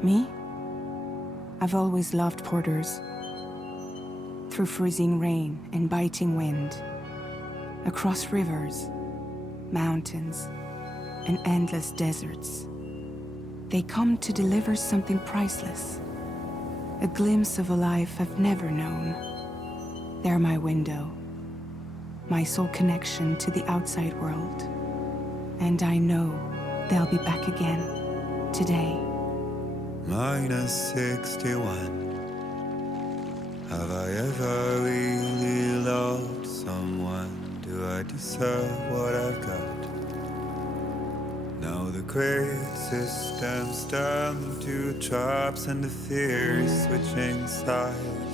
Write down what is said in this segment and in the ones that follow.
Me? I've always loved porters. Through freezing rain and biting wind, across rivers, mountains, and endless deserts, they come to deliver something priceless, a glimpse of a life I've never known. They're my window, my sole connection to the outside world, and I know they'll be back again today. -61. Have I ever really loved someone? Do I deserve what I've got? Now the great systems turn into traps and the fear is switching sides.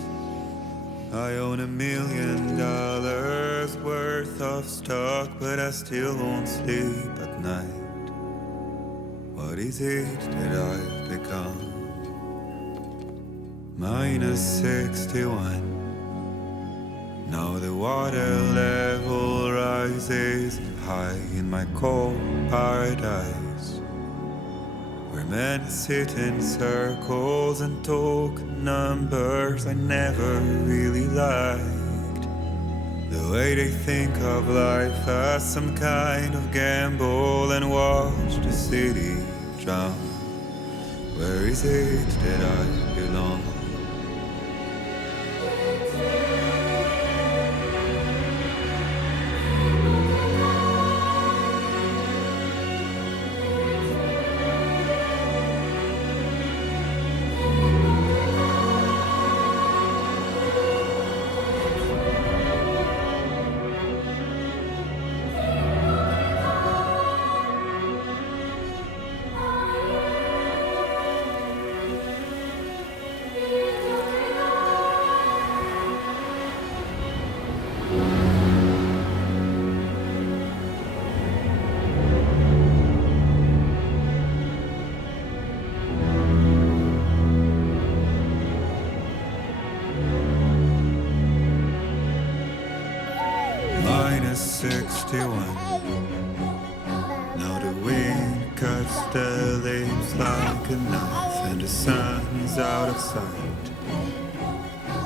I own $1 million worth of stock, but I still won't sleep at night. What is it that I've become? -61. Now the water level rises high in my cold paradise, where men sit in circles and talk numbers I never really liked. The way they think of life as some kind of gamble and watch the city drown. Where is it that I belong? -61. Now the wind cuts the leaves like a knife and the sun's out of sight.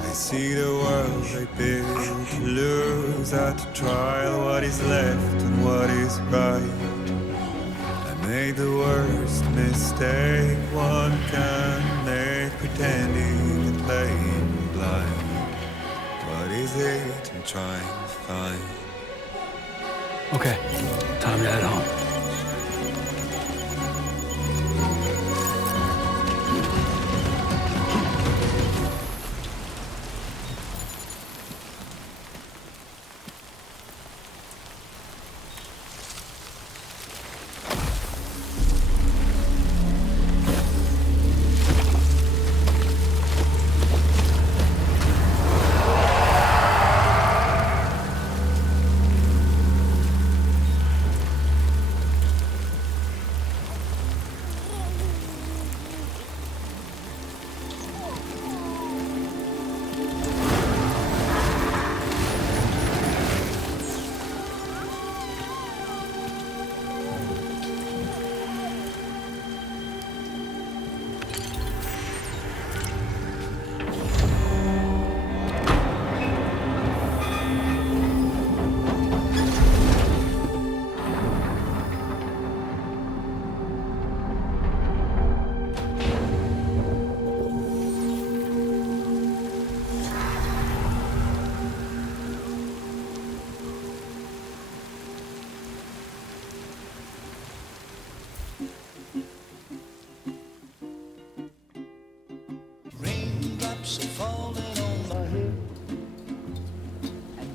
I see the world I built to lose at the trial, what is left and what is right. I made the worst mistake one can make, pretending and playing blind. What is it I'm trying to find? Okay, time to head home.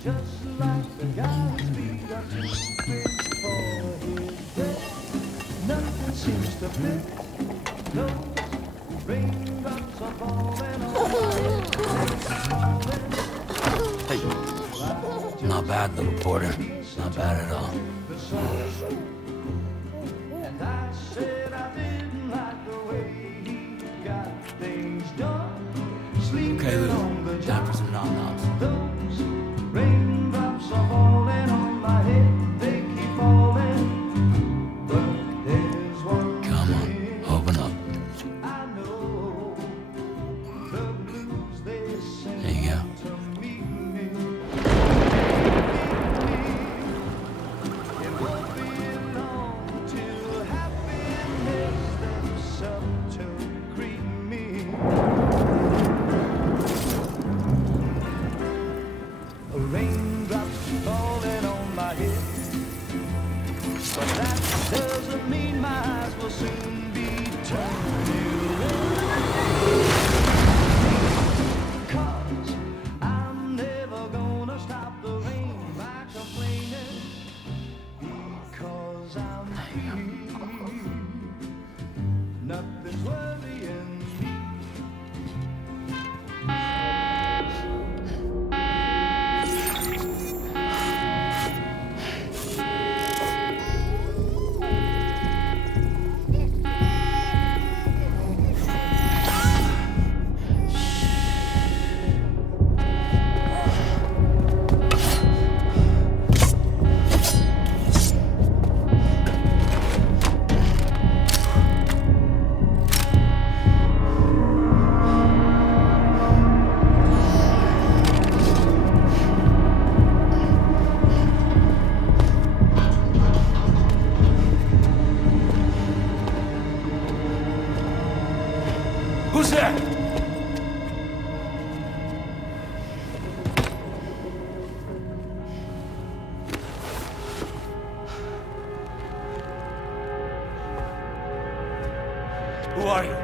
just like the guy's feet are too big for his bed. Nothing seems to fit. Those raindrops are falling on my head. Hey. Not bad, little Porter. Not bad at all. And I said I didn't like the way he got things done. Okay, Sleeping Lou. on the Time job. for some nom-noms. Those raindrops are falling on my head. They keep falling. But there's one Come on, thing open up. I know. The blues they sing There you go. to meet me. It won't be long till happiness steps up to greet me. Raindrops falling on my head, but that doesn't mean my eyes will soon be turning red. 'Cause I'm never gonna stop the rain by complaining, because I'm free. Nothing's worrying me. Who's there? Who are you?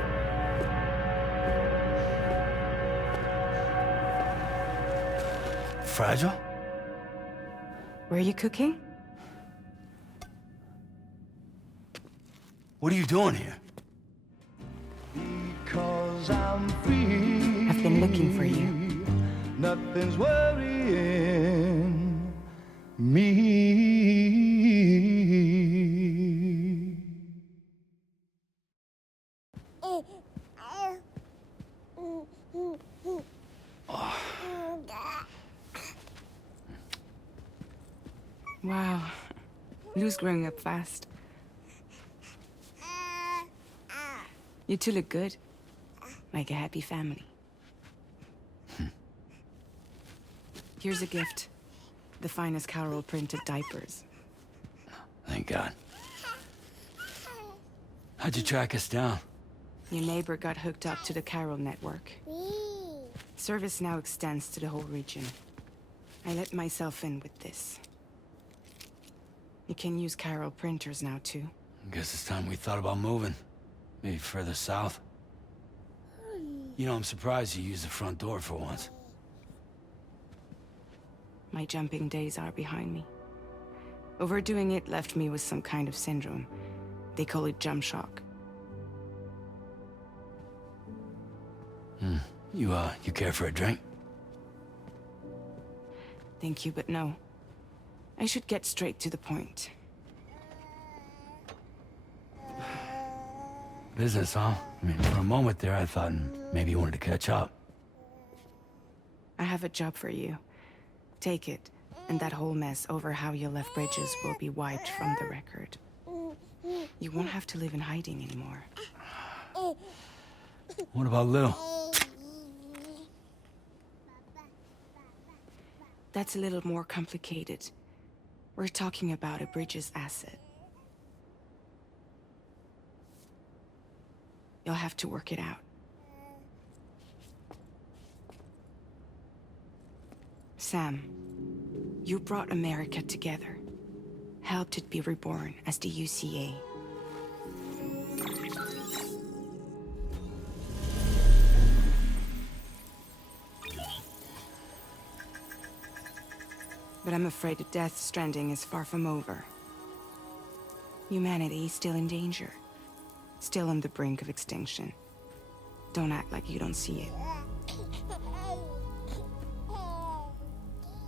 Fragile? Were you cooking? What are you doing here? Because I'm free. I've been looking for you. Nothing's worrying me. Wow. Lou's growing up fast. You two look good. Like a happy family. Here's a gift. The finest Carol printed diapers. Thank God. How'd you track us down? Your neighbor got hooked up to the Carol network. Service now extends to the whole region. I let myself in with this. You can use Carol printers now too. Guess it's time we thought about moving. Maybe further south. You know, I'm surprised you used the front door for once. My jumping days are behind me. Overdoing it left me with some kind of syndrome. They call it jump shock. You care for a drink? Thank you, but no. I should get straight to the point. Business, huh? I mean, for a moment there, I thought maybe you wanted to catch up. I have a job for you. Take it, and that whole mess over how you left Bridges will be wiped from the record. You won't have to live in hiding anymore. What about Lou? That's a little more complicated. We're talking about a Bridges asset. You'll have to work it out. Sam, you brought America together. Helped it be reborn as the UCA. But I'm afraid that Death Stranding is far from over. Humanity is still in danger. Still on the brink of extinction. Don't act like you don't see it.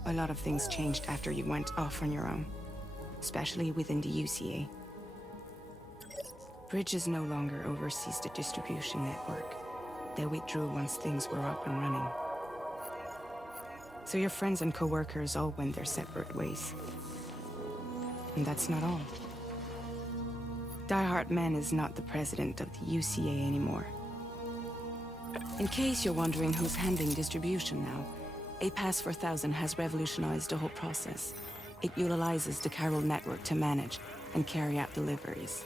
A lot of things changed after you went off on your own. Especially within the UCA. Bridges no longer oversees the distribution network. They withdrew once things were up and running. So your friends and co-workers all went their separate ways. And that's not all. Die Hard Man is not the president of the UCA anymore. In case you're wondering who's handling distribution now, A-Pass 4000 has revolutionized the whole process. It utilizes the chiral network to manage and carry out deliveries.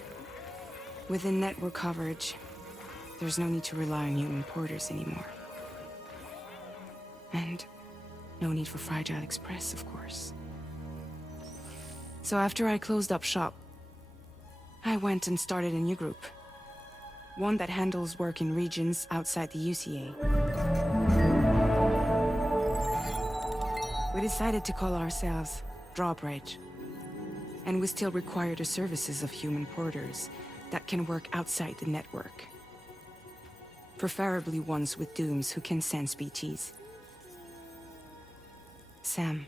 Within network coverage, there's no need to rely on human porters anymore. And no need for Fragile Express, of course. So after I closed up shop, I went and started a new group. One that handles work in regions outside the UCA. We decided to call ourselves Drawbridge. And we still require the services of human porters that can work outside the network. Preferably ones with dooms who can sense BTs. Sam,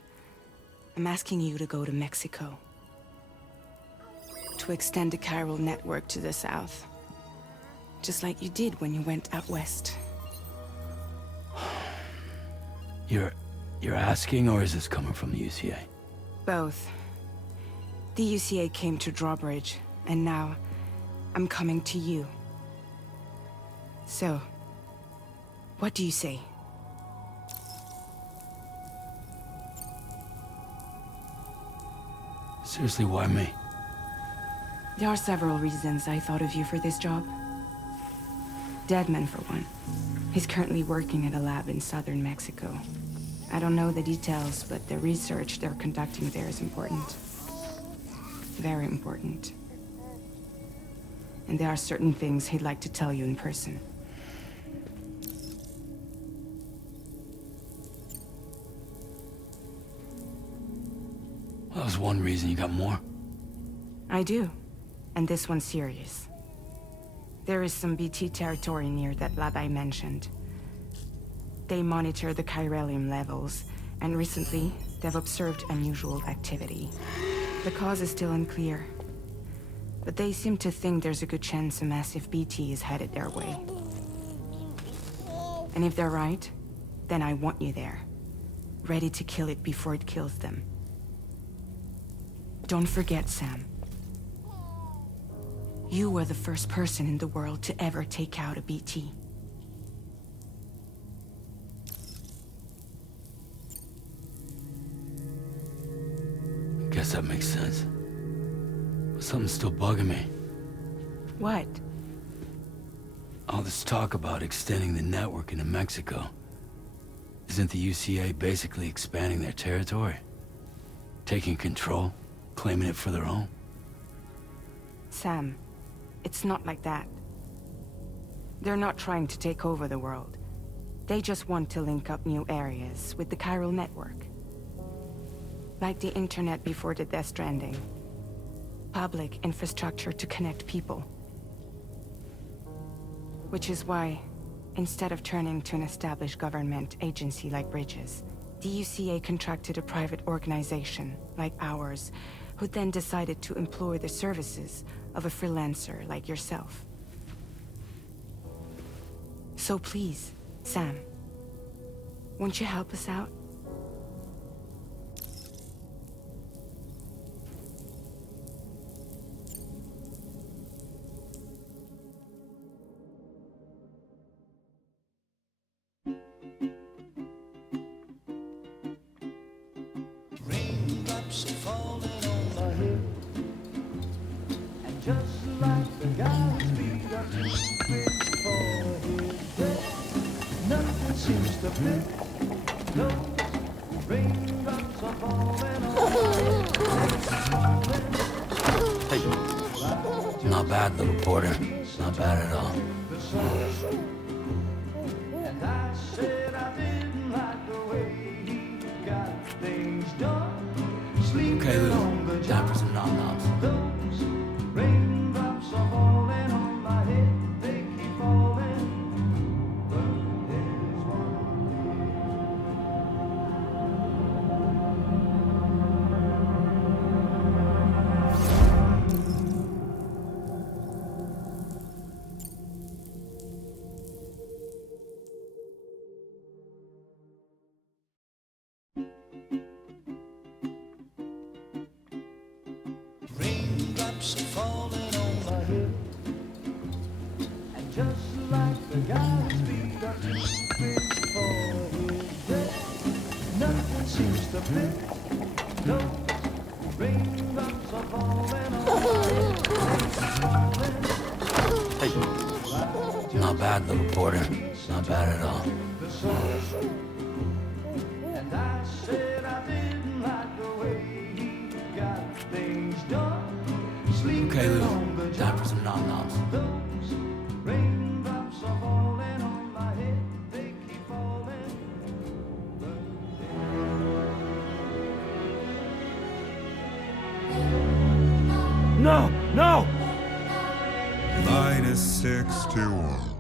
I'm asking you to go to Mexico. To extend the chiral network to the south. Just like you did when you went out west. You're asking, or is this coming from the UCA? Both. The UCA came to Drawbridge, and now I'm coming to you. So, what do you say? Seriously, why me? There are several reasons I thought of you for this job. Deadman, for one. He's currently working at a lab in southern Mexico. I don't know the details, but the research they're conducting there is important. Very important. And there are certain things he'd like to tell you in person. Well, that was one reason. You got more? I do. And this one's serious. There is some BT territory near that lab I mentioned. They monitor the chiralium levels, and recently, they've observed unusual activity. The cause is still unclear, but they seem to think there's a good chance a massive BT is headed their way. And if they're right, then I want you there, ready to kill it before it kills them. Don't forget, Sam. You were the first person in the world to ever take out a BT. Guess that makes sense. But something's still bugging me. What? All this talk about extending the network into Mexico. Isn't the UCA basically expanding their territory? Taking control? Claiming it for their own? Sam, it's not like that. They're not trying to take over the world. They just want to link up new areas with the chiral network. Like the internet before the Death Stranding. Public infrastructure to connect people. Which is why, instead of turning to an established government agency like Bridges, the UCA contracted a private organization, like ours, who then decided to employ the services of a freelancer like yourself. So please, Sam, won't you help us out? Raindrops are falling on my head, and just like the guy's feet are too big for his head, nothing seems to fit. Those raindrops are falling on my head. Hey. Not bad, little porter. Not bad at all. And I said I didn't like the way he got things done. just like the guy's feet are too big for his head. Nothing seems to fit. Those raindrops are falling on my head. Hey. Not bad, little porter. Not bad at all. And I said I didn't like the way he got things done. Sleeping Okay, Lou. on the Time for job. some nom-noms. Those raindrops are falling on my head. They keep falling. No! No! Minus 61.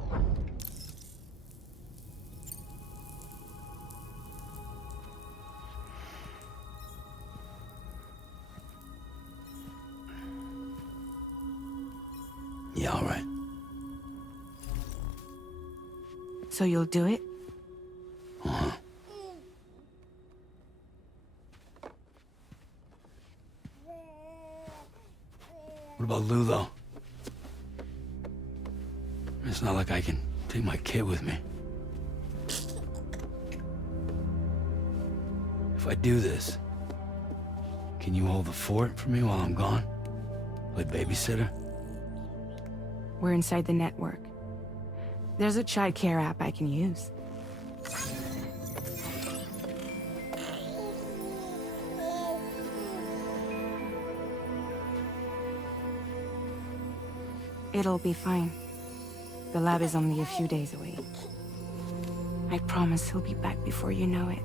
Yeah, all right. So you'll do it? What about Lou, though? It's not like I can take my kid with me. If I do this, can you hold the fort for me while I'm gone? Play babysitter? We're inside the network. There's a child care app I can use. It'll be fine. The lab is only a few days away. I promise he'll be back before you know it.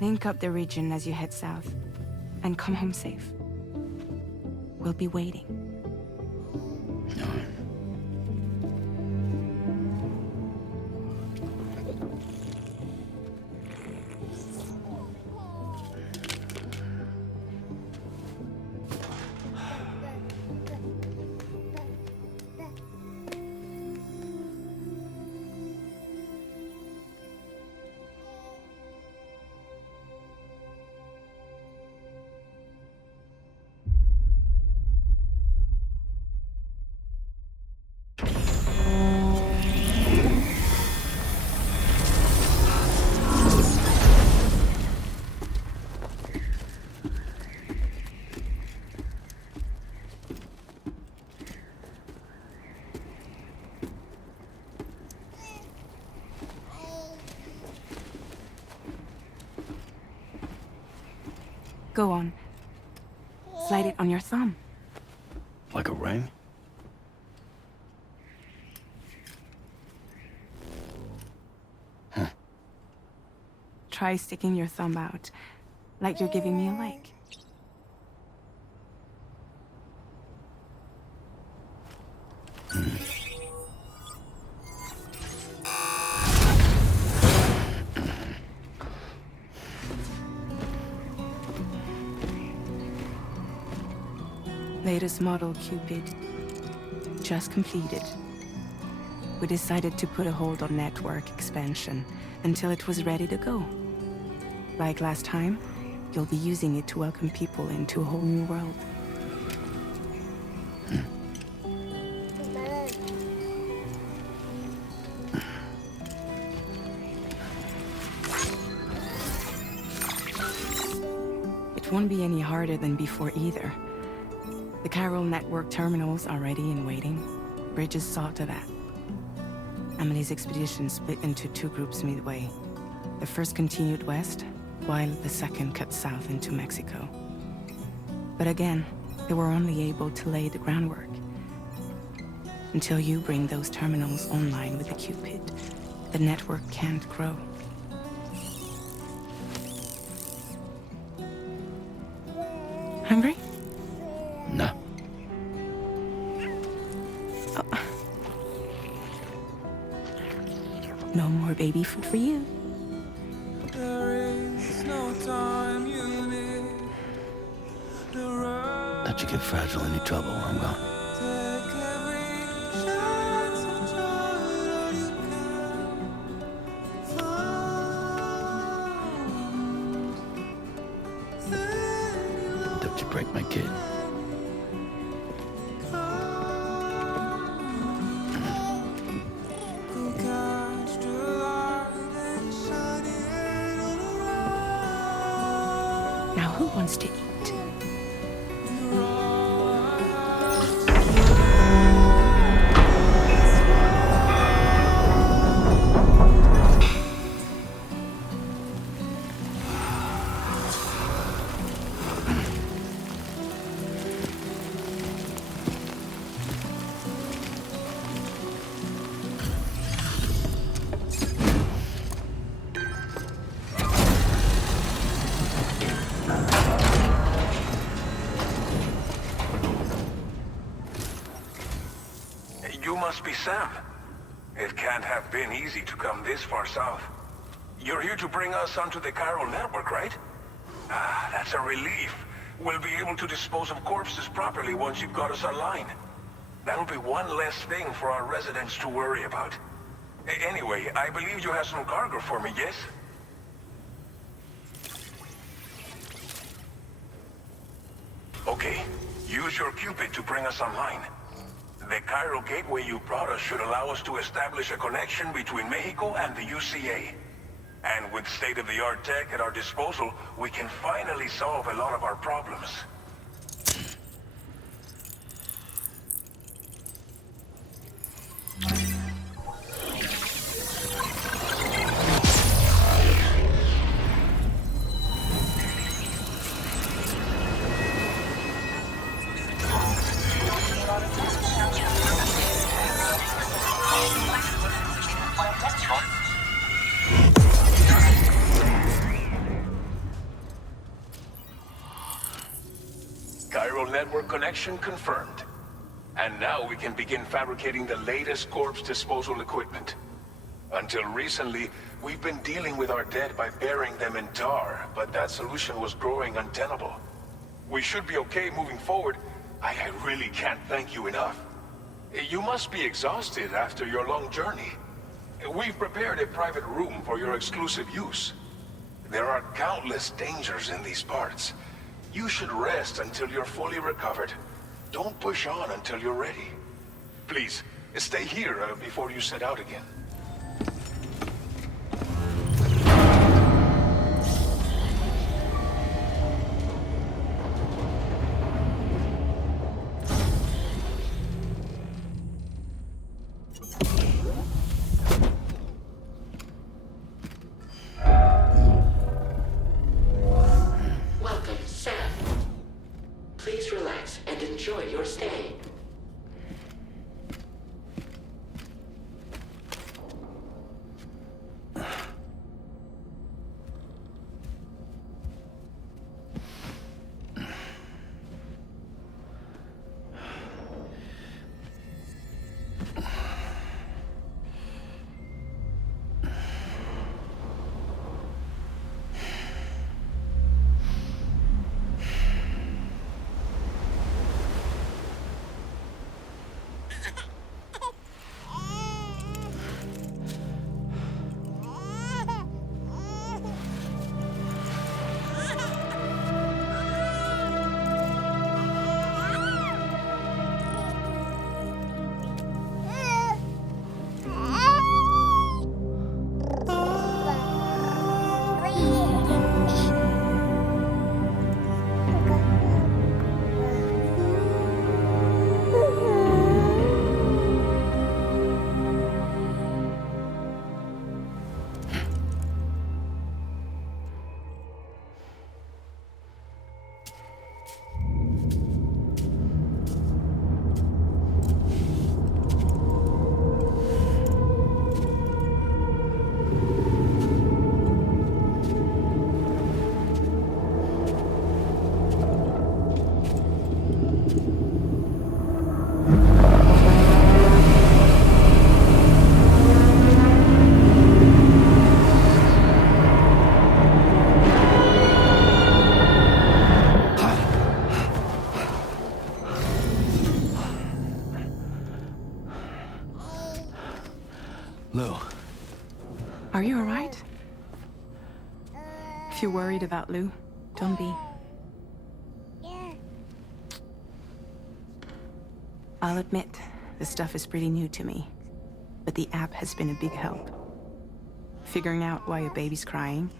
Link up the region as you head south, and come home safe. We'll be waiting. All right. Go on. Slide it on your thumb. Like a ring? Try sticking your thumb out, like you're giving me a like. Latest model Cupid. Just completed. We decided to put a hold on network expansion until it was ready to go. Like last time, you'll be using it to welcome people into a whole new world. It won't be any harder than before either. The Chiral network terminals are ready and waiting. Bridges saw to that. Emily's expedition split into two groups midway. The first continued west, while the second cut south into Mexico. But again, they were only able to lay the groundwork. Until you bring those terminals online with the Cupid, the network can't grow. Hungry? No. No more baby food for you. Don't you get fragile any trouble while I'm gone. Don't you break my kid. wants to eat. You must be Sam. It can't have been easy to come this far south. You're here to bring us onto the Chiral network, right? Ah, that's a relief. We'll be able to dispose of corpses properly once you've got us online. That'll be one less thing for our residents to worry about. Anyway, I believe you have some cargo for me, yes? Okay, use your Cupid to bring us online. The Chiral gateway you brought us should allow us to establish a connection between Mexico and the UCA. And with state-of-the-art tech at our disposal, we can finally solve a lot of our problems. Chiral network connection confirmed. And now we can begin fabricating the latest corpse disposal equipment. Until recently, we've been dealing with our dead by burying them in tar, but that solution was growing untenable. We should be okay moving forward. I really can't thank you enough. You must be exhausted after your long journey. We've prepared a private room for your exclusive use. There are countless dangers in these parts. You should rest until you're fully recovered. Don't push on until you're ready. Please, stay here before you set out again. Welcome, Sam. Please relax and enjoy your stay. Lou, Are you alright? If you're worried about Lou, don't be. I'll admit, this stuff is pretty new to me, but the app has been a big help. Figuring out why a baby's crying,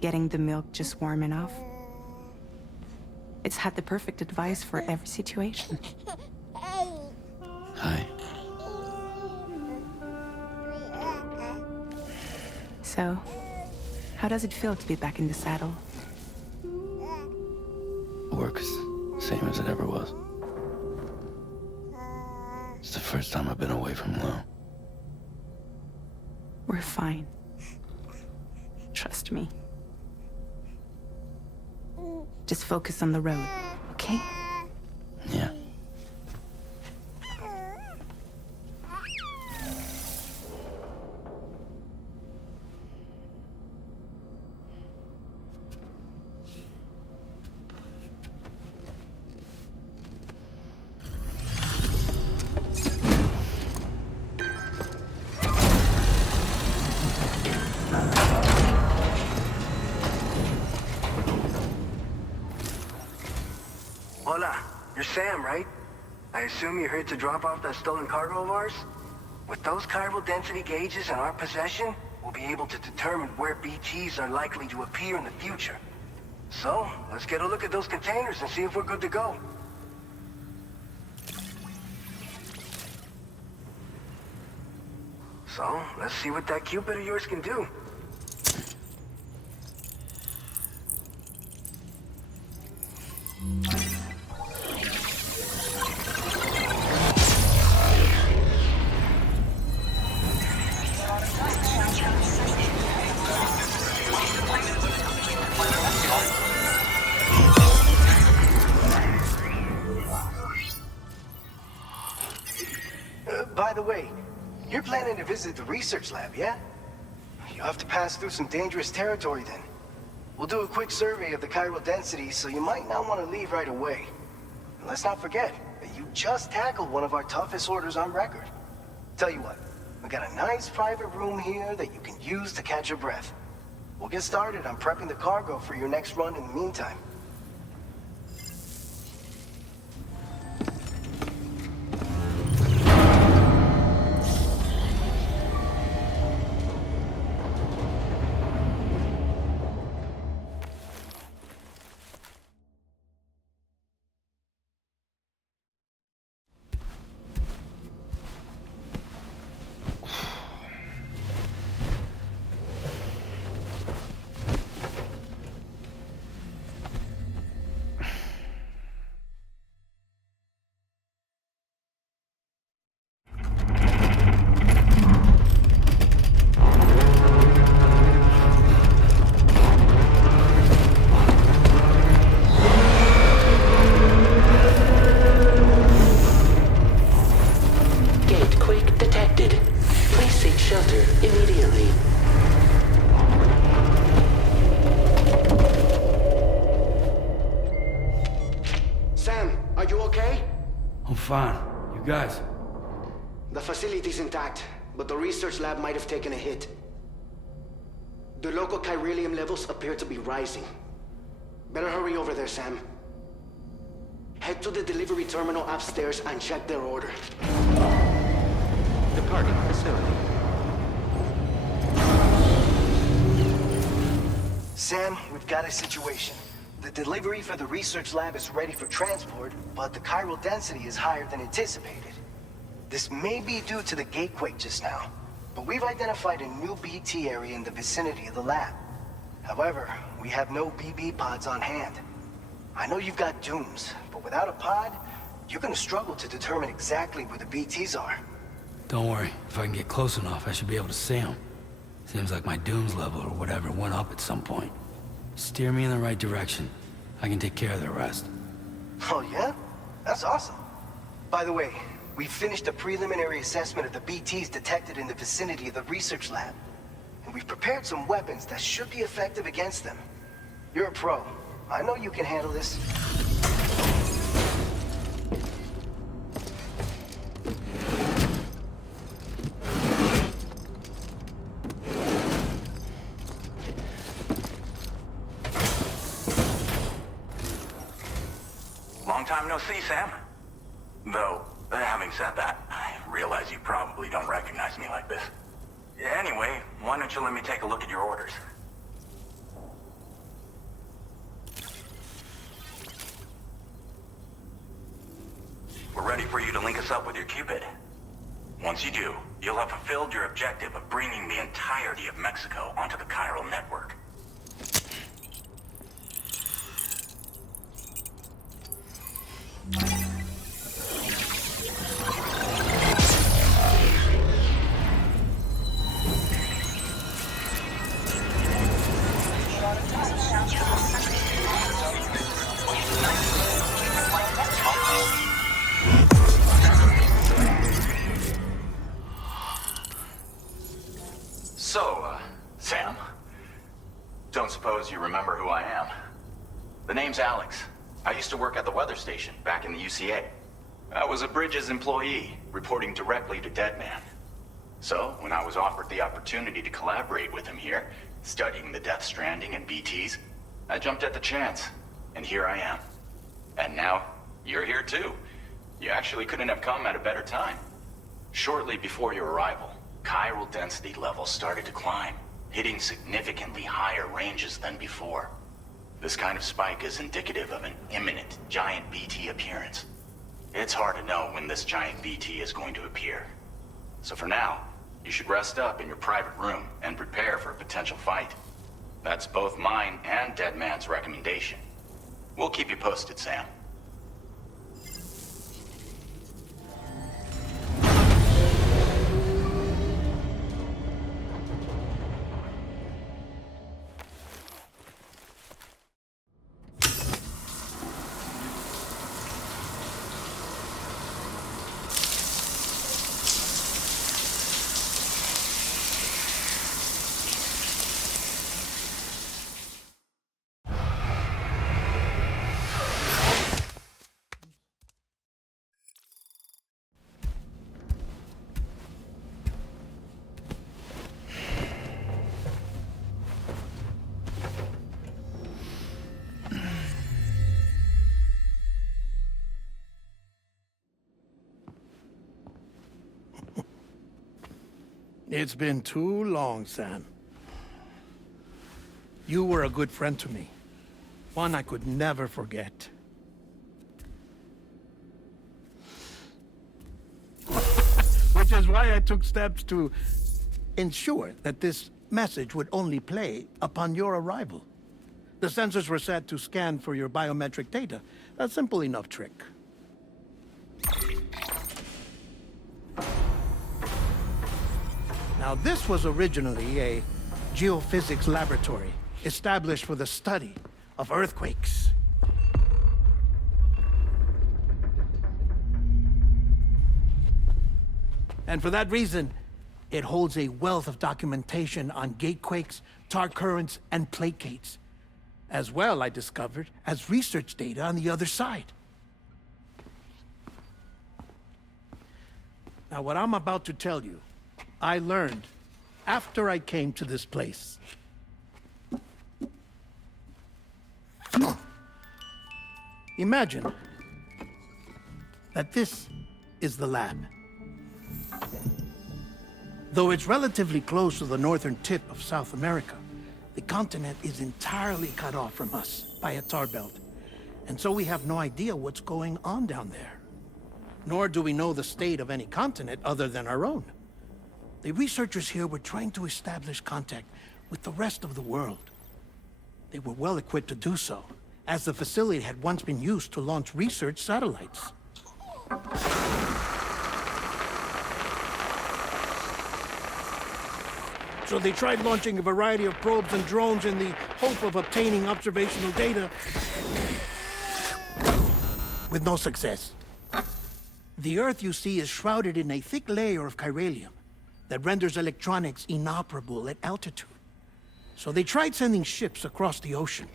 getting the milk just warm enough. It's had the perfect advice for every situation. Hi. So, how does it feel to be back in the saddle? Works same as it ever was. It's the first time I've been away from Lo. We're fine. Trust me. Just focus on the road, okay? Yeah. Hola, you're Sam, right? I assume you're here to drop off that stolen cargo of ours? With those chiral density gauges in our possession, we'll be able to determine where BTs are likely to appear in the future. So, let's get a look at those containers and see if we're good to go. So, let's see what that Cupid of yours can do. By the way, you're planning to visit the research lab, yeah? You'll have to pass through some dangerous territory then. We'll do a quick survey of the chiral density, so you might not want to leave right away. And let's not forget that you just tackled one of our toughest orders on record. Tell you what, we got a nice private room here that you can use to catch your breath. We'll get started on prepping the cargo for your next run in the meantime. Fine. You guys? The facility's intact, but the research lab might have taken a hit. The local chiralium levels appear to be rising. Better hurry over there, Sam. Head to the delivery terminal upstairs and check their order. Departing facility. Sam, we've got a situation. The delivery for the research lab is ready for transport, but the chiral density is higher than anticipated. This may be due to the gatequake just now, but we've identified a new BT area in the vicinity of the lab. However, we have no BB pods on hand. I know you've got dooms, but without a pod, you're gonna struggle to determine exactly where the BTs are. Don't worry. If I can get close enough, I should be able to see them. Seems like my dooms level or whatever went up at some point. Steer me in the right direction. I can take care of the rest. Oh yeah? That's awesome. By the way, we finished a preliminary assessment of the BTs detected in the vicinity of the research lab. And we've prepared some weapons that should be effective against them. You're a pro. I know you can handle this. Long time no see, Sam. Though, having said that, I realize you probably don't recognize me like this. Anyway, why don't you let me take a look at your orders? we're ready for you to link us up with your Cupid. Once you do, you'll have fulfilled your objective of bringing the entirety of Mexico onto the chiral network. Sam, don't suppose you remember who I am? The name's Alex. I used to work at the weather station back in the UCA. I was a Bridges employee, reporting directly to Deadman. So, when I was offered the opportunity to collaborate with him here, studying the Death Stranding and BTs, I jumped at the chance, and here I am. And now, you're here too. You actually couldn't have come at a better time. Shortly before your arrival, chiral density levels started to climb, hitting significantly higher ranges than before. This kind of spike is indicative of an imminent giant BT appearance. It's hard to know when this giant BT is going to appear. So for now, you should rest up in your private room and prepare for a potential fight. That's both mine and Deadman's recommendation. We'll keep you posted, Sam. It's been too long, Sam. You were a good friend to me. One I could never forget. Which is why I took steps to ensure that this message would only play upon your arrival. The sensors were set to scan for your biometric data. A simple enough trick. Now, this was originally a geophysics laboratory established for the study of earthquakes. And for that reason, it holds a wealth of documentation on gatequakes, tar currents, and placates. As well, I discovered, as research data on the other side. Now, what I'm about to tell you, I learned after I came to this place. Imagine that this is the lab. Though it's relatively close to the northern tip of South America, the continent is entirely cut off from us by a tar belt. And so we have no idea what's going on down there. Nor do we know the state of any continent other than our own. The researchers here were trying to establish contact with the rest of the world. They were well equipped to do so, as the facility had once been used to launch research satellites. So they tried launching a variety of probes and drones in the hope of obtaining observational data, with no success. The Earth, you see, is shrouded in a thick layer of chiralium that renders electronics inoperable at altitude. So they tried sending ships across the ocean.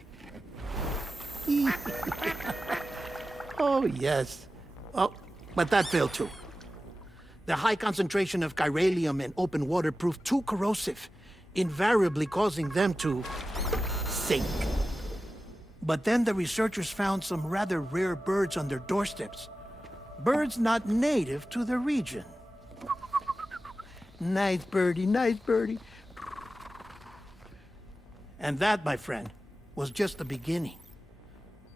Oh, yes. Oh, but that failed too. The high concentration of chiralium in open water proved too corrosive, invariably causing them to sink. But then the researchers found some rather rare birds on their doorsteps. Birds not native to the region. Nice birdie, nice birdie. And that, my friend, was just the beginning.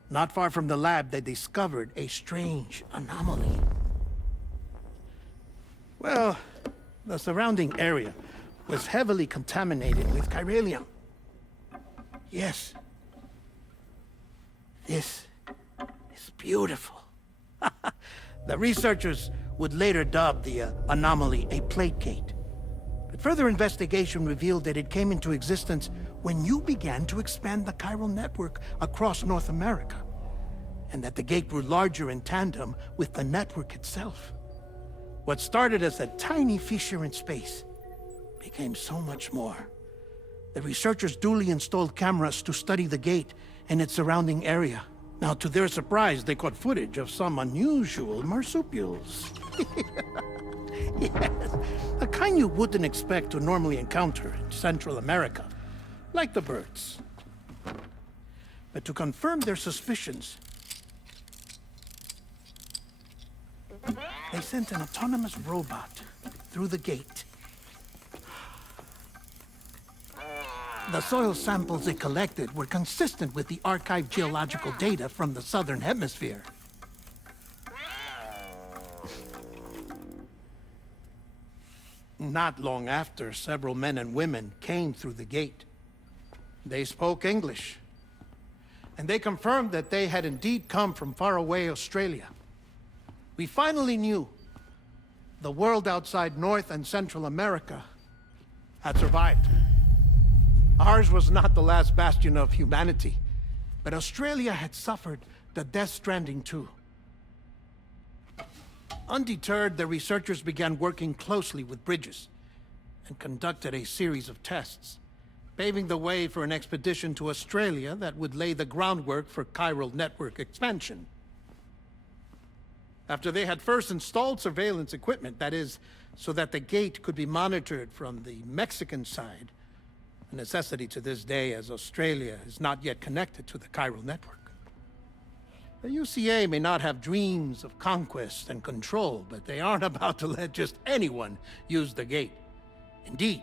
Not far from the lab, they discovered a strange anomaly. Well, the surrounding area was heavily contaminated with chiralium. Yes. This is beautiful. The researchers would later dub the anomaly a plate gate. But further investigation revealed that it came into existence when you began to expand the chiral network across North America, and that the gate grew larger in tandem with the network itself. What started as a tiny fissure in space became so much more. The researchers duly installed cameras to study the gate and its surrounding area. Now, to their surprise, they caught footage of some unusual marsupials. Yes, a kind you wouldn't expect to normally encounter in Central America, like the birds. But to confirm their suspicions, they sent an autonomous robot through the gate. The soil samples it collected were consistent with the archived geological data from the southern hemisphere. Not long after, several men and women came through the gate. They spoke English, and they confirmed that they had indeed come from faraway Australia. We finally knew the world outside North and Central America had survived. Ours was not the last bastion of humanity, but Australia had suffered the Death Stranding too. Undeterred, the researchers began working closely with Bridges and conducted a series of tests, paving the way for an expedition to Australia that would lay the groundwork for chiral network expansion. After they had first installed surveillance equipment, that is, so that the gate could be monitored from the Mexican side, a necessity to this day as Australia is not yet connected to the chiral network. The UCA may not have dreams of conquest and control, but they aren't about to let just anyone use the gate. Indeed,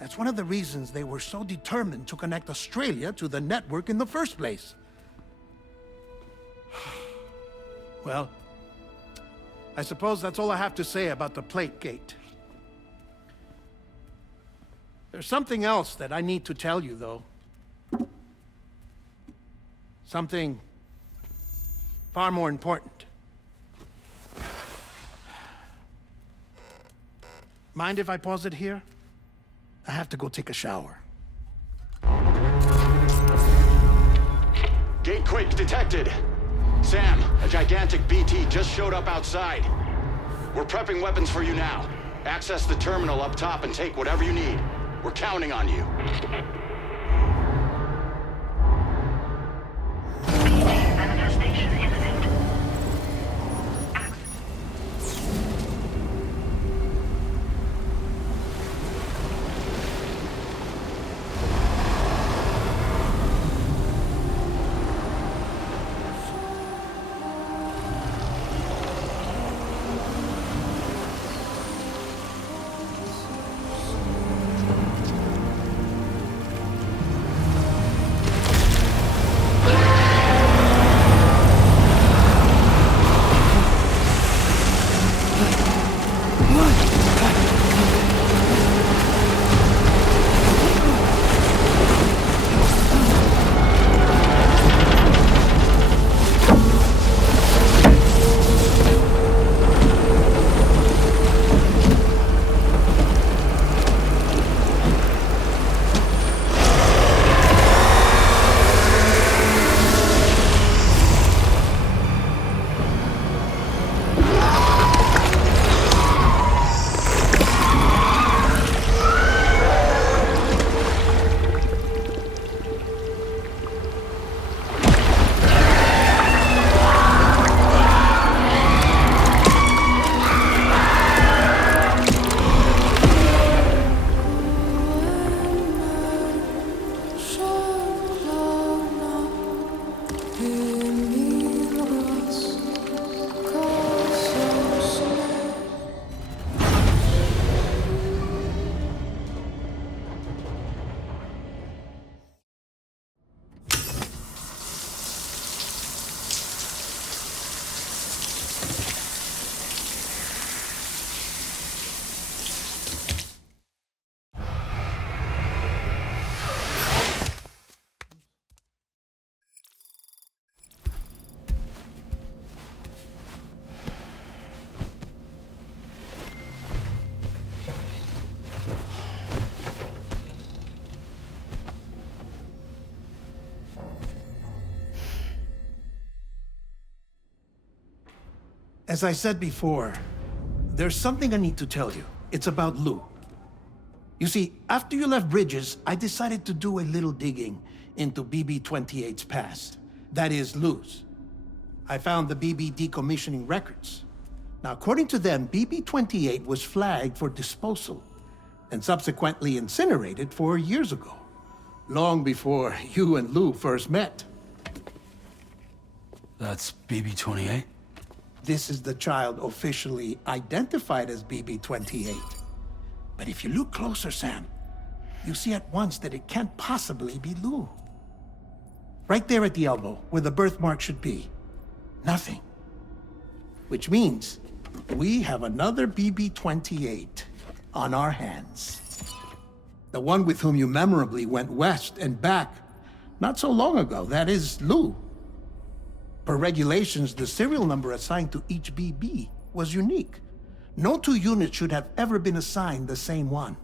that's one of the reasons they were so determined to connect Australia to the network in the first place. Well, I suppose that's all I have to say about the plate gate. There's something else that I need to tell you, though. Something far more important. Mind if I pause it here? I have to go take a shower. Gatequake detected. Sam, a gigantic BT just showed up outside. We're prepping weapons for you now. Access the terminal up top and take whatever you need. We're counting on you. Manifestation imminent. As I said before, there's something I need to tell you. It's about Lou. You see, after you left Bridges, I decided to do a little digging into BB-28's past. That is, Lou's. I found the BB decommissioning records. Now, according to them, BB-28 was flagged for disposal and subsequently incinerated 4 years ago, long before you and Lou first met. That's BB-28? This is the child officially identified as BB-28. But if you look closer, Sam, you see at once that it can't possibly be Lou. Right there at the elbow, where the birthmark should be. Nothing. Which means we have another BB-28 on our hands. The one with whom you memorably went west and back not so long ago, that is Lou. Per regulations, the serial number assigned to each BB was unique. No two units should have ever been assigned the same one.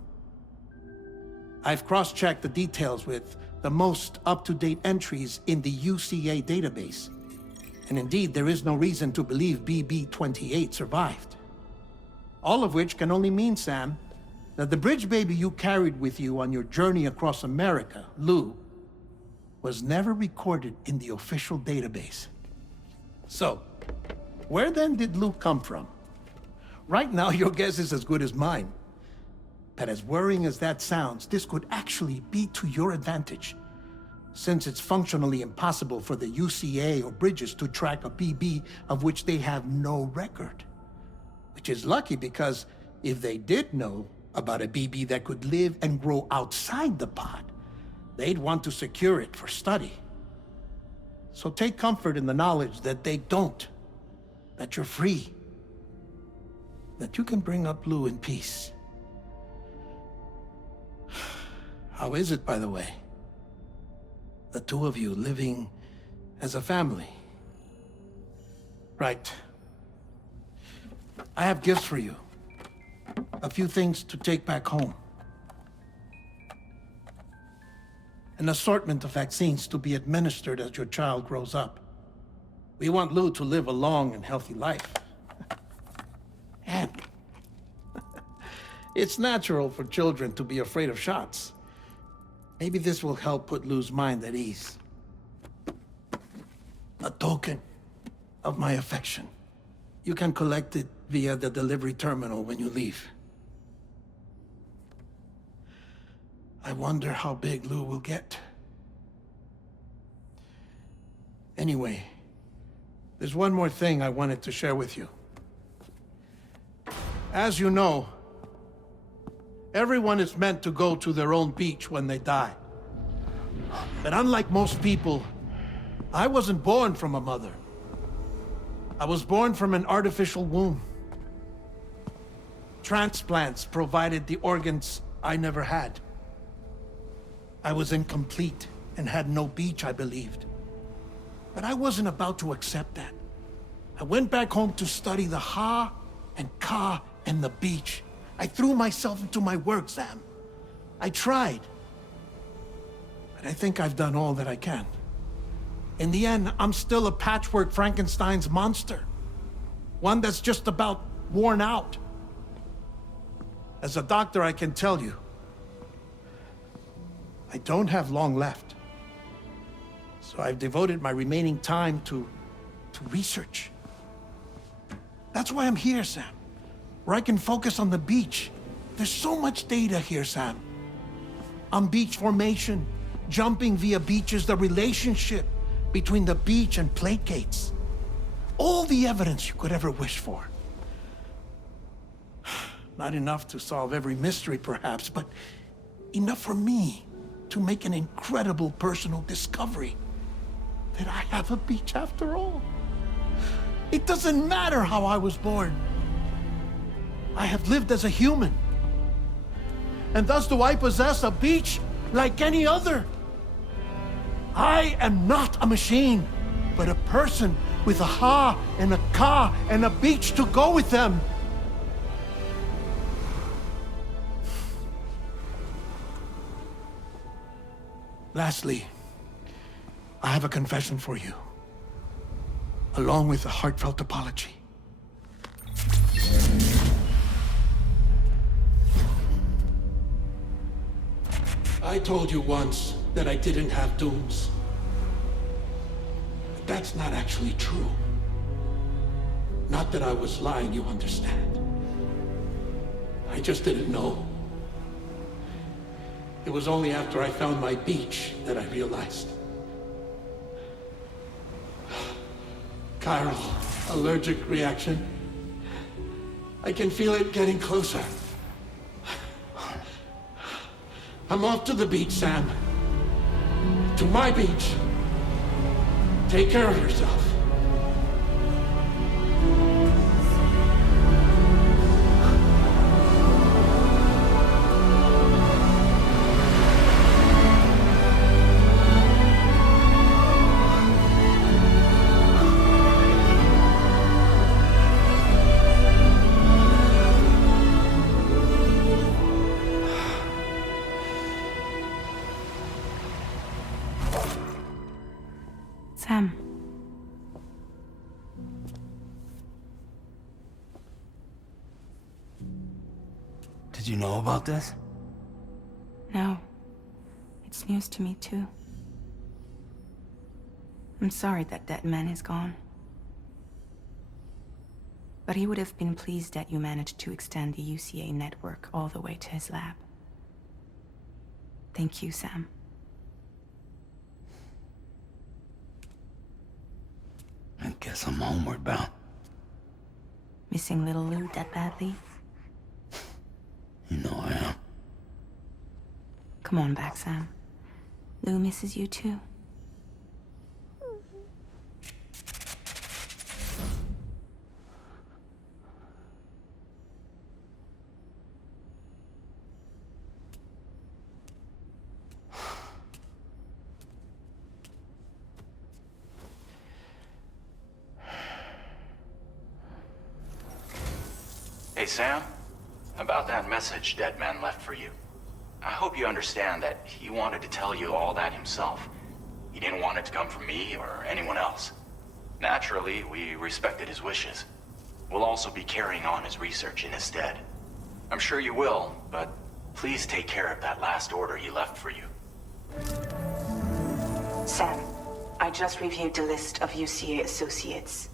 I've cross-checked the details with the most up-to-date entries in the UCA database. And indeed, there is no reason to believe BB-28 survived. All of which can only mean, Sam, that the bridge baby you carried with you on your journey across America, Lou, was never recorded in the official database. So, where then did Lou come from? Right now, your guess is as good as mine. But as worrying as that sounds, this could actually be to your advantage, since it's functionally impossible for the UCA or Bridges to track a BB of which they have no record. Which is lucky because if they did know about a BB that could live and grow outside the pod, they'd want to secure it for study. So take comfort in the knowledge that they don't, that you're free, that you can bring up Lou in peace. How is it, by the way? The two of you living as a family. Right. I have gifts for you. A few things to take back home. An assortment of vaccines to be administered as your child grows up. We want Lou to live a long and healthy life. And it's natural for children to be afraid of shots. Maybe this will help put Lou's mind at ease. A token of my affection. You can collect it via the delivery terminal when you leave. I wonder how big Lou will get. Anyway, there's one more thing I wanted to share with you. As you know, everyone is meant to go to their own beach when they die. But unlike most people, I wasn't born from a mother. I was born from an artificial womb. Transplants provided the organs I never had. I was incomplete and had no beach, I believed. But I wasn't about to accept that. I went back home to study the Ha and Ka and the beach. I threw myself into my work, Sam. I tried. But I think I've done all that I can. In the end, I'm still a patchwork Frankenstein's monster. One that's just about worn out. As a doctor, I can tell you, I don't have long left. So I've devoted my remaining time to research. That's why I'm here, Sam. Where I can focus on the beach. There's so much data here, Sam. On beach formation, jumping via beaches, the relationship between the beach and plate gates. All the evidence you could ever wish for. Not enough to solve every mystery, perhaps, but enough for me to make an incredible personal discovery that I have a beach after all. It doesn't matter how I was born. I have lived as a human. And thus do I possess a beach like any other. I am not a machine, but a person with a Ha and a Ka and a beach to go with them. Lastly, I have a confession for you, along with a heartfelt apology. I told you once that I didn't have dooms. But that's not actually true. Not that I was lying, you understand. I just didn't know. It was only after I found my beach that I realized. Chiral, allergic reaction. I can feel it getting closer. I'm off to the beach, Sam. To my beach. Take care of yourself. Sam. Did you know about this? No. It's news to me, too. I'm sorry that that man is gone. But he would have been pleased that you managed to extend the UCA network all the way to his lab. Thank you, Sam. I guess I'm homeward bound. Missing little Lou that badly? You know I am. Come on back, Sam. Lou misses you too. Hey, Sam. About that message Deadman left for you. I hope you understand that he wanted to tell you all that himself. He didn't want it to come from me or anyone else. Naturally, we respected his wishes. We'll also be carrying on his research in his stead. I'm sure you will, but please take care of that last order he left for you. Sam, I just reviewed the list of UCA associates.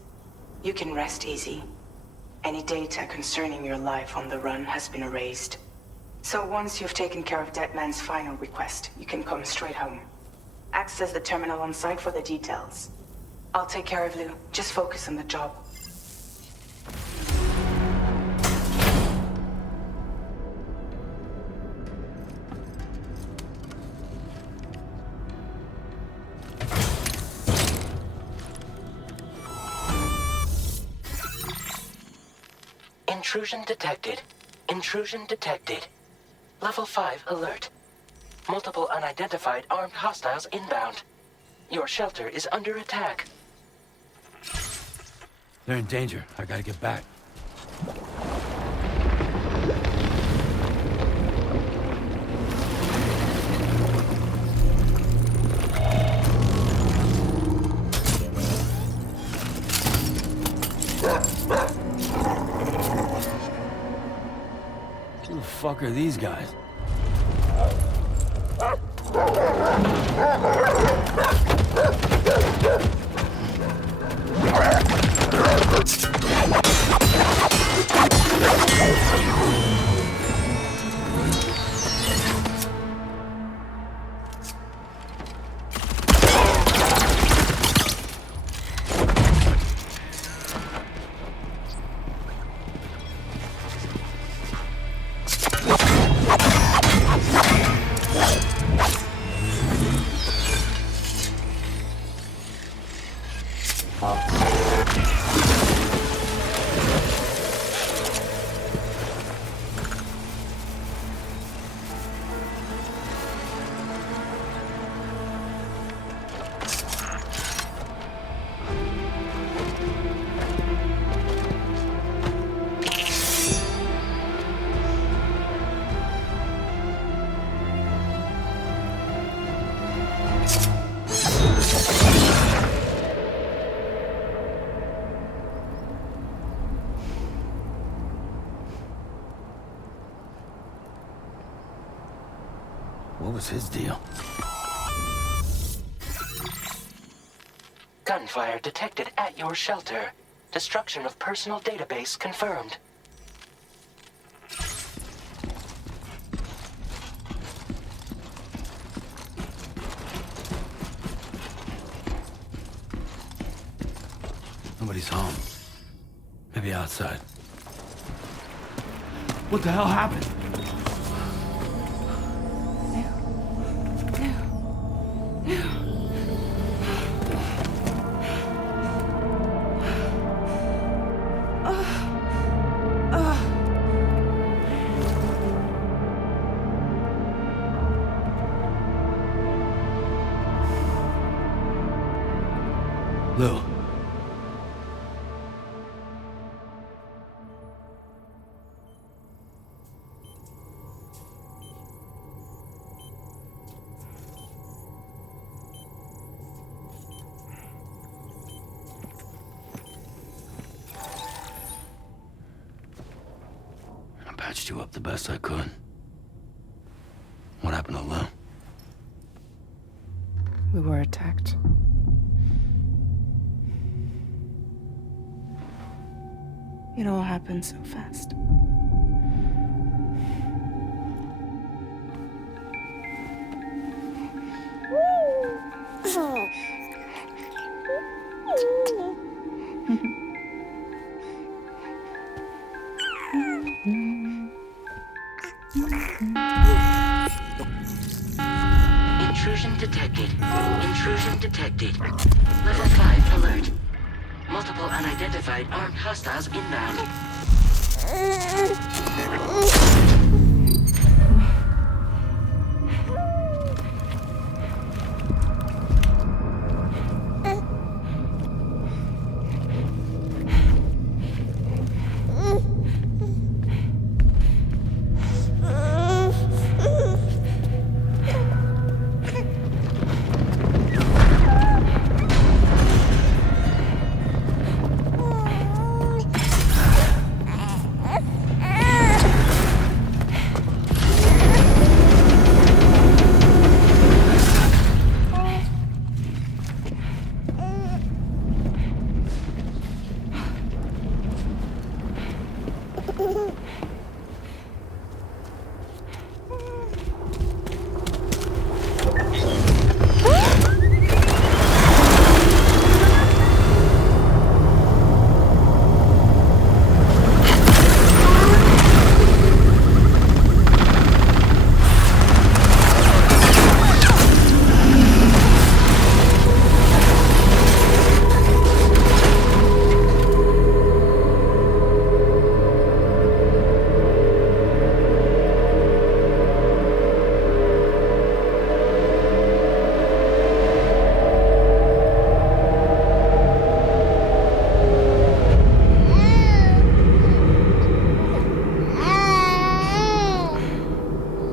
You can rest easy. Any data concerning your life on the run has been erased. So once you've taken care of Deadman's final request, you can come straight home. Access the terminal on site for the details. I'll take care of Lou. Just focus on the job. Intrusion detected. Intrusion detected. Level 5 alert. Multiple unidentified armed hostiles inbound. Your shelter is under attack. They're in danger. I gotta get back. Who the fuck are these guys? What was his deal? Gunfire detected at your shelter. Destruction of personal database confirmed. Nobody's home. Maybe outside. What the hell happened? Lou. I patched you up the best I could. What happened to Lou? We were attacked. It all happened so fast. Intrusion detected. Intrusion detected. Level 5 alert. Multiple unidentified armed hostiles inbound.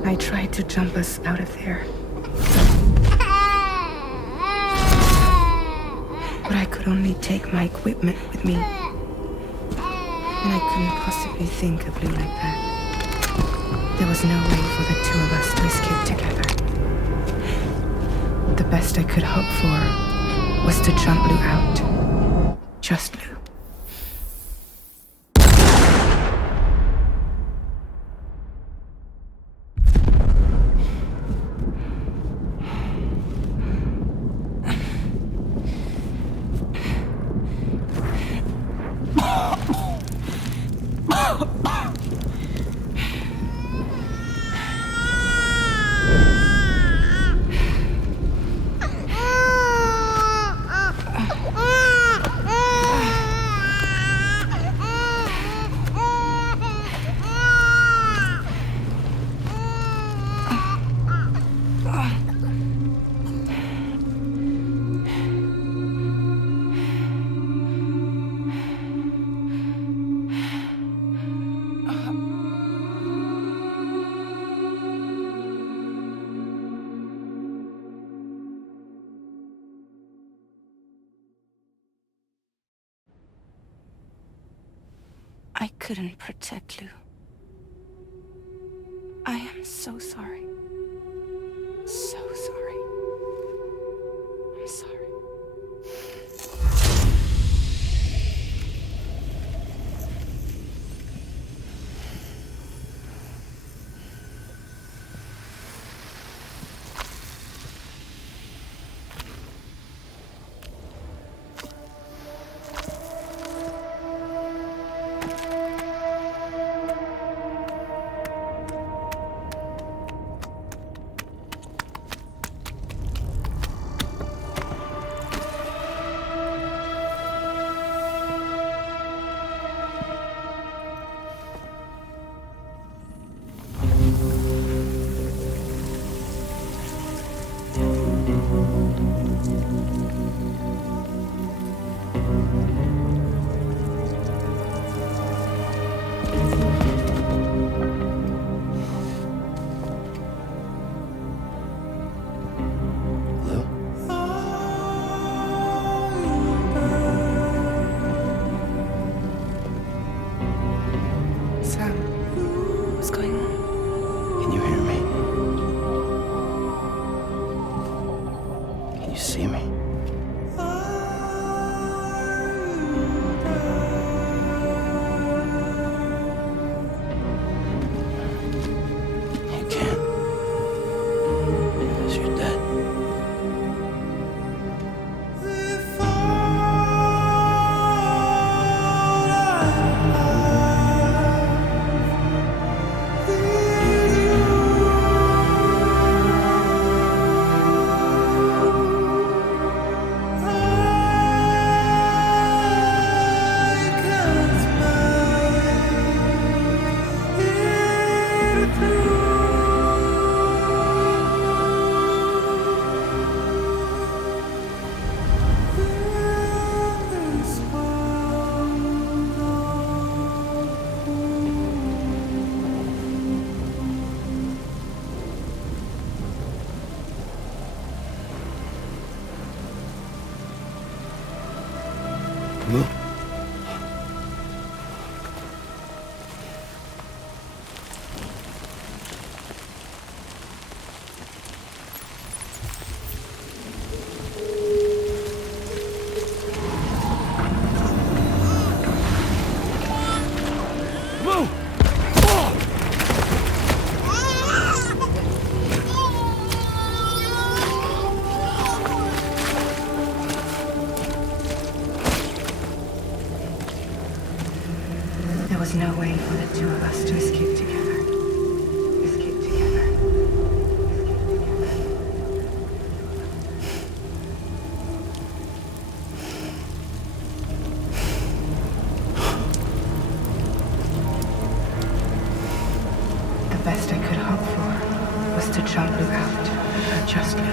I tried to jump us out of there. But I could only take my equipment with me. And I couldn't possibly think of Lou like that. There was no way for the two of us to escape together. The best I could hope for was to jump Lou out. Just Lou. I couldn't protect Lou. I am so sorry. What's going on? Can you hear me? Can you see me? You can't. Because you're dead. Move. There was no way for the two of us to escape together. Escape together. The best I could hope for was to jump Luke out. Just Luke.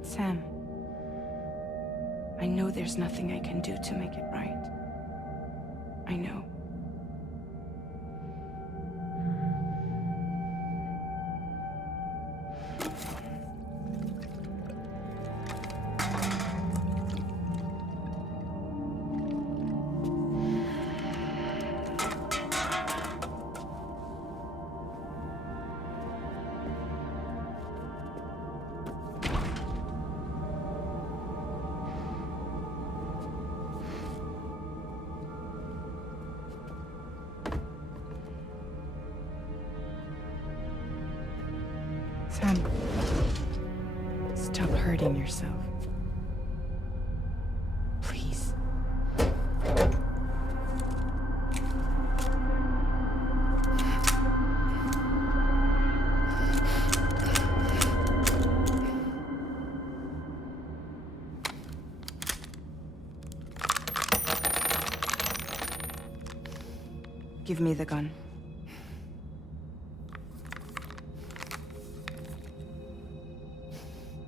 Sam, I know there's nothing I can do to make it right. I know. Sam, stop hurting yourself. Please. Give me the gun.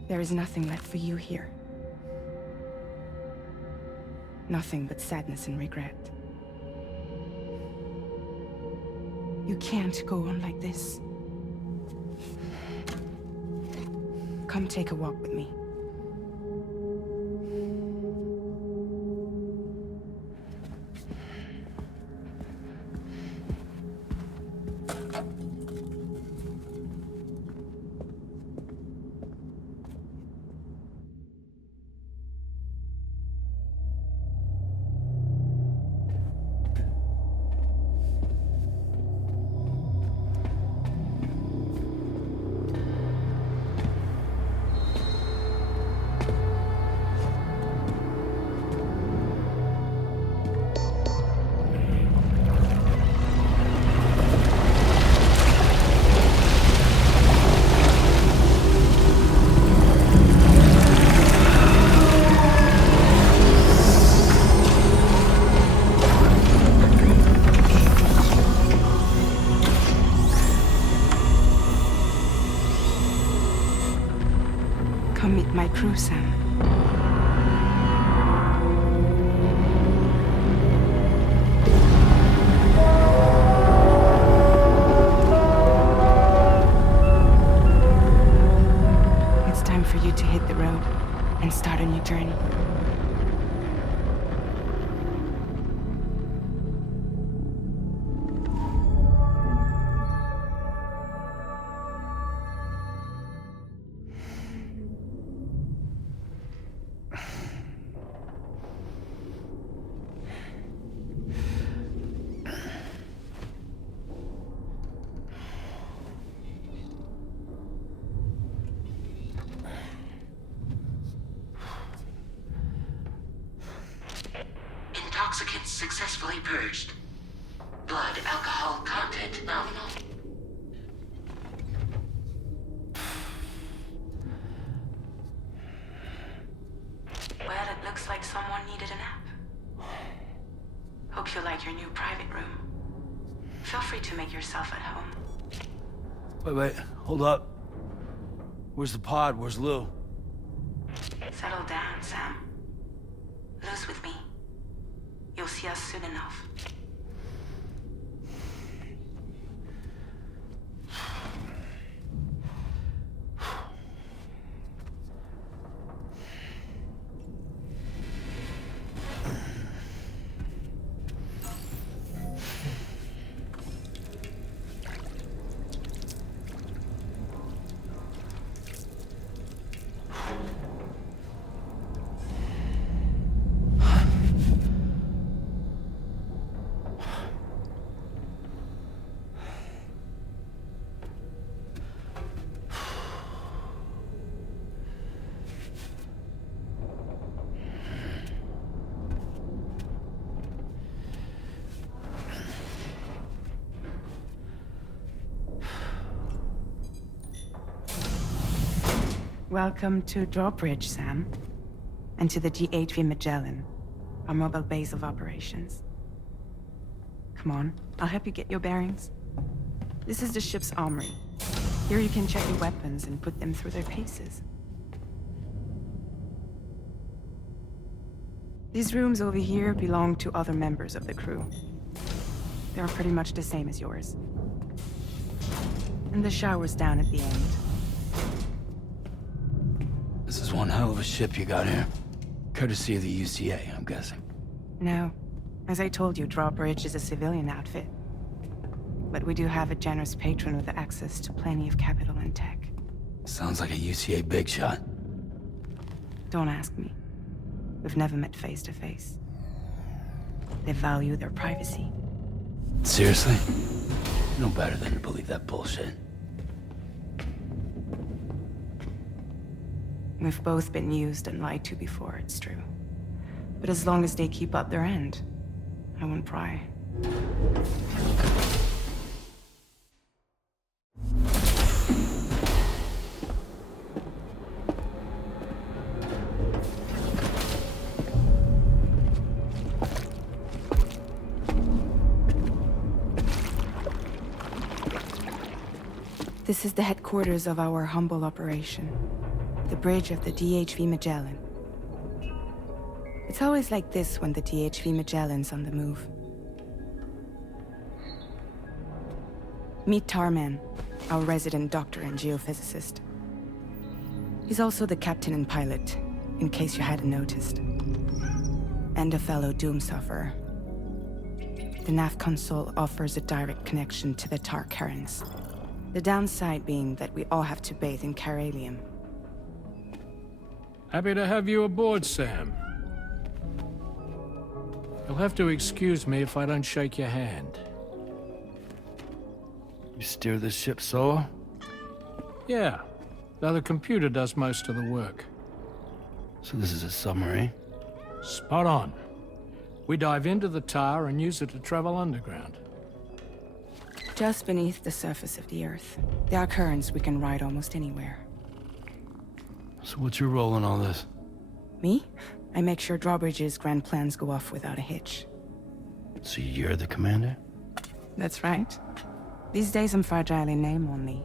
There is nothing left for you here. Nothing but sadness and regret. You can't go on like this. Come take a walk with me. crew, Sam. It's time for you to hit the road and start a new journey. Intoxicants successfully purged. Blood alcohol content nominal. Well, it looks like someone needed a nap. Hope you like your new private room. Feel free to make yourself at home. Wait, hold up. Where's the pod? Where's Lou? Settle down, Sam. Lou's with me. You'll see us soon enough. Welcome to Drawbridge, Sam. And to the DHV Magellan, our mobile base of operations. Come on, I'll help you get your bearings. This is the ship's armory. Here you can check your weapons and put them through their paces. These rooms over here belong to other members of the crew. They're pretty much the same as yours. And the shower's down at the end. This is one hell of a ship you got here. Courtesy of the UCA, I'm guessing. No. As I told you, Drawbridge is a civilian outfit. But we do have a generous patron with access to plenty of capital and tech. Sounds like a UCA big shot. Don't ask me. We've never met face to face. They value their privacy. Seriously? No better than to believe that bullshit. We've both been used and lied to before, it's true. But as long as they keep up their end, I won't pry. This is the headquarters of our humble operation. The bridge of the DHV Magellan. It's always like this when the DHV Magellan's on the move. Meet Tarman, our resident doctor and geophysicist. He's also the captain and pilot, in case you hadn't noticed. And a fellow Doom sufferer. The nav console offers a direct connection to the tar currents. The downside being that we all have to bathe in Caralium. Happy to have you aboard, Sam. You'll have to excuse me if I don't shake your hand. You steer this ship solo? Yeah, though the computer does most of the work. So this is a submarine? Spot on. We dive into the tar and use it to travel underground. Just beneath the surface of the Earth, there are currents we can ride almost anywhere. So what's your role in all this? Me? I make sure Drawbridge's grand plans go off without a hitch. So you're the commander? That's right. These days I'm fragile in name only.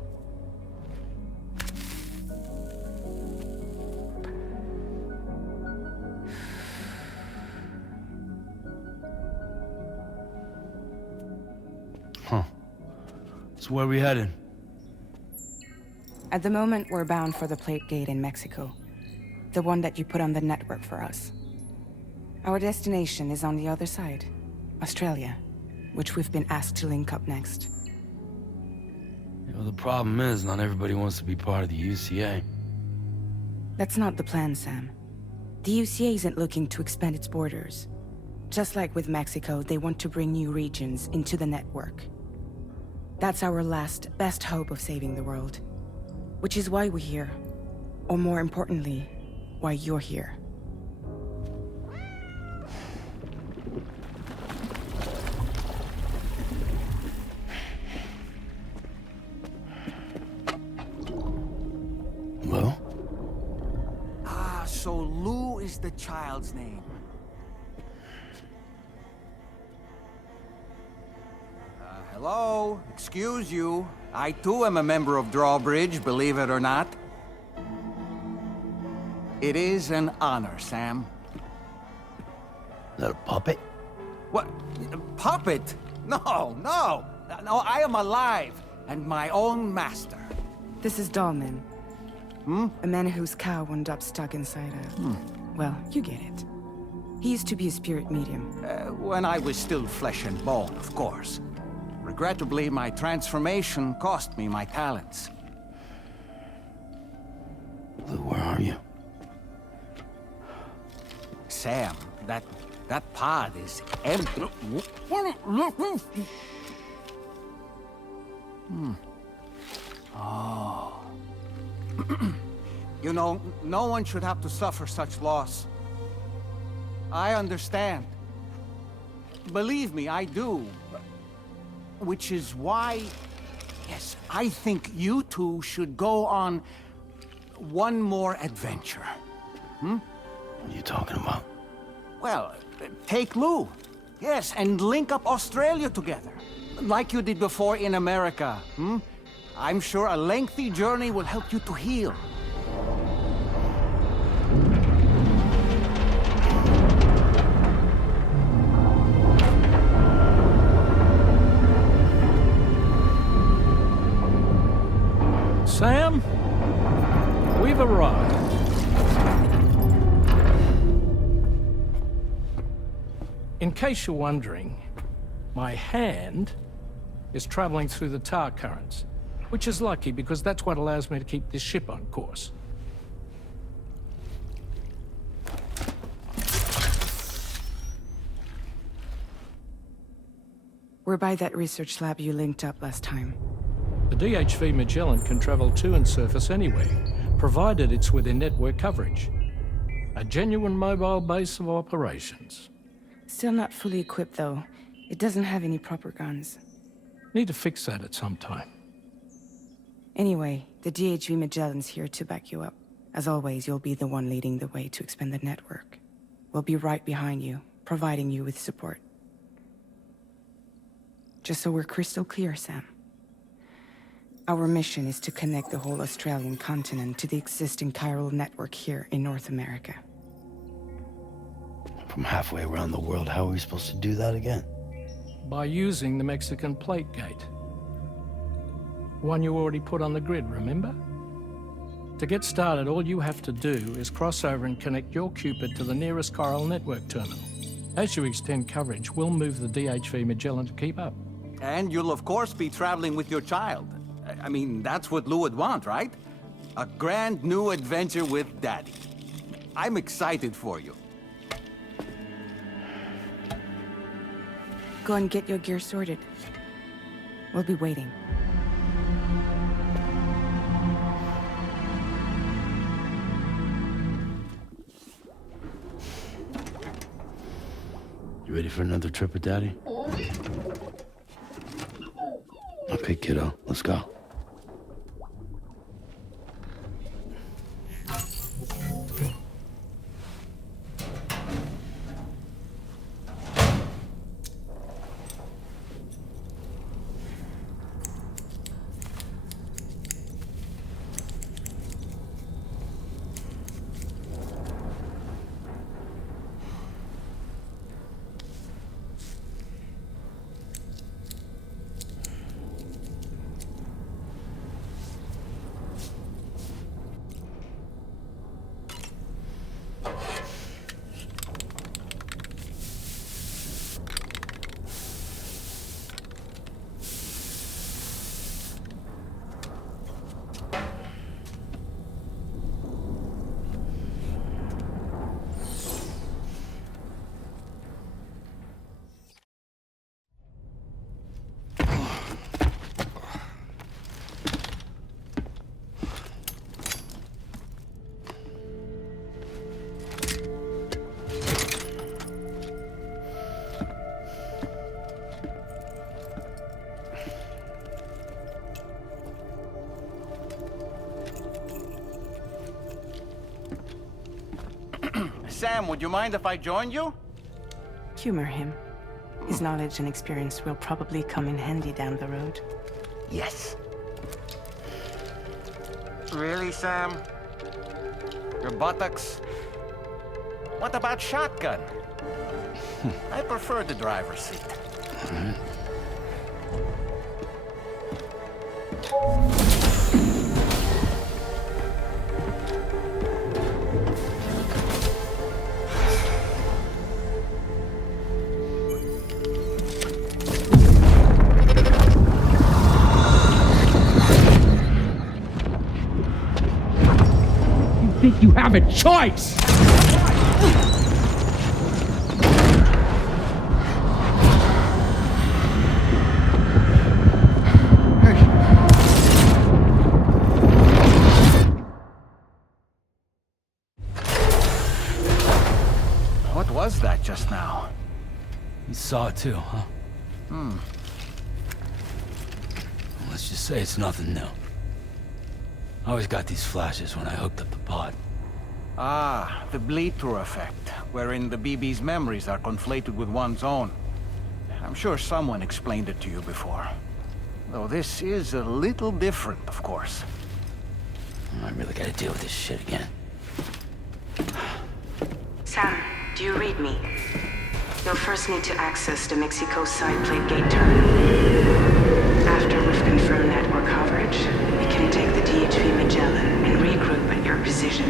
Huh. So where are we headed? At the moment, we're bound for the Plate Gate in Mexico. The one that you put on the network for us. Our destination is on the other side, Australia, which we've been asked to link up next. You know, the problem is, not everybody wants to be part of the UCA. That's not the plan, Sam. The UCA isn't looking to expand its borders. Just like with Mexico, they want to bring new regions into the network. That's our last, best hope of saving the world. Which is why we're here. Or more importantly, why you're here. Well? So Lou is the child's name. Hello? Excuse you. I too am a member of Drawbridge, believe it or not. It is an honor, Sam. Is that a puppet? What? A puppet? No, no! No, I am alive, and my own master. This is Dahlman. A man whose cow wound up stuck inside a... Well, you get it. He used to be a spirit medium. When I was still flesh and bone, of course. Regrettably, my transformation cost me my talents. Lou, where are you? Sam, that pod is empty. Oh. You know, no one should have to suffer such loss. I understand. Believe me, I do. Which is why, yes, I think you two should go on one more adventure. What are you talking about? Well, take Lou. Yes, and link up Australia together. Like you did before in America. I'm sure a lengthy journey will help you to heal. Sam, we've arrived. In case you're wondering, my hand is traveling through the tar currents, which is lucky because that's what allows me to keep this ship on course. We're by that research lab you linked up last time. The DHV Magellan can travel to and surface anywhere, provided it's within network coverage. A genuine mobile base of operations. Still not fully equipped, though. It doesn't have any proper guns. Need to fix that at some time. Anyway, the DHV Magellan's here to back you up. As always, you'll be the one leading the way to expand the network. We'll be right behind you, providing you with support. Just so we're crystal clear, Sam. Our mission is to connect the whole Australian continent to the existing chiral network here in North America. From halfway around the world, how are we supposed to do that again? By using the Mexican Plate Gate. One you already put on the grid, remember? To get started, all you have to do is cross over and connect your Cupid to the nearest chiral network terminal. As you extend coverage, we'll move the DHV Magellan to keep up. And you'll of course be traveling with your child. I mean, that's what Lou would want, right? A grand new adventure with Daddy. I'm excited for you. Go and get your gear sorted. We'll be waiting. You ready for another trip with Daddy? Okay, kiddo, let's go. Sam, would you mind if I joined you? Humor him. His knowledge and experience will probably come in handy down the road. Yes. Really, Sam? Your buttocks? What about shotgun? I prefer the driver's seat. You think you have a choice? What was that just now? You saw it too, huh? Hmm. Let's just say it's nothing new. I always got these flashes when I hooked up the pod. Ah, the bleed-through effect, wherein the BB's memories are conflated with one's own. I'm sure someone explained it to you before. Though this is a little different, of course. I really gotta deal with this shit again. Sam, do you read me? You'll first need to access the Mexico side plate gate terminal. After we've confirmed network coverage, we can take the DHV Magellan and regroup at your position.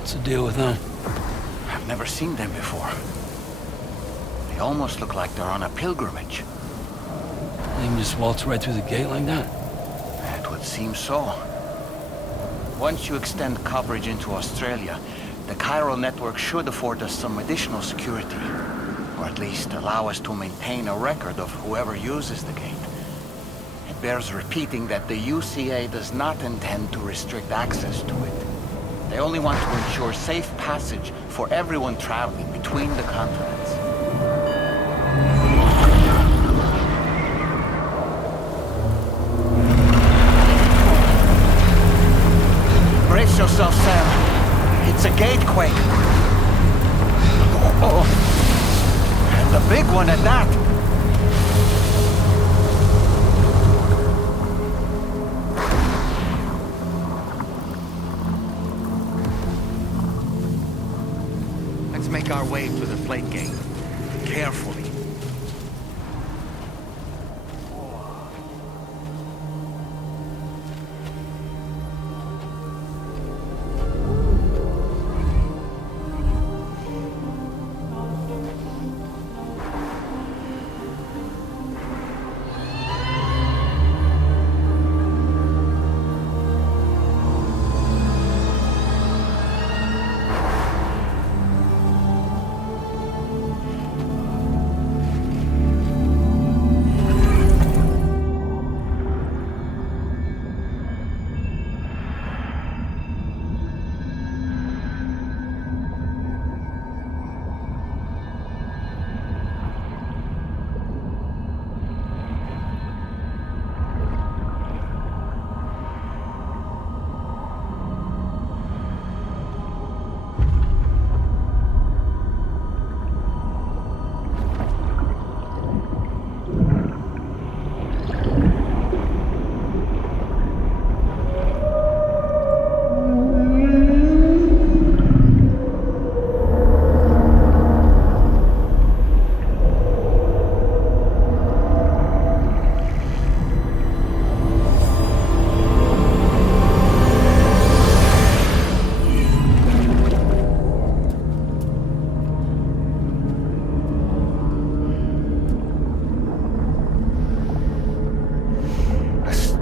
What's the deal with them? I've never seen them before. They almost look like they're on a pilgrimage. They can just waltz right through the gate like that? It would seem so. Once you extend coverage into Australia, the chiral network should afford us some additional security. Or at least allow us to maintain a record of whoever uses the gate. It bears repeating that the UCA does not intend to restrict access to it. They only want to ensure safe passage for everyone traveling between the continents. Brace yourself, Sam. It's a gatequake. Oh, and a big one at that. Let's make our way to the plate gate. Carefully.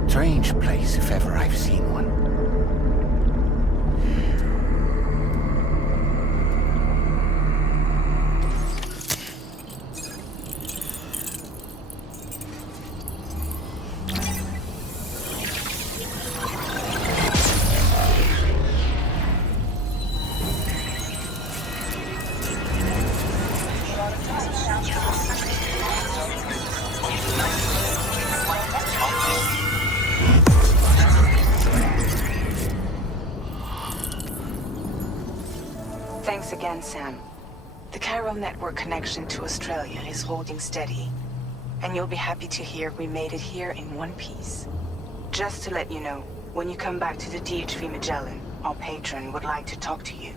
Strange place, if ever I've seen one. Thanks again, Sam. The chiral network connection to Australia is holding steady. And you'll be happy to hear we made it here in one piece. Just to let you know, when you come back to the DHV Magellan, our patron would like to talk to you.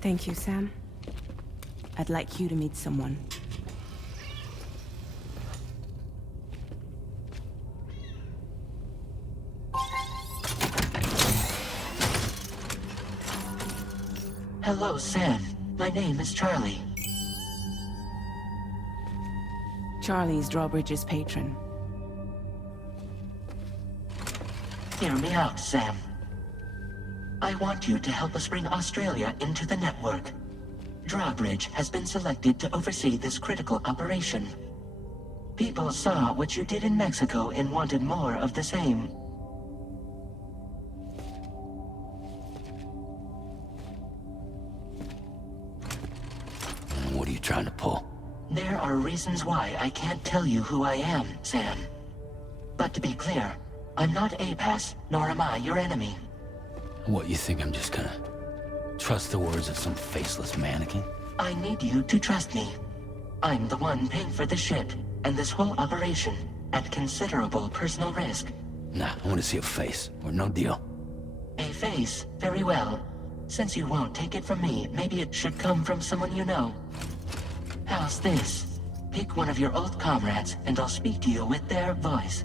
Thank you, Sam. I'd like you to meet someone. Hello, Sam. My name is Charlie. Charlie's Drawbridge's patron. Hear me out, Sam. I want you to help us bring Australia into the network. Drawbridge has been selected to oversee this critical operation. People saw what you did in Mexico and wanted more of the same. What are you trying to pull? There are reasons why I can't tell you who I am, Sam. But to be clear, I'm not APAS, nor am I your enemy. What, you think I'm just gonna trust the words of some faceless mannequin? I need you to trust me. I'm the one paying for the ship and this whole operation at considerable personal risk. Nah, I want to see a face, or no deal. A face? Very well. Since you won't take it from me, maybe it should come from someone you know. How's this? Pick one of your old comrades, and I'll speak to you with their voice.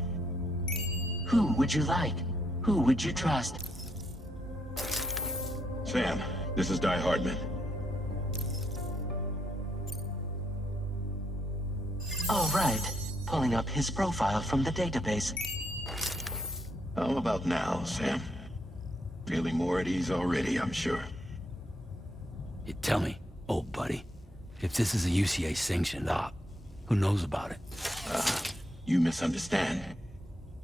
Who would you like? Who would you trust? Sam, this is Die Hardman. All right. Pulling up his profile from the database. How about now, Sam? Feeling more at ease already, I'm sure. You tell me, old buddy, if this is a UCA sanctioned op, who knows about it? You misunderstand.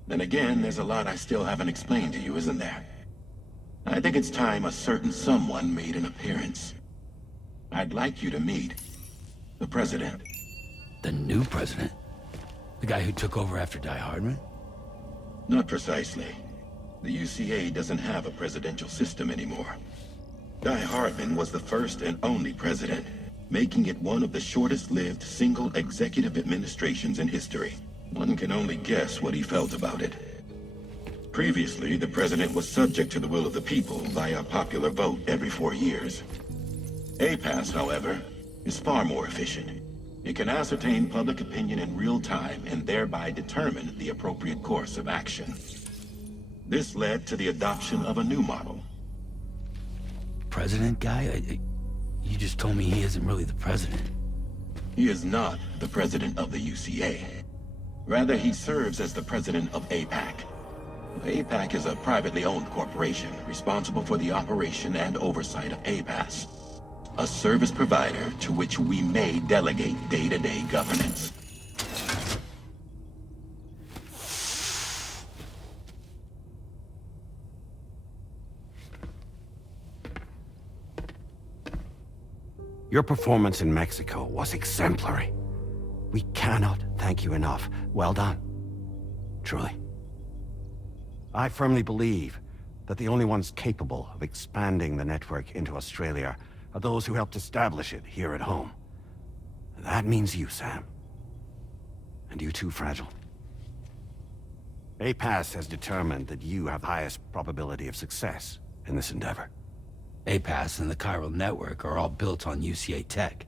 Then again, there's a lot I still haven't explained to you, isn't there? I think it's time a certain someone made an appearance. I'd like you to meet the President. The new president? The guy who took over after Die Hardman? Not precisely. The UCA doesn't have a presidential system anymore. Die Hardman was the first and only president, making it one of the shortest-lived single executive administrations in history. One can only guess what he felt about it. Previously, the president was subject to the will of the people via popular vote every 4 years. APAS, however, is far more efficient. It can ascertain public opinion in real time and thereby determine the appropriate course of action. This led to the adoption of a new model. President guy? You just told me he isn't really the president. He is not the president of the UCA. Rather, he serves as the president of APAC. APAC is a privately owned corporation responsible for the operation and oversight of APAS, a service provider to which we may delegate day-to-day governance. Your performance in Mexico was exemplary. We cannot thank you enough. Well done. Truly. I firmly believe that the only ones capable of expanding the network into Australia are those who helped establish it here at home. That means you, Sam. And you too, Fragile. APAS has determined that you have the highest probability of success in this endeavor. APAS and the chiral network are all built on UCA tech.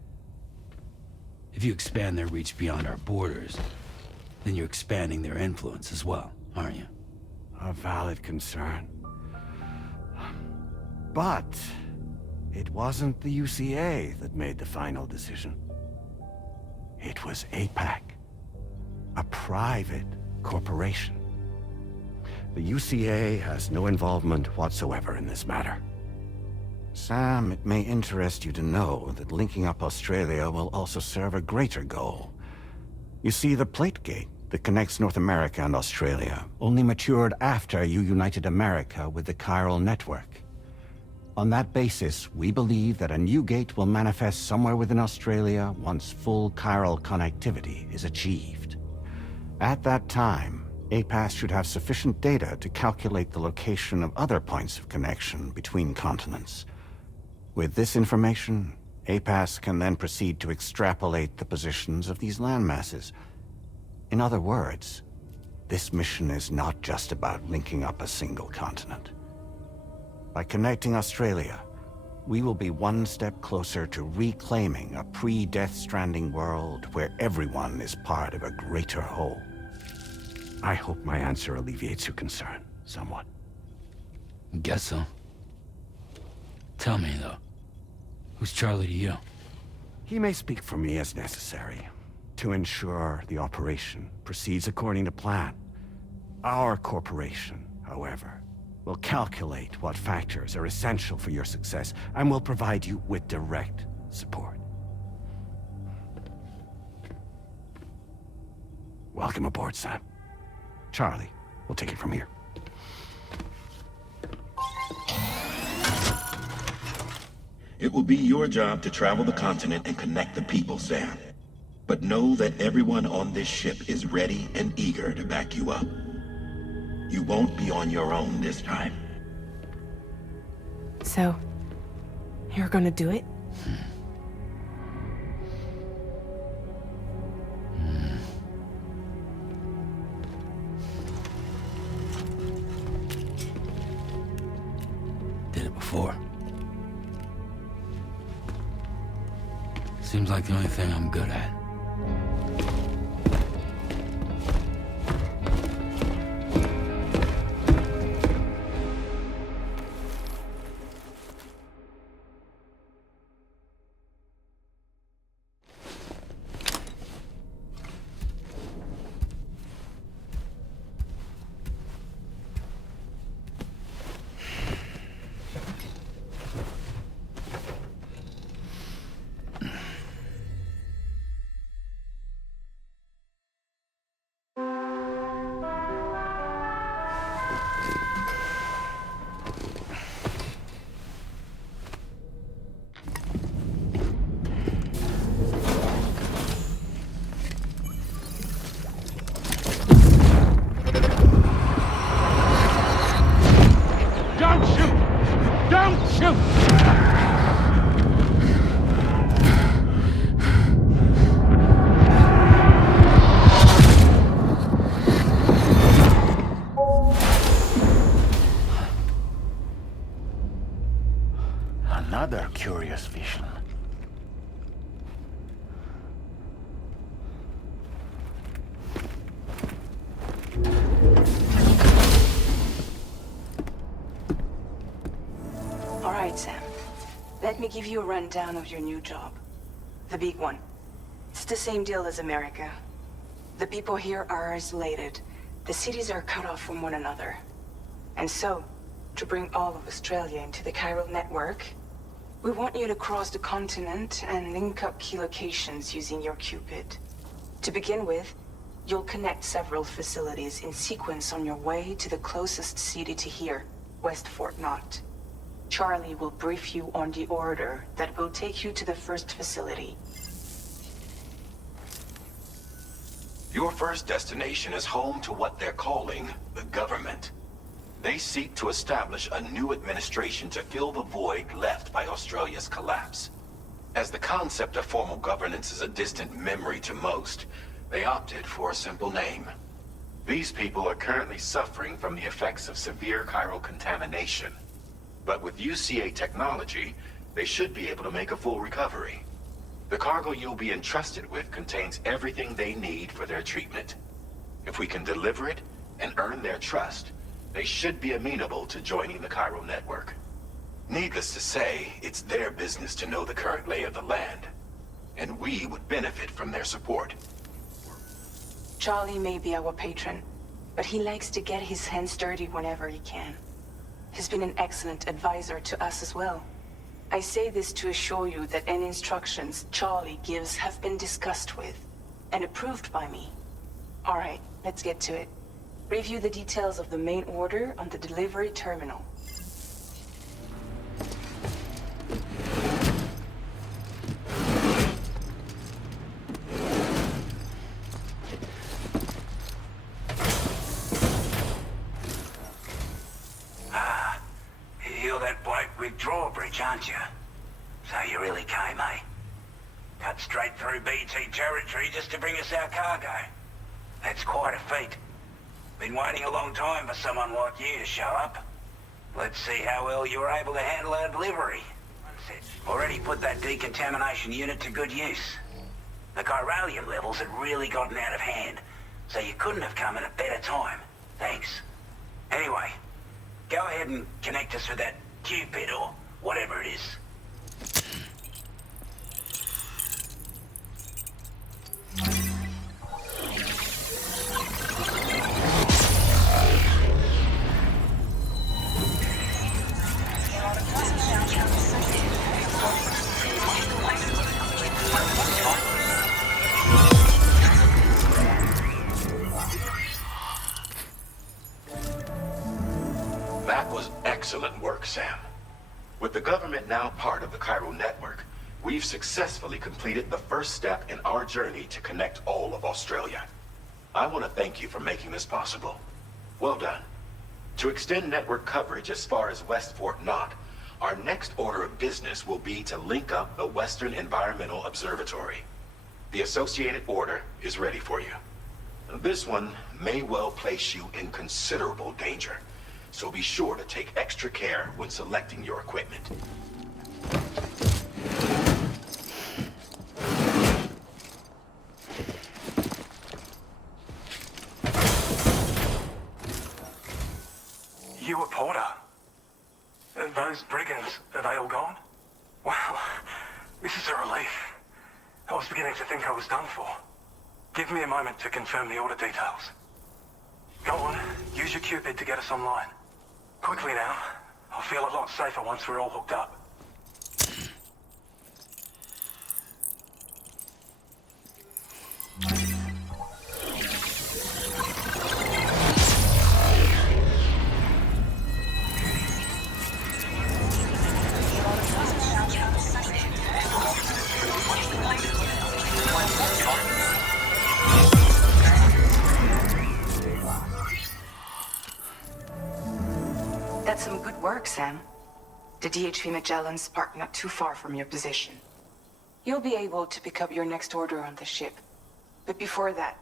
If you expand their reach beyond our borders, then you're expanding their influence as well, aren't you? A valid concern. But it wasn't the UCA that made the final decision. It was APAC, a private corporation. The UCA has no involvement whatsoever in this matter. Sam, it may interest you to know that linking up Australia will also serve a greater goal. You see, the plate gate that connects North America and Australia only matured after you united America with the chiral network. On that basis, we believe that a new gate will manifest somewhere within Australia once full chiral connectivity is achieved. At that time, APAS should have sufficient data to calculate the location of other points of connection between continents. With this information, APAS can then proceed to extrapolate the positions of these landmasses. In other words, this mission is not just about linking up a single continent. By connecting Australia, we will be one step closer to reclaiming a pre-Death Stranding world where everyone is part of a greater whole. I hope my answer alleviates your concern somewhat. Guess so. Tell me, though, who's Charlie to you? He may speak for me as necessary, to ensure the operation proceeds according to plan. Our corporation, however, will calculate what factors are essential for your success and will provide you with direct support. Welcome aboard, Sam. Charlie, we'll take it from here. It will be your job to travel the continent and connect the people, Sam. But know that everyone on this ship is ready and eager to back you up. You won't be on your own this time. So, you're gonna do it? Did it before. Seems like the only thing I'm good at. Another curious vision. All right, Sam. Let me give you a rundown of your new job. The big one. It's the same deal as America. The people here are isolated. The cities are cut off from one another. And so, to bring all of Australia into the chiral network, we want you to cross the continent and link up key locations using your Cupid. To begin with, you'll connect several facilities in sequence on your way to the closest city to here, West Fort Knott. Charlie will brief you on the order that will take you to the first facility. Your first destination is home to what they're calling the government. They seek to establish a new administration to fill the void left by Australia's collapse. As the concept of formal governance is a distant memory to most, they opted for a simple name. These people are currently suffering from the effects of severe chiral contamination. But with UCA technology, they should be able to make a full recovery. The cargo you'll be entrusted with contains everything they need for their treatment. If we can deliver it and earn their trust, they should be amenable to joining the chiral network. Needless to say, it's their business to know the current lay of the land, and we would benefit from their support. Charlie may be our patron, but he likes to get his hands dirty whenever he can. He's been an excellent advisor to us as well. I say this to assure you that any instructions Charlie gives have been discussed with and approved by me. All right, let's get to it. Review the details of the main order on the delivery terminal. You're that bloke with drawbridge, aren't you? So you really came, eh? Cut straight through BT territory just to bring us our cargo. That's quite a feat. Been waiting a long time for someone like you to show up. Let's see how well you were able to handle our delivery. Already put that decontamination unit to good use. The chiralium levels had really gotten out of hand, so you couldn't have come at a better time. Thanks. Anyway, go ahead and connect us with that Cupid or whatever it is. That was excellent work, Sam. With the government now part of the Cairo network, we've successfully completed the first step in our journey to connect all of Australia. I want to thank you for making this possible. Well done. To extend network coverage as far as West Fort Knott, our next order of business will be to link up the Western Environmental Observatory. The associated order is ready for you. This one may well place you in considerable danger, so be sure to take extra care when selecting your equipment. You a Porter? Those brigands, are they all gone? Wow, this is a relief. I was beginning to think I was done for. Give me a moment to confirm the order details. Go on, use your Cupid to get us online. Quickly now. I'll feel a lot safer once we're all hooked up. That's some good work, Sam. The DHV Magellan's parked not too far from your position. You'll be able to pick up your next order on the ship. But before that,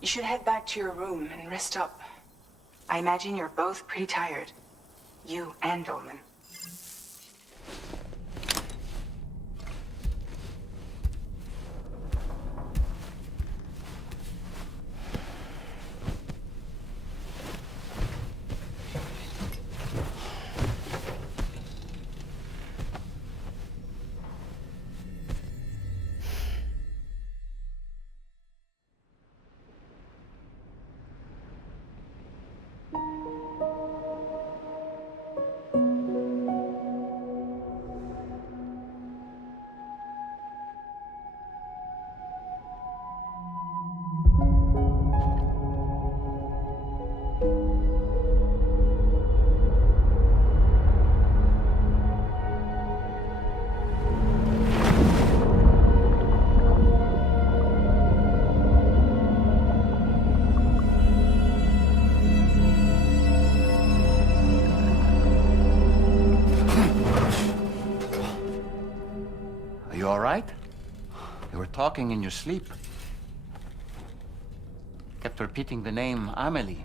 you should head back to your room and rest up. I imagine you're both pretty tired. You and Dolman. Talking in your sleep. Kept repeating the name Amelie.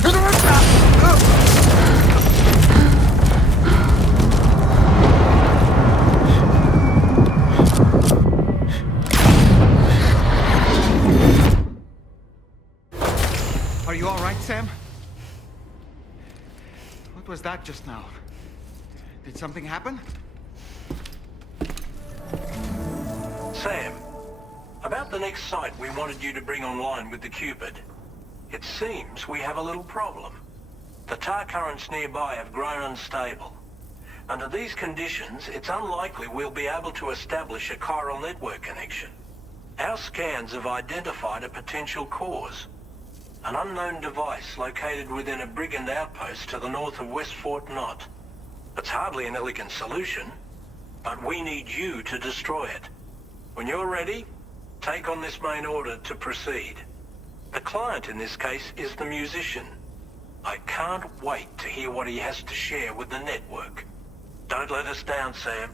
To the Are you all right, Sam? What was that just now? Did something happen? Sam, about the next site we wanted you to bring online with the Cupid. It seems we have a little problem. The tar currents nearby have grown unstable. Under these conditions, it's unlikely we'll be able to establish a chiral network connection. Our scans have identified a potential cause. An unknown device located within a brigand outpost to the north of West Fort Knott. It's hardly an elegant solution, but we need you to destroy it. When you're ready, take on this main order to proceed. The client in this case is the musician. I can't wait to hear what he has to share with the network. Don't let us down, Sam.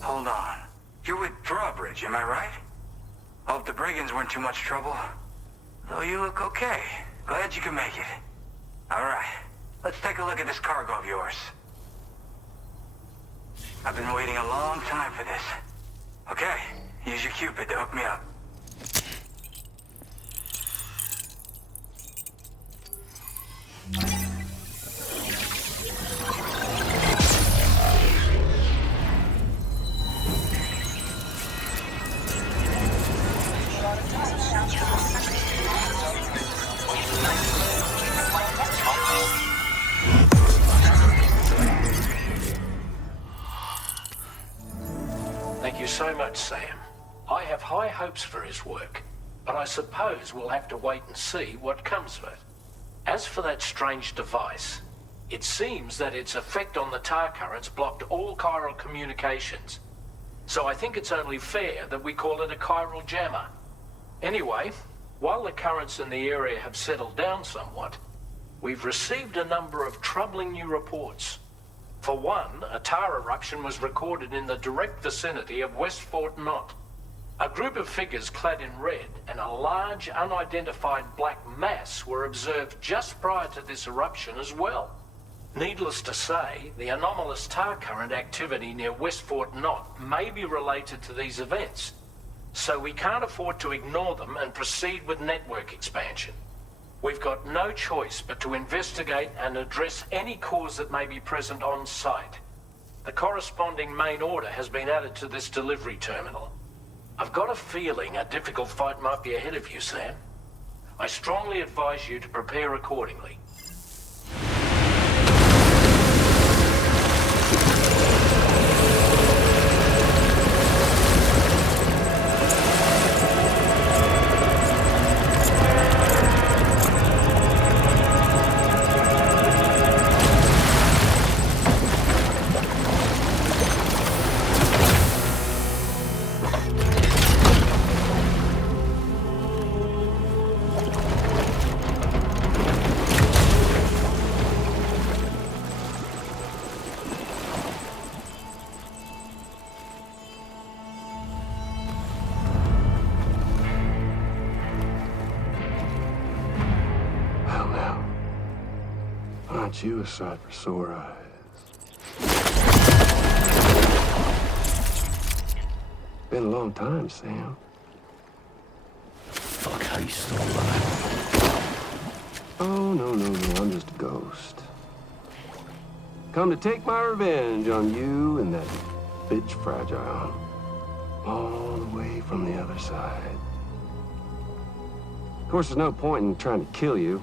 Hold on. You're with Drawbridge, am I right? Hope the brigands weren't too much trouble. Though you look okay. Glad you can make it. All right. Let's take a look at this cargo of yours. I've been waiting a long time for this. Okay, use your Cupid to hook me up. Thank you so much, Sam. I have high hopes for his work, but I suppose we'll have to wait and see what comes of it. As for that strange device, it seems that its effect on the tar currents blocked all chiral communications. So I think it's only fair that we call it a chiral jammer. Anyway, while the currents in the area have settled down somewhat, we've received a number of troubling new reports. For one, a tar eruption was recorded in the direct vicinity of West Fort Knott. A group of figures clad in red and a large unidentified black mass were observed just prior to this eruption as well. Needless to say, the anomalous tar current activity near West Fort Knott may be related to these events, so we can't afford to ignore them and proceed with network expansion. We've got no choice but to investigate and address any cause that may be present on site. The corresponding main order has been added to this delivery terminal. I've got a feeling a difficult fight might be ahead of you, Sam. I strongly advise you to prepare accordingly. Aren't you a sight for sore eyes? Been a long time, Sam. Fuck, how you still alive? Oh, no, I'm just a ghost. Come to take my revenge on you and that bitch Fragile. All the way from the other side. Of course, there's no point in trying to kill you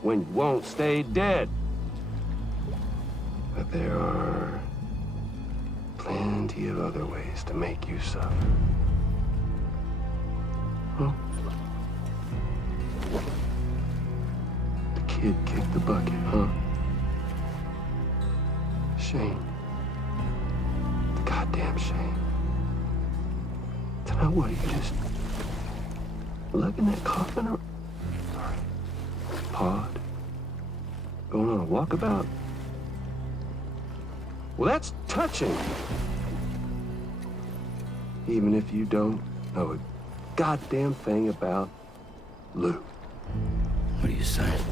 when you won't stay dead. But there are plenty of other ways to make you suffer. Huh? The kid kicked the bucket, huh? Shame. The goddamn shame. Tonight, what, are you just lugging that coffin or pod? Going on a walkabout? Well, that's touching. Even if you don't know a goddamn thing about Lou. What are you saying?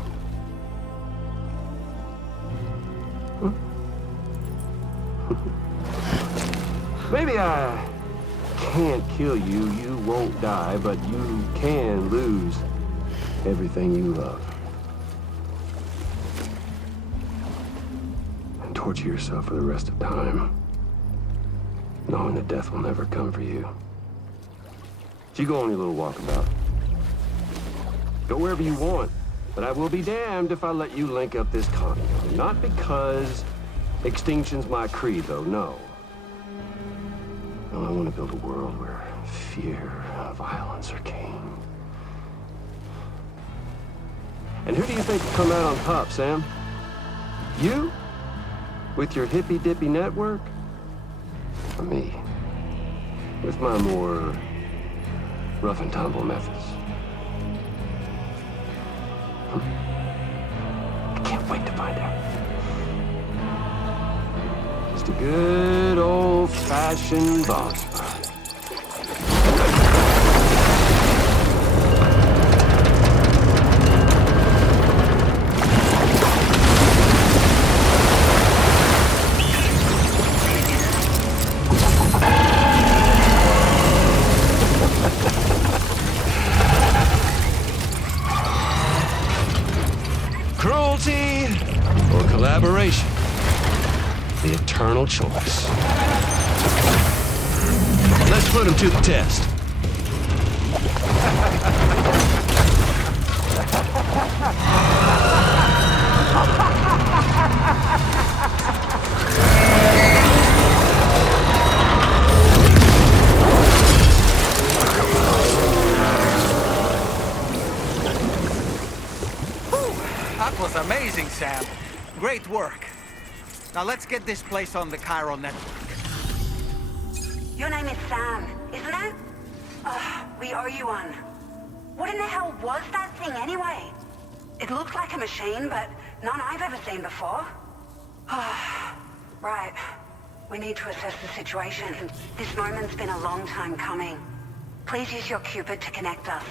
Maybe I can't kill you, you won't die, but you can lose everything you love. And torture yourself for the rest of time, knowing that death will never come for you. So you go on your little walkabout. Go wherever you want, but I will be damned if I let you link up this continent. Not because extinction's my creed, though, no. No, I want to build a world where fear and violence are king. And who do you think will come out on top, Sam? You? With your hippy-dippy network? Or me? With my more rough and tumble methods? I can't wait to find out. Just a good old-fashioned boss fight. Cruelty or collaboration? The eternal choice. Let's put him to the test. That was amazing, Sam. Great work. Now let's get this place on the Chiral network. Your name is Sam, isn't it? We owe you one. What in the hell was that thing anyway? It looked like a machine, but none I've ever seen before. Right. We need to assess the situation. This moment's been a long time coming. Please use your Cupid to connect us.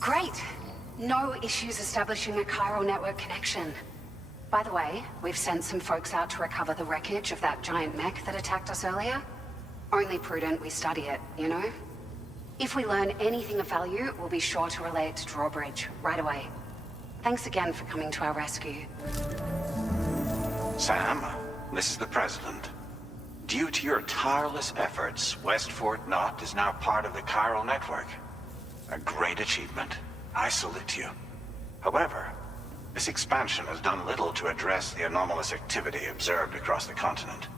Great. No issues establishing a chiral network connection. By the way, we've sent some folks out to recover the wreckage of that giant mech that attacked us earlier. Only prudent we study it, you know? If we learn anything of value, we'll be sure to relay it to Drawbridge right away. Thanks again for coming to our rescue. Sam, this is the President. Due to your tireless efforts, West Fort Knot is now part of the Chiral Network. A great achievement. I salute you. However, this expansion has done little to address the anomalous activity observed across the continent.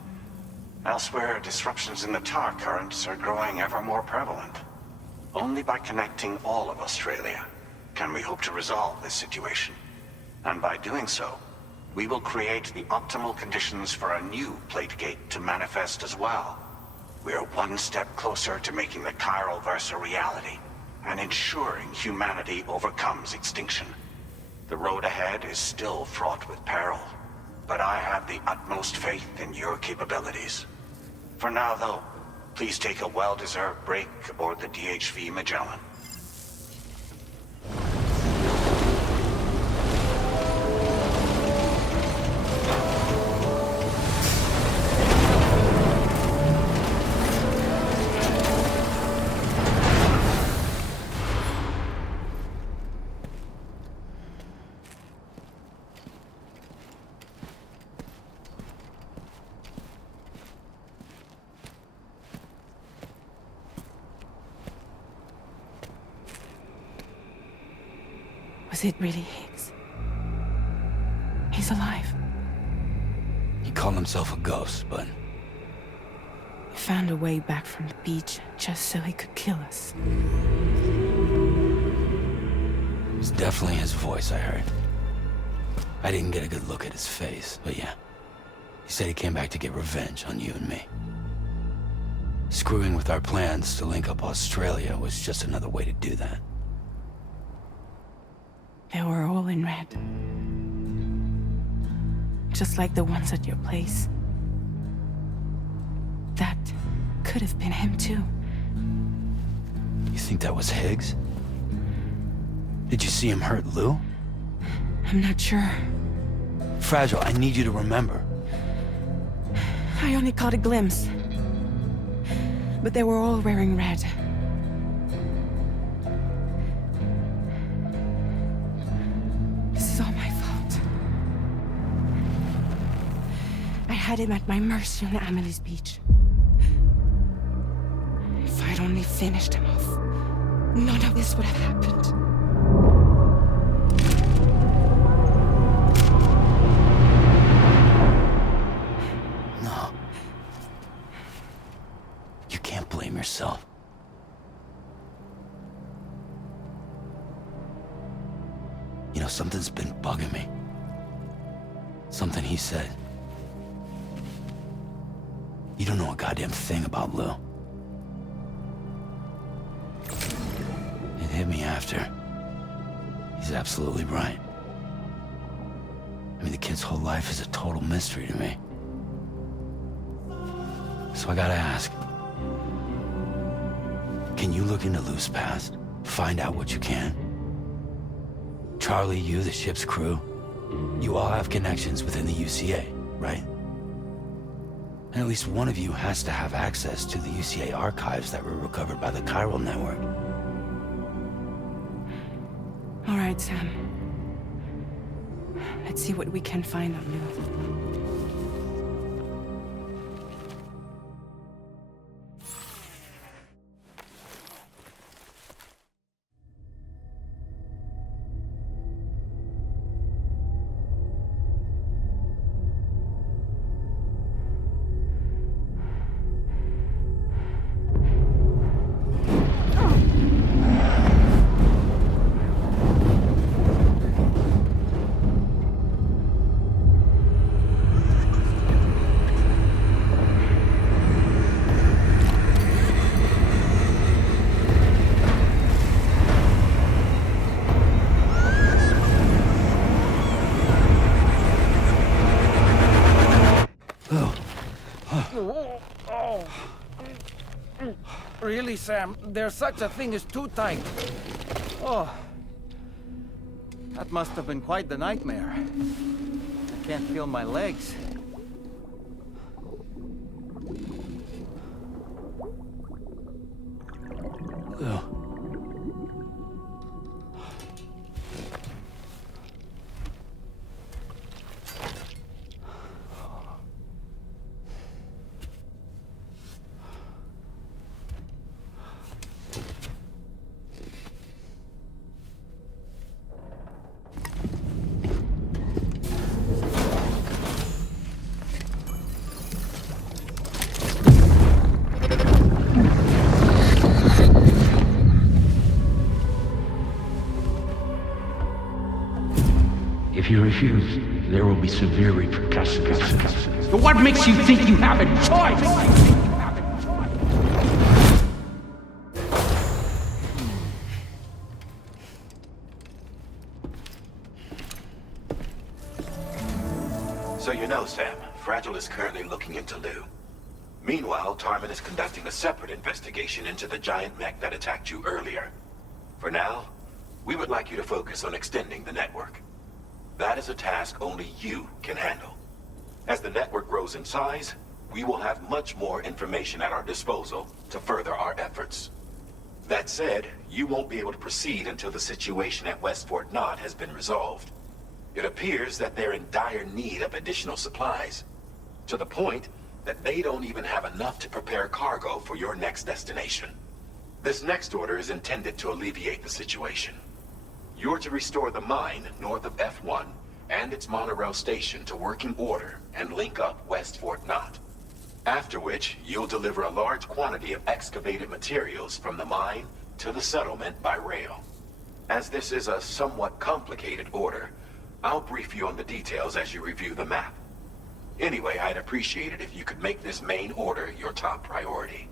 Elsewhere, disruptions in the tar currents are growing ever more prevalent. Only by connecting all of Australia can we hope to resolve this situation. And by doing so, we will create the optimal conditions for a new Plategate to manifest as well. We are one step closer to making the Chiral Verse a reality, and ensuring humanity overcomes extinction. The road ahead is still fraught with peril, but I have the utmost faith in your capabilities. For now, though, please take a well-deserved break aboard the DHV Magellan. Was it really Higgs? He's alive. He called himself a ghost, but He found a way back from the beach just so he could kill us. it was definitely his voice I heard. I didn't get a good look at his face, but yeah. He said he came back to get revenge on you and me. Screwing with our plans to link up Australia was just another way to do that. They were all in red. Just like the ones at your place. That could have been him too. You think that was Higgs? Did you see him hurt Lou? I'm not sure. Fragile, I need you to remember. I only caught a glimpse. But they were all wearing red. This is all my fault. I had him at my mercy on Amelie's beach. If I'd only finished him off, none of this would have happened. No. You can't blame yourself. You know, something's been bugging me. Something he said. You don't know a goddamn thing about Lou. It hit me after. He's absolutely right. I mean, the kid's whole life is a total mystery to me. So I gotta ask. Can you look into Lou's past? Find out what you can? Charlie, you, the ship's crew, you all have connections within the UCA, right? And at least one of you has to have access to the UCA archives that were recovered by the Chiral Network. All right, Sam. Let's see what we can find on Lou. Really, Sam? There's such a thing as too tight. Oh. That must have been quite the nightmare. I can't feel my legs. Lou. If you refuse, there will be severe repercussions. But what makes you think you have a choice? So you know, Sam, Fragile is currently looking into Lou. Meanwhile, Tarman is conducting a separate investigation into the giant mech that attacked you earlier. For now, we would like you to focus on extending the network. That is a task only you can handle. As the network grows in size, we will have much more information at our disposal to further our efforts. That said, you won't be able to proceed until the situation at West Fort Knott has been resolved. It appears that they're in dire need of additional supplies, to the point that they don't even have enough to prepare cargo for your next destination. This next order is intended to alleviate the situation. You're to restore the mine north of F1 and its monorail station to working order and link up West Fort Knott. After which, you'll deliver a large quantity of excavated materials from the mine to the settlement by rail. As this is a somewhat complicated order, I'll brief you on the details as you review the map. Anyway, I'd appreciate it if you could make this main order your top priority.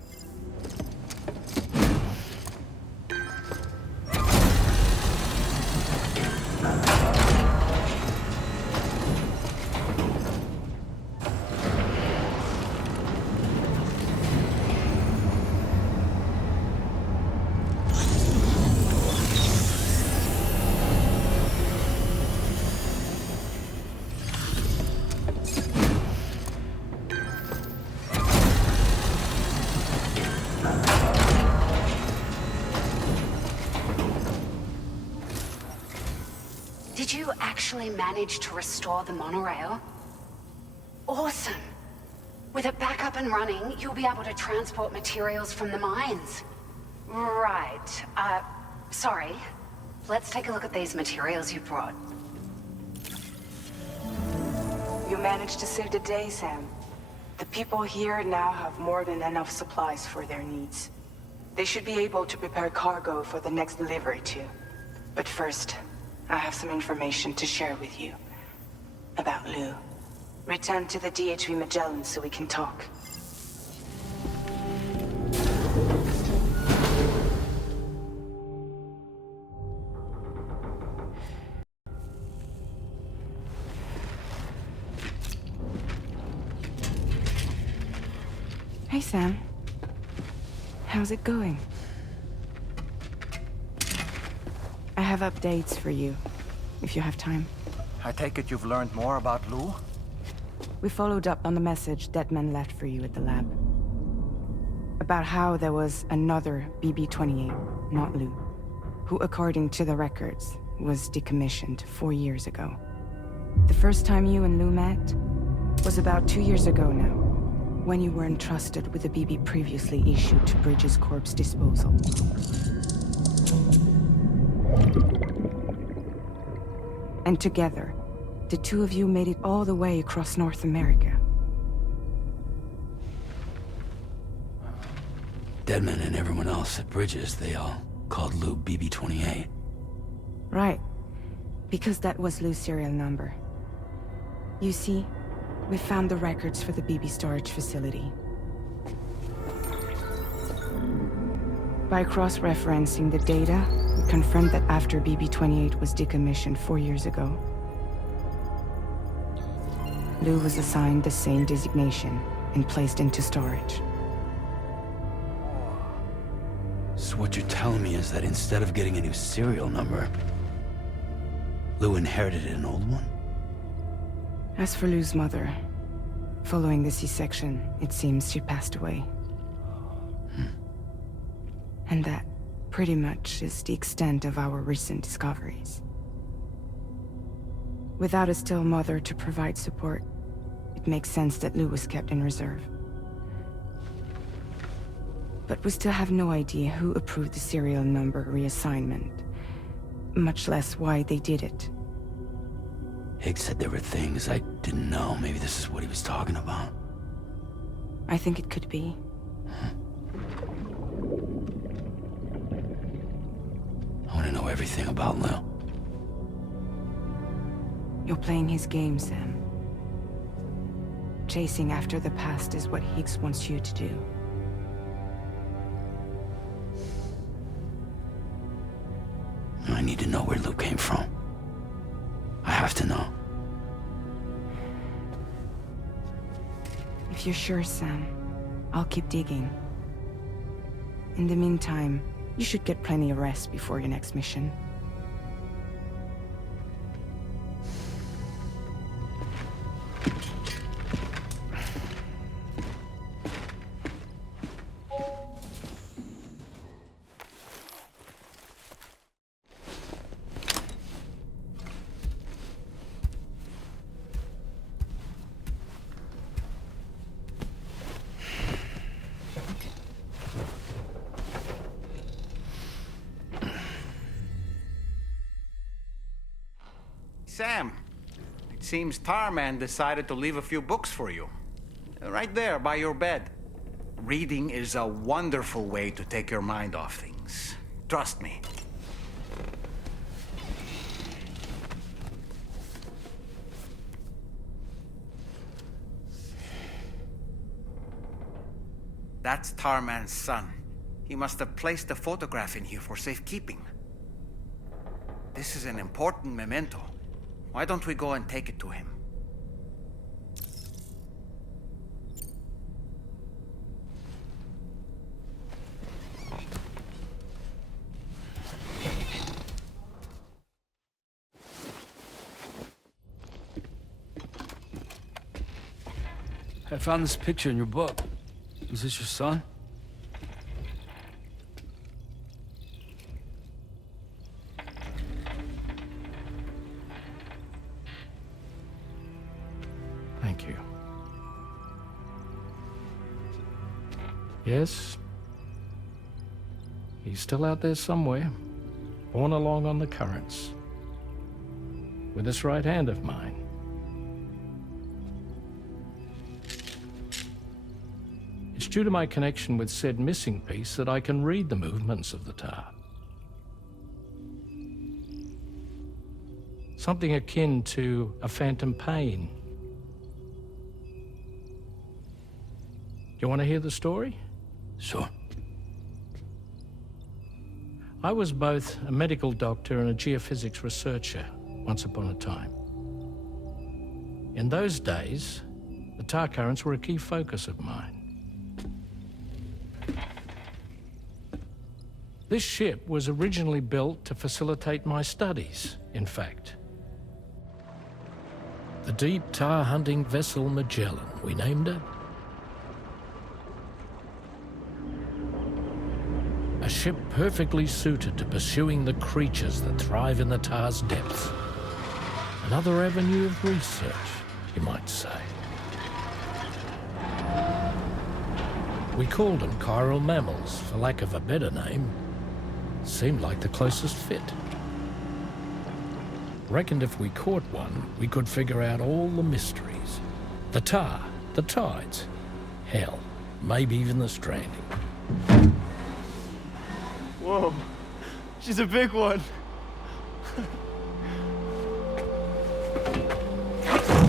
actually managed to restore the monorail? Awesome. With it back up and running, you'll be able to transport materials from the mines. Right. Sorry. Let's take a look at these materials you brought. You managed to save the day, Sam. The people here now have more than enough supplies for their needs. They should be able to prepare cargo for the next delivery too. But first, I have some information to share with you. About Lou. Return to the DHV Magellan so we can talk. Hey, Sam. How's it going? I have updates for you, if you have time. I take it you've learned more about Lou? We followed up on the message Deadman left for you at the lab. About how there was another BB-28, not Lou, who, according to the records, was decommissioned 4 years ago. The first time you and Lou met was about 2 years ago now, when you were entrusted with a BB previously issued to Bridges Corp's disposal. And together, the two of you made it all the way across North America. Deadman and everyone else at Bridges, they all called Lou BB-28. Right. Because that was Lou's serial number. You see, we found the records for the BB storage facility. By cross-referencing the data, we confirmed that after BB-28 was decommissioned 4 years ago, Lou was assigned the same designation and placed into storage. So what you're telling me is that instead of getting a new serial number, Lou inherited an old one? As for Lou's mother, following the C-section, it seems she passed away. And that, pretty much, is the extent of our recent discoveries. Without a still mother to provide support, it makes sense that Lou was kept in reserve. But we still have no idea who approved the serial number reassignment, much less why they did it. Higgs said there were things I didn't know. Maybe this is what he was talking about. I think it could be. I want to know everything about Lou. You're playing his game, Sam. Chasing after the past is what Higgs wants you to do. I need to know where Lou came from. I have to know. If you're sure, Sam, I'll keep digging. In the meantime, you should get plenty of rest before your next mission. Sam, it seems Tarman decided to leave a few books for you. Right there, by your bed. Reading is a wonderful way to take your mind off things. Trust me. That's Tarman's son. He must have placed a photograph in here for safekeeping. This is an important memento. Why don't we go and take it to him? I found this picture in your book. Is this your son? Yes. He's still out there somewhere, borne along on the currents, with this right hand of mine. It's due to my connection with said missing piece that I can read the movements of the tar. Something akin to a phantom pain. You want to hear the story? Sure. I was both a medical doctor and a geophysics researcher once upon a time. In those days, the tar currents were a key focus of mine. This ship was originally built to facilitate my studies, in fact. The deep tar hunting vessel Magellan, we named it. A ship perfectly suited to pursuing the creatures that thrive in the tar's depths. Another avenue of research, you might say. We called them chiral mammals, for lack of a better name. Seemed like the closest fit. Reckoned if we caught one, we could figure out all the mysteries. The tar, the tides, hell, maybe even the stranding. Whoa, she's a big one.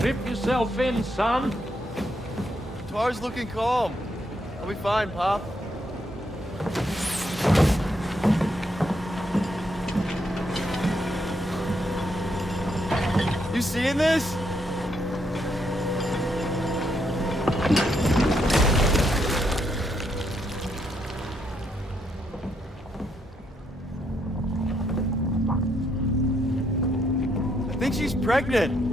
Dip yourself in, son. Tar's looking calm. I'll be fine, Pop. You seeing this? I think she's pregnant.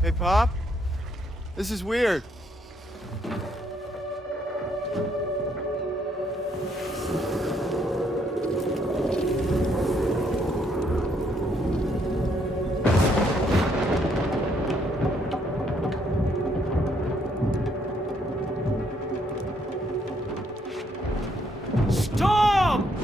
Hey, Pop. This is weird. Storm!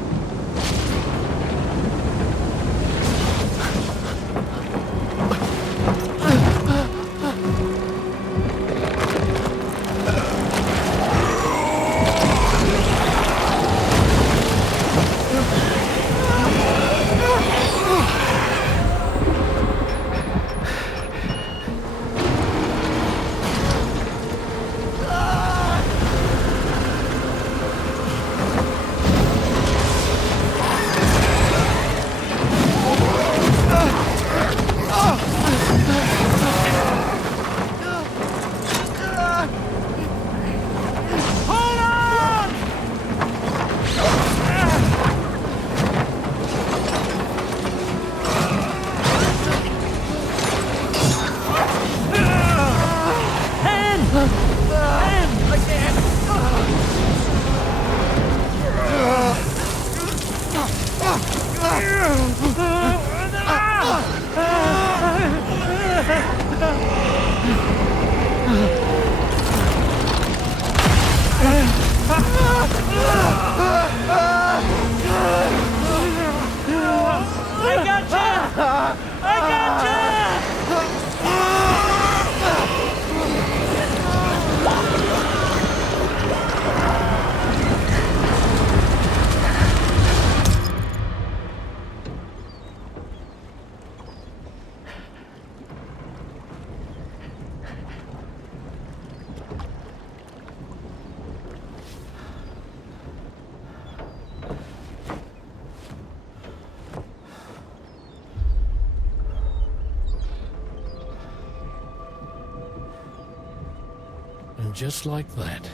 And just like that,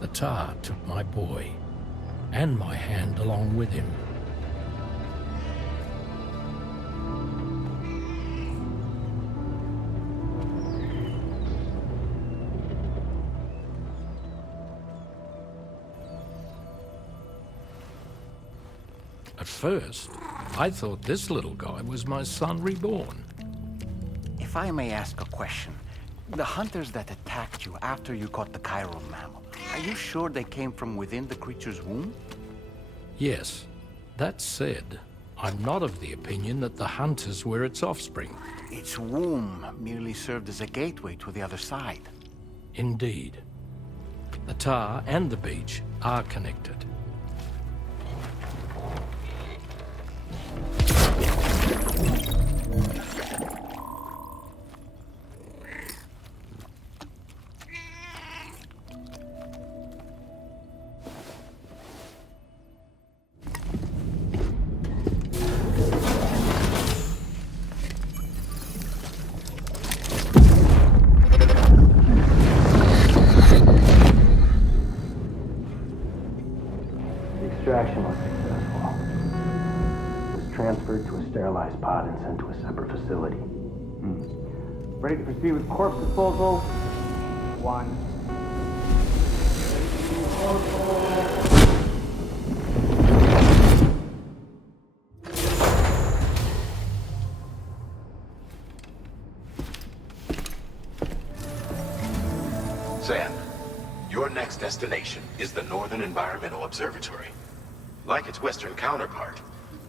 the tar took my boy, and my hand along with him. At first, I thought this little guy was my son reborn. If I may ask a question, the hunters that attacked you after you caught the chiral mammal, are you sure they came from within the creature's womb? Yes. That said, I'm not of the opinion that the hunters were its offspring. Its womb merely served as a gateway to the other side. Indeed. The tar and the beach are connected. Extraction was successful. It was transferred to a sterilized pod and sent to a separate facility. Ready to proceed with corpse disposal? 1. Sam, your next destination is the Northern Environmental Observatory. Like its Western counterpart,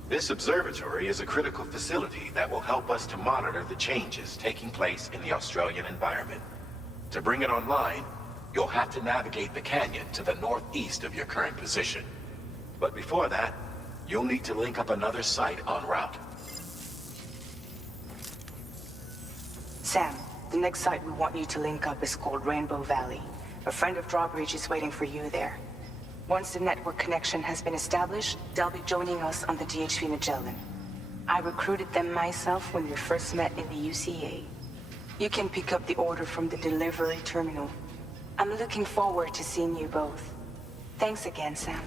this observatory is a critical facility that will help us to monitor the changes taking place in the Australian environment. To bring it online, you'll have to navigate the canyon to the northeast of your current position. But before that, you'll need to link up another site en route. Sam, the next site we want you to link up is called Rainbow Valley. A friend of Drawbridge is waiting for you there. Once the network connection has been established, they'll be joining us on the DHV Magellan. I recruited them myself when we first met in the UCA. You can pick up the order from the delivery terminal. I'm looking forward to seeing you both. Thanks again, Sam.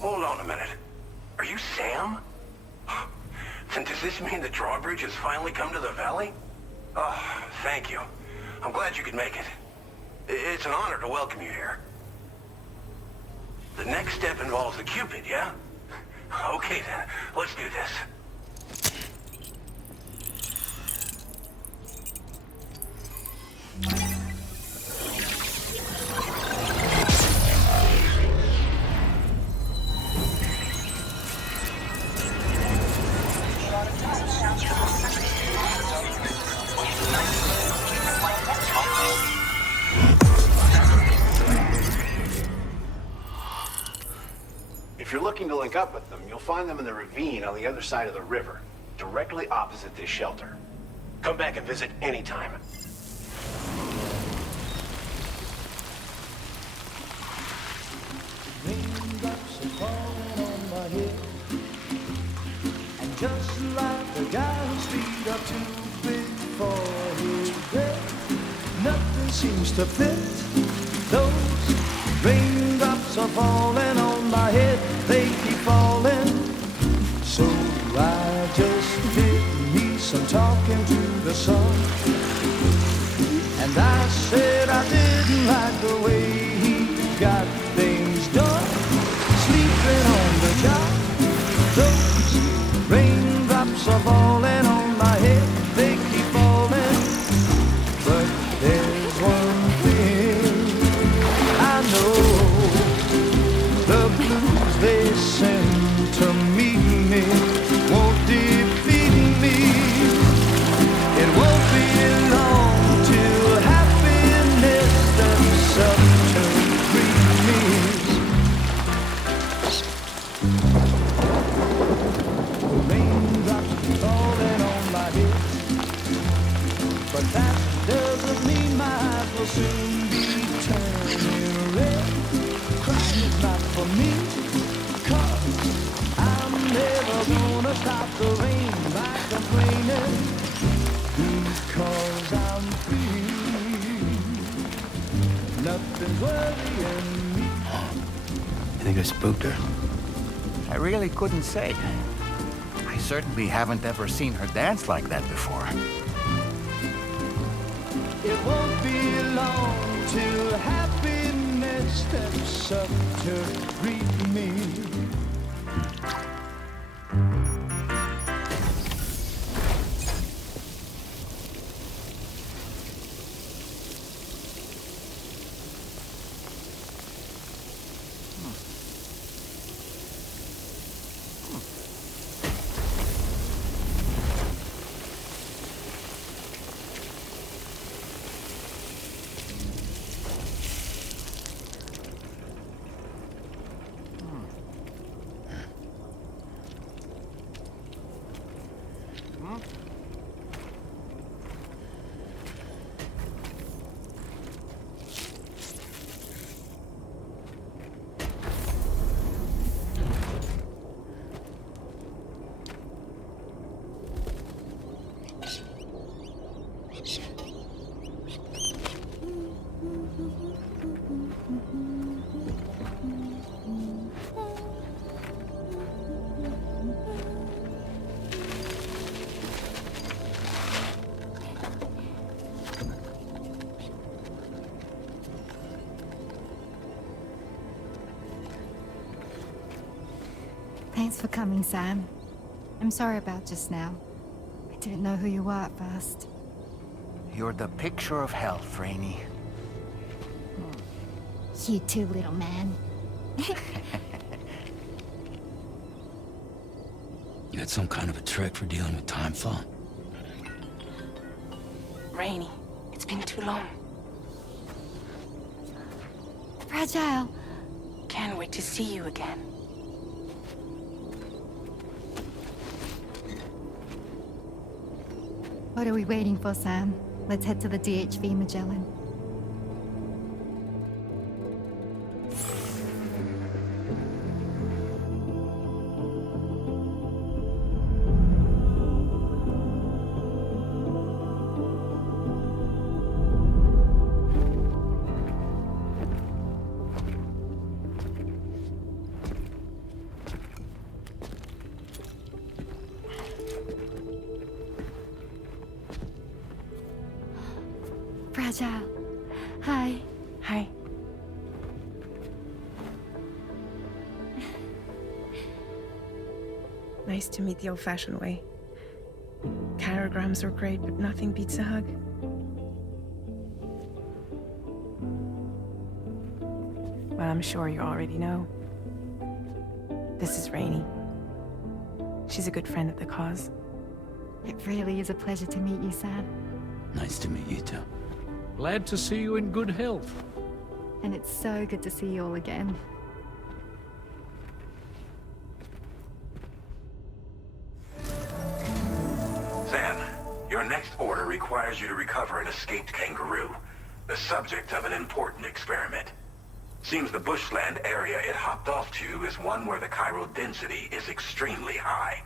Hold on a minute. Are you Sam? Then does this mean the drawbridge has finally come to the valley? Oh, thank you. I'm glad you could make it. It's an honor to welcome you here. The next step involves the Cupid, yeah? Okay then, let's do this. If you're looking to link up with them, you'll find them in the ravine on the other side of the river, directly opposite this shelter. Come back and visit anytime. Raindrops are falling on my head, and just like the guy whose feet are too big for his bed, nothing seems to fit. Those raindrops are falling on my head, they keep falling. So I just did me some talking to the sun, and I said I didn't like the way he got things done. Sleeping on the job, those raindrops are falling on my head, they keep falling. But there's one thing I know, the blues they send to meet me won't defeat me. It won't be long till happiness themselves to greet me. Raindrops falling on my head, but that doesn't mean my eyes will soon be turning red. Crying is not for me, 'cause I'm never gonna stop the rain by complaining, because I'm free. Nothing's worrying me. You think I spooked her? I really couldn't say. I I certainly haven't ever seen her dance like that before. It won't be long till happiness steps up to greet me. Thanks for coming, Sam. I'm sorry about just now. I didn't know who you were at first. You're the picture of health, Rainey. You too, little man. You had some kind of a trick for dealing with timefall? Rainey, it's been too long. Fragile. Can't wait to see you again. What are we waiting for, Sam? Let's head to the DHV Magellan. Fragile. Hi. Hi. Nice to meet the old-fashioned way. Carograms are great, but nothing beats a hug. Well, I'm sure you already know. This is Rainey. She's a good friend of the cause. It really is a pleasure to meet you, Sam. Nice to meet you too. Glad to see you in good health. And it's so good to see you all again. Sam, your next order requires you to recover an escaped kangaroo, the subject of an important experiment. Seems the bushland area it hopped off to is one where the chiral density is extremely high,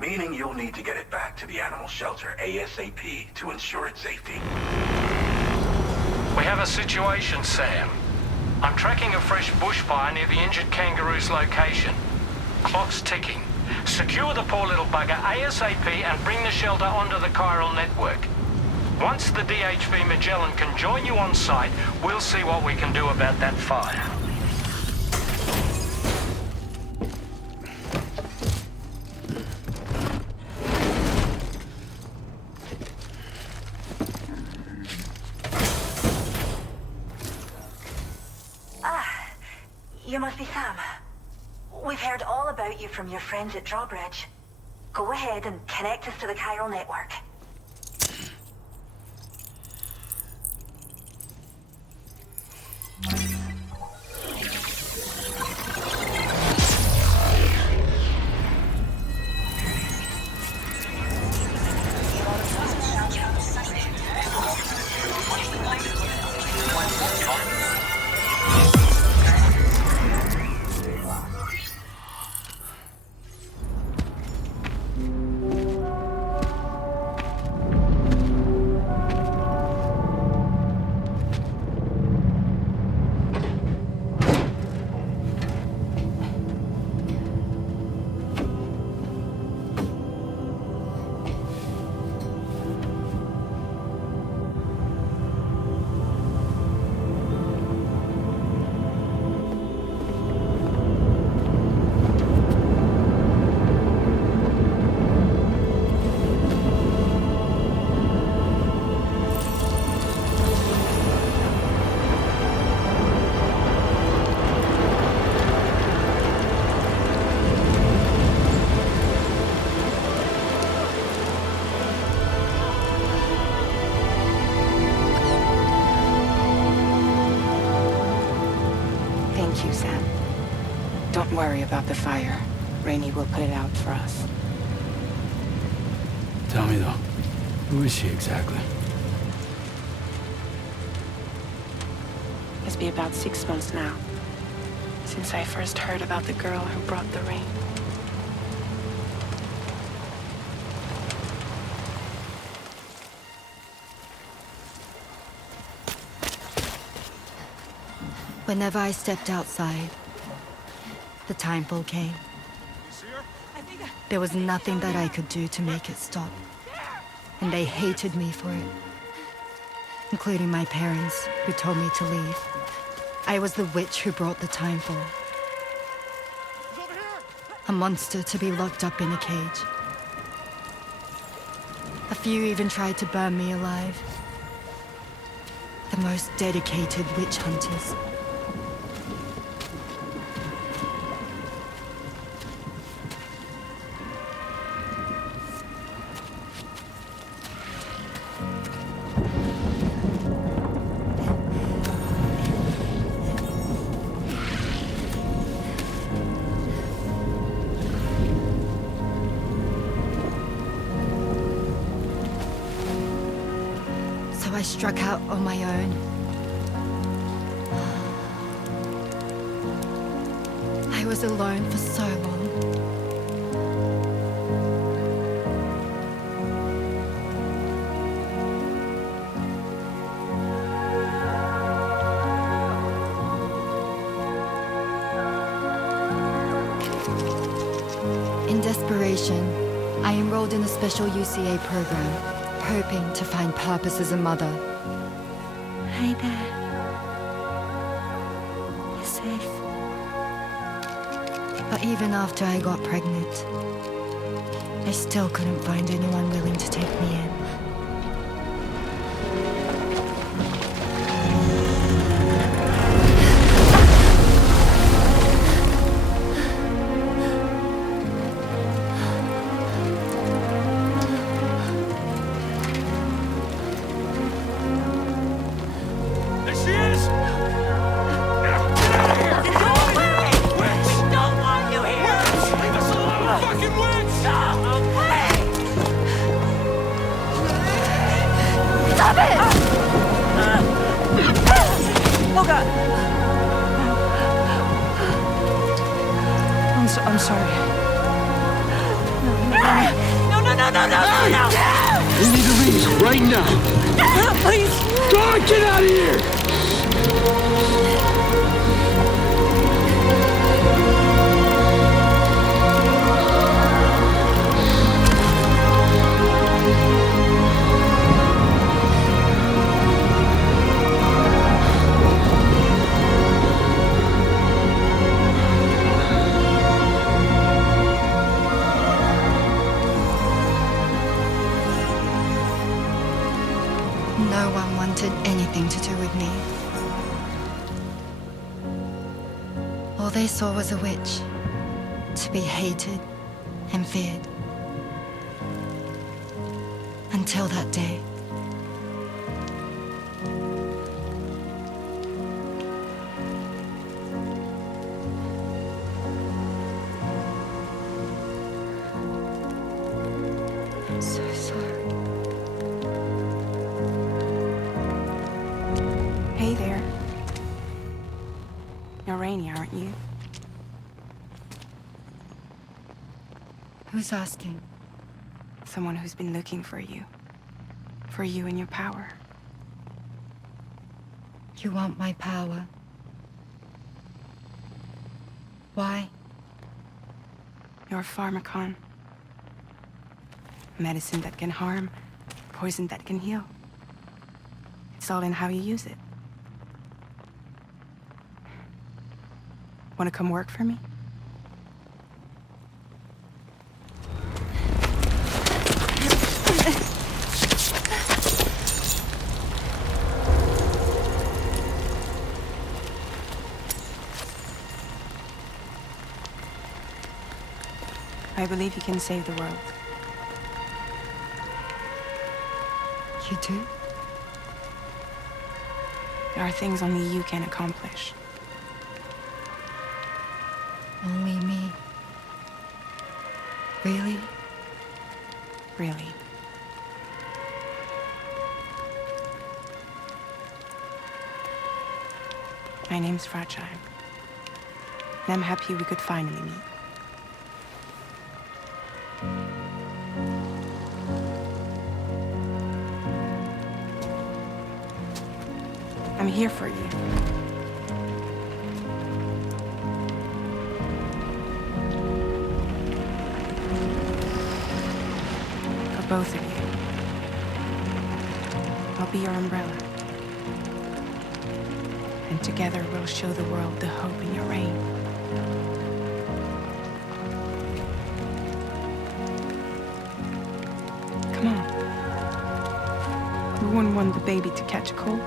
meaning you'll need to get it back to the animal shelter ASAP to ensure its safety. We have a situation, Sam. I'm tracking a fresh bushfire near the injured kangaroo's location. Clock's ticking. Secure the poor little bugger ASAP and bring the shelter onto the chiral network. Once the DHV Magellan can join you on site, we'll see what we can do about that fire. You must be Sam. We've heard all about you from your friends at Drawbridge. Go ahead and connect us to the chiral network. Don't worry about the fire. Rainey will put it out for us. Tell me though, who is she exactly? It's been about 6 months now, since I first heard about the girl who brought the rain. Whenever I stepped outside, the timefall came. There was nothing that I could do to make it stop. And they hated me for it. Including my parents, who told me to leave. I was the witch who brought the timefall. A monster to be locked up in a cage. A few even tried to burn me alive. The most dedicated witch hunters. I struck out on my own. I was alone for so long. In desperation, I enrolled in a special UCA program. Hoping to find purpose as a mother. Hi there. You're safe. But even after I got pregnant, I still couldn't find anyone willing to take me in. I'm sorry. No! We need to leave right now. Please! God, get out of here! No one wanted anything to do with me. All they saw was a witch, to be hated and feared. Until that day. I'm so sorry. Hey there. You're Rainey, aren't you? Who's asking? Someone who's been looking for you. For you and your power. You want my power? Why? You're a pharmacon. Medicine that can harm, poison that can heal. It's all in how you use it. Want to come work for me? I believe you can save the world. You do? There are things only you can accomplish. Only me. Really? Really. My name's Fragile. And I'm happy we could finally meet. I'm here for you. For both of you. I'll be your umbrella. And together we'll show the world the hope in your reign. Come on. We wouldn't want the baby to catch a cold.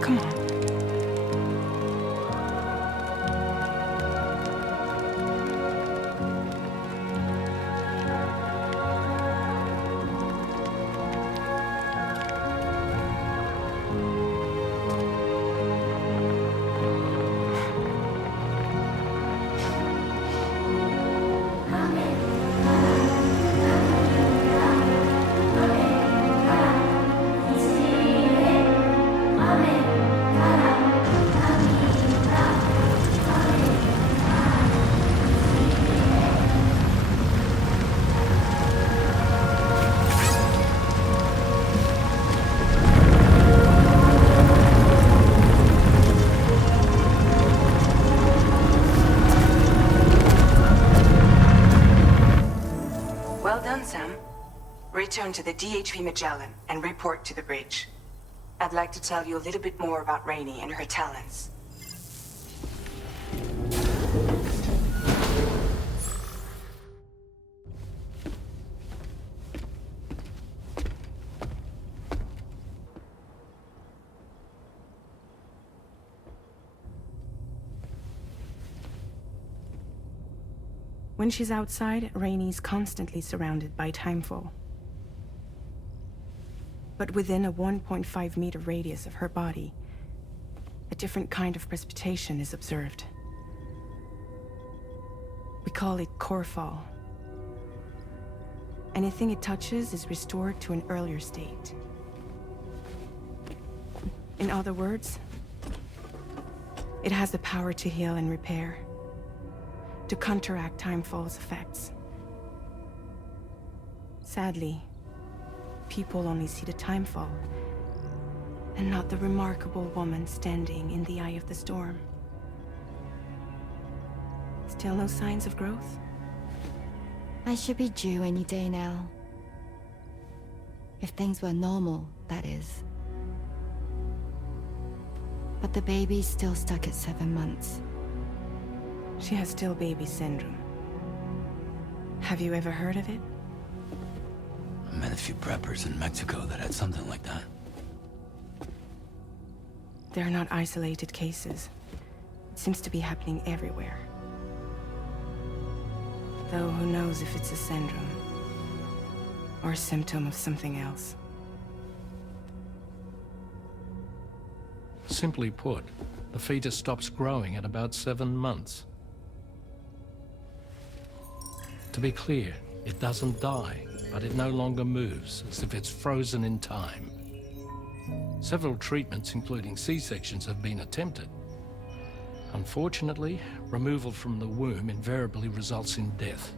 Come on. Return to the DHV Magellan and report to the bridge. I'd like to tell you a little bit more about Rainey and her talents. When she's outside, Rainey's constantly surrounded by timefall. But within a 1.5-meter radius of her body, a different kind of precipitation is observed. We call it core fall. Anything it touches is restored to an earlier state. In other words, it has the power to heal and repair, to counteract timefall's effects. Sadly, people only see the timefall, and not the remarkable woman standing in the eye of the storm. Still no signs of growth? I should be due any day now. If things were normal, that is. But the baby's still stuck at 7 months. She has still baby syndrome. Have you ever heard of it? I met a few preppers in Mexico that had something like that. They're not isolated cases. It seems to be happening everywhere. Though who knows if it's a syndrome or a symptom of something else. Simply put, the fetus stops growing at about 7 months. To be clear, it doesn't die, but it no longer moves, as if it's frozen in time. Several treatments, including C-sections, have been attempted. Unfortunately, removal from the womb invariably results in death.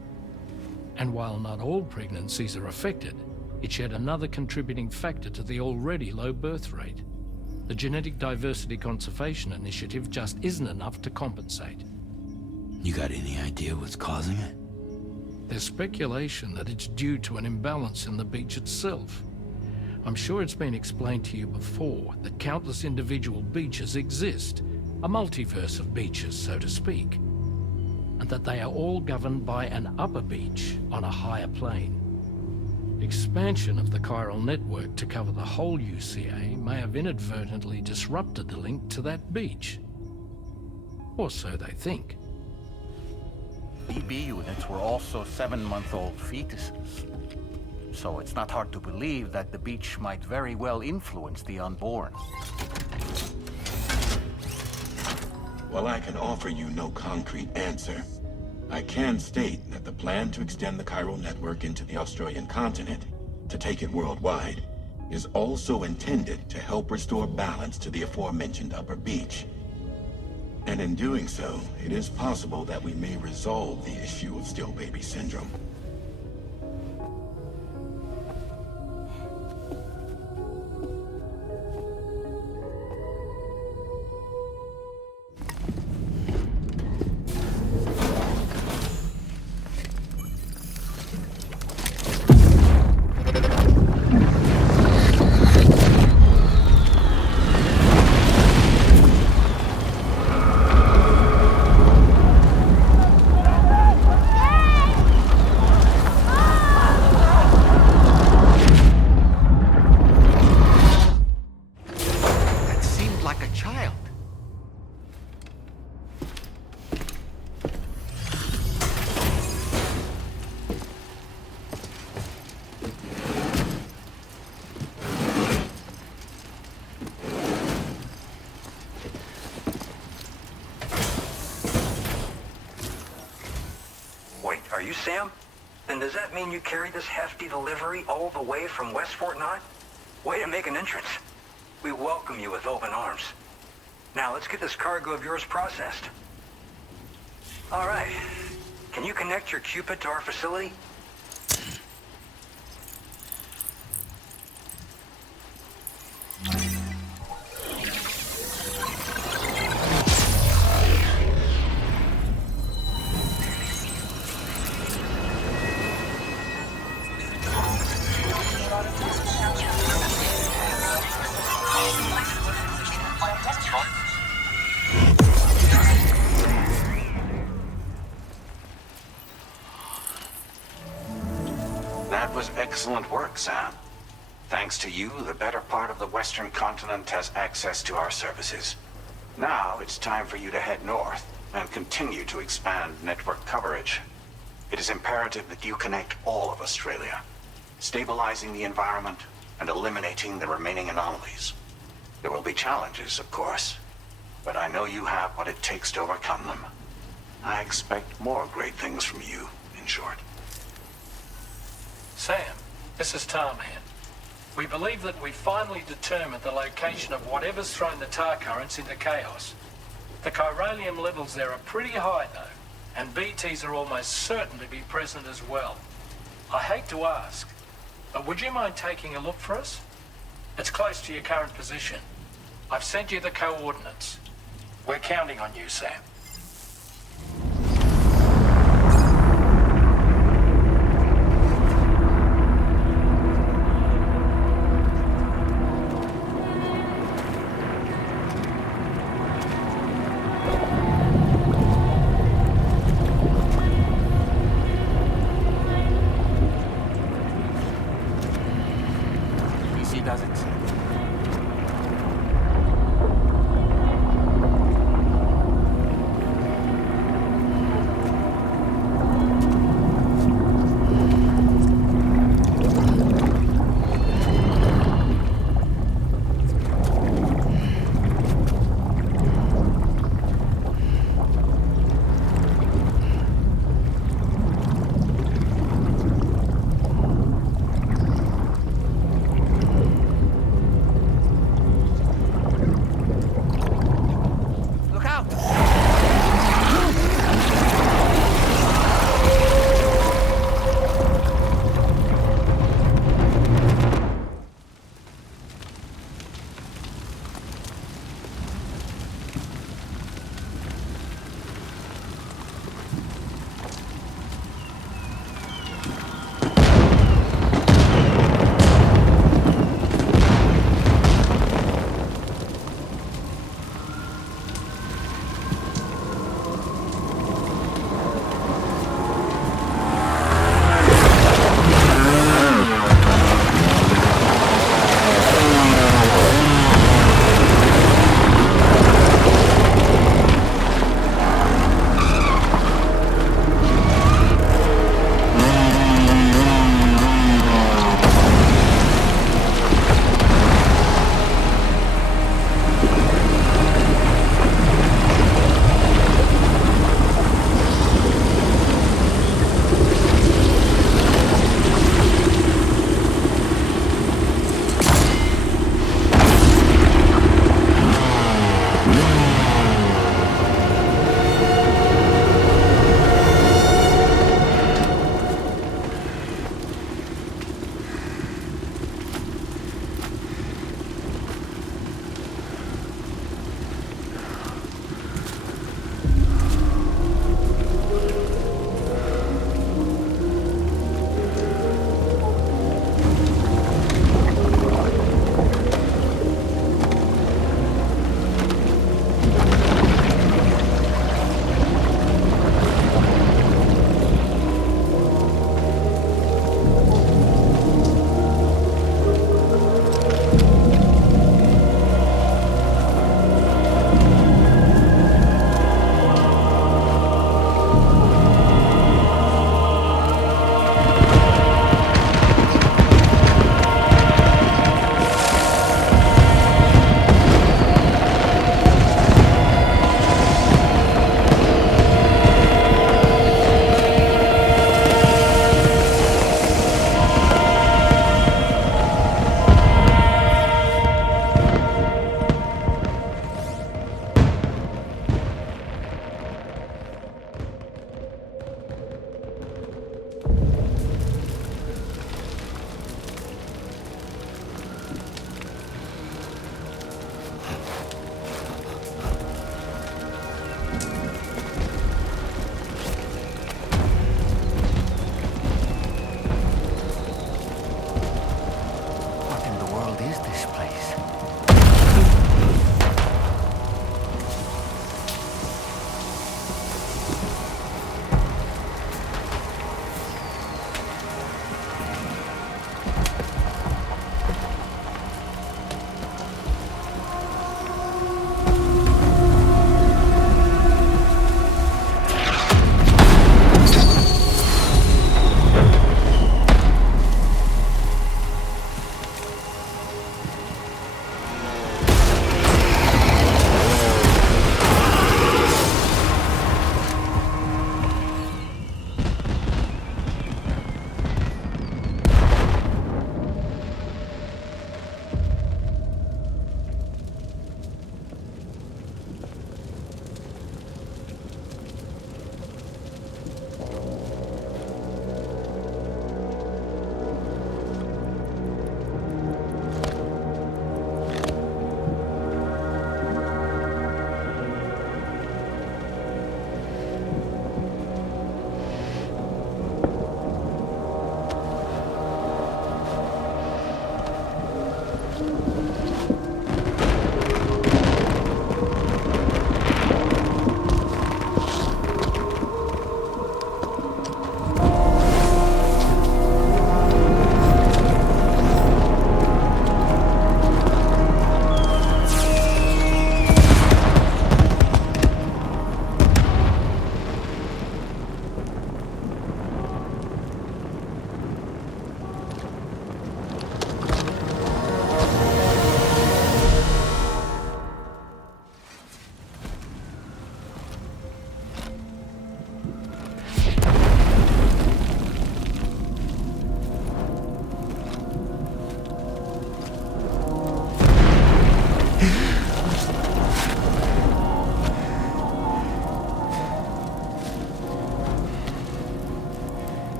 And while not all pregnancies are affected, it's yet another contributing factor to the already low birth rate. The Genetic Diversity Conservation Initiative just isn't enough to compensate. You got any idea what's causing it? There's speculation that it's due to an imbalance in the beach itself. I'm sure it's been explained to you before that countless individual beaches exist, a multiverse of beaches, so to speak, and that they are all governed by an upper beach on a higher plane. Expansion of the chiral network to cover the whole UCA may have inadvertently disrupted the link to that beach. Or so they think. BB units were also 7-month-old fetuses. So it's not hard to believe that the beach might very well influence the unborn. While I can offer you no concrete answer, I can state that the plan to extend the chiral network into the Australian continent, to take it worldwide, is also intended to help restore balance to the aforementioned upper beach. And in doing so, it is possible that we may resolve the issue of still baby syndrome. Are you Sam? Then does that mean you carried this hefty delivery all the way from West Fort 9? Way to make an entrance. We welcome you with open arms. Now let's get this cargo of yours processed. All right. Can you connect your Cupid to our facility? That was excellent work, Sam. Thanks to you, the better part of the Western continent has access to our services. Now it's time for you to head north and continue to expand network coverage. It is imperative that you connect all of Australia, stabilizing the environment and eliminating the remaining anomalies. There will be challenges, of course, but I know you have what it takes to overcome them. I expect more great things from you, in short. Sam, this is Tarman. We believe that we finally determined the location of whatever's thrown the tar currents into chaos. The chiralium levels there are pretty high, though, and BTs are almost certain to be present as well. I hate to ask, but would you mind taking a look for us? It's close to your current position. I've sent you the coordinates. We're counting on you, Sam. PC doesn't.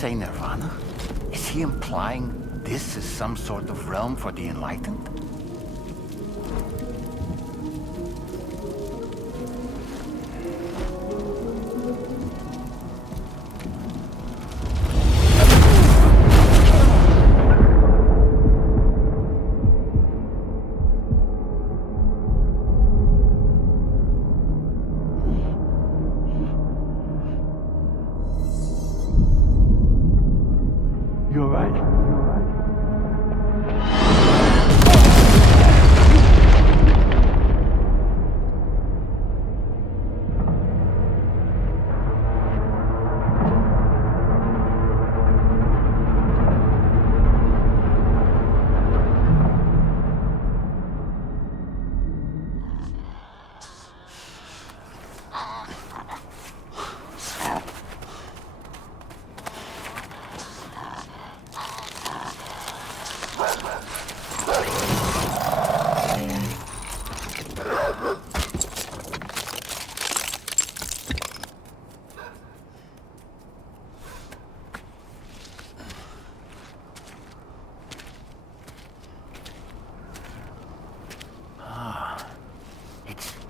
say Nirvana? Is he implying this is some sort of realm for the enlightened? You're right.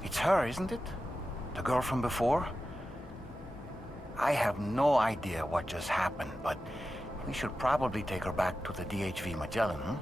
It's her, isn't it? The girl from before? I have no idea what just happened, but we should probably take her back to the DHV Magellan, huh?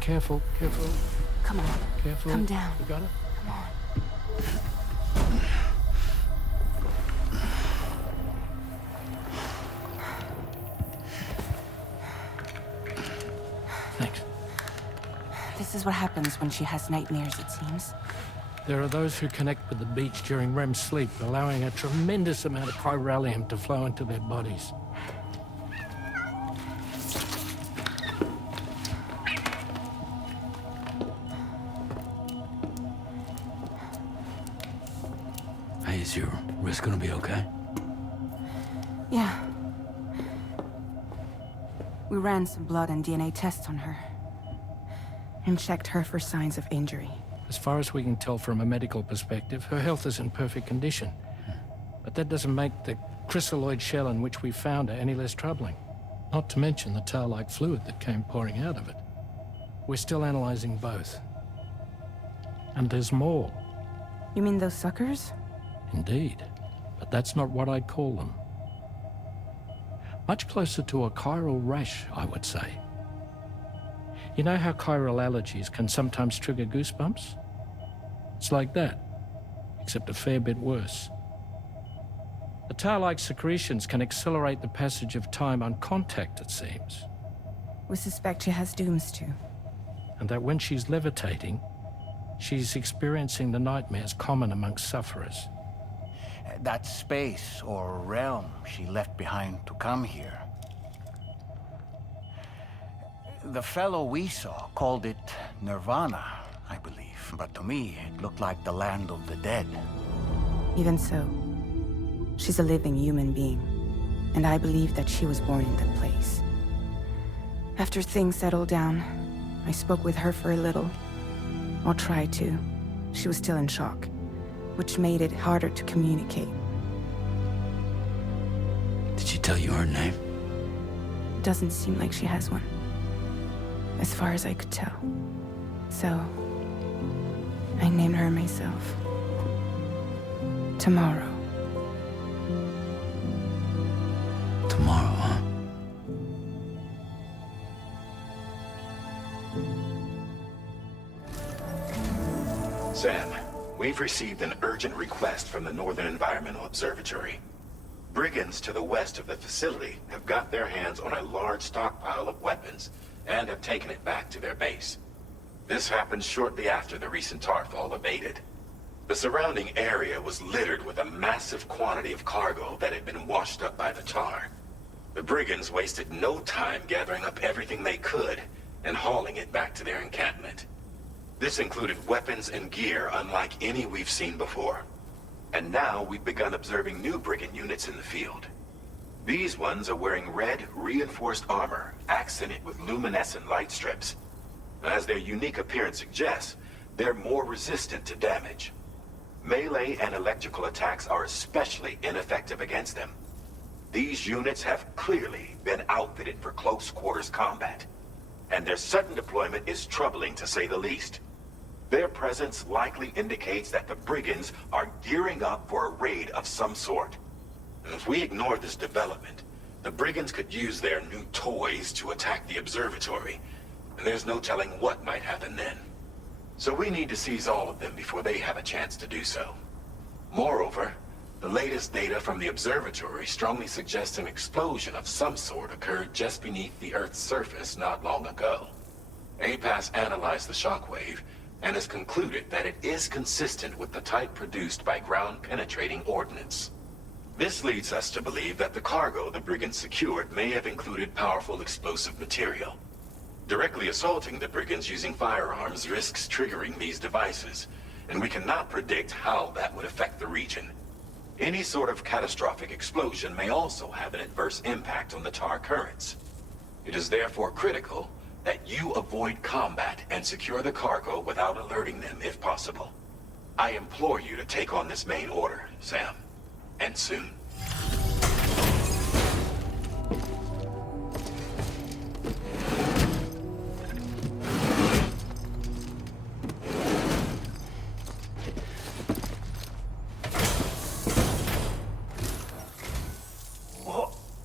Careful, careful. Come on. Careful. Come down. You got it? Come on. Thanks. This is what happens when she has nightmares, it seems. There are those who connect with the beach during REM sleep, allowing a tremendous amount of chiralium to flow into their bodies. Hey, is your wrist gonna be okay? Yeah. We ran some blood and DNA tests on her. And checked her for signs of injury. As far as we can tell from a medical perspective, her health is in perfect condition. But that doesn't make the chrysaloid shell in which we found her any less troubling. Not to mention the tar-like fluid that came pouring out of it. We're still analyzing both. And there's more. You mean those suckers? Indeed. But that's not what I'd call them. Much closer to a chiral rash, I would say. You know how chiral allergies can sometimes trigger goosebumps? It's like that, except a fair bit worse. The tar-like secretions can accelerate the passage of time on contact, it seems. We suspect she has dooms too. And that when she's levitating, she's experiencing the nightmares common amongst sufferers. That space or realm she left behind to come here. The fellow we saw called it Nirvana, I believe. But to me, it looked like the land of the dead. Even so, she's a living human being. And I believe that she was born in that place. After things settled down, I spoke with her for a little. Or tried to. She was still in shock, which made it harder to communicate. Did she tell you her name? Doesn't seem like she has one. As far as I could tell. So, I named her myself. Tomorrow. Tomorrow, huh? Sam, We've received an urgent request from the Northern Environmental Observatory. Brigands to the west of the facility have got their hands on a large stockpile of weapons and have taken it back to their base. This happened shortly after the recent Tarfall abated. The surrounding area was littered with a massive quantity of cargo that had been washed up by the tar. The brigands wasted no time gathering up everything they could and hauling it back to their encampment. This included weapons and gear unlike any we've seen before. And now we've begun observing new brigand units in the field. These ones are wearing red, reinforced armor, accented with luminescent light strips. As their unique appearance suggests, they're more resistant to damage. Melee and electrical attacks are especially ineffective against them. These units have clearly been outfitted for close quarters combat, and their sudden deployment is troubling to say the least. Their presence likely indicates that the brigands are gearing up for a raid of some sort. If we ignore this development, the brigands could use their new toys to attack the observatory, and there's no telling what might happen then. So we need to seize all of them before they have a chance to do so. Moreover, the latest data from the observatory strongly suggests an explosion of some sort occurred just beneath the Earth's surface not long ago. APAS analyzed the shockwave and has concluded that it is consistent with the type produced by ground-penetrating ordnance. This leads us to believe that the cargo the brigands secured may have included powerful explosive material. Directly assaulting the brigands using firearms risks triggering these devices, and we cannot predict how that would affect the region. Any sort of catastrophic explosion may also have an adverse impact on the tar currents. It is therefore critical that you avoid combat and secure the cargo without alerting them if possible. I implore you to take on this main order, Sam. And soon.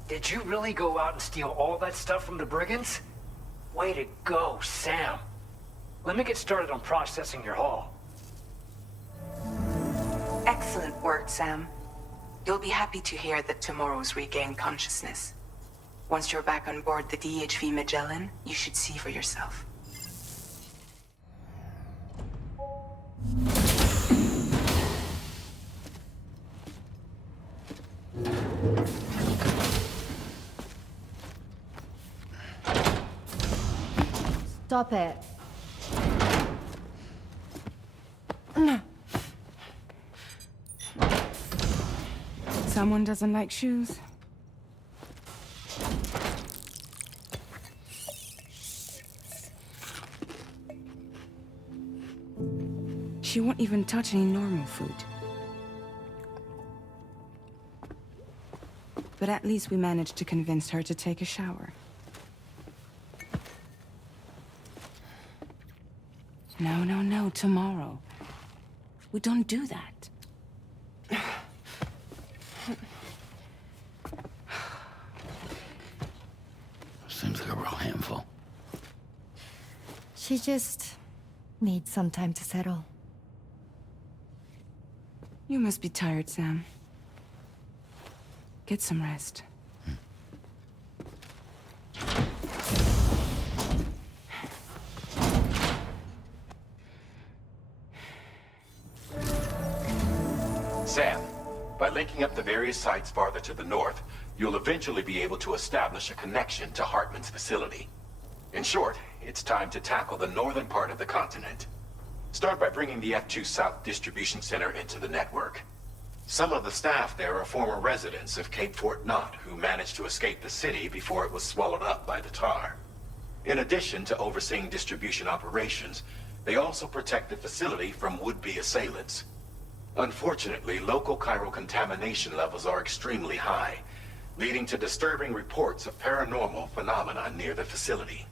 Did you really go out and steal all that stuff from the brigands? Way to go, Sam. Let me get started on processing your haul. Excellent work, Sam. You'll be happy to hear that tomorrow's regained consciousness. Once you're back on board the DHV Magellan, you should see for yourself. Stop it. Someone doesn't like shoes? She won't even touch any normal food. But at least we managed to convince her to take a shower. No, tomorrow. We don't do that. Seems like a real handful. She just needs some time to settle. You must be tired, Sam. Get some rest. Sam, by linking up the various sites farther to the north, you'll eventually be able to establish a connection to Hartman's facility. In short, it's time to tackle the northern part of the continent. Start by bringing the F2 South Distribution Center into the network. Some of the staff there are former residents of Cape Fort Knott who managed to escape the city before it was swallowed up by the tar. In addition to overseeing distribution operations, they also protect the facility from would-be assailants. Unfortunately, local chiral contamination levels are extremely high, leading to disturbing reports of paranormal phenomena near the facility.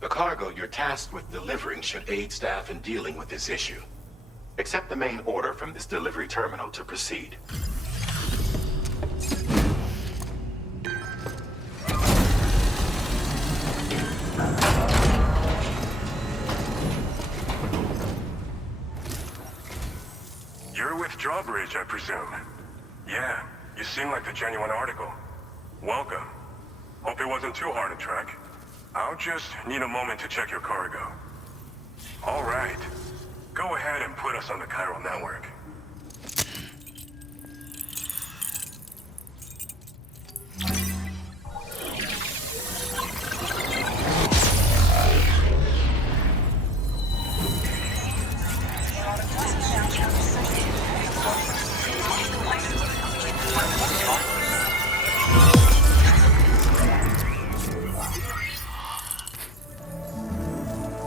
The cargo you're tasked with delivering should aid staff in dealing with this issue. Accept the main order from this delivery terminal to proceed. bridge, I presume. Yeah, you seem like the genuine article. Welcome. Hope it wasn't too hard to track. I'll just need a moment to check your cargo. All right. Go ahead and put us on the chiral network.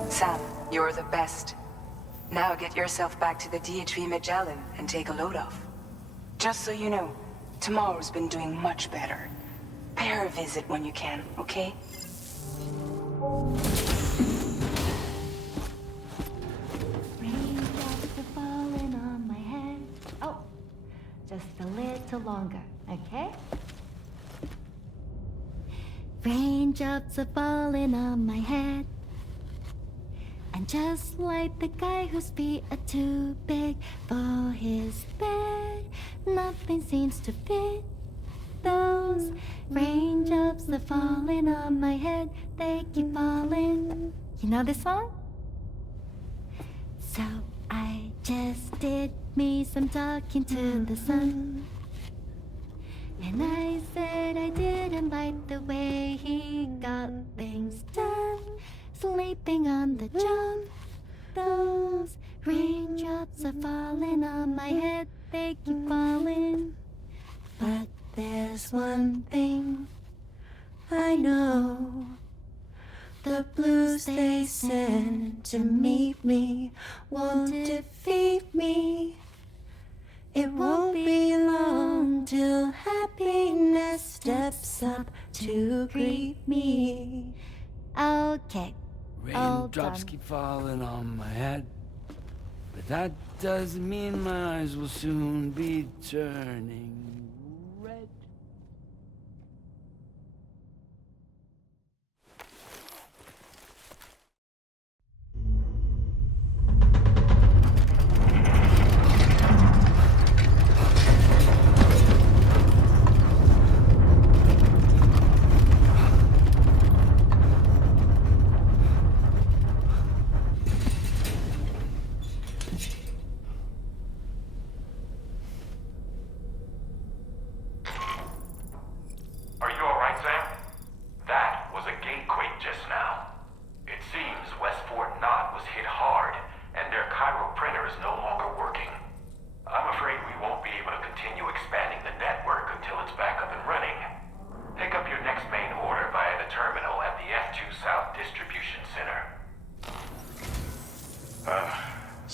Sam, you're the best. Now get yourself back to the DHV Magellan and take a load off. Just so you know, tomorrow's been doing much better. Pay her a visit when you can, okay? Raindrops are falling on my head. Oh, just a little longer, okay? Raindrops are falling on my head. And just like the guy whose feet are too big for his bed, nothing seems to fit. Those raindrops are falling on my head, they keep falling. You know this song? So I just did me some talking to the sun. And I said I didn't like the way he got things done. Sleeping on the job. Those raindrops are falling on my head, they keep falling. But there's one thing I know. The blues they send to meet me won't defeat me. It won't be long till happiness steps up to greet me. Okay. Raindrops keep falling on my head, but that doesn't mean my eyes will soon be turning red.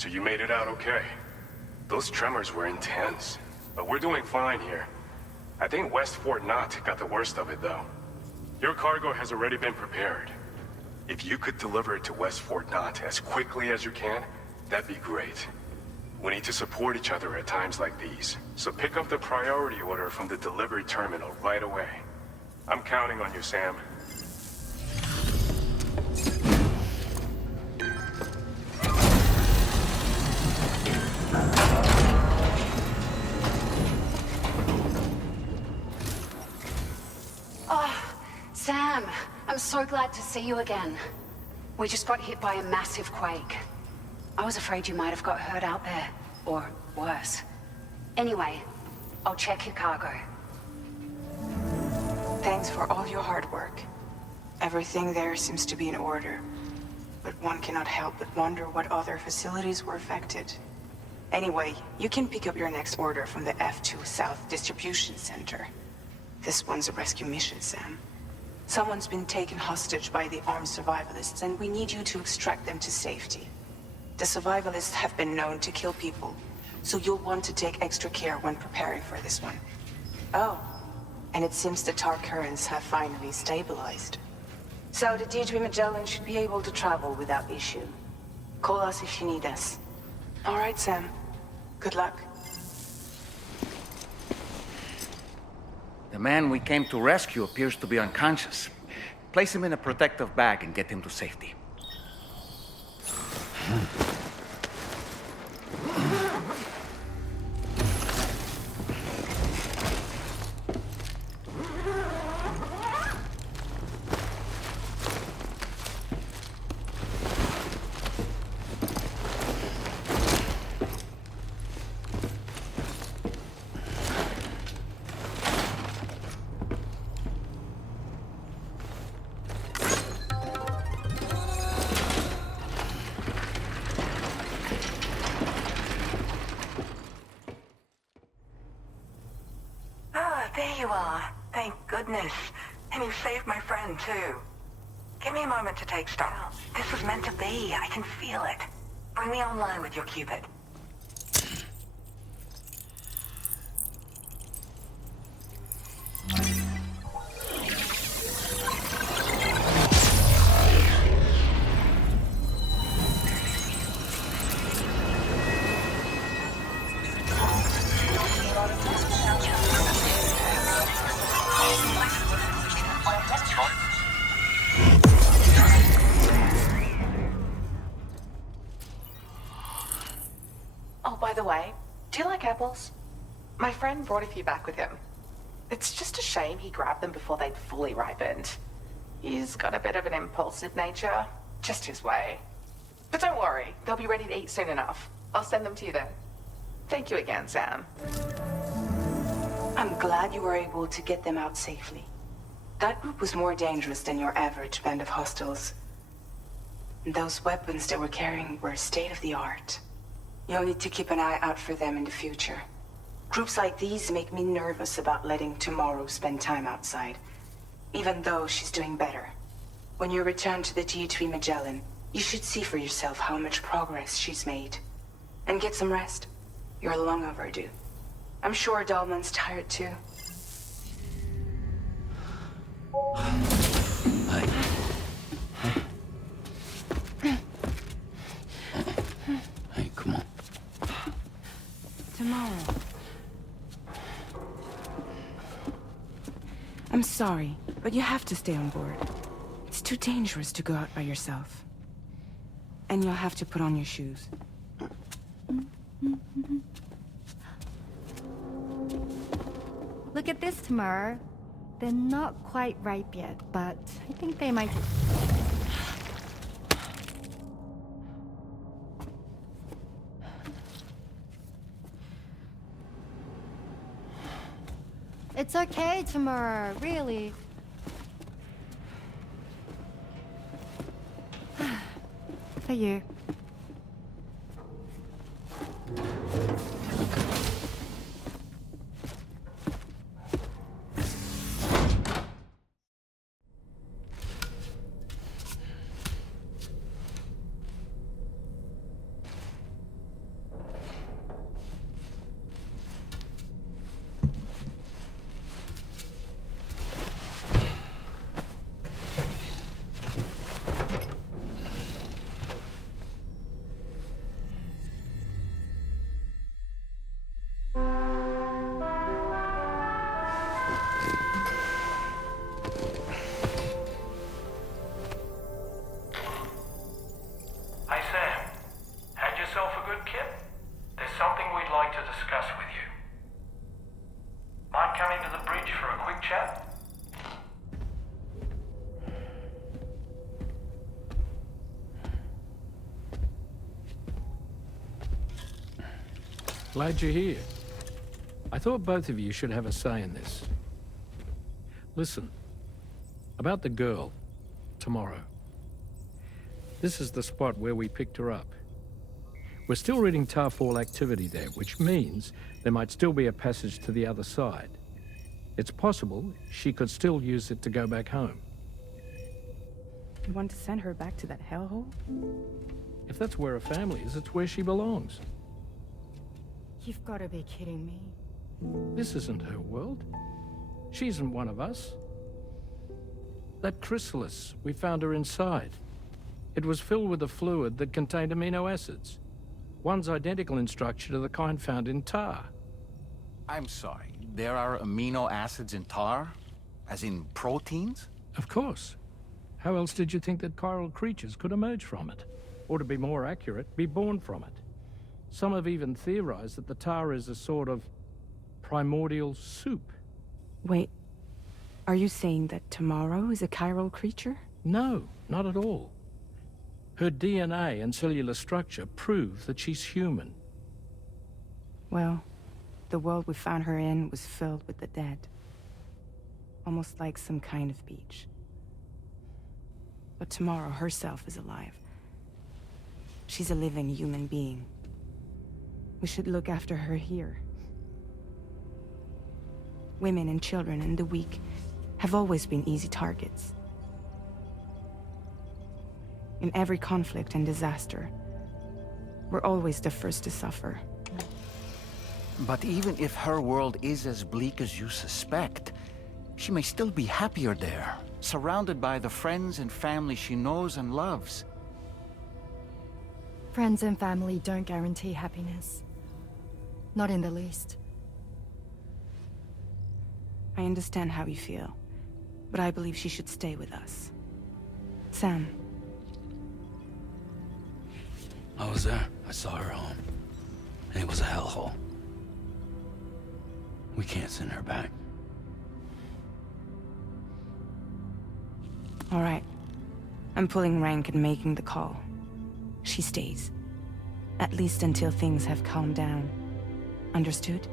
So you made it out okay. Those tremors were intense, but we're doing fine here. I think West Fort Knott got the worst of it, though. Your cargo has already been prepared. If you could deliver it to West Fort Knott as quickly as you can, that'd be great. We need to support each other at times like these, so pick up the priority order from the delivery terminal right away. I'm counting on you, Sam. Sam, I'm so glad to see you again. We just got hit by a massive quake. I was afraid you might have got hurt out there, or worse. Anyway, I'll check your cargo. Thanks for all your hard work. Everything there seems to be in order. But one cannot help but wonder what other facilities were affected. Anyway, you can pick up your next order from the F2 South Distribution Center. This one's a rescue mission, Sam. Someone's been taken hostage by the armed survivalists, and we need you to extract them to safety. The survivalists have been known to kill people, so you'll want to take extra care when preparing for this one. Oh, and it seems the tar currents have finally stabilized. So the DHV Magellan should be able to travel without issue. Call us if you need us. All right, Sam. Good luck. The man we came to rescue appears to be unconscious. Place him in a protective bag and get him to safety. there you are. Thank goodness. And you saved my friend, too. Give me a moment to take stock. This was meant to be. I can feel it. Bring me online with your Cupid. Oh, by the way, do you like apples? My friend brought a few back with him. It's just a shame he grabbed them before they'd fully ripened. He's got a bit of an impulsive nature, just his way. But don't worry, they'll be ready to eat soon enough. I'll send them to you then. Thank you again, Sam. I'm glad you were able to get them out safely. That group was more dangerous than your average band of hostiles. Those weapons they were carrying were state-of-the-art. You'll need to keep an eye out for them in the future. Groups like these make me nervous about letting Tomorrow spend time outside, even though she's doing better. When you return to the G3 Magellan, you should see for yourself how much progress she's made. And get some rest. You're long overdue. I'm sure Dahlman's tired too. Hey, come on. Tomorrow. I'm sorry, but you have to stay on board. It's too dangerous to go out by yourself. And you'll have to put on your shoes. Look at this, Tamar. They're not quite ripe yet, but I think they might... It's okay, Tamar, really. For you. Hey Sam, had yourself a good kip? There's something we'd like to discuss with you. Mind coming to the bridge for a quick chat? Glad you're here. I thought both of you should have a say in this. Listen, about the girl, Tomorrow. This is the spot where we picked her up. We're still reading Tarfall activity there, which means there might still be a passage to the other side. It's possible she could still use it to go back home. You want to send her back to that hellhole? If that's where her family is, it's where she belongs. You've got to be kidding me. This isn't her world. She isn't one of us. That chrysalis, we found her inside. It was filled with a fluid that contained amino acids. One's identical in structure to the kind found in tar. I'm sorry, there are amino acids in tar? As in proteins? Of course. How else did you think that chiral creatures could emerge from it? Or to be more accurate, be born from it? Some have even theorized that the tar is a sort of primordial soup. Wait, are you saying that Tomorrow is a chiral creature? No, not at all. Her DNA and cellular structure prove that she's human. Well, the world we found her in was filled with the dead. Almost like some kind of beach. But Tomorrow herself is alive. She's a living human being. We should look after her here. women and children and the weak have always been easy targets. In every conflict and disaster, we're always the first to suffer. But even if her world is as bleak as you suspect, she may still be happier there, surrounded by the friends and family she knows and loves. Friends and family don't guarantee happiness. Not in the least. I understand how you feel, but I believe she should stay with us. Sam. I was there. I saw her home. And it was a hellhole. We can't send her back. All right. I'm pulling rank and making the call. She stays. At least until things have calmed down. Understood?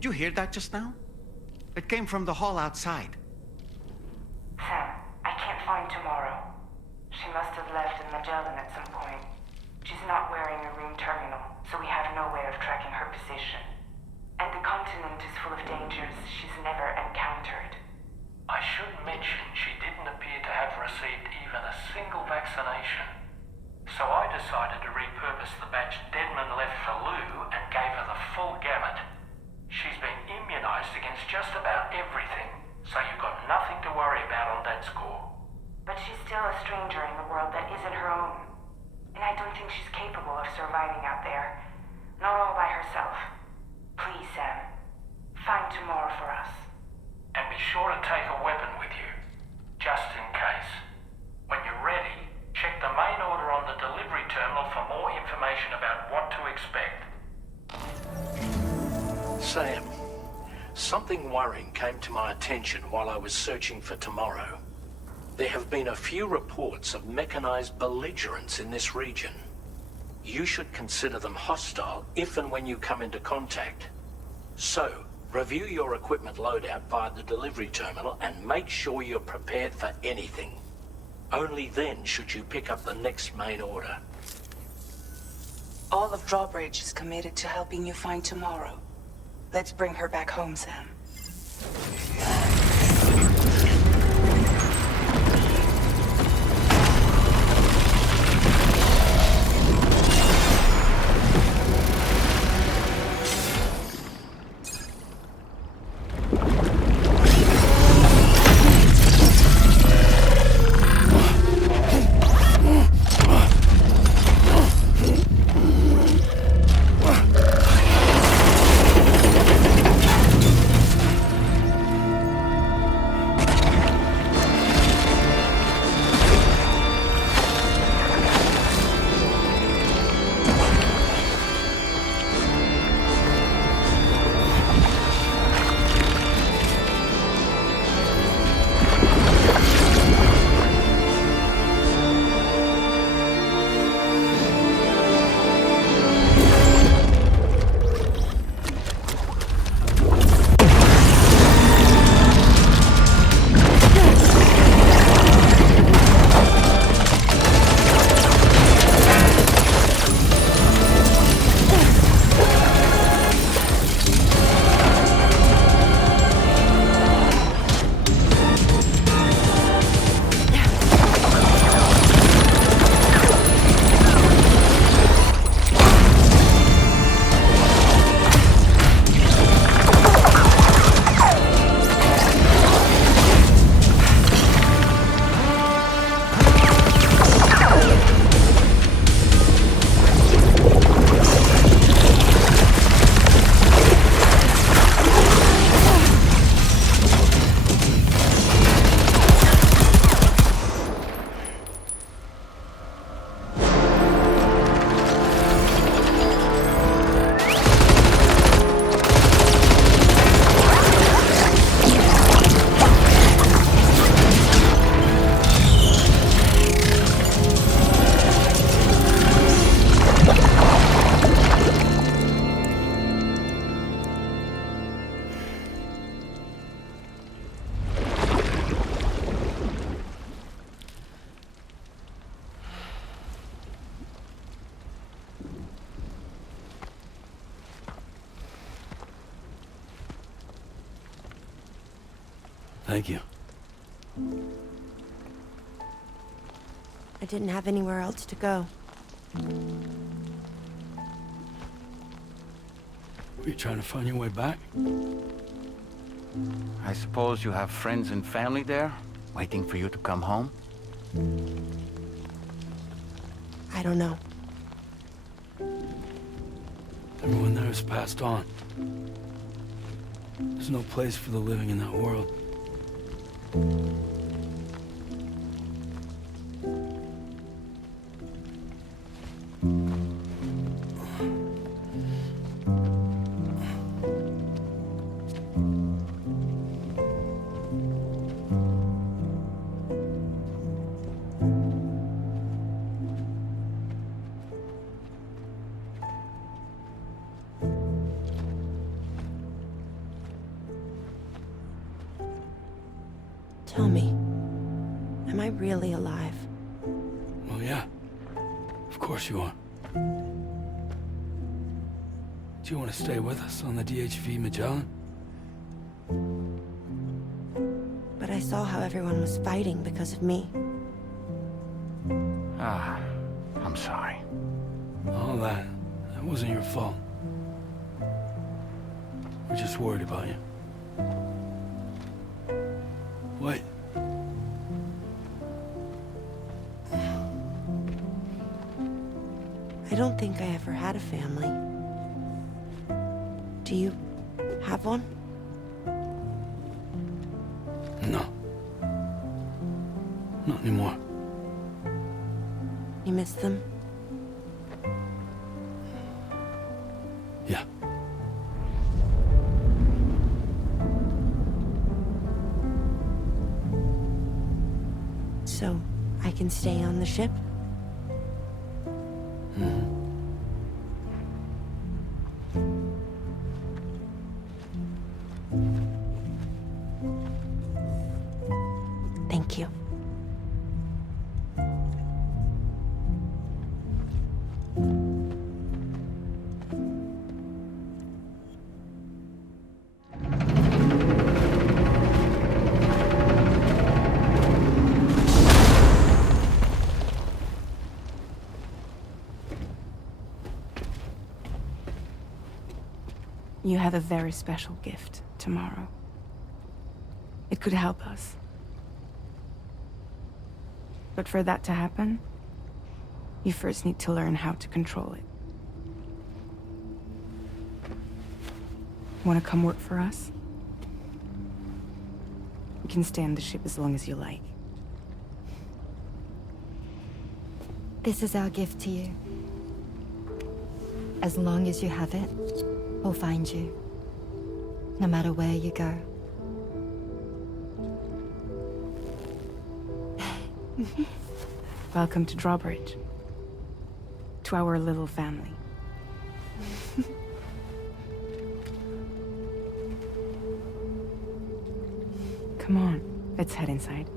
Did you hear that just now? It came from the hall outside. Sam, I can't find Tomorrow. She must have left in Magellan at some point. She's not wearing a room terminal, so we have no way of tracking her position. And the continent is full of dangers she's never encountered. I should mention she didn't appear to have received even a single vaccination. So I decided to repurpose the batch Deadman left for Lou and gave her the full gamut. She's been immunized against just about everything, so you've got nothing to worry about on that score. But she's still a stranger in the world that isn't her own. And I don't think she's capable of surviving out there. Not all by herself. Please, Sam. Find Tomorrow for us. And be sure to take a weapon with you, just in case. When you're ready, check the main order on the delivery terminal for more information about what to expect. Sam, something worrying came to my attention while I was searching for Tomorrow. There have been a few reports of mechanized belligerents in this region. You should consider them hostile if and when you come into contact. So, review your equipment loadout via the delivery terminal and make sure you're prepared for anything. Only then should you pick up the next main order. All of Drawbridge is committed to helping you find Tomorrow. Let's bring her back home, Sam. Thank you. I didn't have anywhere else to go. Were you trying to find your way back? I suppose you have friends and family there, waiting for you to come home? I don't know. Everyone there has passed on. There's no place for the living in that world. Tell me, am I really alive? Well, yeah. Of course you are. Do you want to stay with us on the DHV Magellan? But I saw how everyone was fighting because of me. I'm sorry. All that wasn't your fault. We're just worried about you. Wait. I don't think I ever had a family. Do you have one? No. Not anymore. You miss them? Yeah. So, I can stay on the ship? Thank you. You have a very special gift tomorrow. It could help us. But for that to happen, you first need to learn how to control it. Want to come work for us? You can stay on the ship as long as you like. This is our gift to you. As long as you have it, we'll find you. No matter where you go. Welcome to Drawbridge. To our little family. Come on, let's head inside.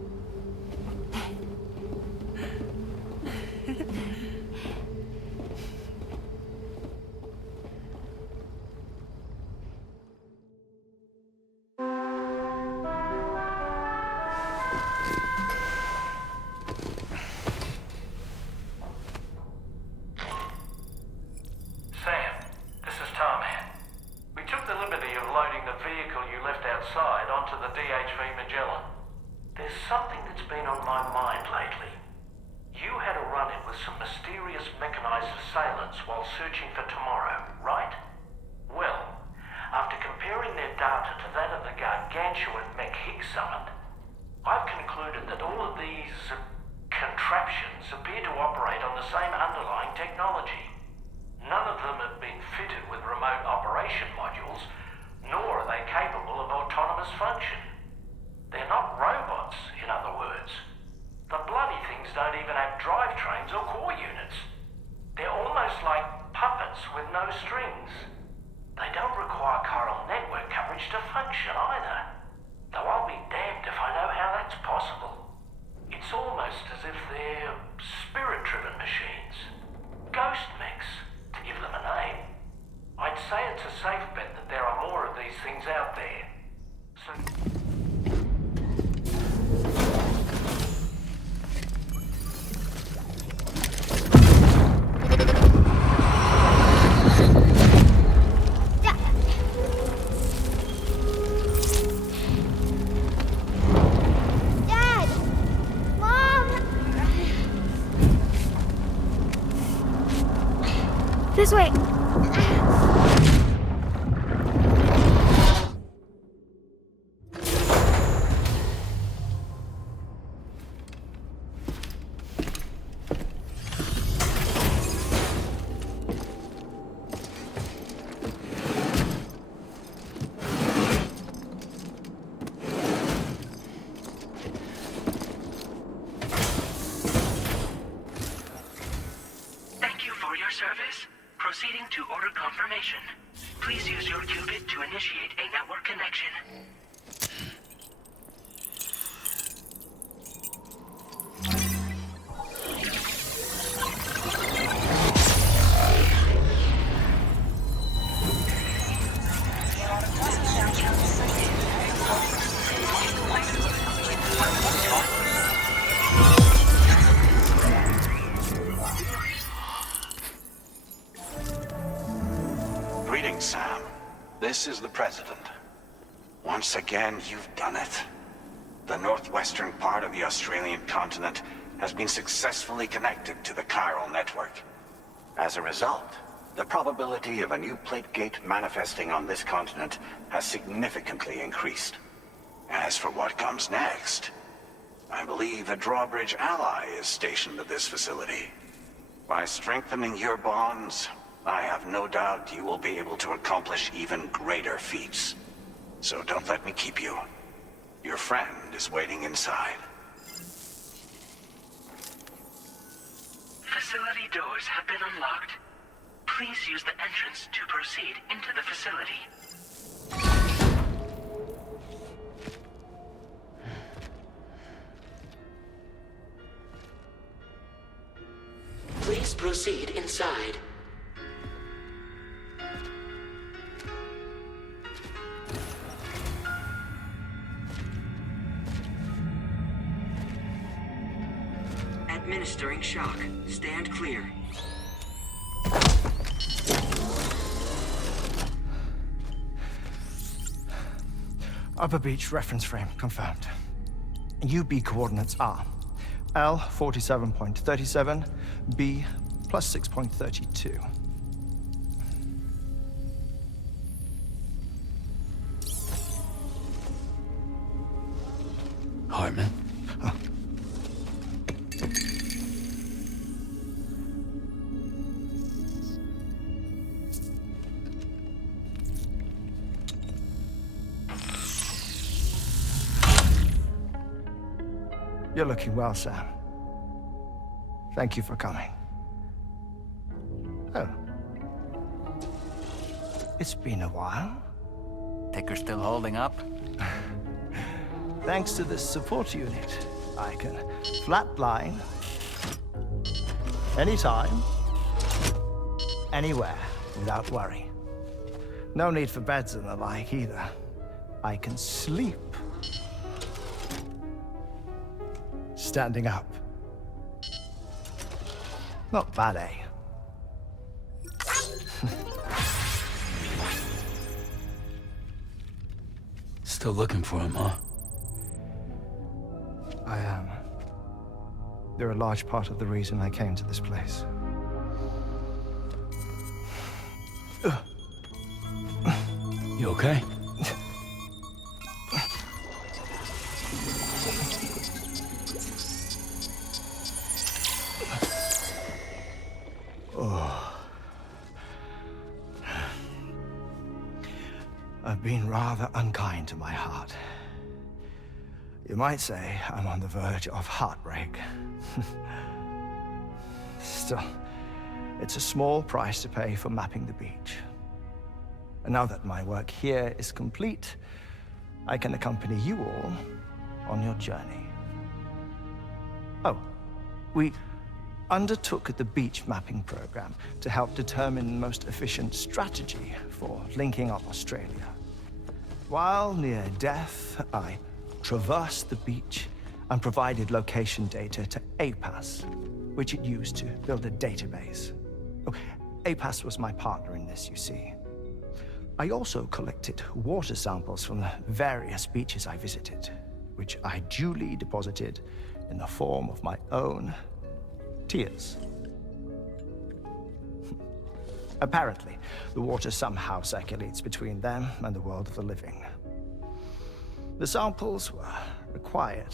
Sam, this is Tarman. We took the liberty of loading the vehicle you left outside onto the DHV Magellan. There's something that's been on my mind lately. You had a run-in with some mysterious mechanized assailants while searching for Tomorrow, right? Well, after comparing their data to that of the gargantuan mech Higgs summoned, I've concluded that all of these contraptions appear to operate on the same underlying technology. None of them have been fitted with remote operation modules, nor are they capable of autonomous function. They're not robots, in other words. The bloody things don't even have drivetrains or core units. They're almost like puppets with no strings. They don't require chiral network coverage to function either. Though I'll be damned if I know how that's possible. It's almost as if they're spirit-driven machines. Ghost mechs, to give them a name. I'd say it's a safe bet that there are more of these things out there. So... way! Thank you for your service. Proceeding to order confirmation. Please use your qubit to initiate a network connection. Greetings, Sam. This is the President. Once again, you've done it. The northwestern part of the Australian continent has been successfully connected to the chiral network. As a result, the probability of a new plate gate manifesting on this continent has significantly increased. As for what comes next, I believe a drawbridge ally is stationed at this facility. By strengthening your bonds, I have no doubt you will be able to accomplish even greater feats. So don't let me keep you. Your friend is waiting inside. Facility doors have been unlocked. Please use the entrance to proceed into the facility. Please proceed inside. Administering shock. Stand clear. Upper Beach reference frame confirmed. UB coordinates are L 47.37, B plus 6.32. Hartman? You're looking well, Sam. Thank you for coming. Oh. It's been a while. Ticker still holding up? Thanks to this support unit, I can flatline anytime, anywhere, without worry. No need for beds and the like either. I can sleep standing up. Not bad, eh? Still looking for him, huh? I am. They're a large part of the reason I came to this place. You okay? I've been rather unkind to my heart. You might say I'm on the verge of heartbreak. Still, it's a small price to pay for mapping the beach. And now that my work here is complete, I can accompany you all on your journey. Oh, we undertook the beach mapping program to help determine the most efficient strategy for linking up Australia. While near death, I traversed the beach and provided location data to APAS, which it used to build a database. Oh, APAS was my partner in this, you see. I also collected water samples from the various beaches I visited, which I duly deposited in the form of my own tears. Apparently, the water somehow circulates between them and the world of the living. The samples were required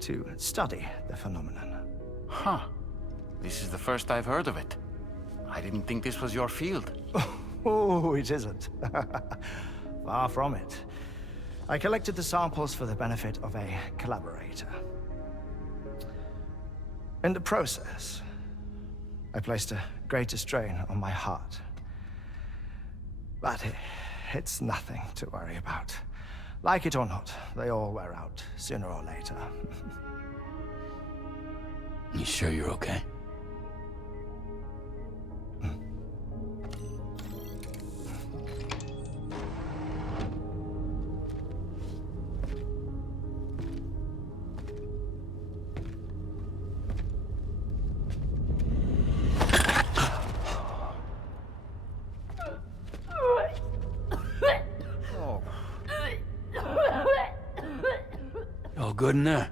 to study the phenomenon. Huh. This is the first I've heard of it. I didn't think this was your field. Oh, it isn't. Far from it. I collected the samples for the benefit of a collaborator. In the process, I placed a greater strain on my heart. But it's nothing to worry about. Like it or not, they all wear out, sooner or later. You sure you're okay? All good in there?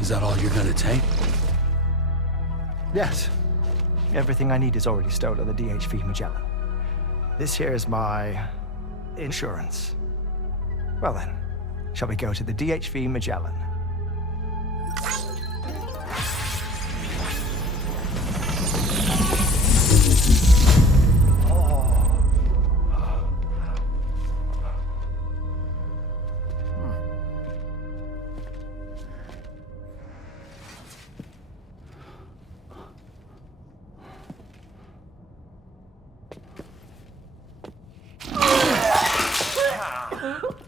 Is that all you're gonna take? Yes. Everything I need is already stored on the DHV Magellan. This here is my insurance. Well then, shall we go to the DHV Magellan?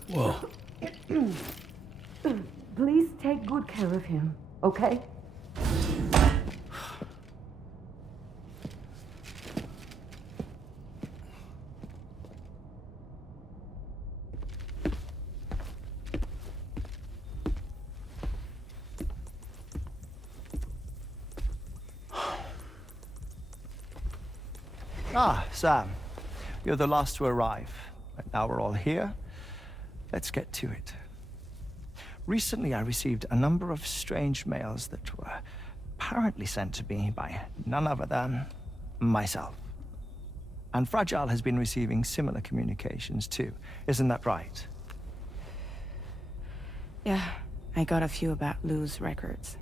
Whoa. Please take good care of him, okay? Ah, Sam. You're the last to arrive. But now we're all here. Let's get to it. Recently, I received a number of strange mails that were apparently sent to me by none other than myself. And Fragile has been receiving similar communications too. Isn't that right? Yeah, I got a few about Lou's records.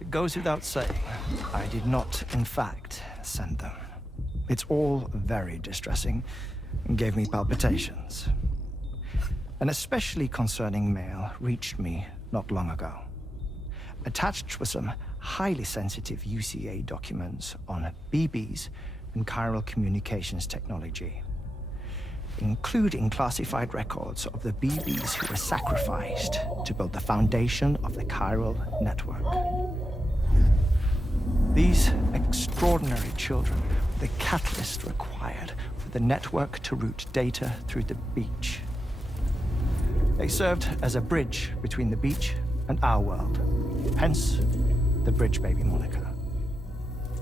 It goes without saying, I did not, in fact, send them. It's all very distressing and gave me palpitations. An especially concerning mail reached me not long ago. Attached were some highly sensitive UCA documents on BBs and chiral communications technology, including classified records of the BBs who were sacrificed to build the foundation of the chiral network. These extraordinary children were the catalyst required for the network to route data through the beach. They served as a bridge between the beach and our world, hence the Bridge Baby moniker.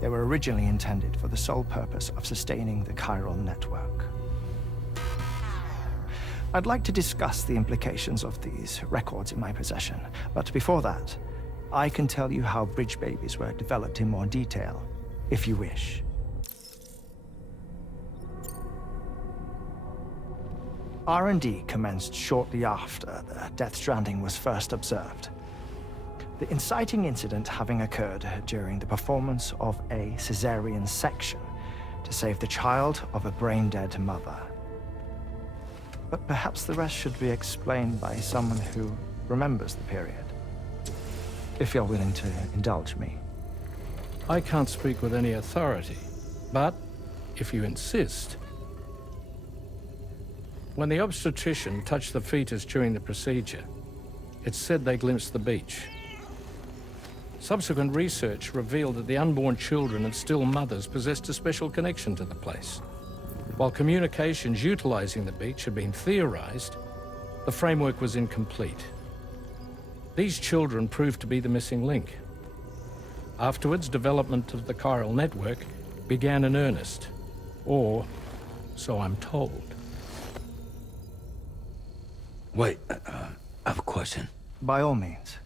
They were originally intended for the sole purpose of sustaining the chiral network. I'd like to discuss the implications of these records in my possession, but before that, I can tell you how Bridge Babies were developed in more detail, if you wish. R&D commenced shortly after the Death Stranding was first observed. The inciting incident having occurred during the performance of a cesarean section to save the child of a brain-dead mother. But perhaps the rest should be explained by someone who remembers the period. If you're willing to indulge me. I can't speak with any authority, but if you insist. When the obstetrician touched the fetus during the procedure, it's said they glimpsed the beach. Subsequent research revealed that the unborn children and still mothers possessed a special connection to the place. While communications utilizing the beach had been theorized, the framework was incomplete. These children proved to be the missing link. Afterwards, development of the chiral network began in earnest. Or, so I'm told. Wait, I have a question. By all means.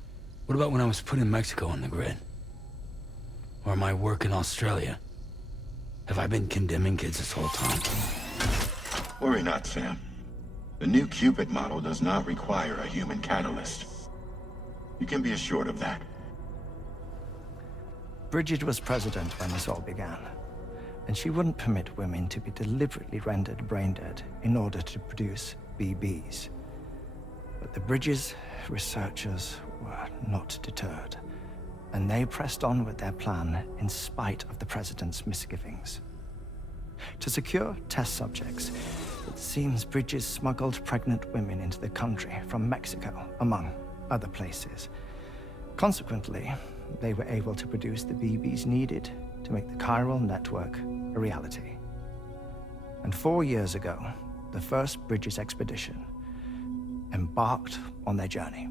What about when I was putting Mexico on the grid? Or my work in Australia? Have I been condemning kids this whole time? Worry not, Sam. The new Cupid model does not require a human catalyst. You can be assured of that. Bridget was president when this all began, and she wouldn't permit women to be deliberately rendered brain-dead in order to produce BBs. But the Bridges researchers were not deterred, and they pressed on with their plan in spite of the president's misgivings. To secure test subjects, it seems Bridges smuggled pregnant women into the country from Mexico, among other places. Consequently, they were able to produce the BBs needed to make the chiral network a reality. And 4 years ago, the first Bridges expedition embarked on their journey.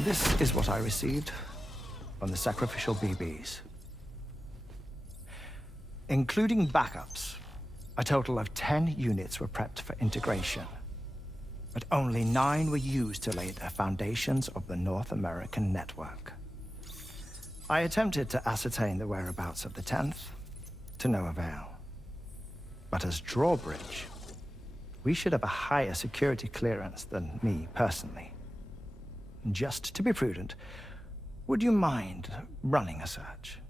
This is what I received from the sacrificial BBs. Including backups, a total of 10 units were prepped for integration, but only 9 were used to lay the foundations of the North American network. I attempted to ascertain the whereabouts of the 10th, to no avail. But as drawbridge, we should have a higher security clearance than me personally. Just to be prudent, would you mind running a search?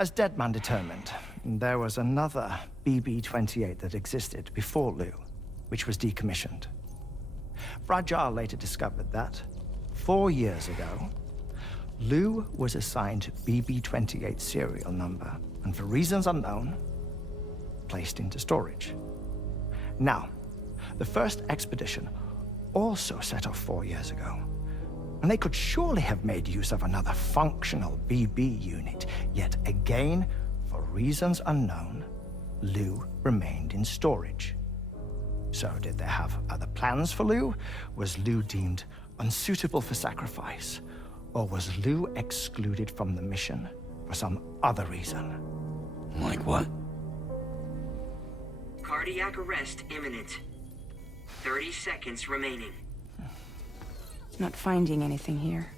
As Deadman determined, there was another BB-28 that existed before Lu, which was decommissioned. Fragile later discovered that, 4 years ago, Lu was assigned BB-28 serial number, and for reasons unknown, placed into storage. Now, the first expedition also set off 4 years ago, and they could surely have made use of another functional BB unit, yet again, for reasons unknown, Lu remained in storage. So did they have other plans for Lu? Was Lu deemed unsuitable for sacrifice? Or was Lu excluded from the mission for some other reason? Like what? Cardiac arrest imminent. 30 seconds remaining. Not finding anything here.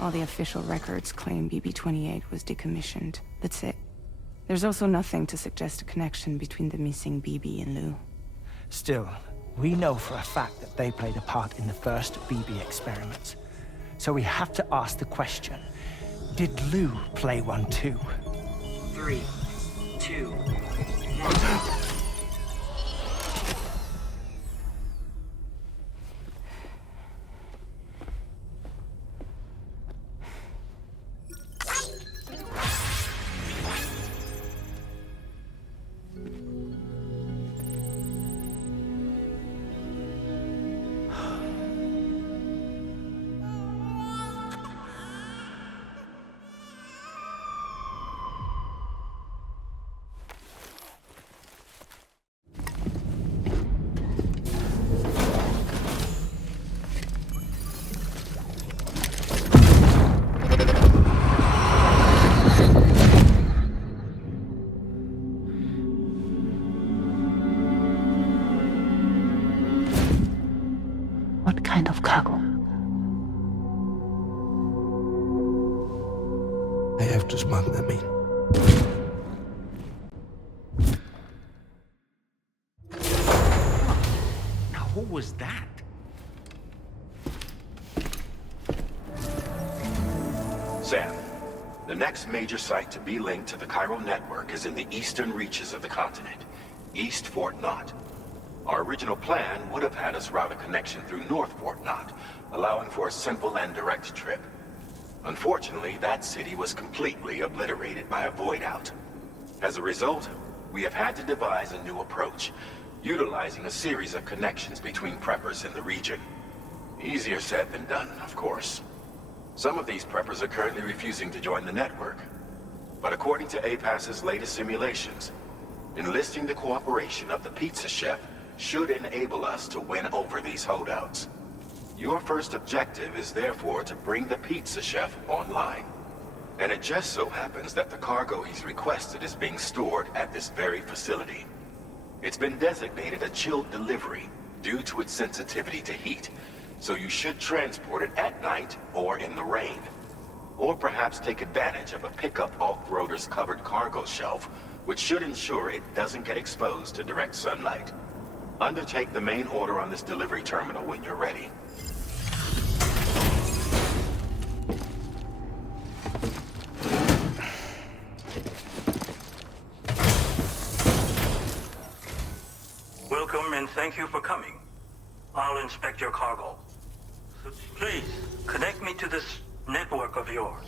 All the official records claim BB-28 was decommissioned. That's it. There's also nothing to suggest a connection between the missing BB and Lu. Still, we know for a fact that they played a part in the first BB experiments. So we have to ask the question, did Lu play one too? 3, 2, 1. What kind of cargo? I have to smuggle them in. Now, who was that? Sam, the next major site to be linked to the chiral network is in the eastern reaches of the continent, East Fort Knott. Our original plan would have had us route a connection through North Fort Knott, allowing for a simple and direct trip. Unfortunately, that city was completely obliterated by a void out. As a result, we have had to devise a new approach, utilizing a series of connections between preppers in the region. Easier said than done, of course. Some of these preppers are currently refusing to join the network. But according to APAS's latest simulations, enlisting the cooperation of the pizza chef should enable us to win over these holdouts. Your first objective is therefore to bring the pizza chef online. And it just so happens that the cargo he's requested is being stored at this very facility. It's been designated a chilled delivery due to its sensitivity to heat, so you should transport it at night or in the rain. Or perhaps take advantage of a pickup off-roader's covered cargo shelf, which should ensure it doesn't get exposed to direct sunlight. Undertake the main order on this delivery terminal when you're ready. Welcome and thank you for coming. I'll inspect your cargo. Please, connect me to this network of yours.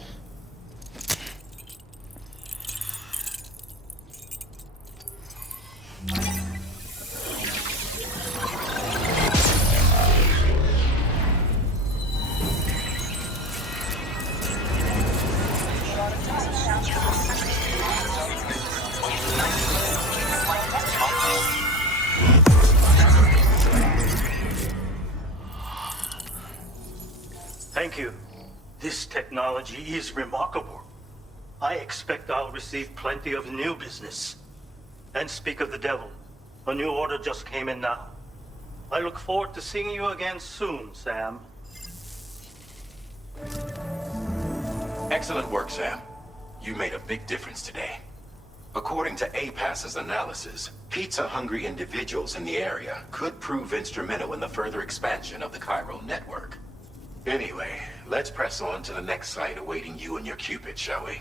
Thank you. This technology is remarkable. I expect I'll receive plenty of new business. And speak of the devil, a new order just came in now. I look forward to seeing you again soon, Sam. Excellent work, Sam. You made a big difference today. According to APAS's analysis, pizza-hungry individuals in the area could prove instrumental in the further expansion of the Chiral network. Anyway, let's press on to the next site awaiting you and your Cupid, shall we?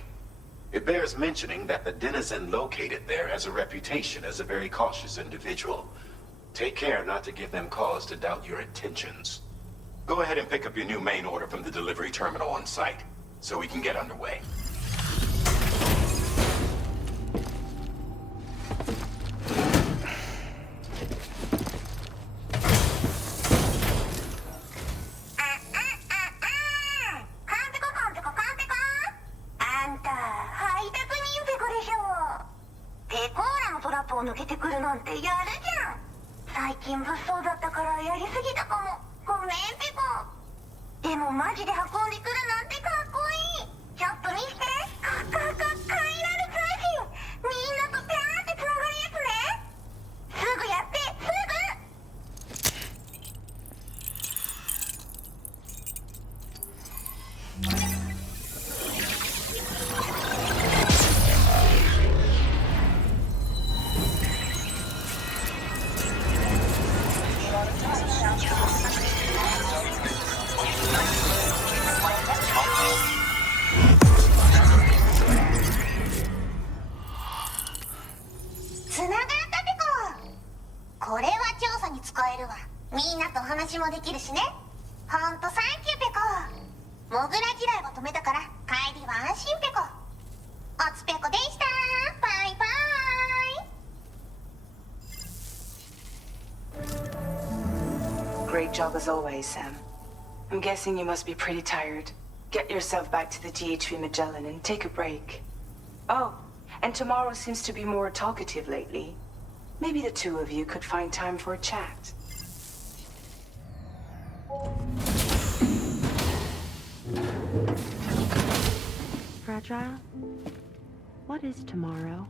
It bears mentioning that the denizen located there has a reputation as a very cautious individual. Take care not to give them cause to doubt your intentions. Go ahead and pick up your new main order from the delivery terminal on site, so we can get underway. Great job as always, Sam. I'm guessing you must be pretty tired. Get yourself back to the GHV Magellan and take a break. Oh, and tomorrow seems to be more talkative lately. Maybe the two of you could find time for a chat. Fragile? What is tomorrow?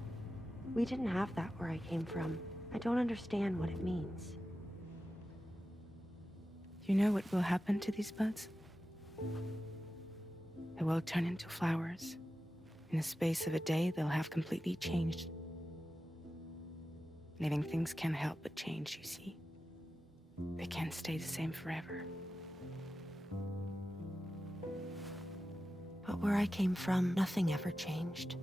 We didn't have that where I came from. I don't understand what it means. You know what will happen to these buds? They will turn into flowers. In the space of a day, they'll have completely changed. Living things can't help but change, you see. They can't stay the same forever. But where I came from, nothing ever changed.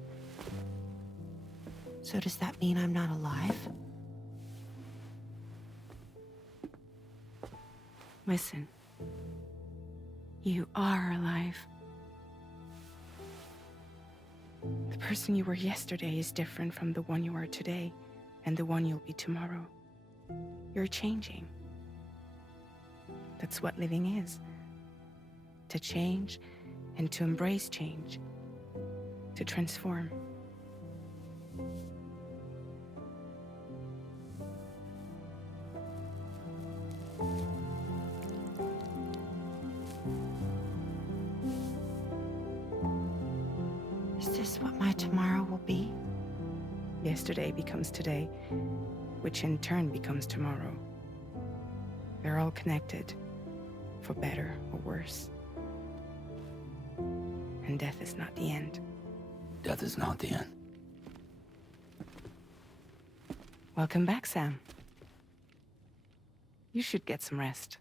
So does that mean I'm not alive? Listen. You are alive. The person you were yesterday is different from the one you are today, and the one you'll be tomorrow. You're changing. That's what living is. To change and to embrace change. To transform. this what my tomorrow will be? Yesterday becomes today, which in turn becomes tomorrow. They're all connected, for better or worse. And death is not the end. Death is not the end. Welcome back, Sam. You should get some rest.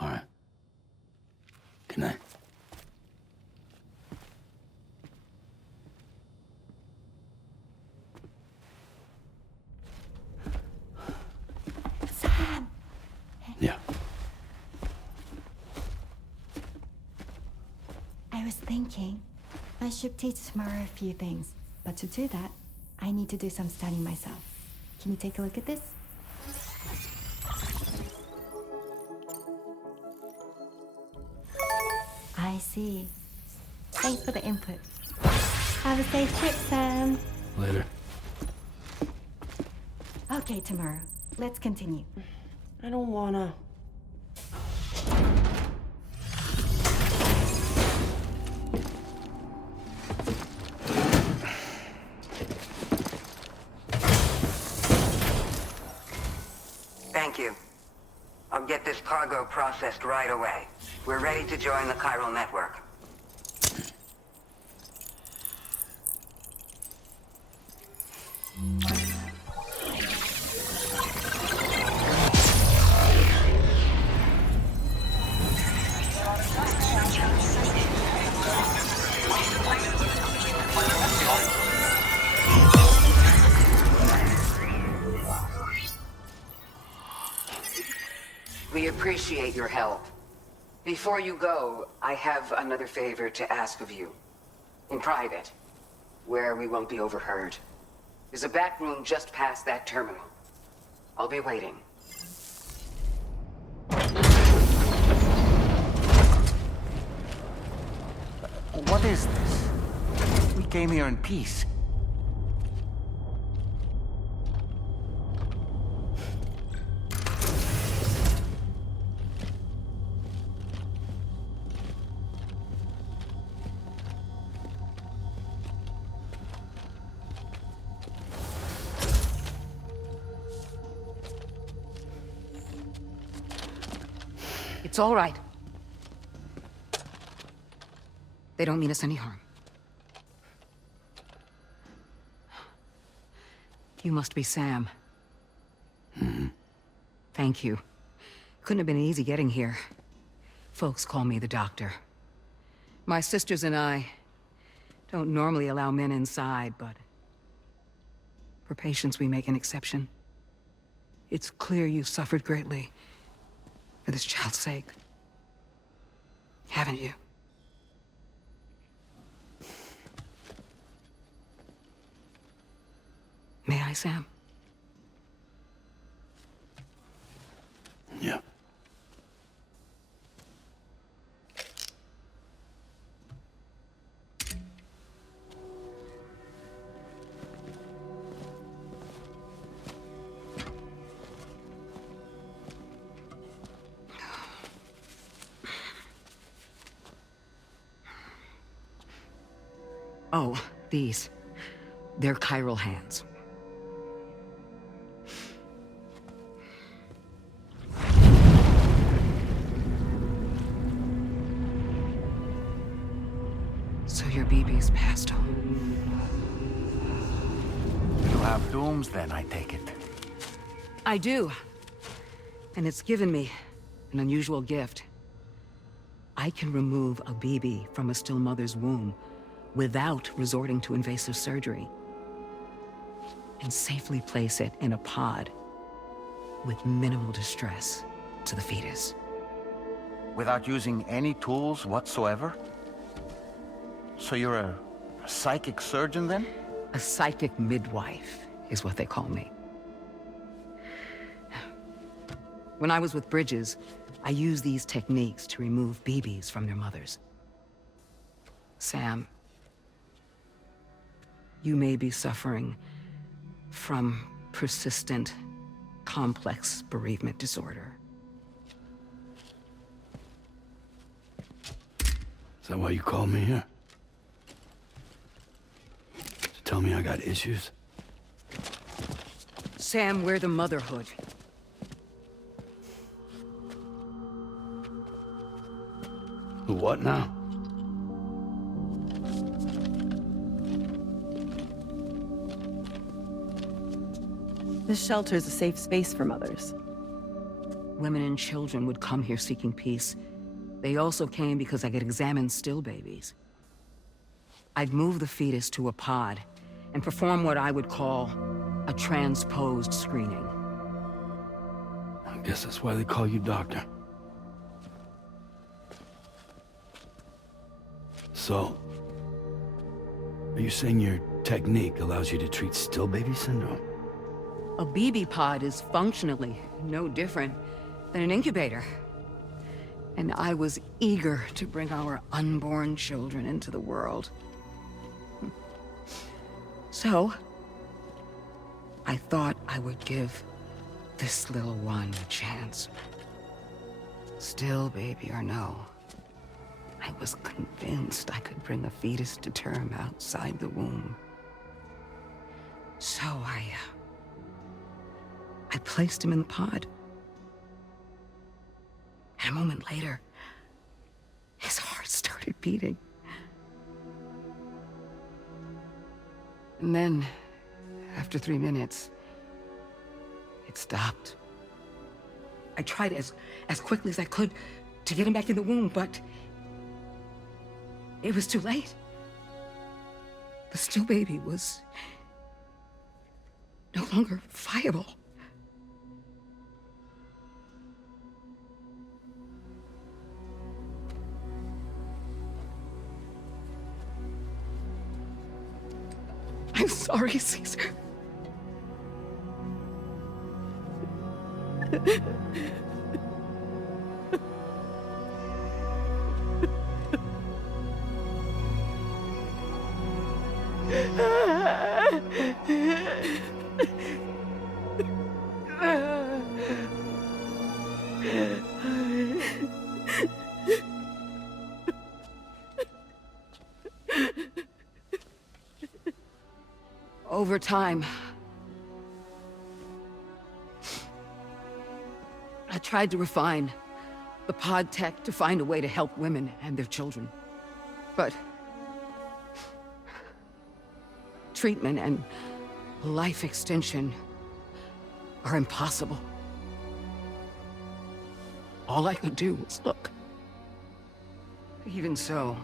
All right. Good night. Sam! Yeah. I was thinking, I should teach tomorrow a few things. But to do that, I need to do some studying myself. Can you take a look at this? I see. Thanks for the input. Have a safe trip, Sam. Later. Okay, tomorrow. Let's continue. I don't wanna. Thank you. I'll get this cargo processed right away. We're ready to join the chiral network. We appreciate your help. Before you go, I have another favor to ask of you. In private, where we won't be overheard. There's a back room just past that terminal. I'll be waiting. What is this? We came here in peace. It's all right. They don't mean us any harm. You must be Sam. Thank you. Couldn't have been easy getting here. Folks call me the Doctor. My sisters and I don't normally allow men inside, but for patients we make an exception. It's clear you suffered greatly for this child's sake. Haven't you? May I, Sam? Yeah. Oh, these. They're chiral hands. So your BB's passed on. You have dooms then, I take it. I do. And it's given me an unusual gift. I can remove a BB from a still mother's womb without resorting to invasive surgery, and safely place it in a pod with minimal distress to the fetus. Without using any tools whatsoever? So you're a psychic surgeon then? A psychic midwife is what they call me. When I was with Bridges, I used these techniques to remove BBs from their mothers. Sam, you may be suffering from persistent, complex bereavement disorder. Is that why you called me here? I got issues? Sam, we're the Motherhood. The what now? This shelter is a safe space for mothers. Women and children would come here seeking peace. They also came because I could examine still babies. I'd move the fetus to a pod and perform what I would call a transposed screening. I guess that's why they call you doctor. So, are you saying your technique allows you to treat still baby syndrome? A BB pod is functionally no different than an incubator. And I was eager to bring our unborn children into the world. So, I thought I would give this little one a chance. Still baby or no, I was convinced I could bring a fetus to term outside the womb. So I placed him in the pod. And a moment later, his heart started beating. And then, after 3 minutes, it stopped. I tried as quickly as I could to get him back in the womb, but it was too late. The still baby was no longer viable. I'm sorry, Caesar. Over time, I tried to refine the pod tech to find a way to help women and their children. But treatment and life extension are impossible. All I could do was look. Even so,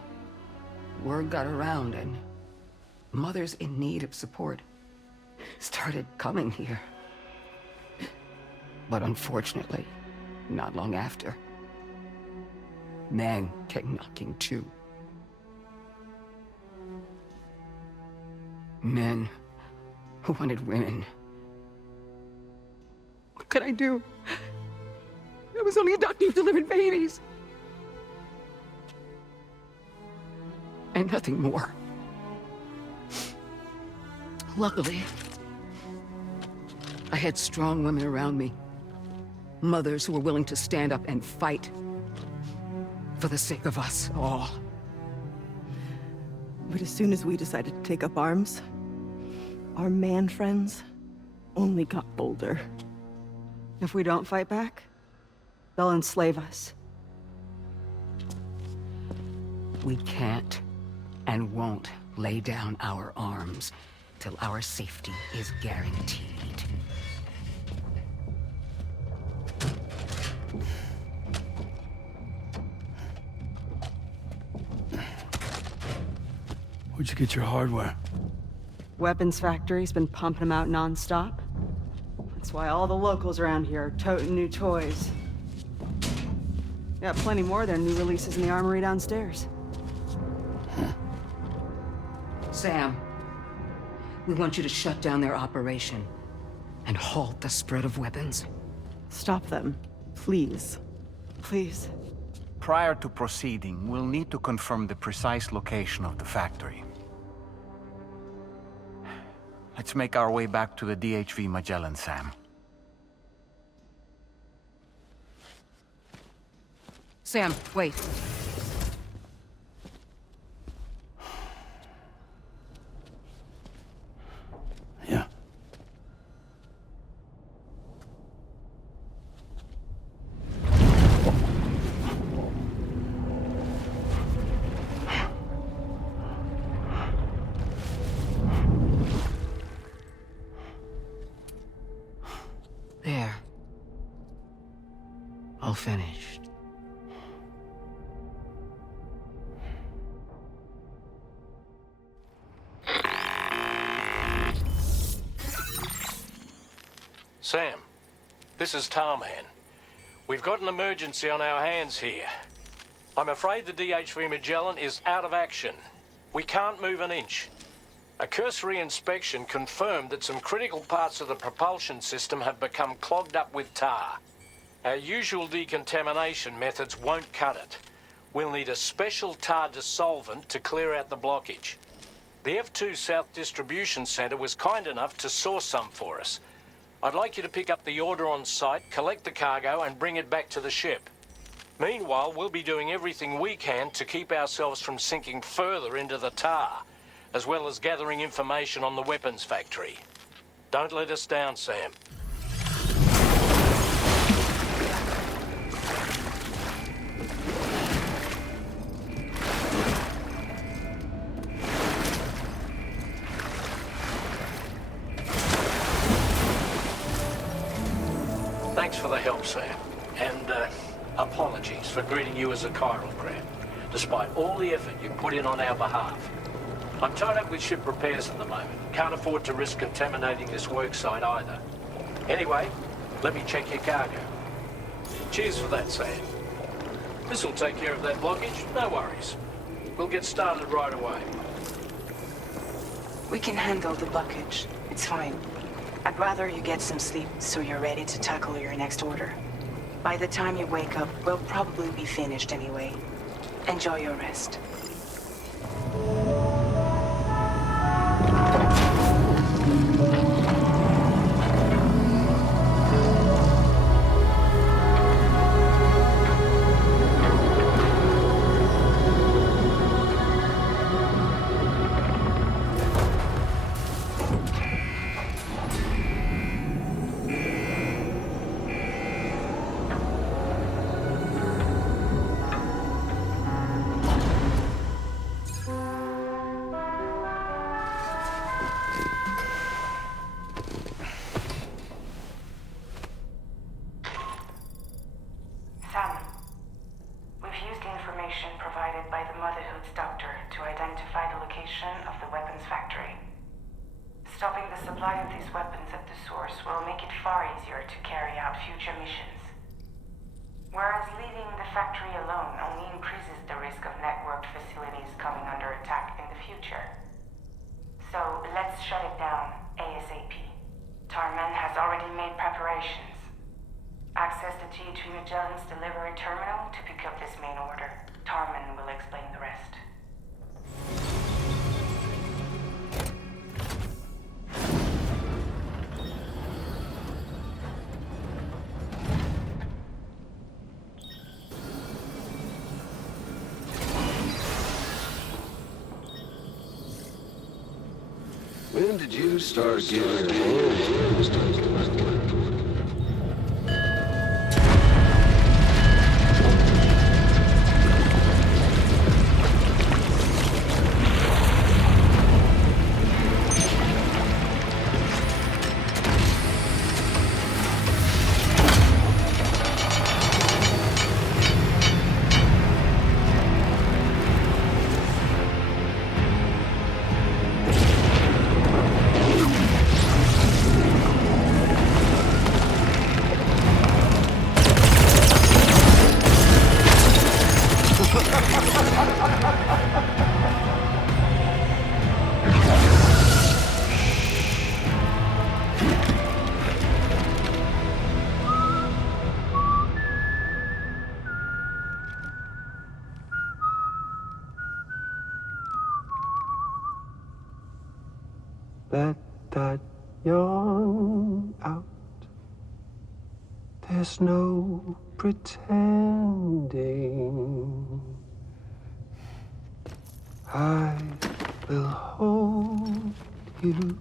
word got around and mothers in need of support started coming here. But unfortunately, not long after, men came knocking too. Men who wanted women. What could I do? I was only a doctor who delivered babies. And nothing more. Luckily, I had strong women around me. Mothers who were willing to stand up and fight for the sake of us all. But as soon as we decided to take up arms, our man friends only got bolder. If we don't fight back, they'll enslave us. We can't and won't lay down our arms till our safety is guaranteed. Where'd you get your hardware? Weapons factory's been pumping them out non-stop. That's why all the locals around here are toting new toys. Got plenty more of their new releases in the armory downstairs. Sam, we want you to shut down their operation and halt the spread of weapons. Stop them, please. Please. Prior to proceeding, we'll need to confirm the precise location of the factory. Let's make our way back to the DHV Magellan, Sam. Sam, wait. all finished. Sam, this is Tarman. We've got an emergency on our hands here. I'm afraid the DHV Magellan is out of action. We can't move an inch. A cursory inspection confirmed that some critical parts of the propulsion system have become clogged up with tar. Our usual decontamination methods won't cut it. We'll need a special tar dissolvent to clear out the blockage. The F2 South Distribution Centre was kind enough to source some for us. I'd like you to pick up the order on site, collect the cargo, and bring it back to the ship. Meanwhile, we'll be doing everything we can to keep ourselves from sinking further into the tar, as well as gathering information on the weapons factory. Don't let us down, Sam. Thanks for the help, Sam. And, apologies for greeting you as a chiral craft, despite all the effort you put in on our behalf. I'm tied up with ship repairs at the moment. Can't afford to risk contaminating this worksite either. Anyway, let me check your cargo. Cheers for that, Sam. This'll take care of that blockage, no worries. We'll get started right away. We can handle the blockage. It's fine. I'd rather you get some sleep so you're ready to tackle your next order. By the time you wake up, we'll probably be finished anyway. Enjoy your rest. Stopping the supply of these weapons at the source will make it far easier to carry out future missions. Whereas leaving the factory alone only increases the risk of networked facilities coming under attack in the future. So let's shut it down ASAP. Tarman has already made preparations. Access the DHV Magellan's delivery terminal to pick up this main order. Tarman will explain the rest. When did you start getting hands? Let that yawn out. There's no pretending. I will hold you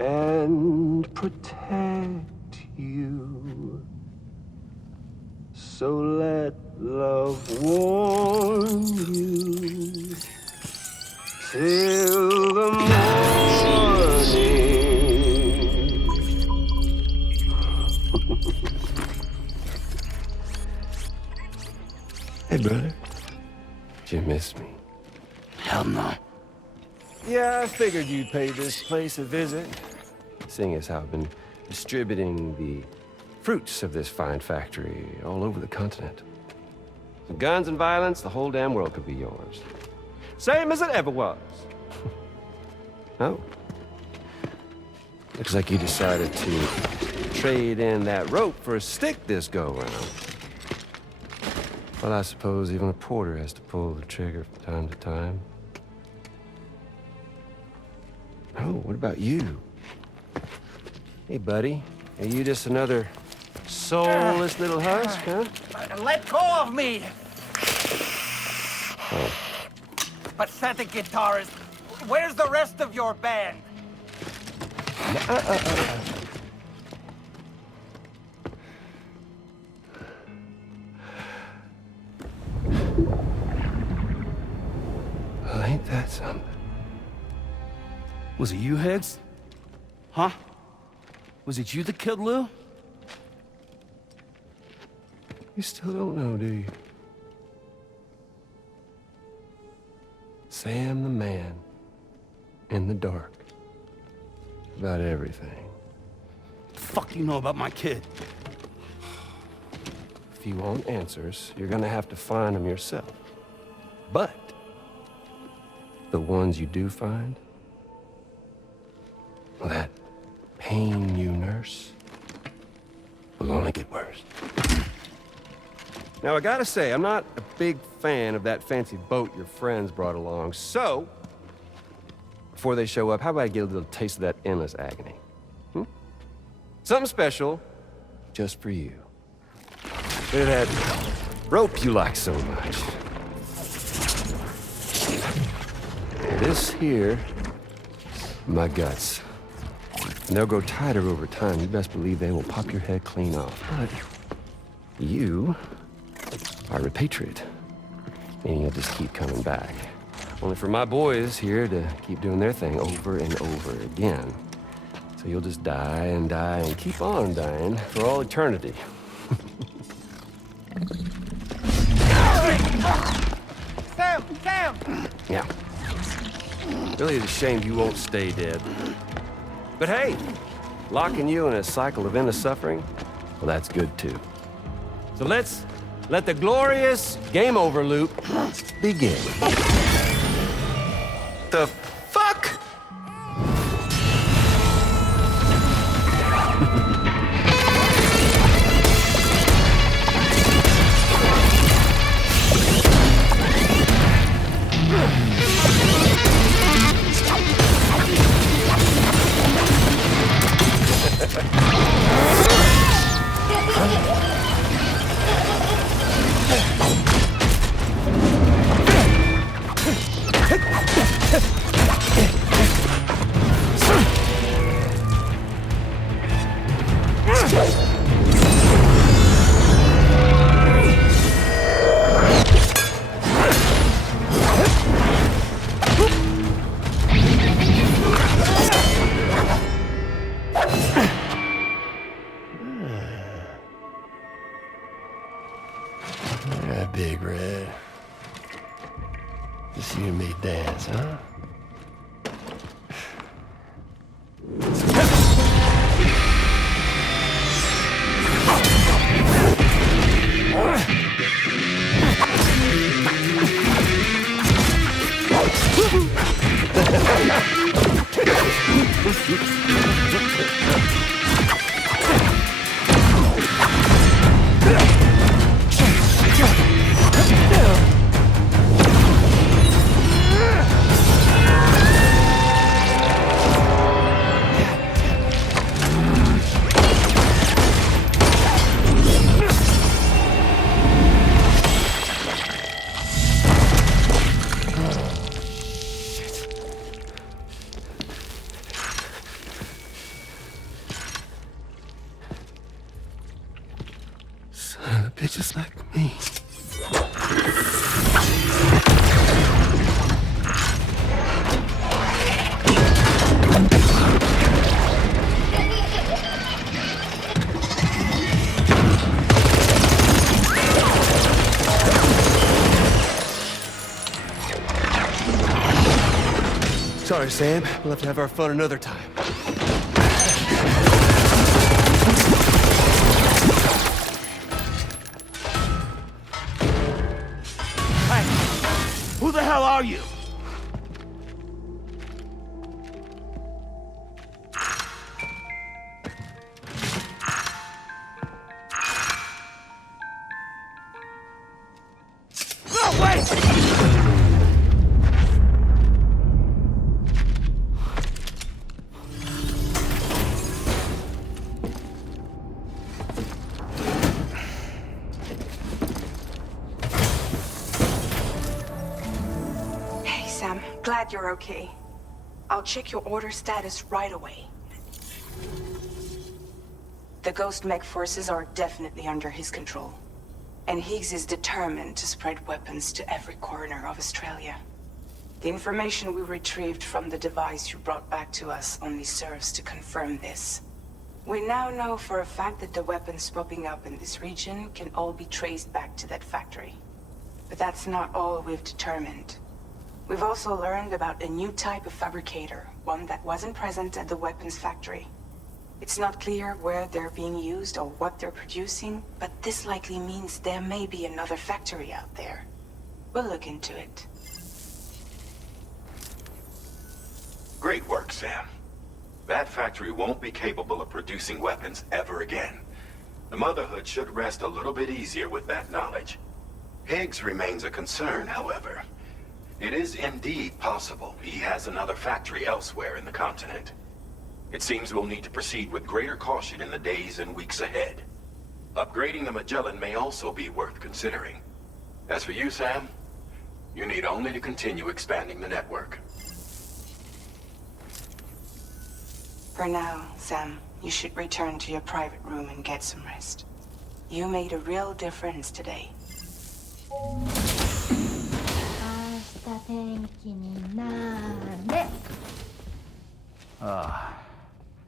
and protect you. So let love warm you till the morning. Hey, brother. Did you miss me? Hell no. Yeah, I figured you'd pay this place a visit, seeing as how I've been distributing the fruits of this fine factory all over the continent. With guns and violence, the whole damn world could be yours. Same as it ever was. Oh. Looks like you decided to trade in that rope for a stick this go-around. Well, I suppose even a porter has to pull the trigger from time to time. Oh, what about you? Hey, buddy. Are you just another soulless little husk, huh? Let go of me! Oh. Pathetic guitarist. Where's the rest of your band? Well, ain't that something? Was it you, Higgs? Huh? Was it you that killed Lou? You still don't know, do you? Sam the man in the dark. About everything. The fuck you know about my kid? If you want answers, you're gonna have to find them yourself. But the ones you do find, well, that pain you nurse will only get worse. Now, I gotta say, I'm not a big fan of that fancy boat your friends brought along, so before they show up, how about I get a little taste of that endless agony? Something special just for you. Look at that rope you like so much. This here, my guts. And they'll grow tighter over time. You best believe they will pop your head clean off. But you are repatriate, meaning you'll just keep coming back. Only for my boys here to keep doing their thing over and over again. So you'll just die and die and keep on dying for all eternity. Sam! Sam! Yeah. Really is a shame you won't stay dead. But hey, locking you in a cycle of endless suffering, well, that's good too. So let's let the glorious game over loop begin. The fuck? Yeah, Big Red. Just you and me dance, huh? Son of bitches like me. Sorry, Sam. We'll have to have our fun another time. Who the hell are you? No, wait! Hey, Sam. Glad you're okay. I'll check your order status right away. The Ghost Mech forces are definitely under his control. And Higgs is determined to spread weapons to every corner of Australia. The information we retrieved from the device you brought back to us only serves to confirm this. We now know for a fact that the weapons popping up in this region can all be traced back to that factory. But that's not all we've determined. We've also learned about a new type of fabricator, one that wasn't present at the weapons factory. It's not clear where they're being used or what they're producing, but this likely means there may be another factory out there. We'll look into it. Great work, Sam. That factory won't be capable of producing weapons ever again. The Motherhood should rest a little bit easier with that knowledge. Higgs remains a concern, however. It is indeed possible he has another factory elsewhere in the continent. It seems we'll need to proceed with greater caution in the days and weeks ahead. Upgrading the Magellan may also be worth considering. As for you, Sam, you need only to continue expanding the network. For now, Sam, you should return to your private room and get some rest. You made a real difference today.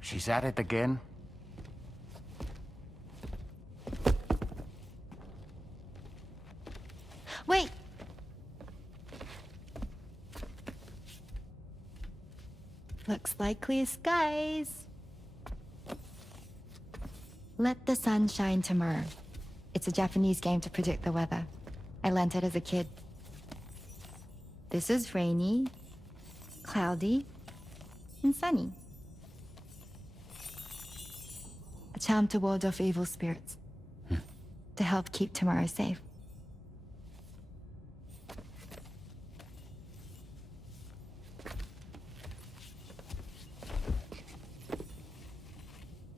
She's at it again? Wait! Looks like clear skies. Let the sun shine tomorrow. It's a Japanese game to predict the weather. I learned it as a kid. This is rainy, cloudy, and sunny. A charm to ward off evil spirits. To help keep tomorrow safe.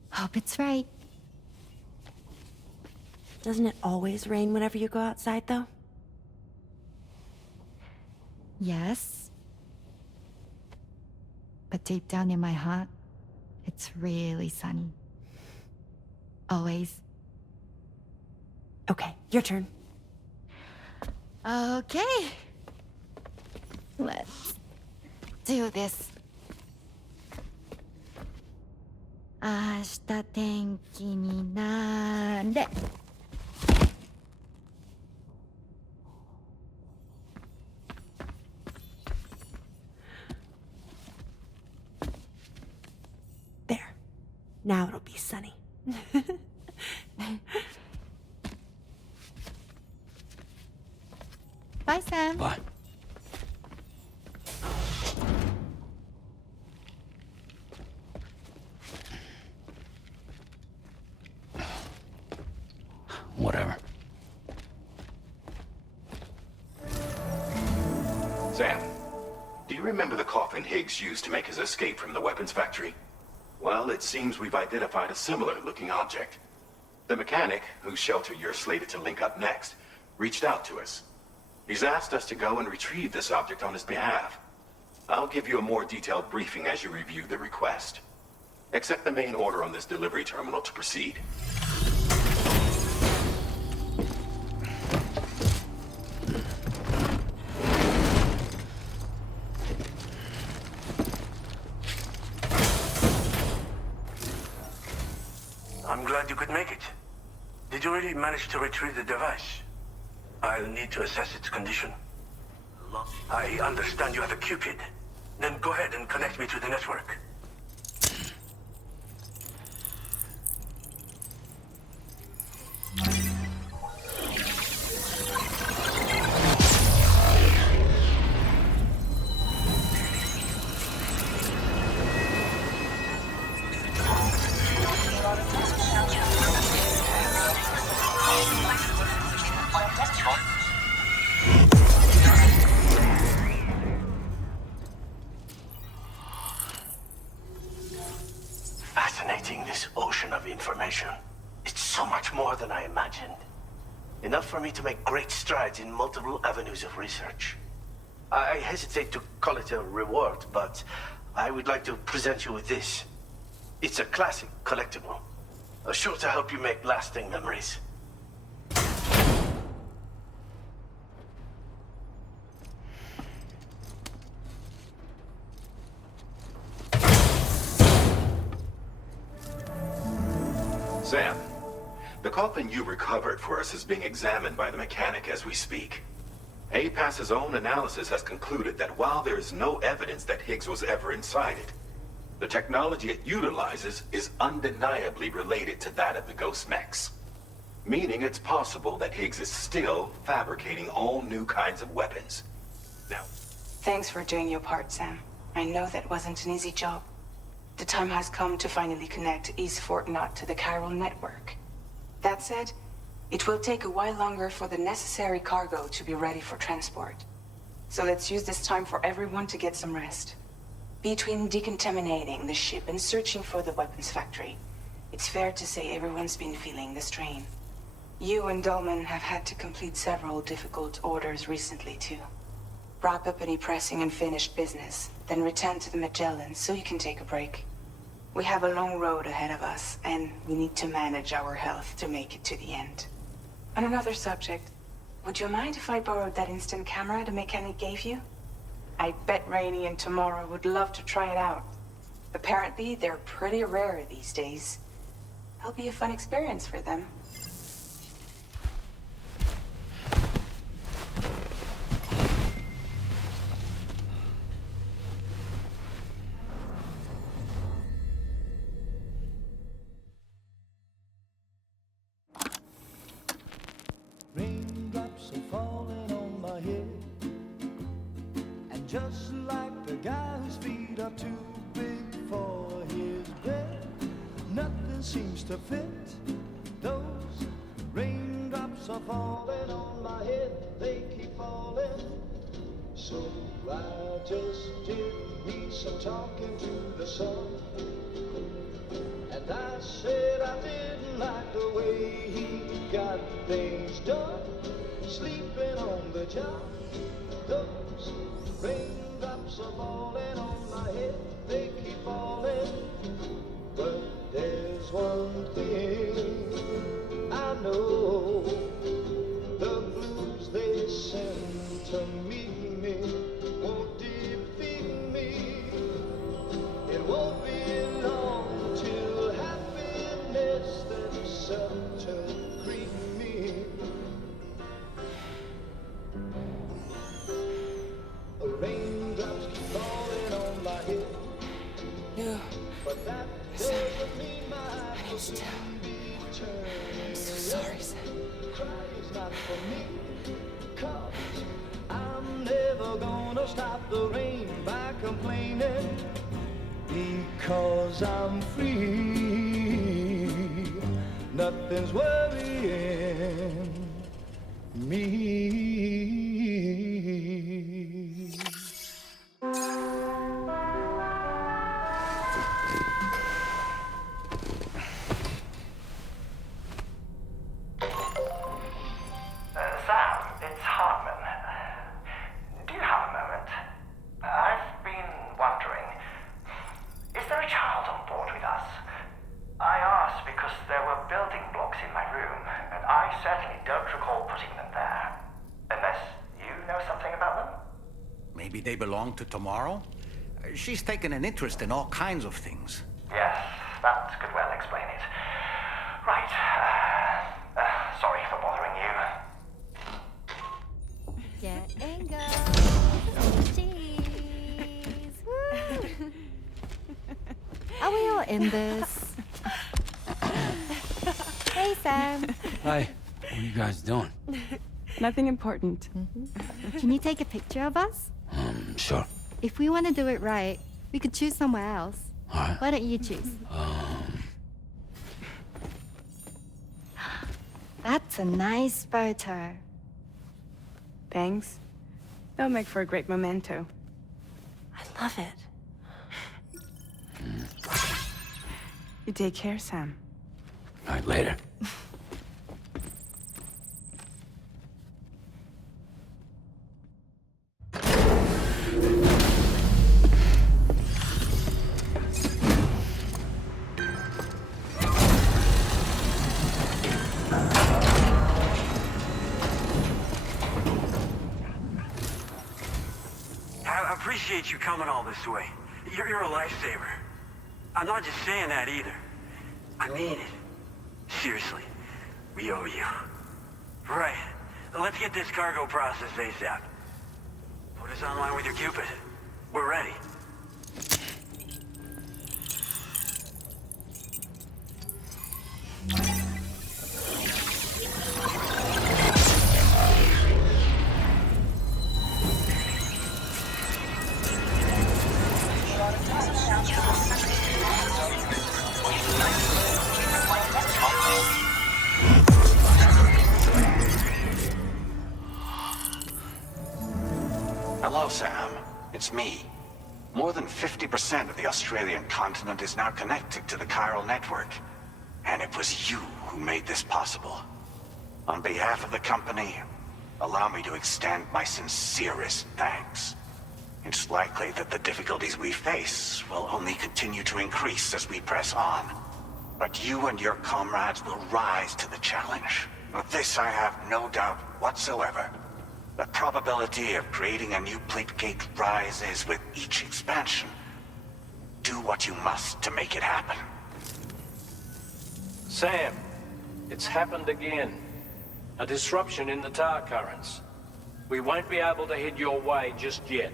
Hope it's right. Doesn't it always rain whenever you go outside, though? Yes. But deep down in my heart, it's really sunny. Always. Okay, your turn. Okay. Let's do this. 明日天気になれ。There. Now it'll be sunny. Bye, Sam. Bye. Whatever. Sam, do you remember the coffin Higgs used to make his escape from the weapons factory? Well, it seems we've identified a similar-looking object. The mechanic, whose shelter you're slated to link up next, reached out to us. He's asked us to go and retrieve this object on his behalf. I'll give you a more detailed briefing as you review the request. Accept the main order on this delivery terminal to proceed. I'm glad you could make it. Did you really manage to retrieve the device? I'll need to assess its condition. I understand you have a Cupid. Then go ahead and connect me to the network. Fascinating, this ocean of information. It's so much more than I imagined. Enough for me to make great strides in multiple avenues of research. I hesitate to call it a reward, but I would like to present you with this. It's a classic collectible, sure to help you make lasting memories. Sam, the coffin you recovered for us is being examined by the mechanic as we speak. APAS's own analysis has concluded that while there is no evidence that Higgs was ever inside it, the technology it utilizes is undeniably related to that of the Ghost Mechs. Meaning it's possible that Higgs is still fabricating all new kinds of weapons. Now, Thanks for doing your part, Sam. I know that wasn't an easy job. The time has come to finally connect East Fort Knot to the chiral network. That said, it will take a while longer for the necessary cargo to be ready for transport. So let's use this time for everyone to get some rest. Between decontaminating the ship and searching for the weapons factory, it's fair to say everyone's been feeling the strain. You and Dolman have had to complete several difficult orders recently, too. Wrap up any pressing and finished business, then return to the Magellan so you can take a break. We have a long road ahead of us, and we need to manage our health to make it to the end. On another subject, would you mind if I borrowed that instant camera the mechanic gave you? I bet Rainey and Tomorrow would love to try it out. Apparently, they're pretty rare these days. It'll be a fun experience for them. Raindrops are falling on my head, and just like the guy whose feet are too big for his bed, nothing seems to fit. Those raindrops are falling on my head, they keep falling. So I just did me some talking to the sun, and I said I didn't like the way he got things done, sleeping on the job. Those raindrops are falling on my head, they keep falling. But there's one thing I know, the blues they send to meet me won't defeat me. It won't be long till happiness themselves to greet me. Raindrops keep falling on my head. Yeah. But that doesn't mean my heart will soon be turned. I'm so sorry, Sam. Cry is not for me, 'cause I'm never gonna stop the rain by complaining, because I'm free. Nothing's worrying me. Sam, it's Hartman. Do you have a moment? I've been wondering, is there a child on board with us? I asked because there were building blocks in my room, and I certainly don't recall putting them there. Unless you know something about them? Maybe they belong to Tomorrow? She's taken an interest in all kinds of things. Yes, that could well explain it. Right. Sorry for bothering you. Yeah, and go. Cheese. Woo. you're in this. Hey, Sam. Hi. What are you guys doing? Nothing important. Can you take a picture of us? Sure. If we want to do it right, we could choose somewhere else. All right. Why don't you choose? That's a nice photo. Thanks. They'll make for a great memento. I love it. You take care, Sam. All right, later. I appreciate you coming all this way. You're a lifesaver. I'm not just saying that either. I mean it. Seriously. We owe you. Right. Let's get this cargo processed ASAP. Put us online with your Cupid. We're ready. Hello, Sam. It's me. More than 50% of the Australian continent is now connected to the chiral network. And it was you who made this possible. On behalf of the company, allow me to extend my sincerest thanks. It's likely that the difficulties we face will only continue to increase as we press on. But you and your comrades will rise to the challenge. Of this I have no doubt whatsoever. The probability of creating a new plate gate rises with each expansion. Do what you must to make it happen. Sam, it's happened again. A disruption in the tar currents. We won't be able to head your way just yet.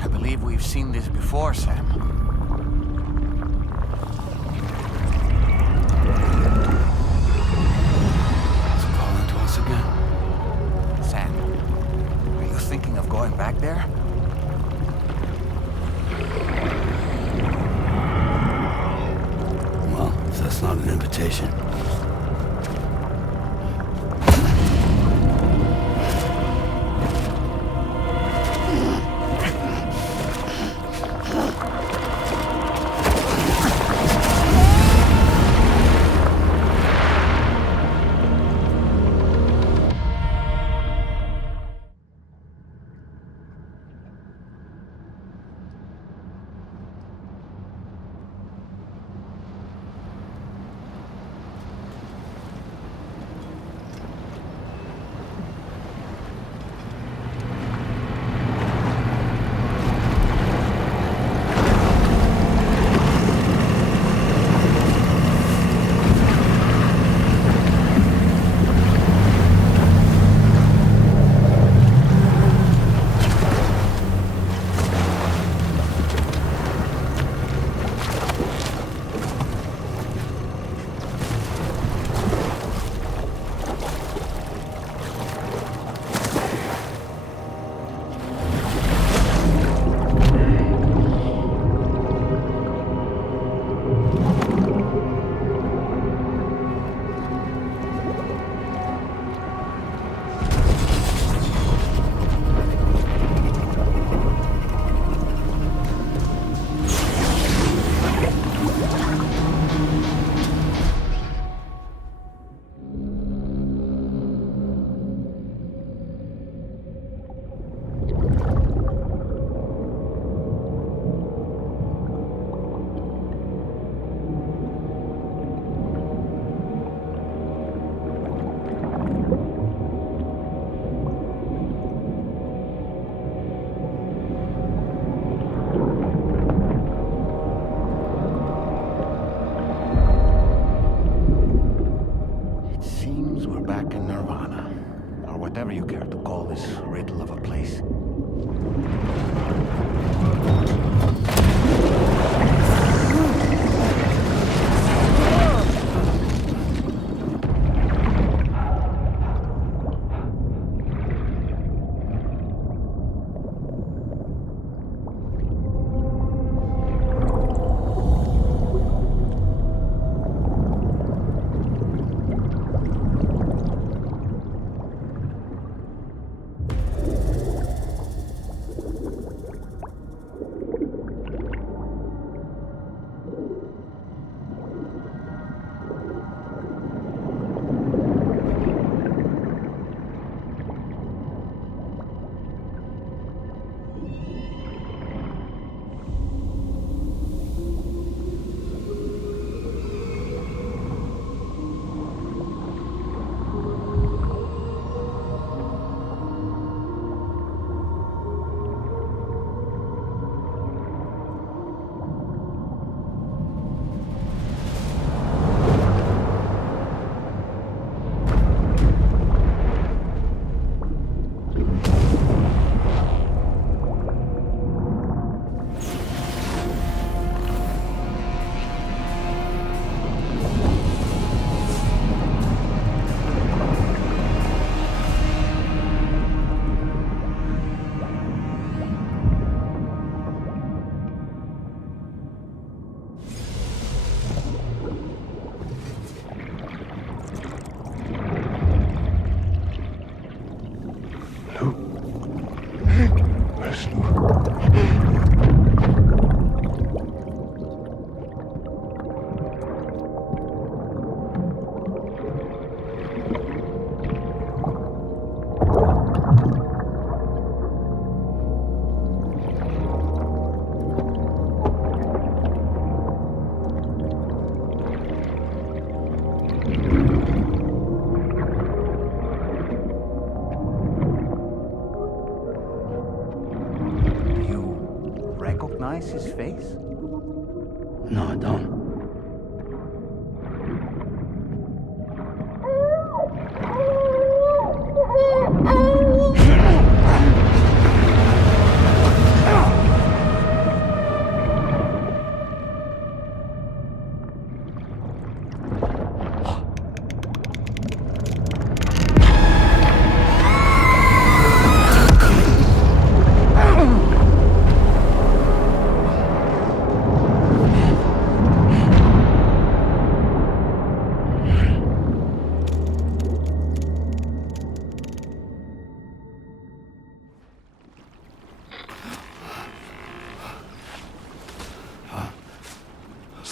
I believe we've seen this before, Sam. It's calling to us again. Sam, are you thinking of going back there? Well, if that's not an invitation. recognize his face? No, I don't.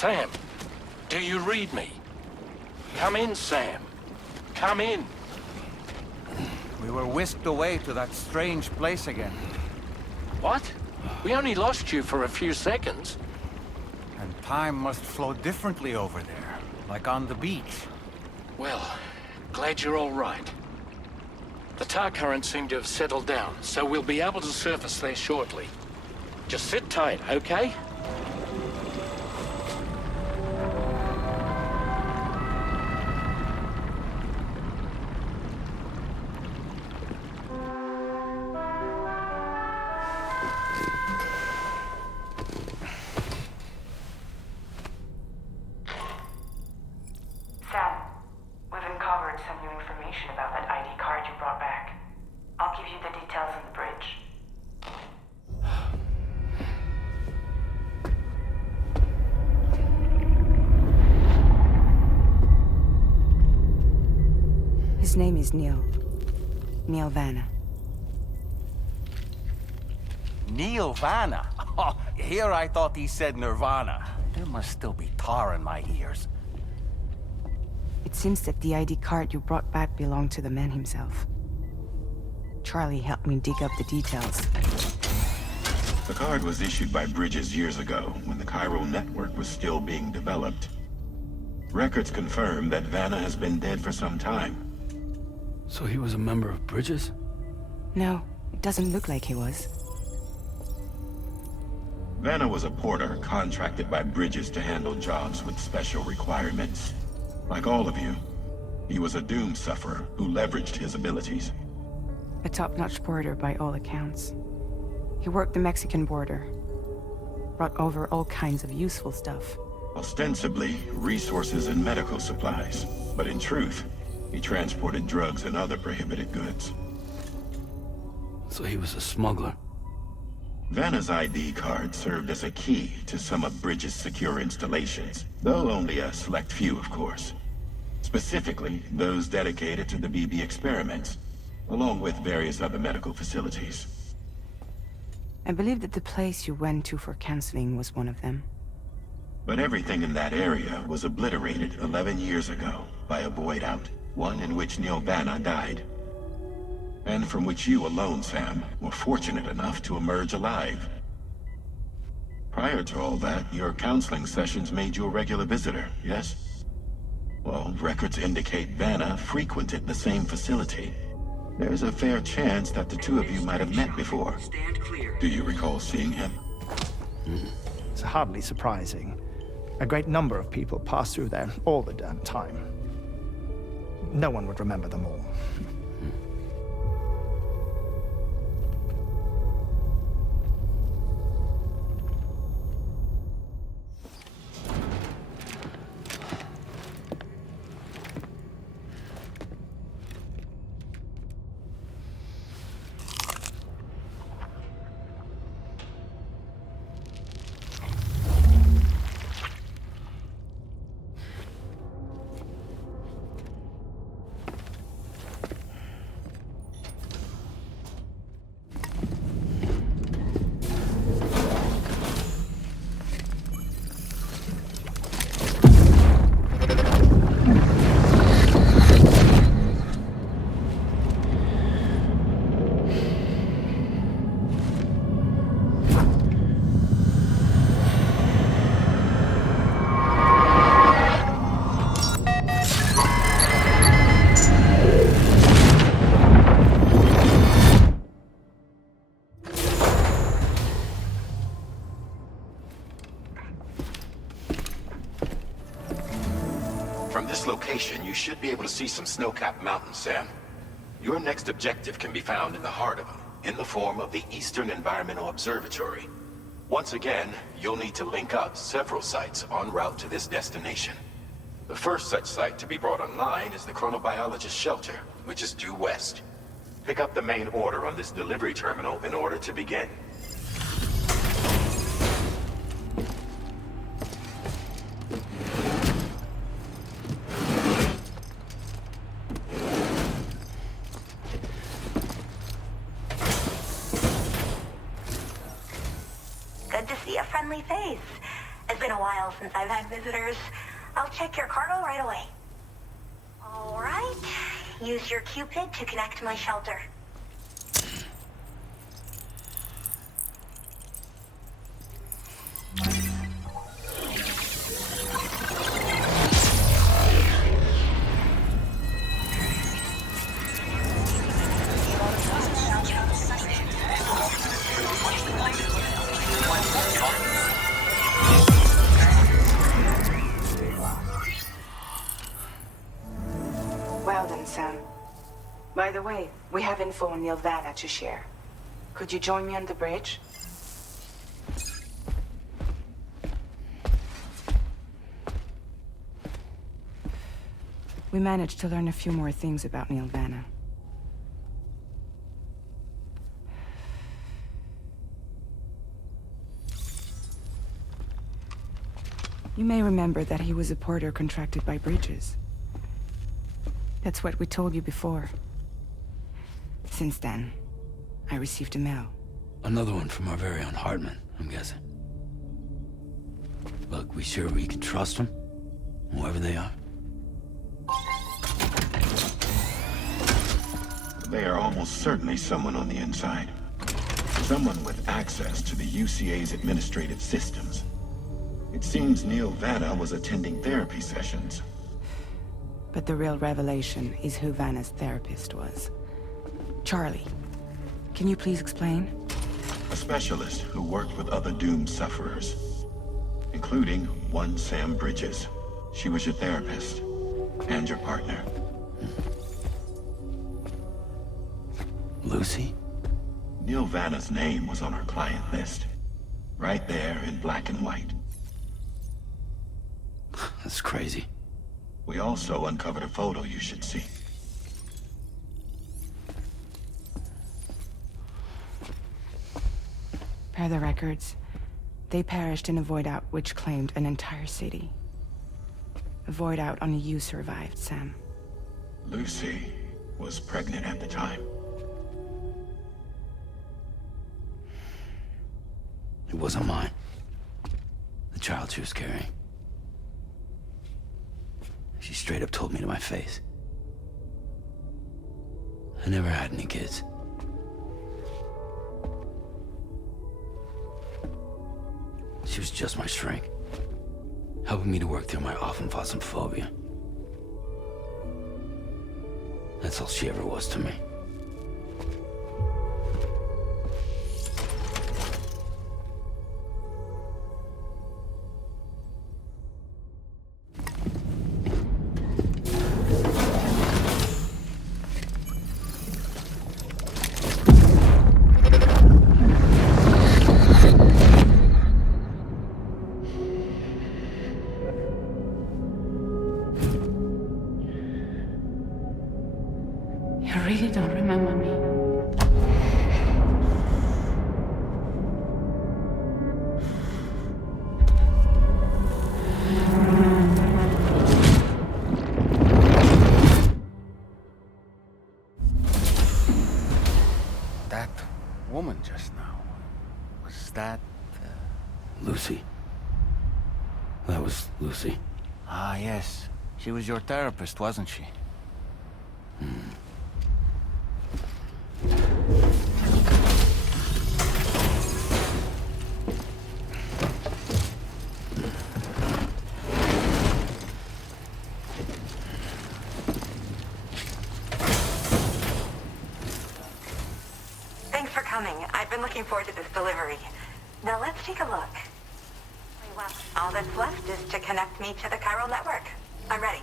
Sam, do you read me? Come in, Sam. Come in. We were whisked away to that strange place again. What? We only lost you for a few seconds. And time must flow differently over there, like on the beach. Well, glad you're all right. The tar currents seem to have settled down, so we'll be able to surface there shortly. Just sit tight, okay? Sam, we've uncovered some new information about that ID card you brought back. I'll give you the details on the bridge. His name is Neil. Neil Vanna. Neil Vanna? Oh, here I thought he said Nirvana. There must still be tar in my ears. It seems that the ID card you brought back belonged to the man himself. Charlie helped me dig up the details. The card was issued by Bridges years ago, when the chiral network was still being developed. Records confirm that Vanna has been dead for some time. So he was a member of Bridges? No, it doesn't look like he was. Vanna was a porter contracted by Bridges to handle jobs with special requirements. Like all of you, he was a doom sufferer who leveraged his abilities. A top-notch porter by all accounts. He worked the Mexican border. Brought over all kinds of useful stuff. Ostensibly, resources and medical supplies. But in truth, he transported drugs and other prohibited goods. So he was a smuggler. Vanna's ID card served as a key to some of Bridges' secure installations, though only a select few, of course. Specifically, those dedicated to the BB experiments, along with various other medical facilities. I believe that the place you went to for counseling was one of them. But everything in that area was obliterated 11 years ago by a void out, one in which Neil Vanna died. And from which you alone, Sam, were fortunate enough to emerge alive. Prior to all that, your counseling sessions made you a regular visitor, yes? Well, records indicate Vanna frequented the same facility. There's a fair chance that the two of you might have met before. Do you recall seeing him? It's hardly surprising. A great number of people pass through there all the damn time. No one would remember them all. From this location, you should be able to see some snow-capped mountains, Sam. Your next objective can be found in the heart of them, in the form of the Eastern Environmental Observatory. Once again, you'll need to link up several sites en route to this destination. The first such site to be brought online is the Chronobiologist Shelter, which is due west. Pick up the main order on this delivery terminal in order to begin. Good to see a friendly face. It's been a while since I've had visitors. I'll check your cargo right away. All right. Use your Cupid to connect to my shelter. Well then, Sam. By the way, we have info on Nilvana to share. Could you join me on the bridge? We managed to learn a few more things about Nilvana. You may remember that he was a porter contracted by Bridges. That's what we told you before. Since then, I received a mail. Another one from our very own Hartman, I'm guessing. Look, we sure we can trust them? Whoever they are? They are almost certainly someone on the inside. Someone with access to the UCA's administrative systems. It seems Nilvana was attending therapy sessions. But the real revelation is who Vanna's therapist was. Charlie, can you please explain? A specialist who worked with other doomed sufferers, including one Sam Bridges. She was your therapist and your partner. Lucy? Nilvana's name was on her client list. Right there in black and white. That's crazy. We also uncovered a photo you should see. Per the records, they perished in a void out which claimed an entire city. A void out only you survived, Sam. Lucy was pregnant at the time. It wasn't mine. The child she was carrying. She straight up told me to my face. I never had any kids. She was just my shrink, helping me to work through my phobia. That's all she ever was to me. You really don't remember me. That woman just now, was that... Lucy. That was Lucy. Ah, yes. She was your therapist, wasn't she? Thanks for coming. I've been looking forward to this delivery. Now let's take a look. Well, all that's left is to connect me to the chiral network. I'm ready.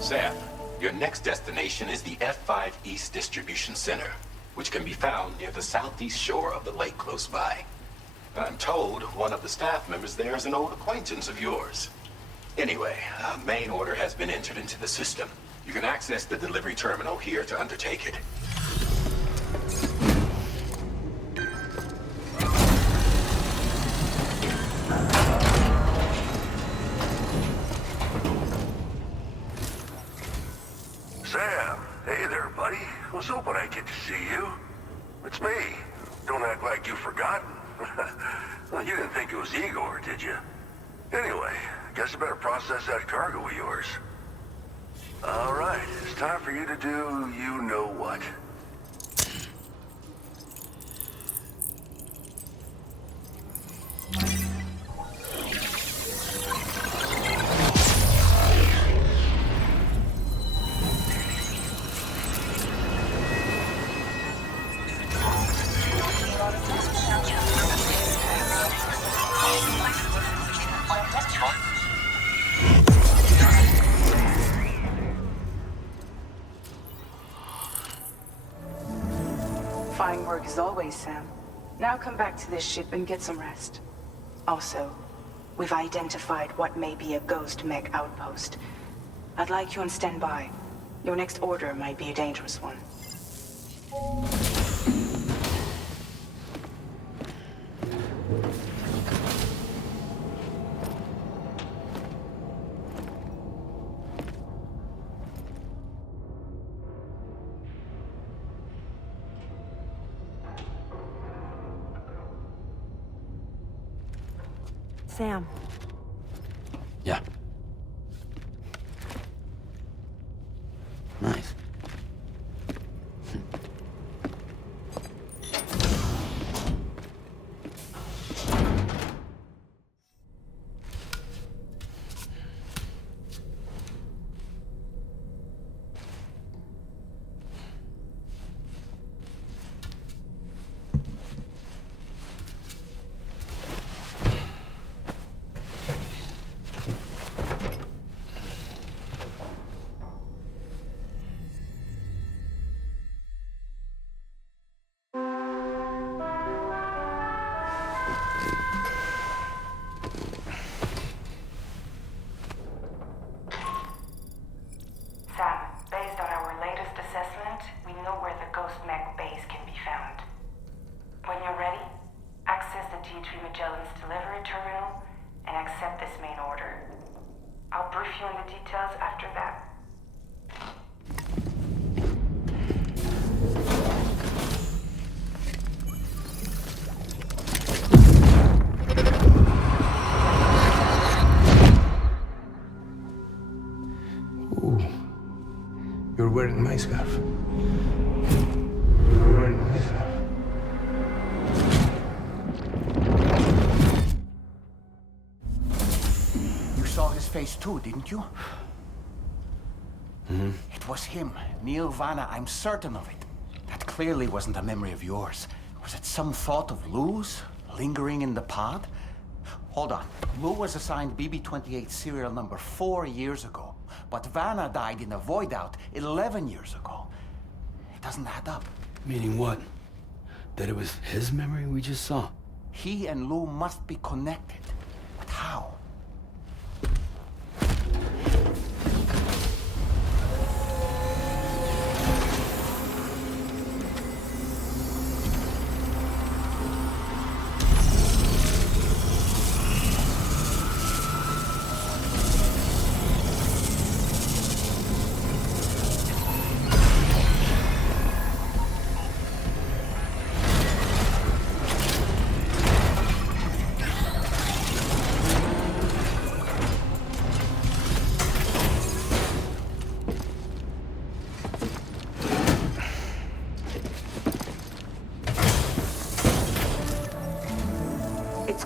Sam, your next destination is the F5 East Distribution Center, which can be found near the southeast shore of the lake close by. I'm told one of the staff members there is an old acquaintance of yours. Anyway, a main order has been entered into the system. You can access the delivery terminal here to undertake it. Sam, hey there, buddy. I was hoping I'd get to see you. It's me. Don't act like you've forgotten. Well, you didn't think it was Igor, did you? Anyway, guess I better process that cargo of yours. All right, it's time for you to do you-know-what. Fine work as always, Sam. Now come back to this ship and get some rest. Also, we've identified what may be a ghost mech outpost. I'd like you on standby. Your next order might be a dangerous one. Sam. Yeah. Nice. You're wearing my scarf. You're wearing my scarf. You saw his face too, didn't you? Mm-hmm. It was him, Neil Vanna, I'm certain of it. That clearly wasn't a memory of yours. Was it some thought of Lou's, lingering in the pod? Hold on. Lou was assigned BB-28 serial number 4 years ago. But Vanna died in a void out 11 years ago. It doesn't add up. Meaning what? That it was his memory we just saw? He and Lou must be connected. But how?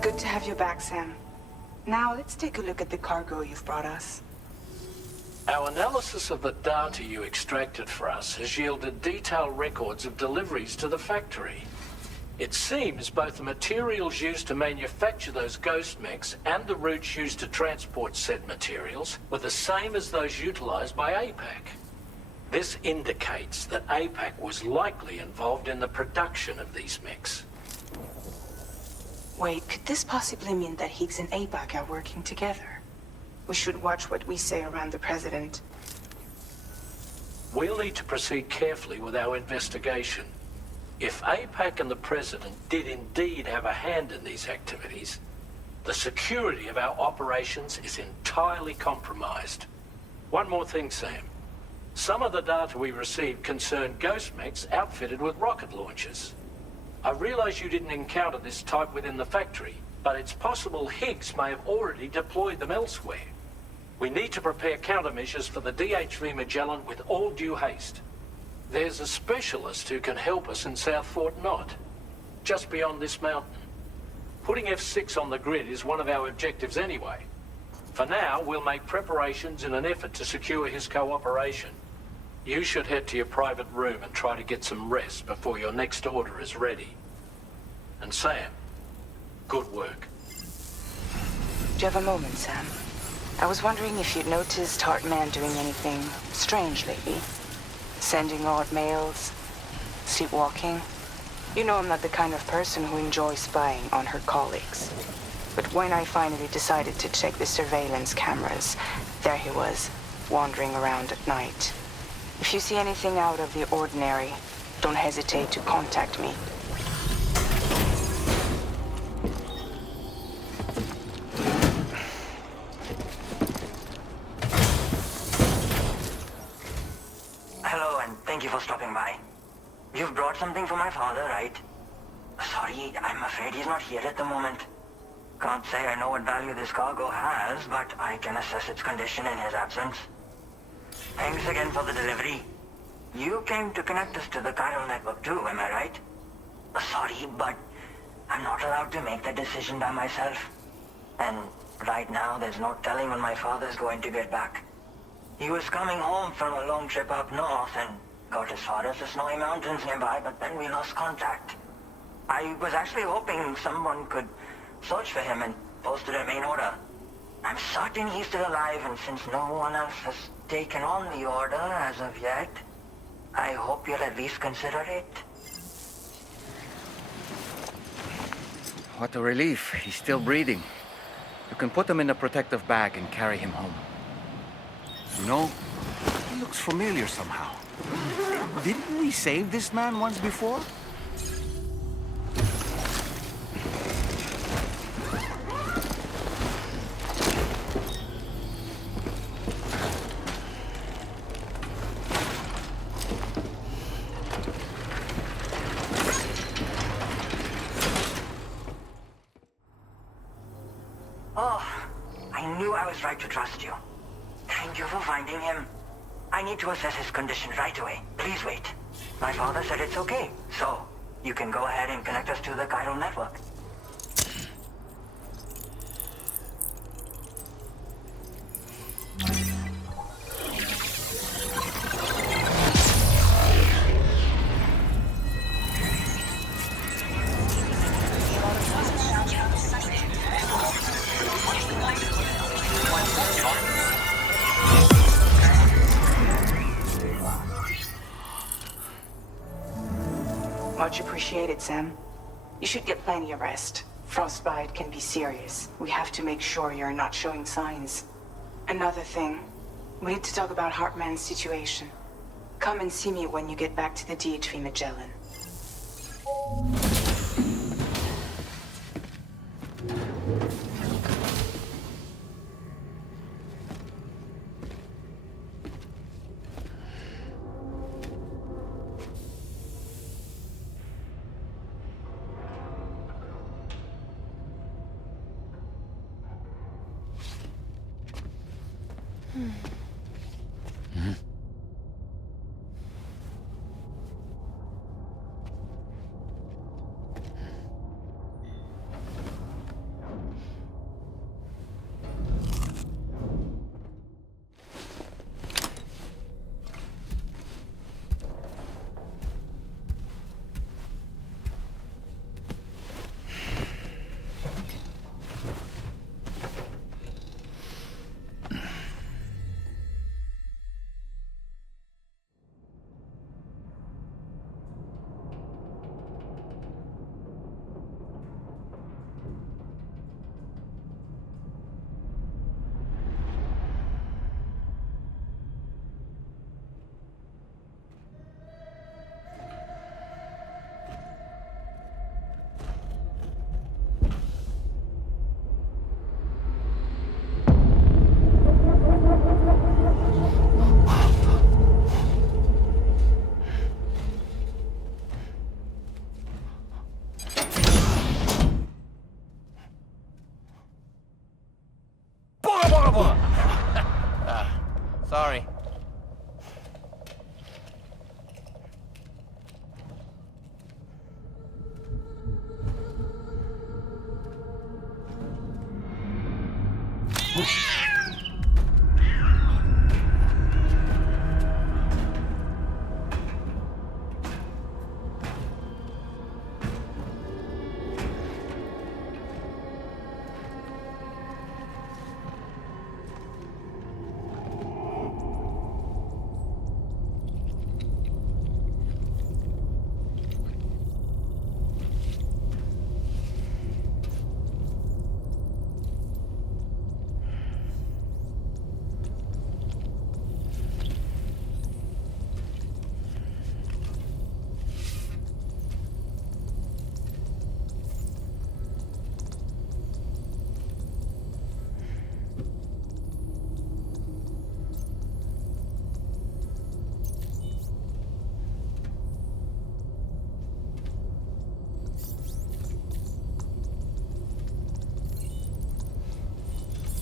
Good to have you back, Sam. Now, let's take a look at the cargo you've brought us. Our analysis of the data you extracted for us has yielded detailed records of deliveries to the factory. It seems both the materials used to manufacture those ghost mechs and the routes used to transport said materials were the same as those utilized by APAC. This indicates that APAC was likely involved in the production of these mechs. Wait, could this possibly mean that Higgs and APAC are working together? We should watch what we say around the President. We'll need to proceed carefully with our investigation. If APAC and the President did indeed have a hand in these activities, the security of our operations is entirely compromised. One more thing, Sam. Some of the data we received concerned ghost mechs outfitted with rocket launchers. I realize you didn't encounter this type within the factory, but it's possible Higgs may have already deployed them elsewhere. We need to prepare countermeasures for the DHV Magellan with all due haste. There's a specialist who can help us in South Fort Knott, just beyond this mountain. Putting F6 on the grid is one of our objectives anyway. For now, we'll make preparations in an effort to secure his cooperation. You should head to your private room and try to get some rest before your next order is ready. And Sam, good work. Do you have a moment, Sam? I was wondering if you'd noticed Hartman doing anything strange lately. Sending odd mails, sleepwalking. You know I'm not the kind of person who enjoys spying on her colleagues. But when I finally decided to check the surveillance cameras, there he was, wandering around at night. If you see anything out of the ordinary, don't hesitate to contact me. Hello, and thank you for stopping by. You've brought something for my father, right? Sorry, I'm afraid he's not here at the moment. Can't say I know what value this cargo has, but I can assess its condition in his absence. Thanks again for the delivery. You came to connect us to the chiral network too, am I right? Sorry, but I'm not allowed to make that decision by myself. And right now, there's no telling when my father's going to get back. He was coming home from a long trip up north and got as far as the snowy mountains nearby, but then we lost contact. I was actually hoping someone could search for him and posted a main order. I'm certain he's still alive, and since no one else has taken on the order as of yet, I hope you'll at least consider it. What a relief. He's still breathing. You can put him in a protective bag and carry him home. You know, he looks familiar somehow. Didn't we save this man once before? Oh, I knew I was right to trust you. Thank you for finding him. I need to assess his condition right away. Please wait. My father said it's okay, so you can go ahead and connect us to the chiral network. Much appreciated, Sam. You should get plenty of rest. Frostbite can be serious. We have to make sure you're not showing signs. Another thing, we need to talk about Hartman's situation. Come and see me when you get back to the DHV Magellan.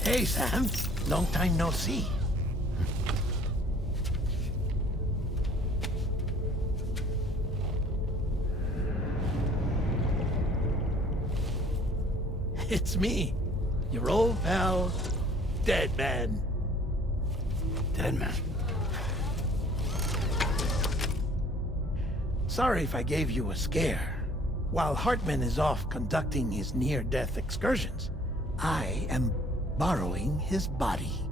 Hey, Sam. Long time no see. It's me, your old pal, Deadman. Deadman? Sorry if I gave you a scare. While Hartman is off conducting his near-death excursions, I am borrowing his body.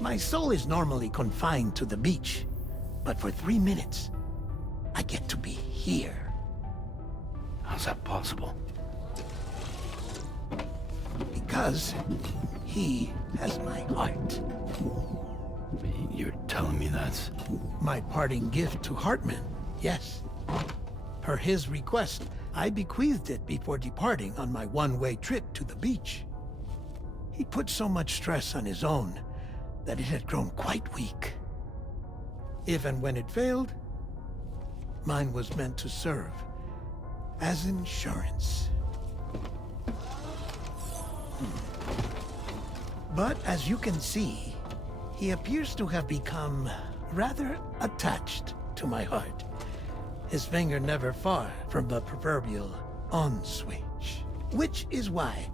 My soul is normally confined to the beach, but for 3 minutes, I get to be here. How's that possible? Because he has my heart. You're telling me that's... My parting gift to Hartman, yes. Per his request, I bequeathed it before departing on my one-way trip to the beach. He put so much stress on his own that it had grown quite weak. If and when it failed, mine was meant to serve as insurance. But as you can see, he appears to have become rather attached to my heart. His finger never far from the proverbial on switch, which is why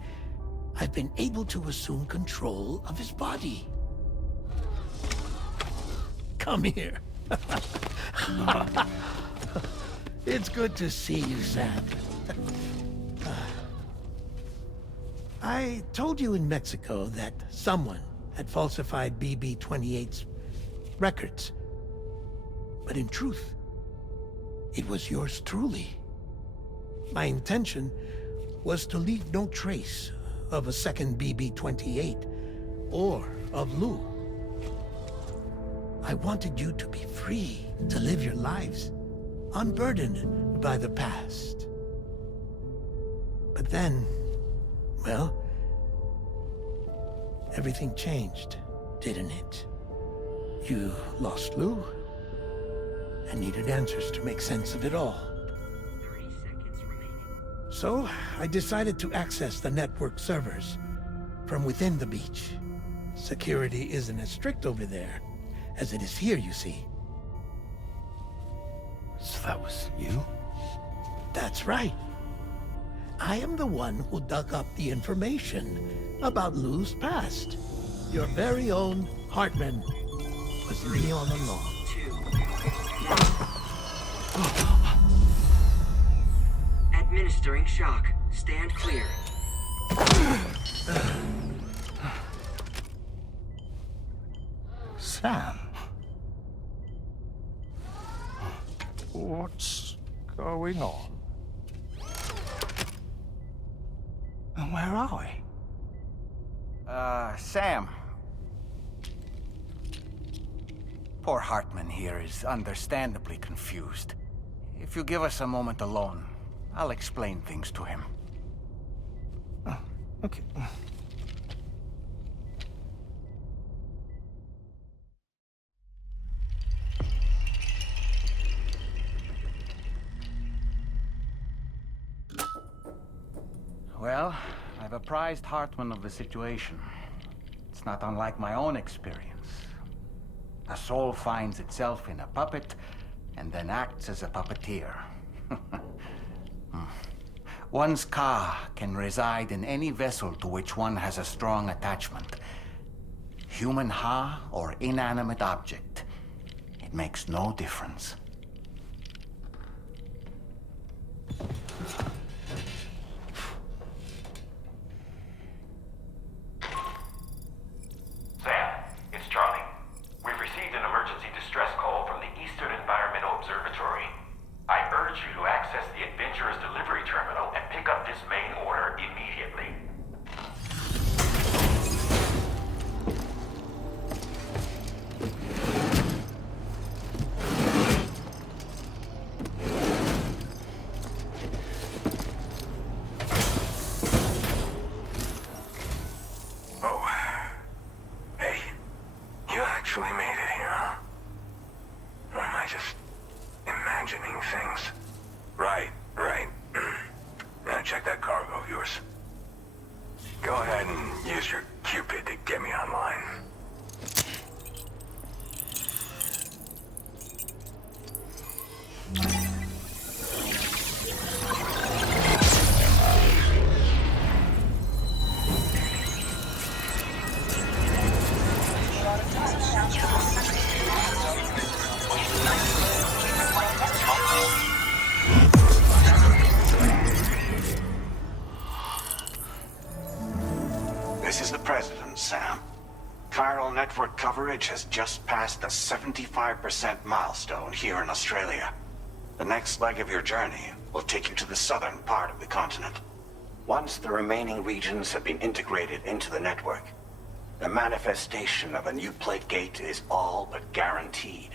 I've been able to assume control of his body. Come here. It's good to see you, Sam. I told you in Mexico that someone had falsified BB-28's records. But in truth, it was yours truly. My intention was to leave no trace of a second BB-28 or of Lou. I wanted you to be free to live your lives, unburdened by the past. But then, well, everything changed, didn't it? You lost Lou, and needed answers to make sense of it all. 30 seconds remaining. So, I decided to access the network servers from within the beach. Security isn't as strict over there as it is here, you see. So that was you? That's right. I am the one who dug up the information about Lou's past. Your very own Hartman was me all along. Administering shock. Stand clear. Sam. What's going on? And where are we? Sam. Poor Hartman here is understandably confused. If you give us a moment alone, I'll explain things to him. Oh, okay. Well, I've apprised Hartman of the situation. It's not unlike my own experience. A soul finds itself in a puppet, and then acts as a puppeteer. One's ka can reside in any vessel to which one has a strong attachment. Human ha or inanimate object. It makes no difference. Sam, it's Charlie. We've received an emergency distress call from the Eastern Environmental Observatory. I urge you to access the Adventurer's delivery terminal and pick up this main order immediately. Oh. Hey, you actually made it here, huh? Or am I just imagining things? Right. Now check that cargo of yours. Go ahead and use your Cupid to get me online. This is the President, Sam. Chiral network coverage has just passed the 75% milestone here in Australia. The next leg of your journey will take you to the southern part of the continent. Once the remaining regions have been integrated into the network, the manifestation of a new plate gate is all but guaranteed.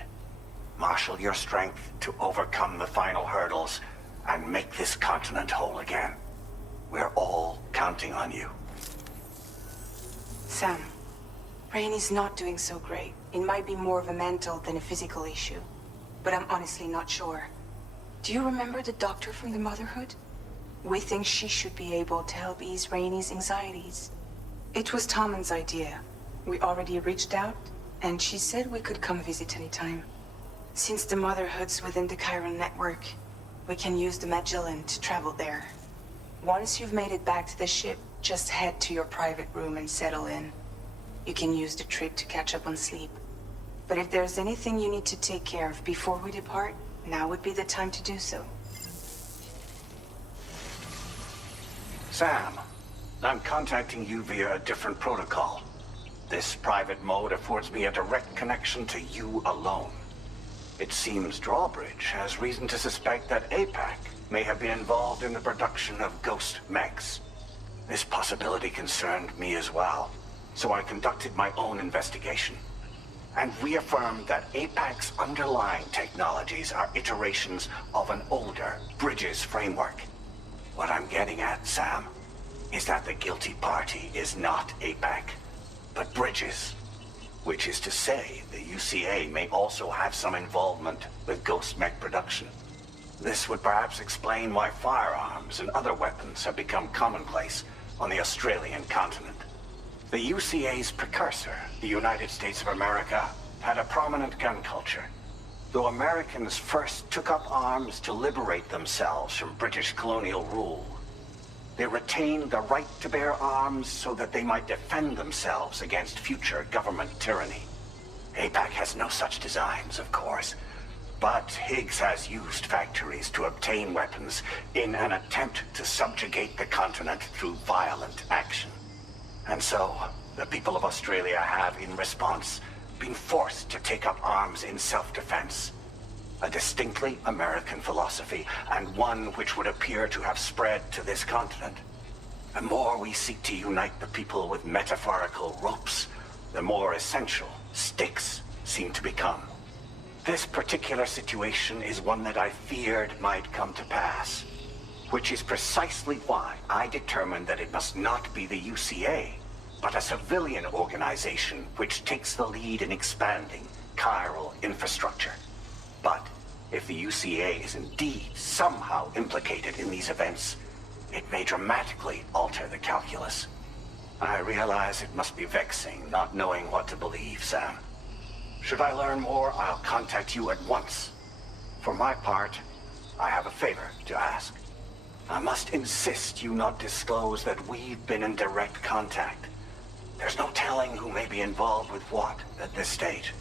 Marshal your strength to overcome the final hurdles and make this continent whole again. We're all counting on you. Sam, Rainey's not doing so great. It might be more of a mental than a physical issue, but I'm honestly not sure. Do you remember the doctor from the Motherhood? We think she should be able to help ease Rainey's anxieties. It was Tommen's idea. We already reached out, and she said we could come visit anytime. Since the Motherhood's within the Chiron network, we can use the Magellan to travel there. Once you've made it back to the ship, just head to your private room and settle in. You can use the trip to catch up on sleep. But if there's anything you need to take care of before we depart, now would be the time to do so. Sam, I'm contacting you via a different protocol. This private mode affords me a direct connection to you alone. It seems Drawbridge has reason to suspect that APAC may have been involved in the production of ghost mechs. This possibility concerned me as well, so I conducted my own investigation and reaffirmed that APAC's underlying technologies are iterations of an older Bridges framework. What I'm getting at, Sam, is that the guilty party is not APAC, but Bridges. Which is to say, the UCA may also have some involvement with ghost mech production. This would perhaps explain why firearms and other weapons have become commonplace on the Australian continent. The UCA's precursor, the United States of America, had a prominent gun culture. Though Americans first took up arms to liberate themselves from British colonial rule, they retained the right to bear arms so that they might defend themselves against future government tyranny. APAC has no such designs, of course, but Higgs has used factories to obtain weapons in an attempt to subjugate the continent through violent action. And so, the people of Australia have, in response, been forced to take up arms in self-defense. A distinctly American philosophy, and one which would appear to have spread to this continent. The more we seek to unite the people with metaphorical ropes, the more essential sticks seem to become. This particular situation is one that I feared might come to pass, which is precisely why I determined that it must not be the UCA, but a civilian organization which takes the lead in expanding chiral infrastructure. But if the UCA is indeed somehow implicated in these events, it may dramatically alter the calculus. I realize it must be vexing not knowing what to believe, Sam. Should I learn more, I'll contact you at once. For my part, I have a favor to ask. I must insist you not disclose that we've been in direct contact. There's no telling who may be involved with what at this stage.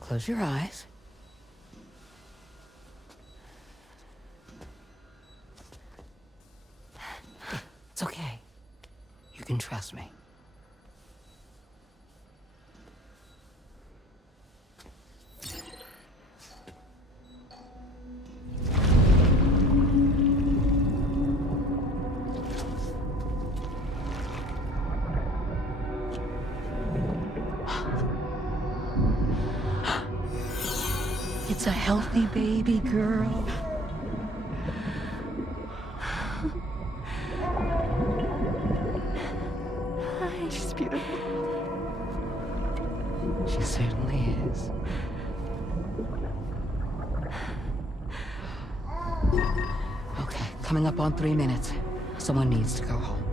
Close your eyes. It's okay. You can trust me. It's a healthy baby girl. She's beautiful. She certainly is. Okay, coming up on 3 minutes. Someone needs to go home.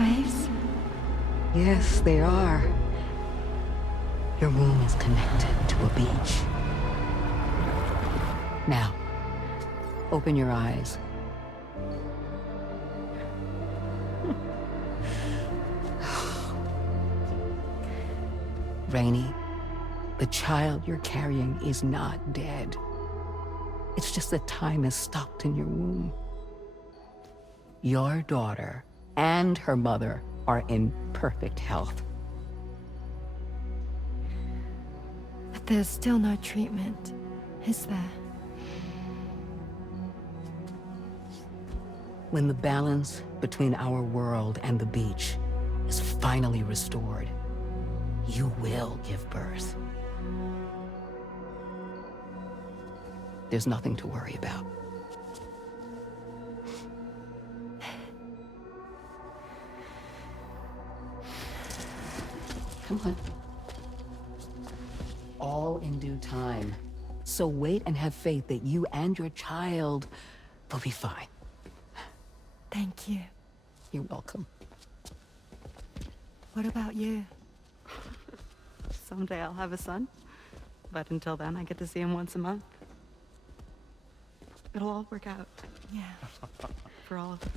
Waves? Yes, they are. Your womb is connected to a beach. Now, open your eyes. Rainy, the child you're carrying is not dead. It's just that time has stopped in your womb. Your daughter and her mother are in perfect health. But there's still no treatment, is there? When the balance between our world and the beach is finally restored, you will give birth. There's nothing to worry about. Come on. All in due time. So wait and have faith that you and your child will be fine. Thank you. You're welcome. What about you? Someday I'll have a son, but until then I get to see him once a month. It'll all work out. Yeah. For all of us.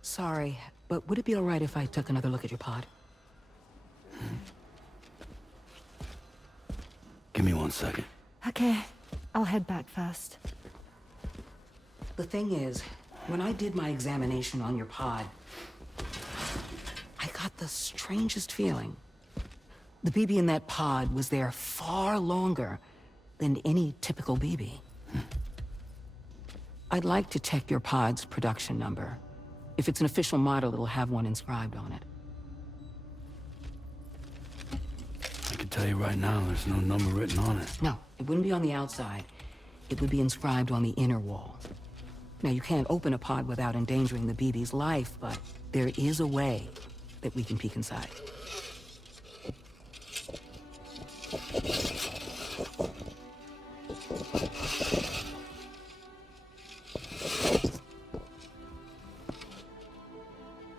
Sorry, but would it be all right if I took another look at your pod? Give me 1 second. Okay, I'll head back first. The thing is, when I did my examination on your pod, I got the strangest feeling. The BB in that pod was there far longer than any typical BB. I'd like to check your pod's production number. If it's an official model, it'll have one inscribed on it. I can tell you right now, there's no number written on it. No, it wouldn't be on the outside. It would be inscribed on the inner wall. Now, you can't open a pod without endangering the BB's life, but there is a way that we can peek inside.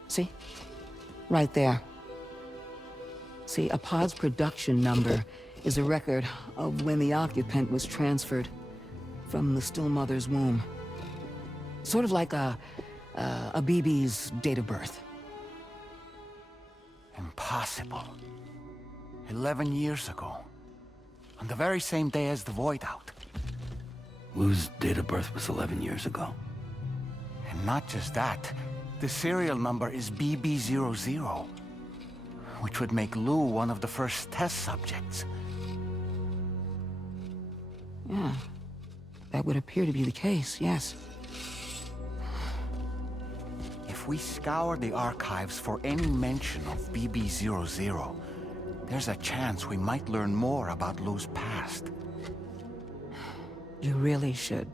See? Right there. See, a pod's production number is a record of when the occupant was transferred from the still mother's womb. Sort of like a BB's date of birth. Impossible. 11 years ago. On the very same day as the Void Out. Lou's date of birth was 11 years ago. And not just that, the serial number is BB00, which would make Lou one of the first test subjects. Yeah, that would appear to be the case, yes. If we scour the archives for any mention of BB-00, there's a chance we might learn more about Lou's past. You really should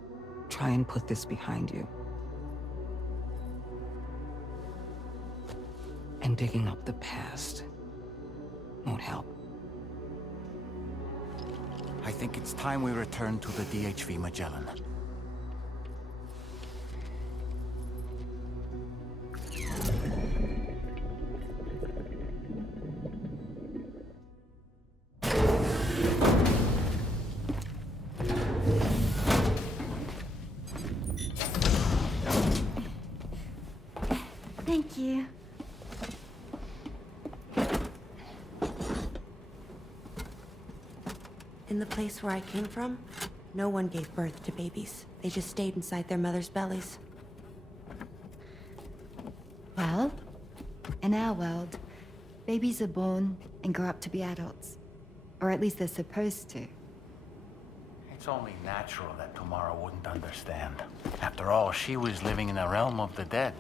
try and put this behind you. And digging up the past won't help. I think it's time we return to the DHV Magellan. Thank you. In the place where I came from, no one gave birth to babies. They just stayed inside their mothers' bellies. Well, in our world, babies are born and grow up to be adults. Or at least they're supposed to. It's only natural that Tamara wouldn't understand. After all, she was living in a realm of the dead.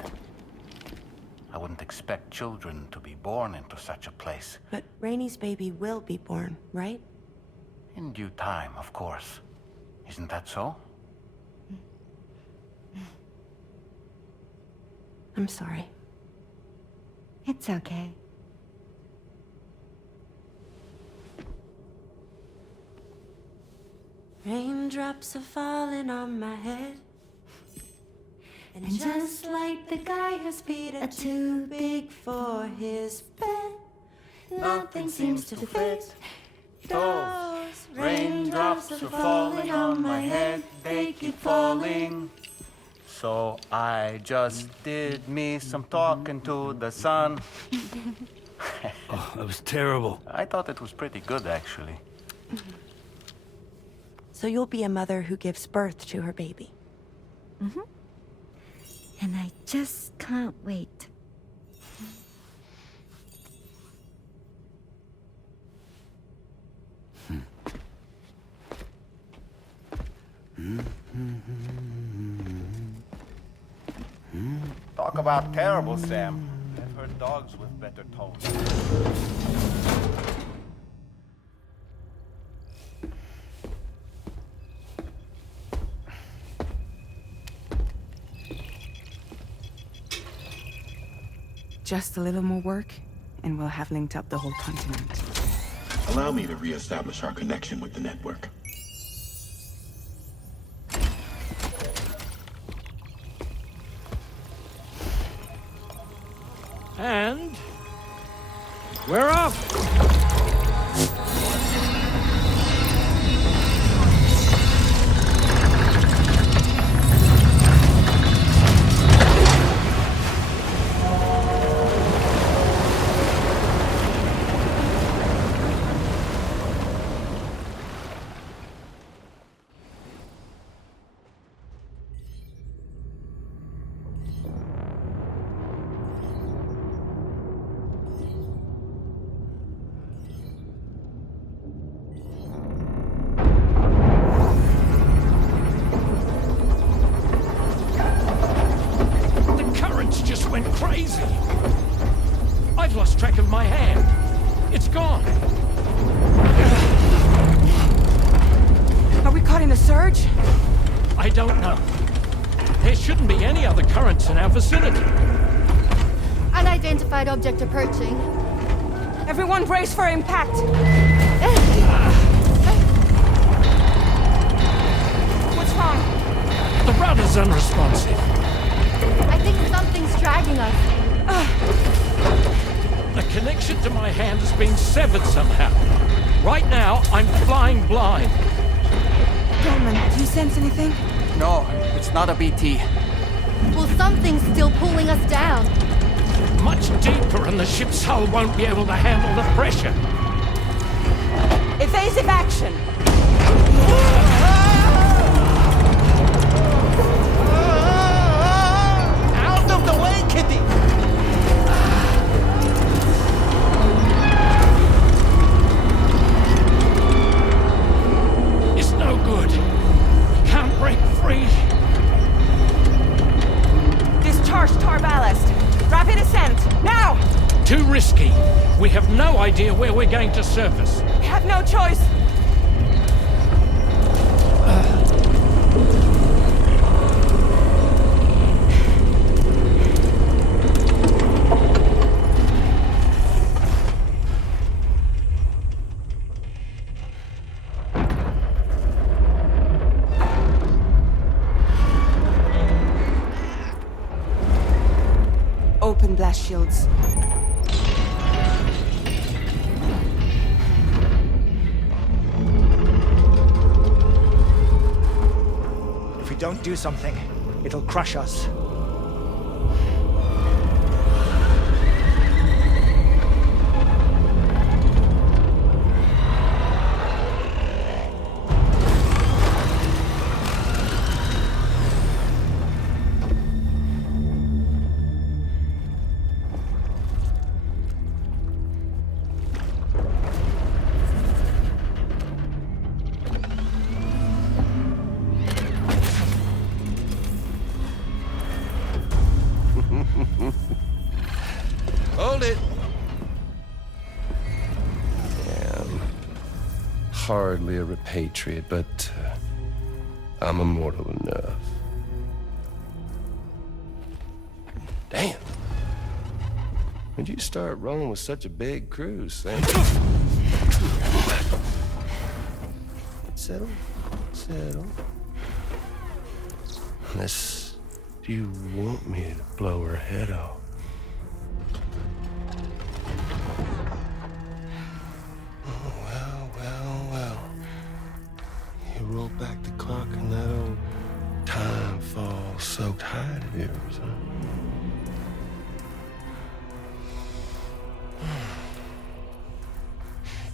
I wouldn't expect children to be born into such a place. But Rainey's baby will be born, right? In due time, of course. Isn't that so? I'm sorry. It's okay. Raindrops are falling on my head. And just like the guy whose feet are too big for his bed, nothing seems to fit. Those raindrops are falling on my head, they keep falling. So I just did me some talking to the sun. Oh, that was terrible. I thought it was pretty good, actually. So you'll be a mother who gives birth to her baby. Mm-hmm. And I just can't wait. Talk about terrible, Sam. I've heard dogs with better tones. Just a little more work, and we'll have linked up the whole continent. Allow me to reestablish our connection with the network. And we're off! Went crazy. I've lost track of my hand. It's gone. Are we caught in a surge? I don't know. There shouldn't be any other currents in our vicinity. Unidentified object approaching. Everyone brace for impact. What's wrong? The rudder's unresponsive. I think something's dragging us. The connection to my hand has been severed somehow. Right now, I'm flying blind. Dolman, do you sense anything? No, it's not a BT. Well, something's still pulling us down. Much deeper and the ship's hull won't be able to handle the pressure. Evasive action! Out of the way, Kitty! It's no good. We can't break free. Discharge tar ballast. Too risky. We have no idea where we're going to surface. We have no choice. Open blast shields. If we don't do something, it'll crush us. Hold it! Damn. Hardly a repatriate, but I'm immortal enough. Damn. When'd you start rolling with such a big crew, Sam? Settle. Settle. Unless you want me to blow her head off. Oh, well. You roll back the clock and that old time fall soaked hide of yours, huh?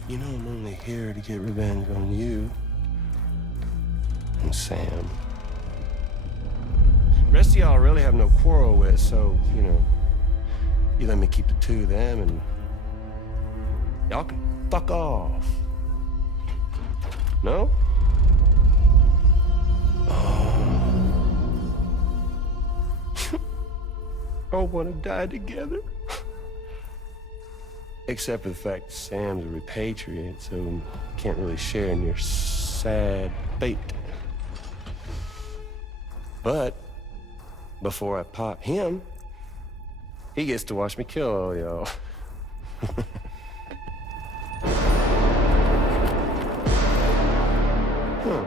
You know I'm only here to get revenge on you and Sam. The rest of y'all I really have no quarrel with, so, you know, you let me keep the two of them and y'all can fuck off. No? Oh. All want to die together? Except for the fact that Sam's a repatriate, so can't really share in your sad fate. But before I pop him, he gets to watch me kill all y'all. Huh.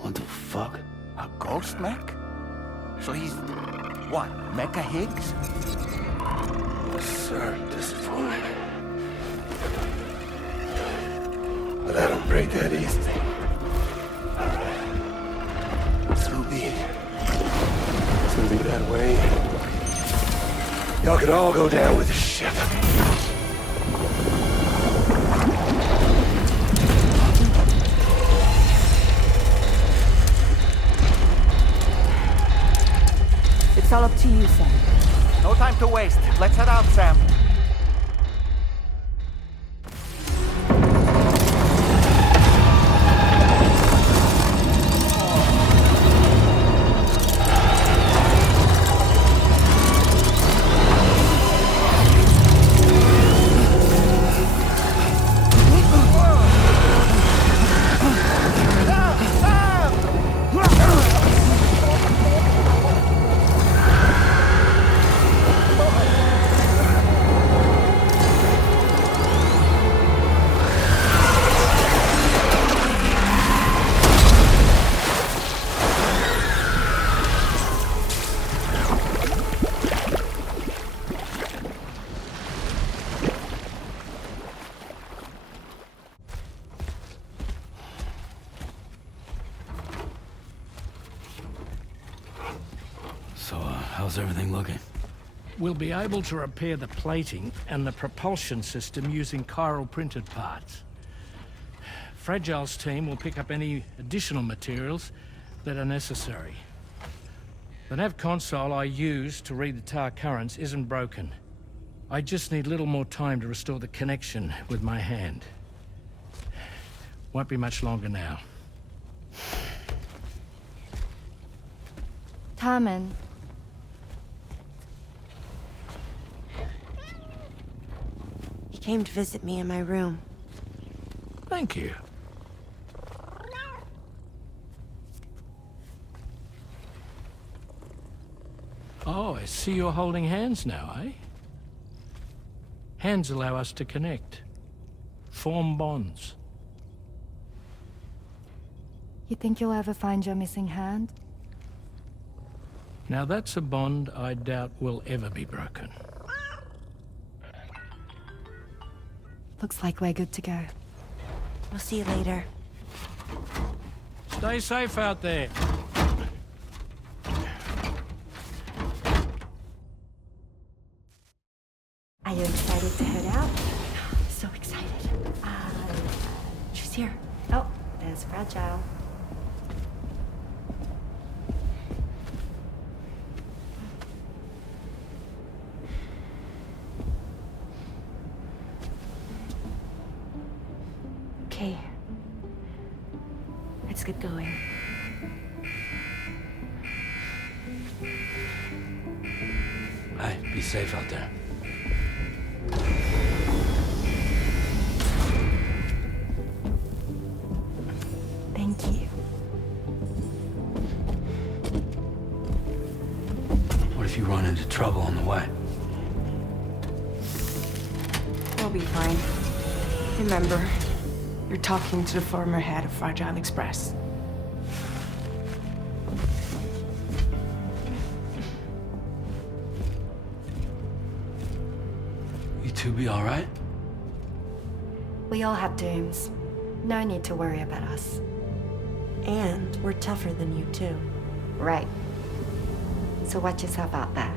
What the fuck? A ghost mech? So he's... what, Mecha Higgs? Sorry, disappointed. But I don't break that easy. Alright. So be it. It's gonna be that way. Y'all can all go down with the ship. It's all up to you, Sam. No time to waste. Let's head out, Sam. So, how's everything looking? We'll be able to repair the plating and the propulsion system using chiral printed parts. Fragile's team will pick up any additional materials that are necessary. The nav console I use to read the tar currents isn't broken. I just need a little more time to restore the connection with my hand. Won't be much longer now. Tarman. He came to visit me in my room. Thank you. Oh, I see you're holding hands now, eh? Hands allow us to connect. Form bonds. You think you'll ever find your missing hand? Now that's a bond I doubt will ever be broken. Looks like we're good to go. We'll see you later. Stay safe out there. Are you excited to head out? So excited. She's here. Oh, there's Fragile. Okay. Let's get going. Hey, be safe out there. Thank you. What if you run into trouble on the way? We'll be fine. Remember, you're talking to the former head of Fragile Express. You two be all right? We all have dooms. No need to worry about us. And we're tougher than you, too. Right. So watch yourself out there.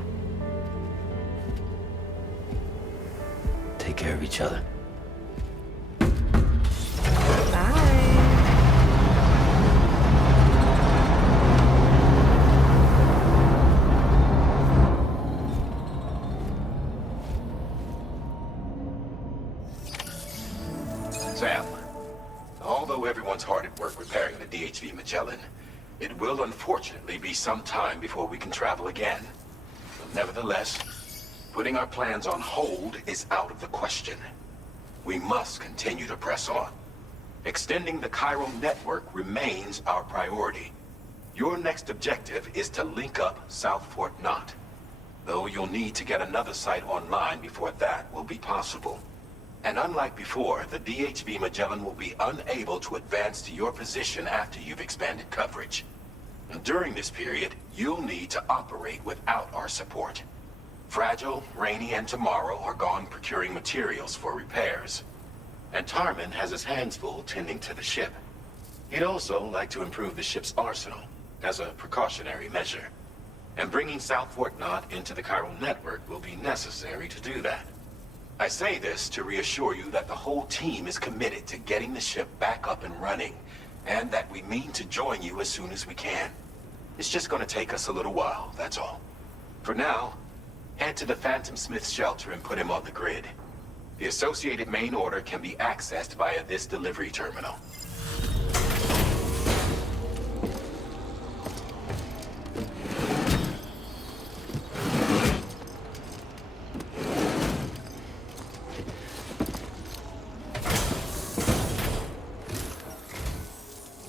Take care of each other. Sam, although everyone's hard at work repairing the DHV Magellan, it will unfortunately be some time before we can travel again. Nevertheless, putting our plans on hold is out of the question. We must continue to press on. Extending the chiral network remains our priority. Your next objective is to link up South Fort Knot. Though you'll need to get another site online before that will be possible. And unlike before, the DHV Magellan will be unable to advance to your position after you've expanded coverage. During this period, you'll need to operate without our support. Fragile, Rainey, and Tomorrow are gone procuring materials for repairs. And Tarman has his hands full tending to the ship. He'd also like to improve the ship's arsenal, as a precautionary measure. And bringing South Fort Knot into the chiral network will be necessary to do that. I say this to reassure you that the whole team is committed to getting the ship back up and running, and that we mean to join you as soon as we can. It's just gonna take us a little while, that's all. For now, head to the Phantom Smith shelter and put him on the grid. The associated main order can be accessed via this delivery terminal.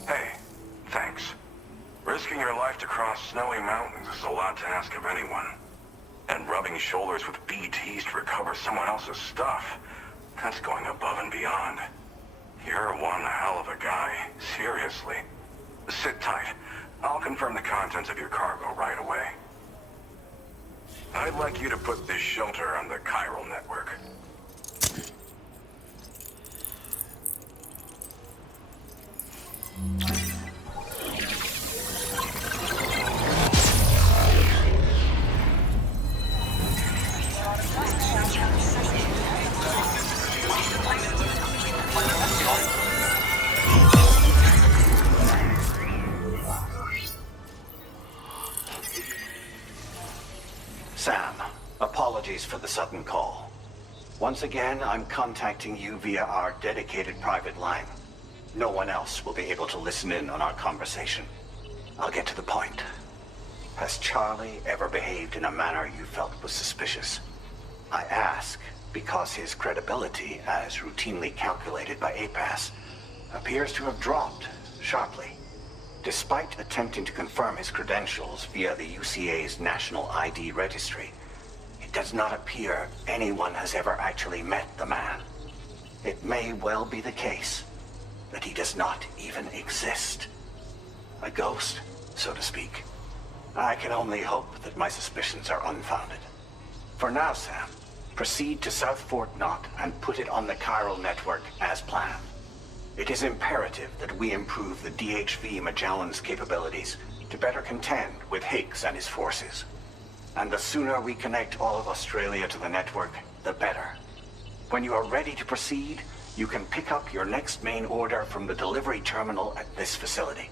Hey, thanks. Risking your life to cross snowy mountains is a lot to ask of anyone. And rubbing shoulders with BTs to recover someone else's stuff, that's going above and beyond. You're one hell of a guy, seriously. Sit tight. I'll confirm the contents of your cargo right away. I'd like you to put this shelter on the chiral network. Sam, apologies for the sudden call. Once again, I'm contacting you via our dedicated private line. No one else will be able to listen in on our conversation. I'll get to the point. Has Charlie ever behaved in a manner you felt was suspicious? I ask because his credibility, as routinely calculated by APAS, appears to have dropped sharply. Despite attempting to confirm his credentials via the UCA's National ID Registry, it does not appear anyone has ever actually met the man. It may well be the case that he does not even exist. A ghost, so to speak. I can only hope that my suspicions are unfounded. For now, Sam, proceed to South Fort Knott and put it on the chiral network as planned. It is imperative that we improve the DHV Magellan's capabilities to better contend with Higgs and his forces. And the sooner we connect all of Australia to the network, the better. When you are ready to proceed, you can pick up your next main order from the delivery terminal at this facility.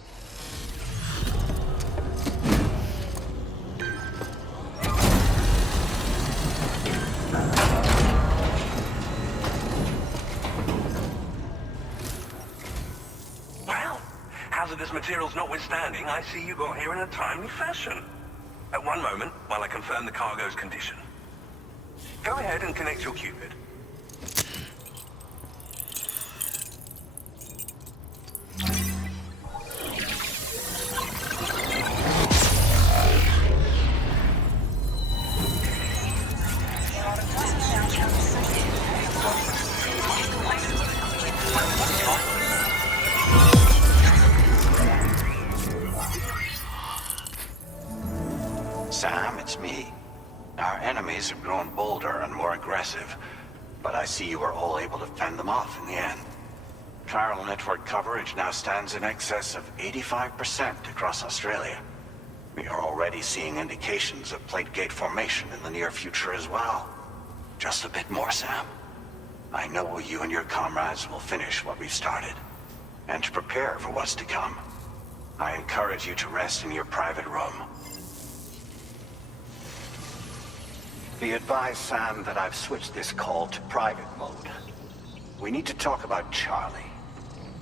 Well, hazardous materials notwithstanding, I see you got here in a timely fashion. At one moment, while I confirm the cargo's condition. Go ahead and connect your Cupid. Sam, it's me. Our enemies have grown bolder and more aggressive, but I see you were all able to fend them off in the end. Chiral network coverage now stands in excess of 85% across Australia. We are already seeing indications of plate gate formation in the near future as well. Just a bit more, Sam. I know you and your comrades will finish what we've started, and to prepare for what's to come. I encourage you to rest in your private room. Be advised, Sam, that I've switched this call to private mode. We need to talk about Charlie.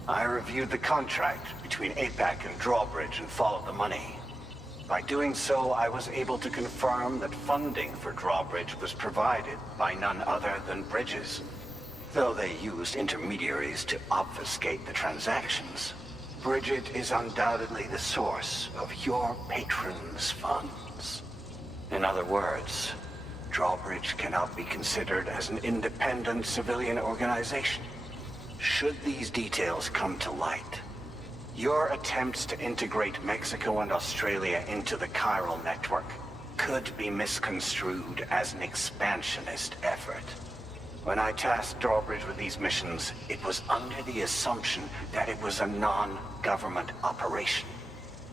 I reviewed the contract between APAC and Drawbridge and followed the money. By doing so, I was able to confirm that funding for Drawbridge was provided by none other than Bridges. Though they used intermediaries to obfuscate the transactions, Bridget is undoubtedly the source of your patron's funds. In other words, Drawbridge cannot be considered as an independent civilian organization. Should these details come to light, your attempts to integrate Mexico and Australia into the chiral network could be misconstrued as an expansionist effort. When I tasked Drawbridge with these missions, it was under the assumption that it was a non-government operation.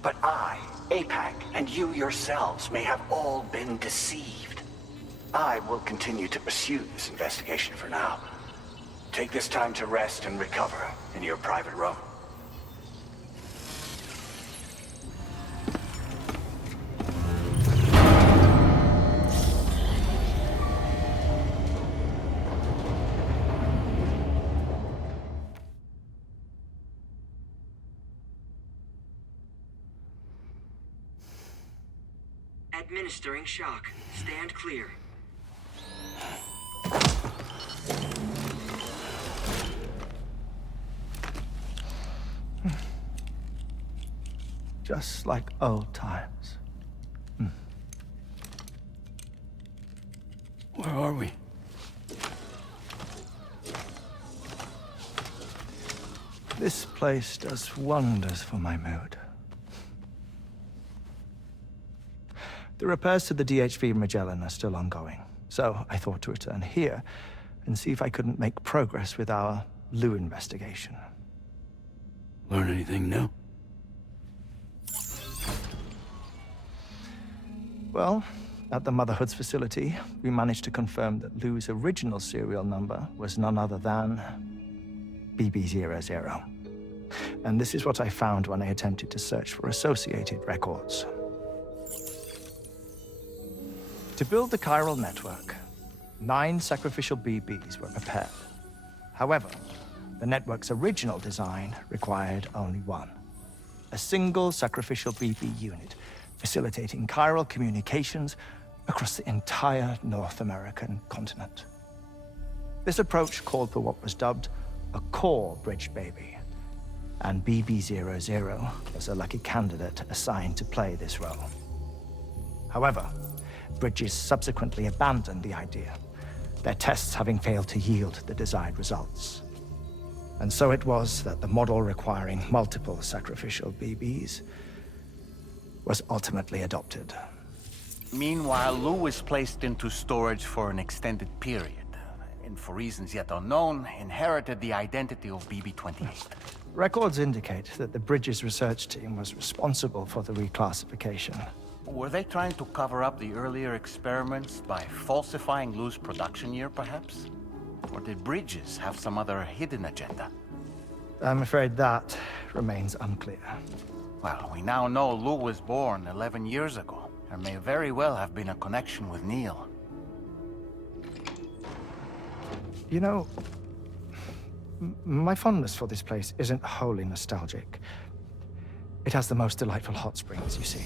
But I, APAC, and you yourselves may have all been deceived. I will continue to pursue this investigation for now. Take this time to rest and recover in your private room. Administering shock. Stand clear. Just like old times. Where are we? This place does wonders for my mood. The repairs to the DHV Magellan are still ongoing, so I thought to return here and see if I couldn't make progress with our Lou investigation. Learn anything new? Well, at the Motherhood's facility, we managed to confirm that Lou's original serial number was none other than BB00. And this is what I found when I attempted to search for associated records. To build the chiral network, 9 sacrificial BBs were prepared. However, the network's original design required only 1. A single sacrificial BB unit, facilitating chiral communications across the entire North American continent. This approach called for what was dubbed a core bridge baby, and BB-00 was a lucky candidate assigned to play this role. However, Bridges subsequently abandoned the idea, their tests having failed to yield the desired results. And so it was that the model requiring multiple sacrificial BBs was ultimately adopted. Meanwhile, Lou was placed into storage for an extended period, and for reasons yet unknown, inherited the identity of BB-28. Records indicate that the Bridges research team was responsible for the reclassification. Were they trying to cover up the earlier experiments by falsifying Lou's production year, perhaps? Or did Bridges have some other hidden agenda? I'm afraid that remains unclear. Well, we now know Lou was born 11 years ago. There may very well have been a connection with Neil. You know, my fondness for this place isn't wholly nostalgic. It has the most delightful hot springs, you see.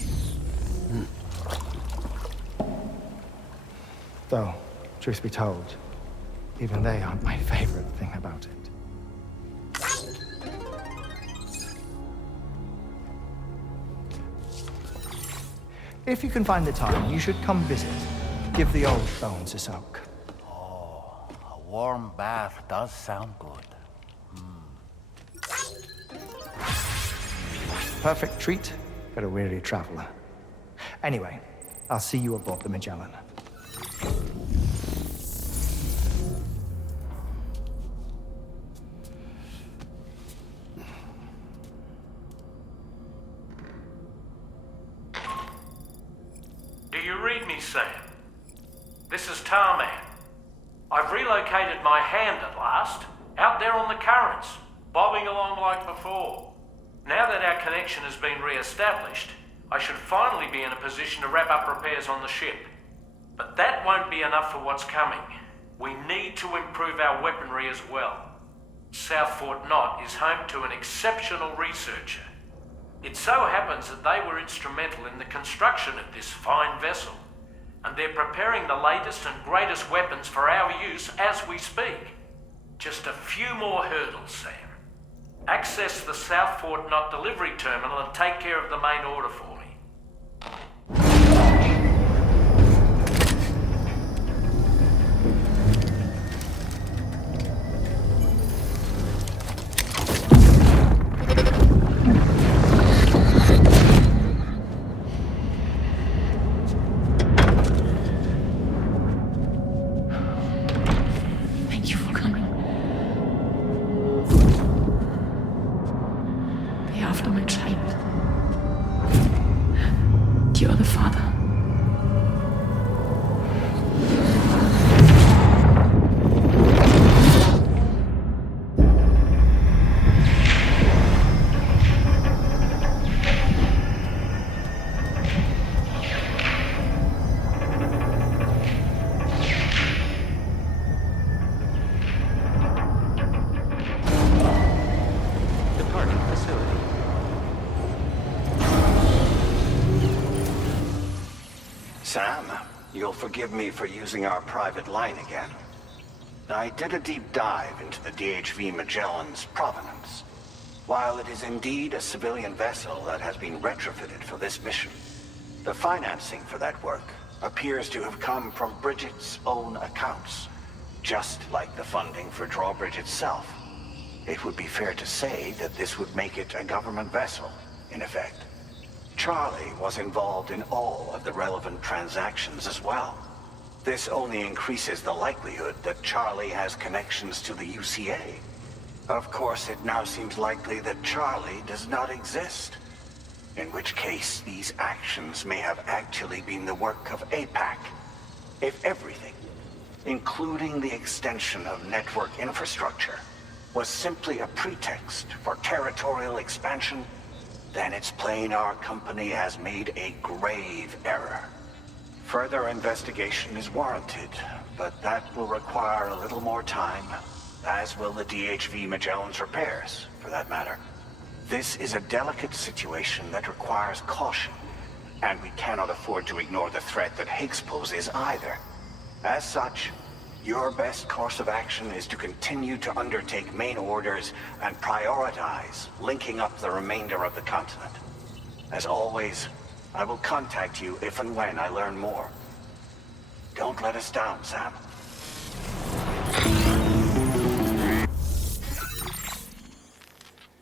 Though, truth be told, even they aren't my favorite thing about it. If you can find the time, you should come visit. Give the old bones a soak. Oh, a warm bath does sound good. Perfect treat for a weary traveler. Anyway, I'll see you aboard the Magellan. Do you read me, Sam? This is Tarman. I've relocated my hand at last, out there on the currents, bobbing along like before. Now that our connection has been re-established, I should finally be in a position to wrap up repairs on the ship. But that won't be enough for what's coming. We need to improve our weaponry as well. South Fort Knott is home to an exceptional researcher. It so happens that they were instrumental in the construction of this fine vessel, and they're preparing the latest and greatest weapons for our use as we speak. Just a few more hurdles, Sam. Access the South Fort Knott delivery terminal and take care of the main order for me. Thank you for coming. They after my child. The other father. Departing facility. Sam, you'll forgive me for using our private line again. I did a deep dive into the DHV Magellan's provenance. While it is indeed a civilian vessel that has been retrofitted for this mission, the financing for that work appears to have come from Bridget's own accounts, just like the funding for Drawbridge itself. It would be fair to say that this would make it a government vessel, in effect. Charlie was involved in all of the relevant transactions as well. This only increases the likelihood that Charlie has connections to the UCA. Of course, it now seems likely that Charlie does not exist. In which case, these actions may have actually been the work of APAC. If everything, including the extension of network infrastructure, was simply a pretext for territorial expansion, then it's plain our company has made a grave error. Further investigation is warranted, but that will require a little more time, as will the DHV Magellan's repairs, for that matter. This is a delicate situation that requires caution, and we cannot afford to ignore the threat that Higgs poses either. As such, your best course of action is to continue to undertake main orders and prioritize linking up the remainder of the continent. As always, I will contact you if and when I learn more. Don't let us down, Sam.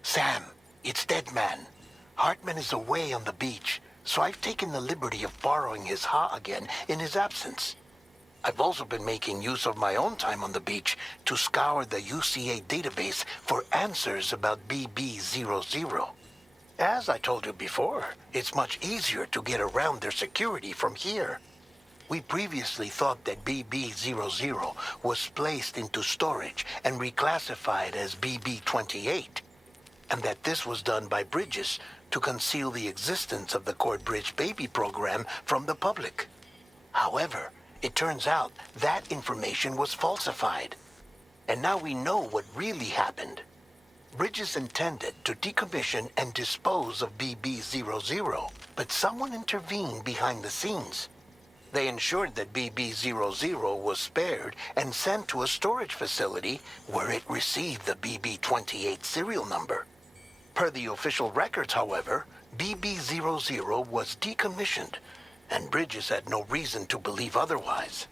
Sam, it's Deadman. Hartman is away on the beach, so I've taken the liberty of borrowing his Ha again in his absence. I've also been making use of my own time on the beach to scour the UCA database for answers about BB-00. As I told you before, it's much easier to get around their security from here. We previously thought that BB-00 was placed into storage and reclassified as BB-28, and that this was done by Bridges to conceal the existence of the Corbridge baby program from the public. However, it turns out that information was falsified, and now we know what really happened. Bridges intended to decommission and dispose of BB-00, but someone intervened behind the scenes. They ensured that BB-00 was spared and sent to a storage facility where it received the BB-28 serial number. Per the official records, however, BB-00 was decommissioned, and Bridges had no reason to believe otherwise.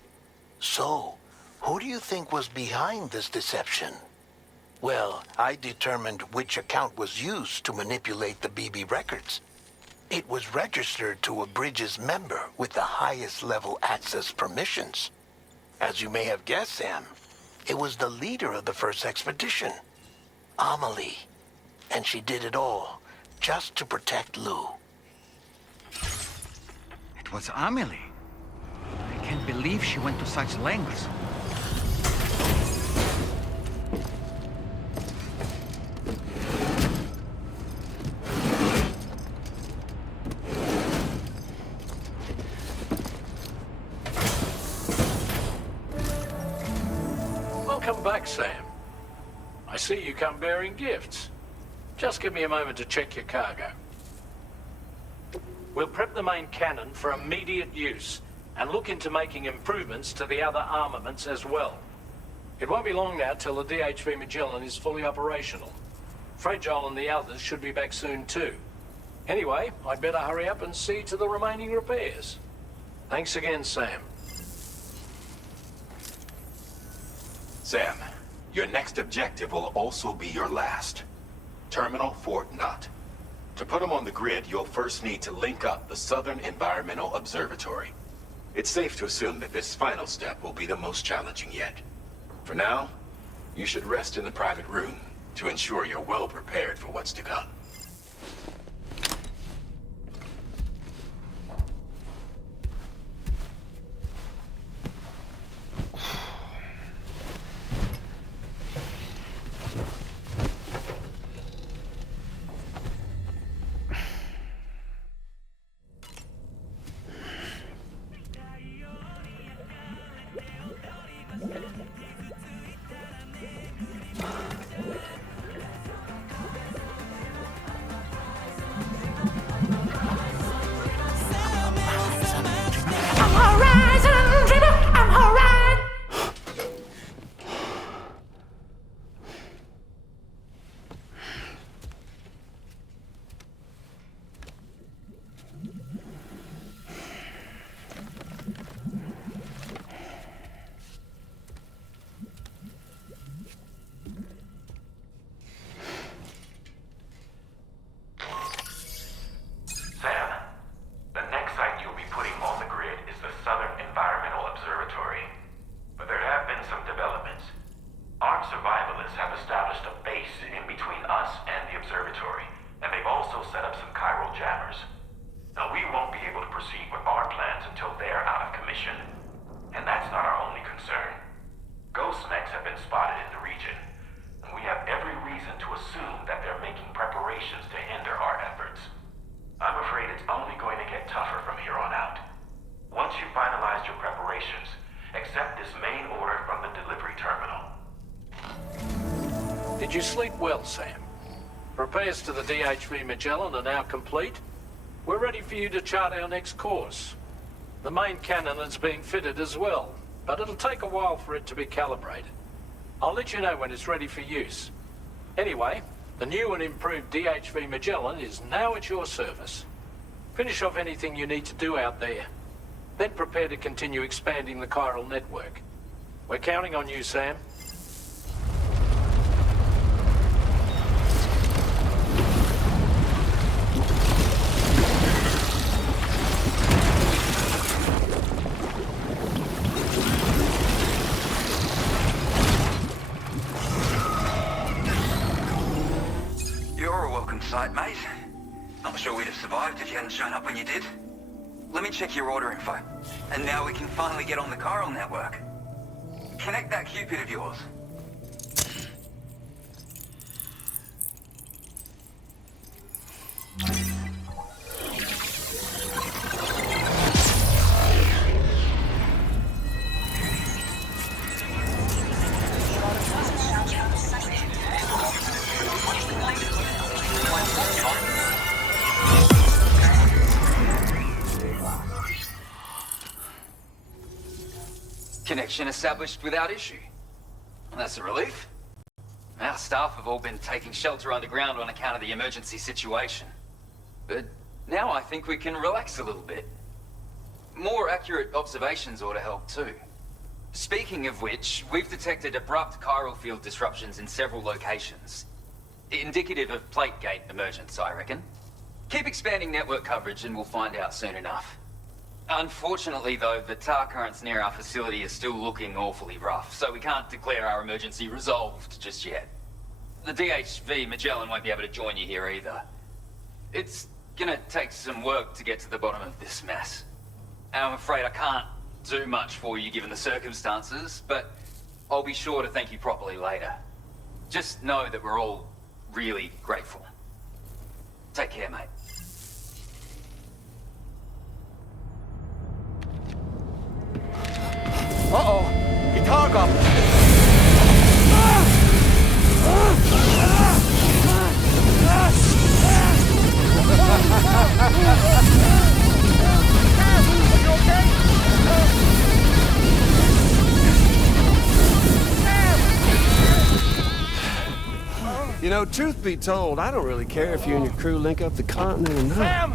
So, who do you think was behind this deception? Well, I determined which account was used to manipulate the BB records. It was registered to a Bridges member with the highest level access permissions. As you may have guessed, Sam, it was the leader of the first expedition, Amelie. And she did it all just to protect Lou. It was Amelie. I can't believe she went to such lengths. Welcome back, Sam. I see you come bearing gifts. Just give me a moment to check your cargo. We'll prep the main cannon for immediate use and look into making improvements to the other armaments as well. It won't be long now till the DHV Magellan is fully operational. Fragile and the others should be back soon too. Anyway, I'd better hurry up and see to the remaining repairs. Thanks again, Sam. Sam, your next objective will also be your last. Terminal Fort Knott. To put them on the grid, you'll first need to link up the Southern Environmental Observatory. It's safe to assume that this final step will be the most challenging yet. For now, you should rest in the private room to ensure you're well prepared for what's to come. Once you find Did you sleep well, Sam? Repairs to the DHV Magellan are now complete. We're ready for you to chart our next course. The main cannon is being fitted as well, but it'll take a while for it to be calibrated. I'll let you know when it's ready for use. Anyway, the new and improved DHV Magellan is now at your service. Finish off anything you need to do out there. Then prepare to continue expanding the chiral network. We're counting on you, Sam. You're a welcome sight, mate. I'm sure we'd have survived if you hadn't shown up when you did. Let me check your order info. And now we can finally get on the chiral network. Connect that Cupid of yours. Connection established without issue. Well, that's a relief. Our staff have all been taking shelter underground on account of the emergency situation. But now I think we can relax a little bit. More accurate observations ought to help too. Speaking of which, we've detected abrupt chiral field disruptions in several locations. Indicative of plate gate emergence, I reckon. Keep expanding network coverage and we'll find out soon enough. Unfortunately, though, the tar currents near our facility are still looking awfully rough, so we can't declare our emergency resolved just yet. The DHV Magellan won't be able to join you here either. It's gonna take some work to get to the bottom of this mess. And I'm afraid I can't do much for you given the circumstances, but I'll be sure to thank you properly later. Just know that we're all really grateful. Take care, mate. Uh-oh! Guitar goblin! You know, truth be told, I don't really care if you and your crew link up the continent or not. Sam!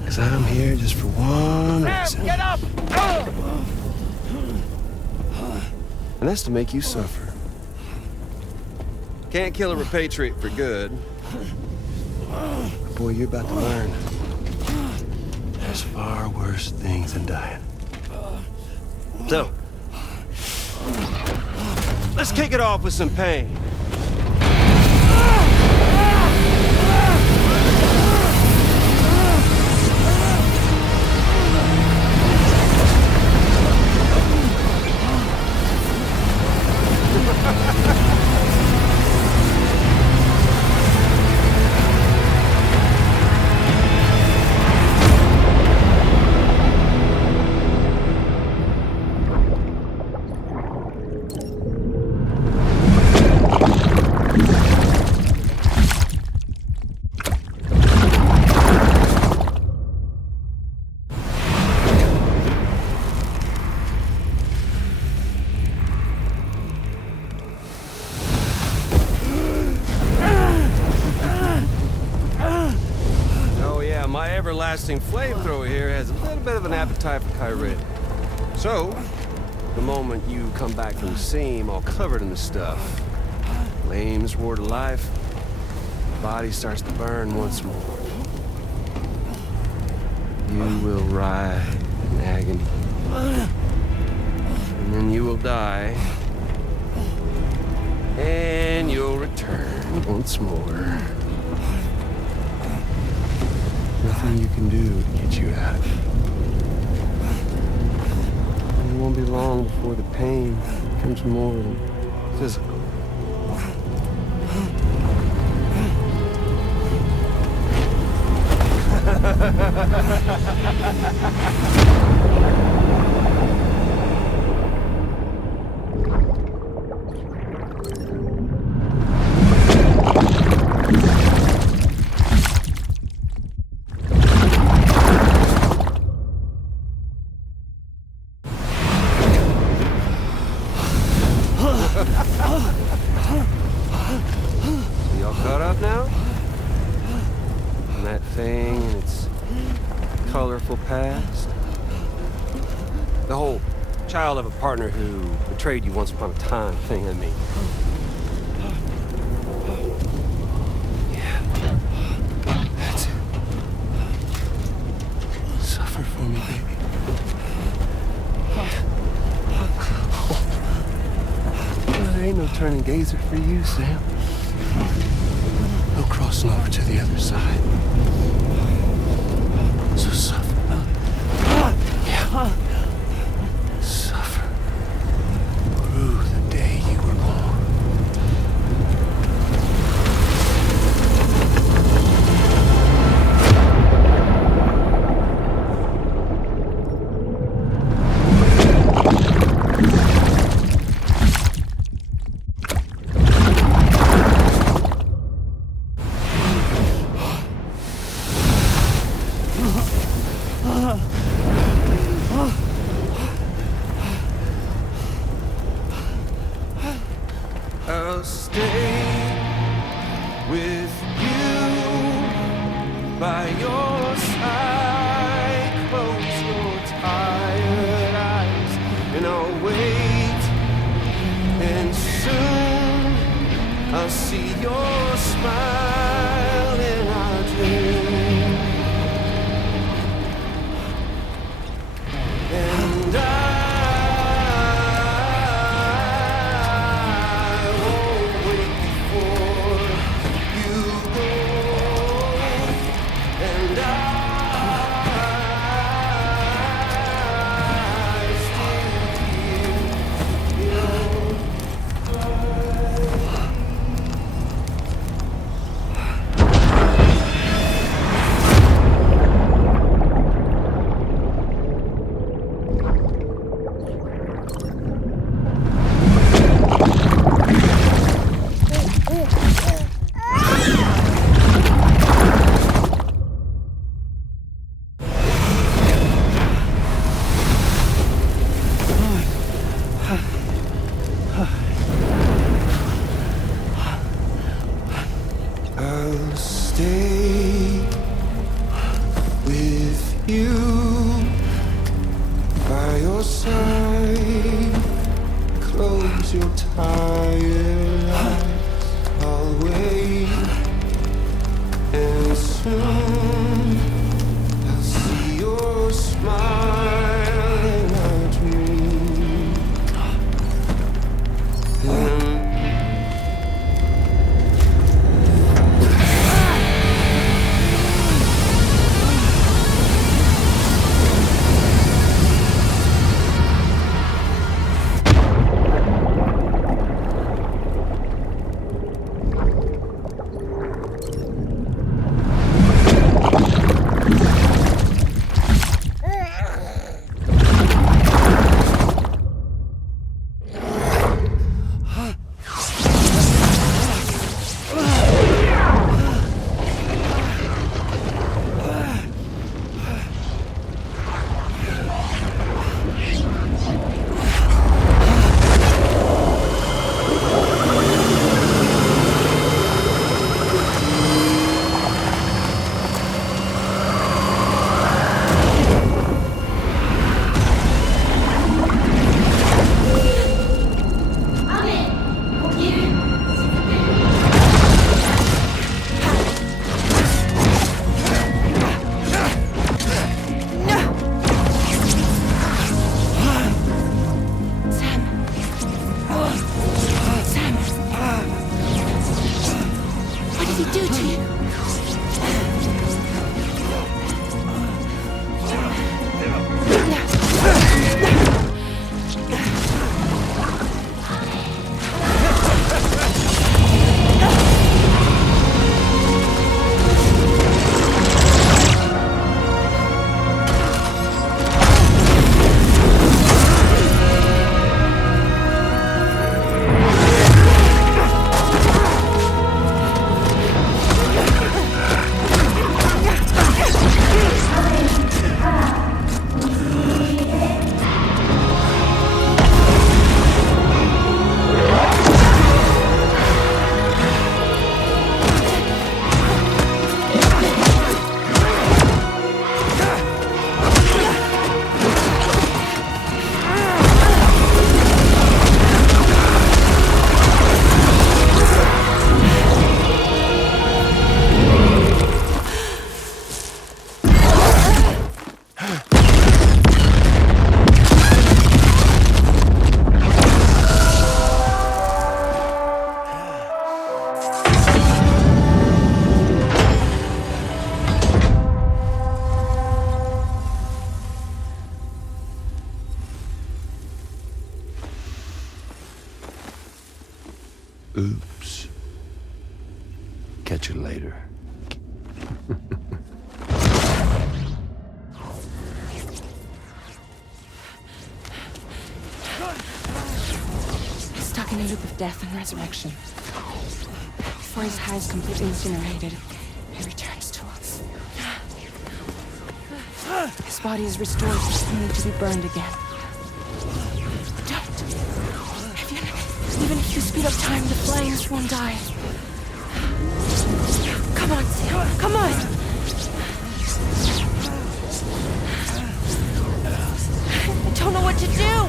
Because I'm here just for one reason. Sam, get up! And that's to make you suffer. Can't kill a repatriate for good. But boy, you're about to learn. There's far worse things than dying. So, let's kick it off with some pain. Everlasting flamethrower here has a little bit of an appetite for Kyrit. So, the moment you come back from the seam all covered in the stuff, flames roar to life, the body starts to burn once more. You will writhe in agony. And then you will die. And you'll return once more. Nothing you can do to get you out of it. And it won't be long before the pain becomes more than physical. The whole child of a partner who betrayed you once upon a time thing, I mean. Yeah. That's it. Suffer for me, baby. There ain't no turning gazer for you, Sam. No crossing over to the other side. So suffer. Yeah. Suffer. Through the day you were born. I'll stay with you by your side. Close your tired eyes, and I'll wait. And soon I'll see your smile in our dream. And I'll stay with you by your side. Close your tired eyes. I'll wait, and soon I'll see your smile in our dream. Oops. Catch you later. He's stuck in a loop of death and resurrection. Before his high is completely incinerated, he returns to us. His body is restored, only to be burned again. Don't! Even if you speed up time, the flames won't die. Come on, Sam, come on! I don't know what to do!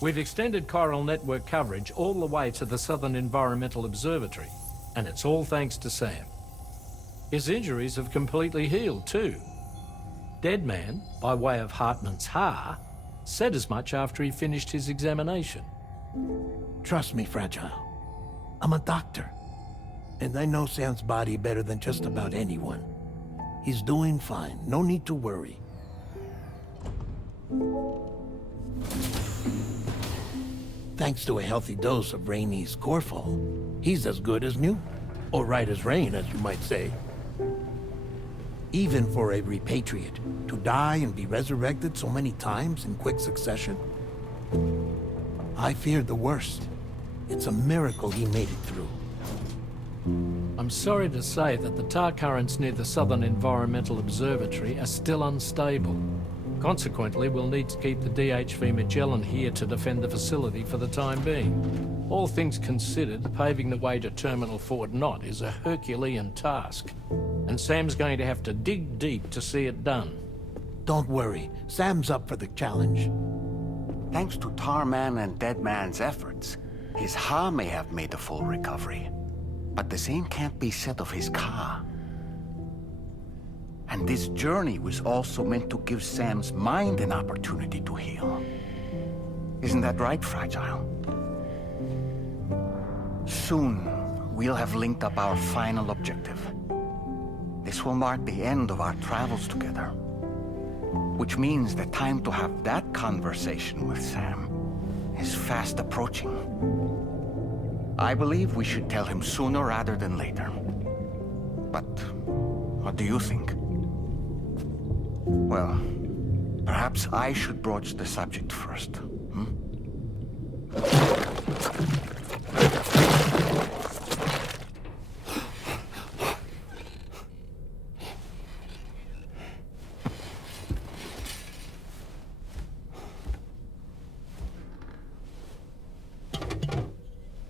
We've extended Chiral network coverage all the way to the Southern Environmental Observatory, and it's all thanks to Sam. His injuries have completely healed too. Deadman, by way of Hartman's Ha, said as much after he finished his examination. Trust me, Fragile. I'm a doctor. And I know Sam's body better than just about anyone. He's doing fine. No need to worry. Thanks to a healthy dose of Rainey's Corfol, he's as good as new. Or right as rain, as you might say. Even for a repatriate, to die and be resurrected so many times in quick succession, I feared the worst. It's a miracle he made it through. I'm sorry to say that the tar currents near the Southern Environmental Observatory are still unstable. Consequently, we'll need to keep the DHV Magellan here to defend the facility for the time being. All things considered, paving the way to Terminal Fort Knott is a Herculean task, and Sam's going to have to dig deep to see it done. Don't worry, Sam's up for the challenge. Thanks to Tarman and Deadman's efforts, his Ha may have made a full recovery. But the same can't be said of his Ka. And this journey was also meant to give Sam's mind an opportunity to heal. Isn't that right, Fragile? Soon, we'll have linked up our final objective. This will mark the end of our travels together. Which means the time to have that conversation with Sam is fast approaching. I believe we should tell him sooner rather than later. But what do you think? Well, perhaps I should broach the subject first, hmm?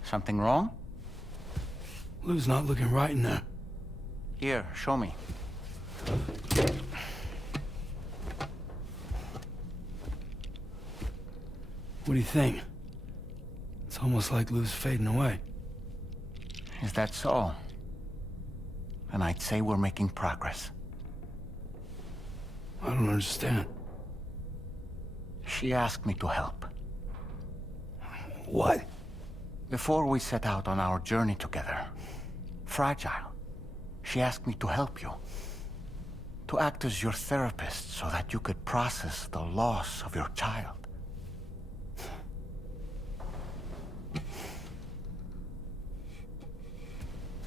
Something wrong? Lou's not looking right in there. Here, show me. What do you think? It's almost like Lou's fading away. Is that so? And I'd say we're making progress. I don't understand. She asked me to help. What? Before we set out on our journey together, Fragile, she asked me to help you. to act as your therapist so that you could process the loss of your child.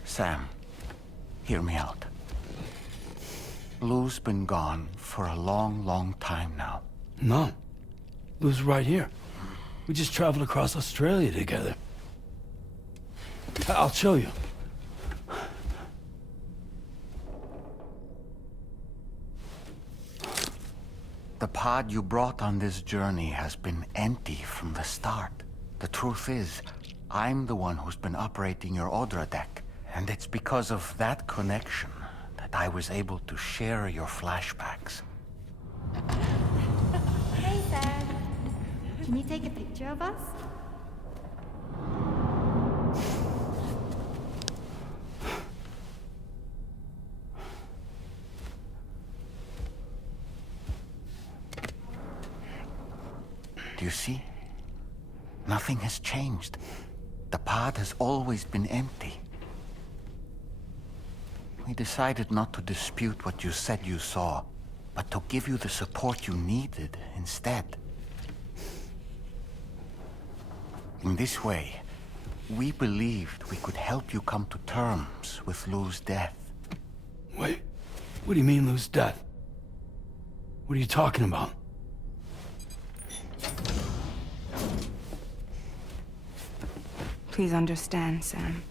Sam, hear me out. Lou's been gone for a long, long time now. No. Lou's right here. We just traveled across Australia together. I'll show you. The pod you brought on this journey has been empty from the start. The truth is, I'm the one who's been operating your Odra deck, and it's because of that connection that I was able to share your flashbacks. Hey, Sam. Can you take a picture of us? Do you see? Nothing has changed. The pod has always been empty. We decided not to dispute what you said you saw, but to give you the support you needed instead. In this way, we believed we could help you come to terms with Lou's death. Wait, what do you mean Lou's death? What are you talking about? Please understand, Sam.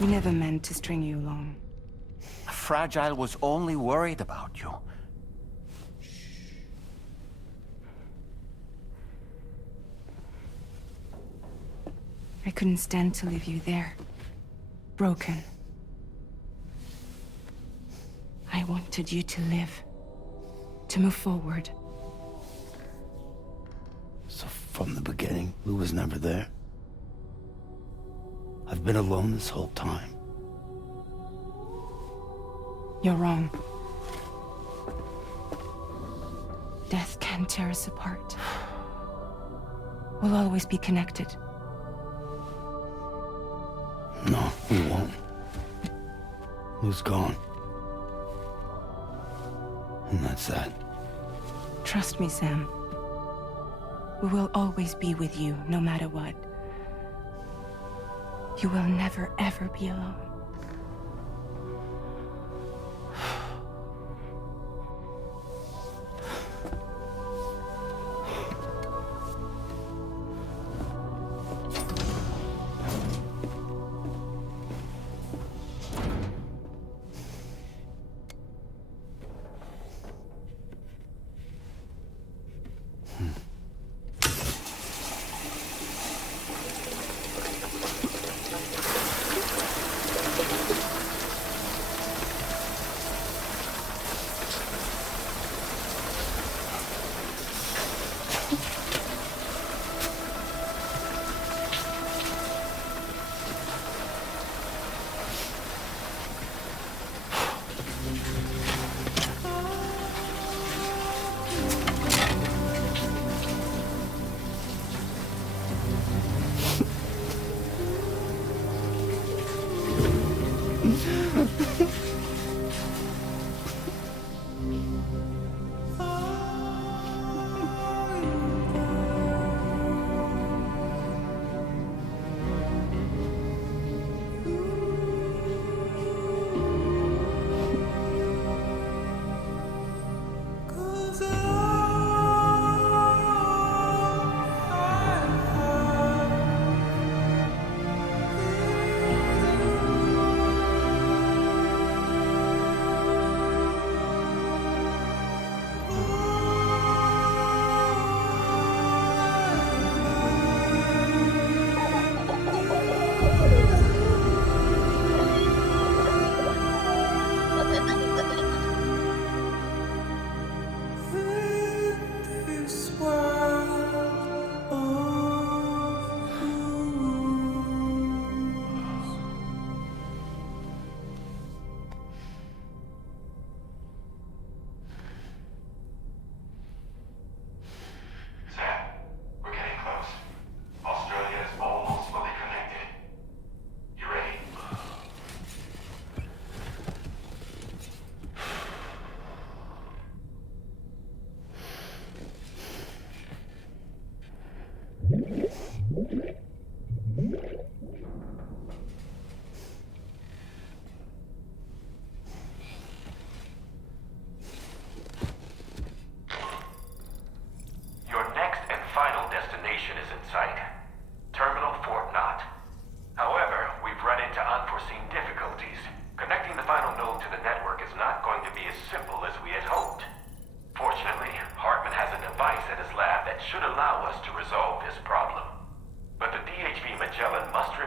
We never meant to string you along. Fragile was only worried about you. I couldn't stand to leave you there, broken. I wanted you to live, to move forward. So from the beginning, Lou was never there? I've been alone this whole time. You're wrong. Death can tear us apart. We'll always be connected. No, we won't. Lou's gone. And that's that. Trust me, Sam. We will always be with you, no matter what. You will never, ever be alone.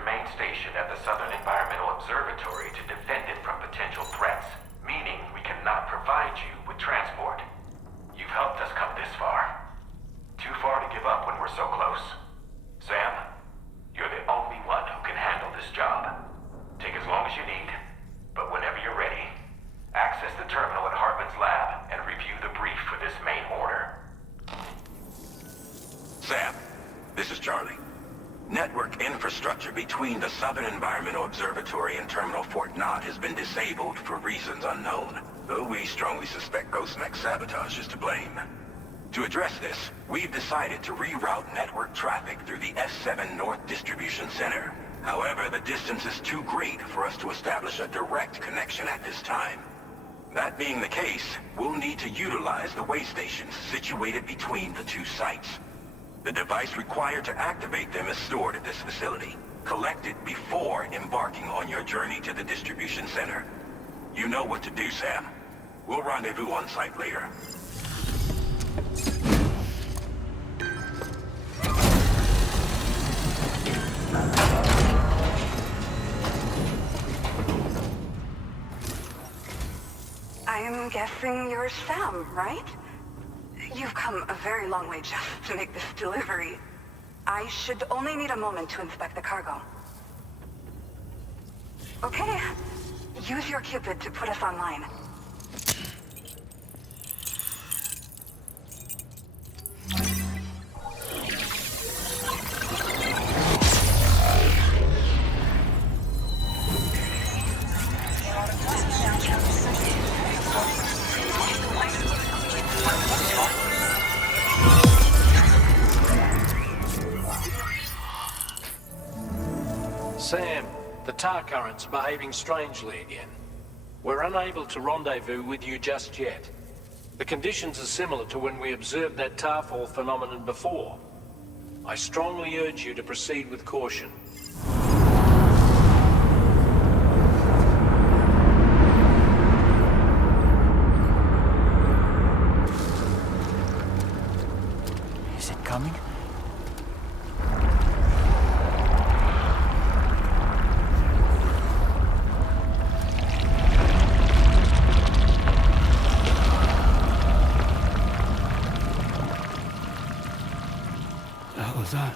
main station at the Southern Environmental Observatory to defend it from potential threats, meaning we cannot provide you with transport. You've helped us come this far. Too far to give up when we're so close. Sam, you're the only one who can handle this job. Take as long as you need, but whenever you're ready, access the terminal at Hartman's lab and review the brief for this main order. Sam, this is Charlie. Network infrastructure between the Southern Environmental Observatory and Terminal Fort Knott has been disabled for reasons unknown, though we strongly suspect Ghostmech's sabotage is to blame. To address this, we've decided to reroute network traffic through the S7 North Distribution Center. However, the distance is too great for us to establish a direct connection at this time. That being the case, we'll need to utilize the way stations situated between the two sites. The device required to activate them is stored at this facility, collected before embarking on your journey to the distribution center. You know what to do, Sam. We'll rendezvous on site later. I'm guessing you're Sam, right? You've come a very long way just to make this delivery. I should only need a moment to inspect the cargo. Okay. Use your Cupid to put us online. Sam, the tar current's behaving strangely again. We're unable to rendezvous with you just yet. The conditions are similar to when we observed that tarfall phenomenon before. I strongly urge you to proceed with caution. Is it coming? The hell is that?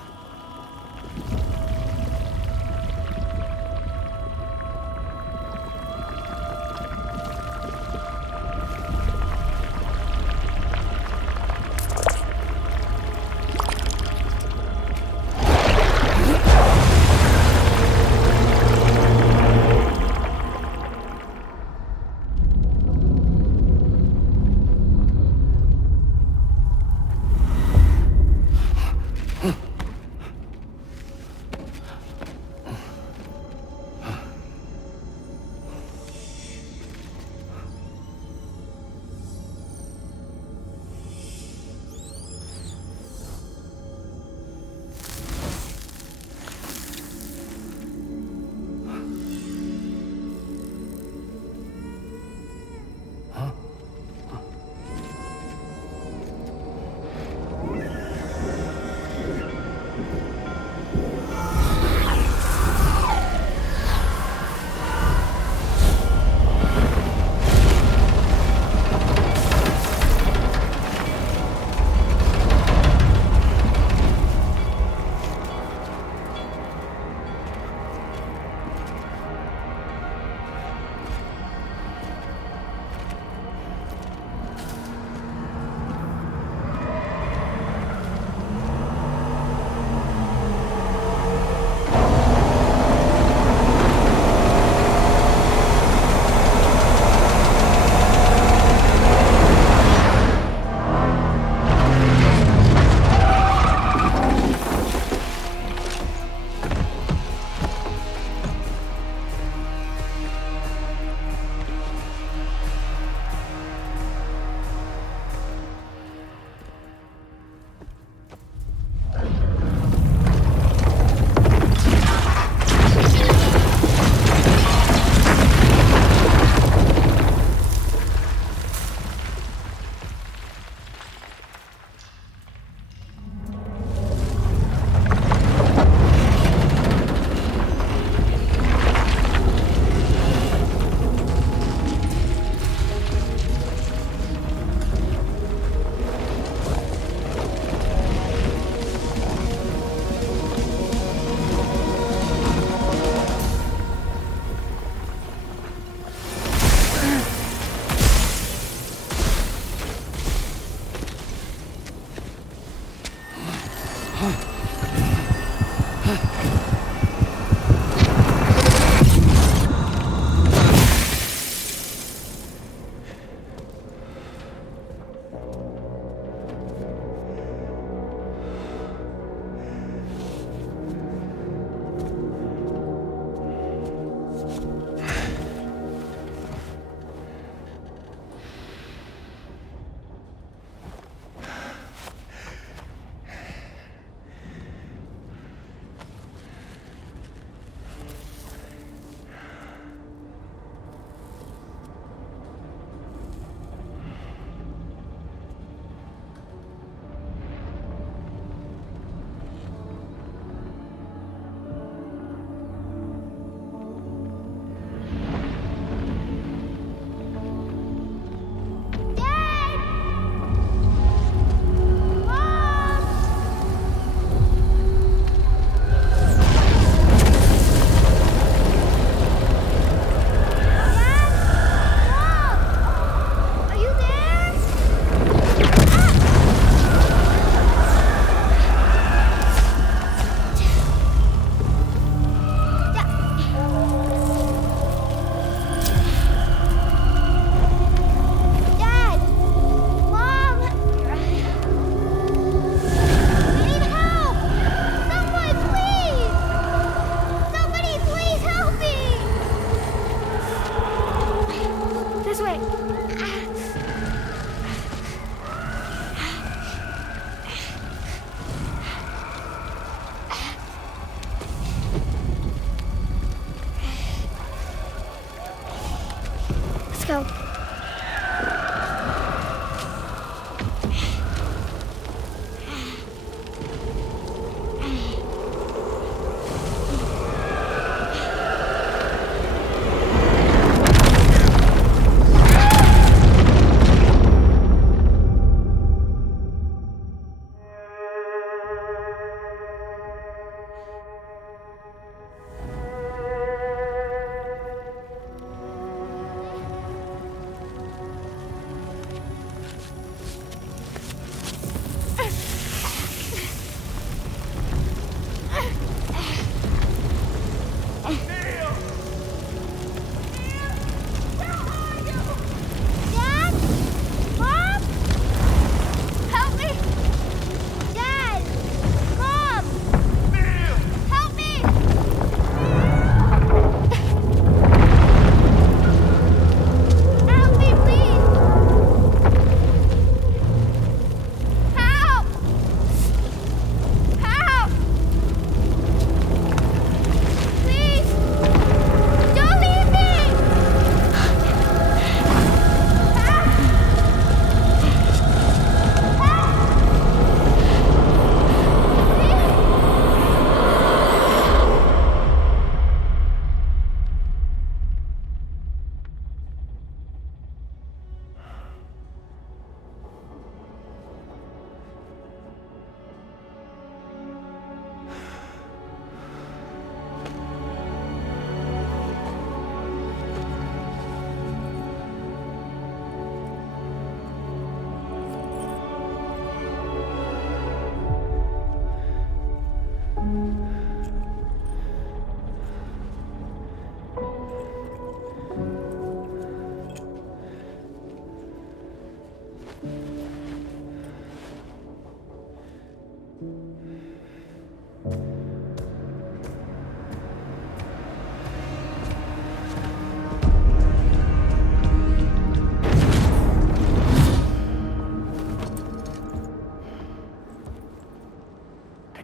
go.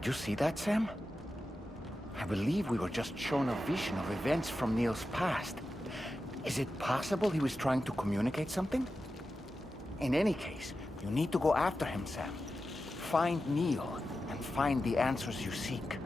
Did you see that, Sam? I believe we were just shown a vision of events from Neil's past. Is it possible he was trying to communicate something? In any case, you need to go after him, Sam. Find Neil, and find the answers you seek.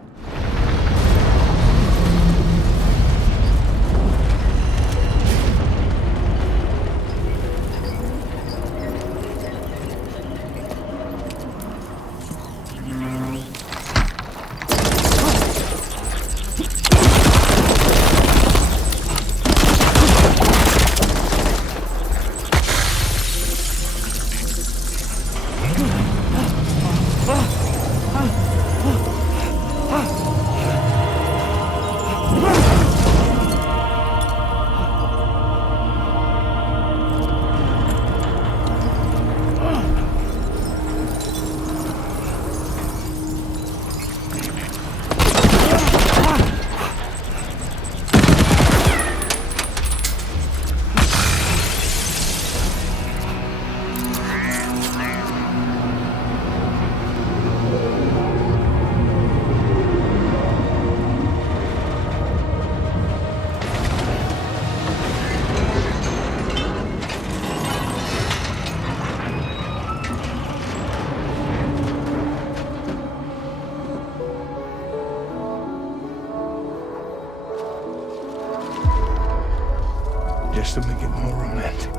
Just to make it more romantic.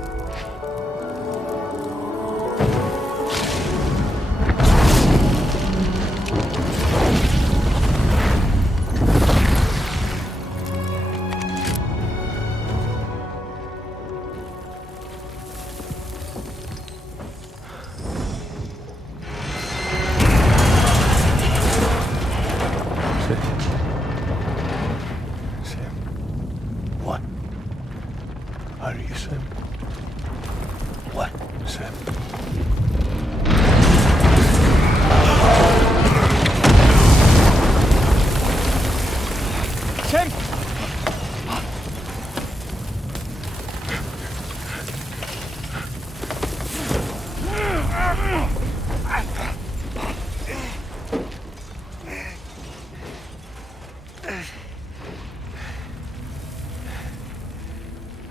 Are you Sam? What, Sam? Sam!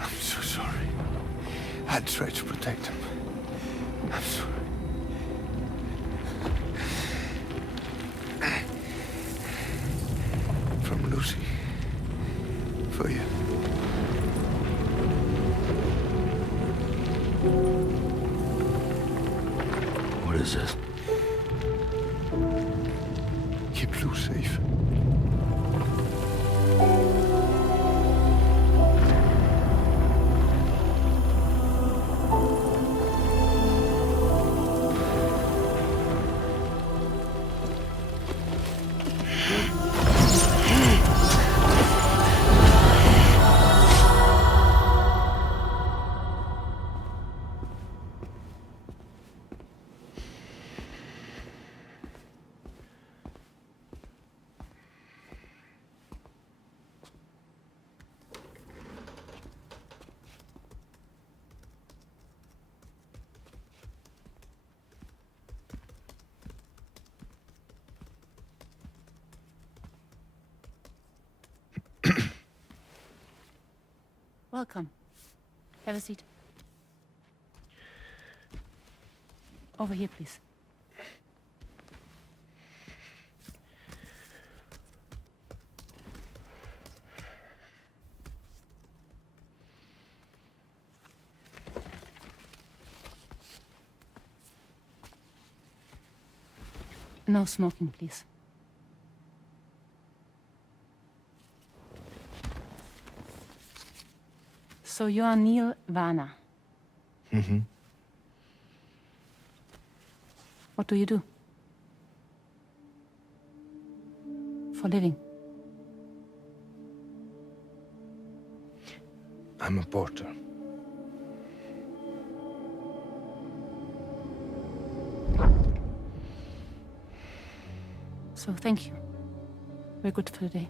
I'm so sorry. I'd try to protect him. I'm sorry. From Lucy. For you. What is this? Keep Lou safe. Welcome. Have a seat. Over here, please. No smoking, please. So you are Neil Varna. Mm-hmm. What do you do? For a living? I'm a porter. So thank you. We're good for the day.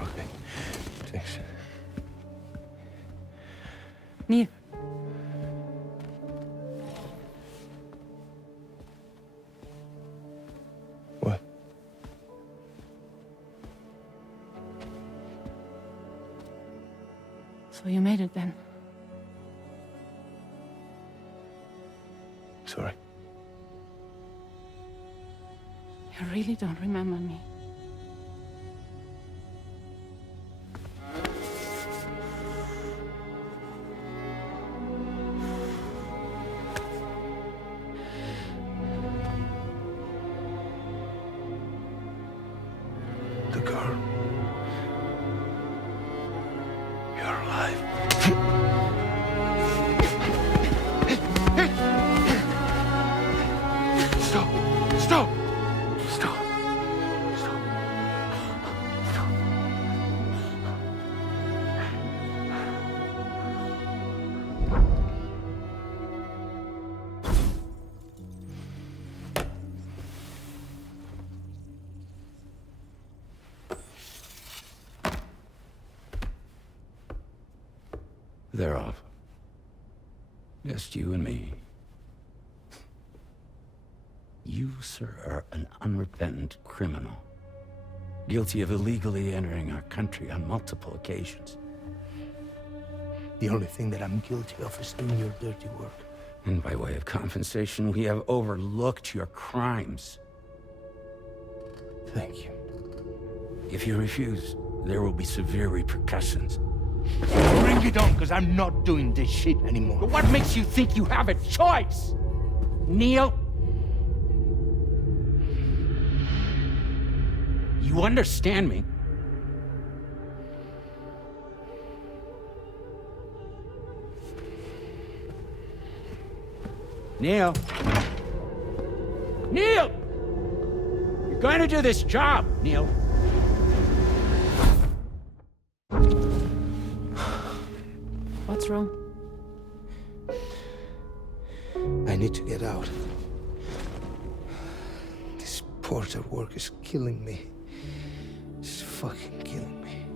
Okay. Thanks. Neil. What? So you made it then? Sorry. You really don't remember me. The girl. You're alive. Stop! Stop! Stop! Stop! Stop! They're off. Just you and me. You, sir, are an unrepentant criminal. Guilty of illegally entering our country on multiple occasions. The only thing that I'm guilty of is doing your dirty work. And by way of compensation, we have overlooked your crimes. Thank you. If you refuse, there will be severe repercussions. Bring it on, because I'm not doing this shit anymore. But what makes you think you have a choice? Neil? You understand me? Neil? Neil! You're going to do this job, Neil. What's wrong? I need to get out. This porter work is killing me. It's fucking killing me.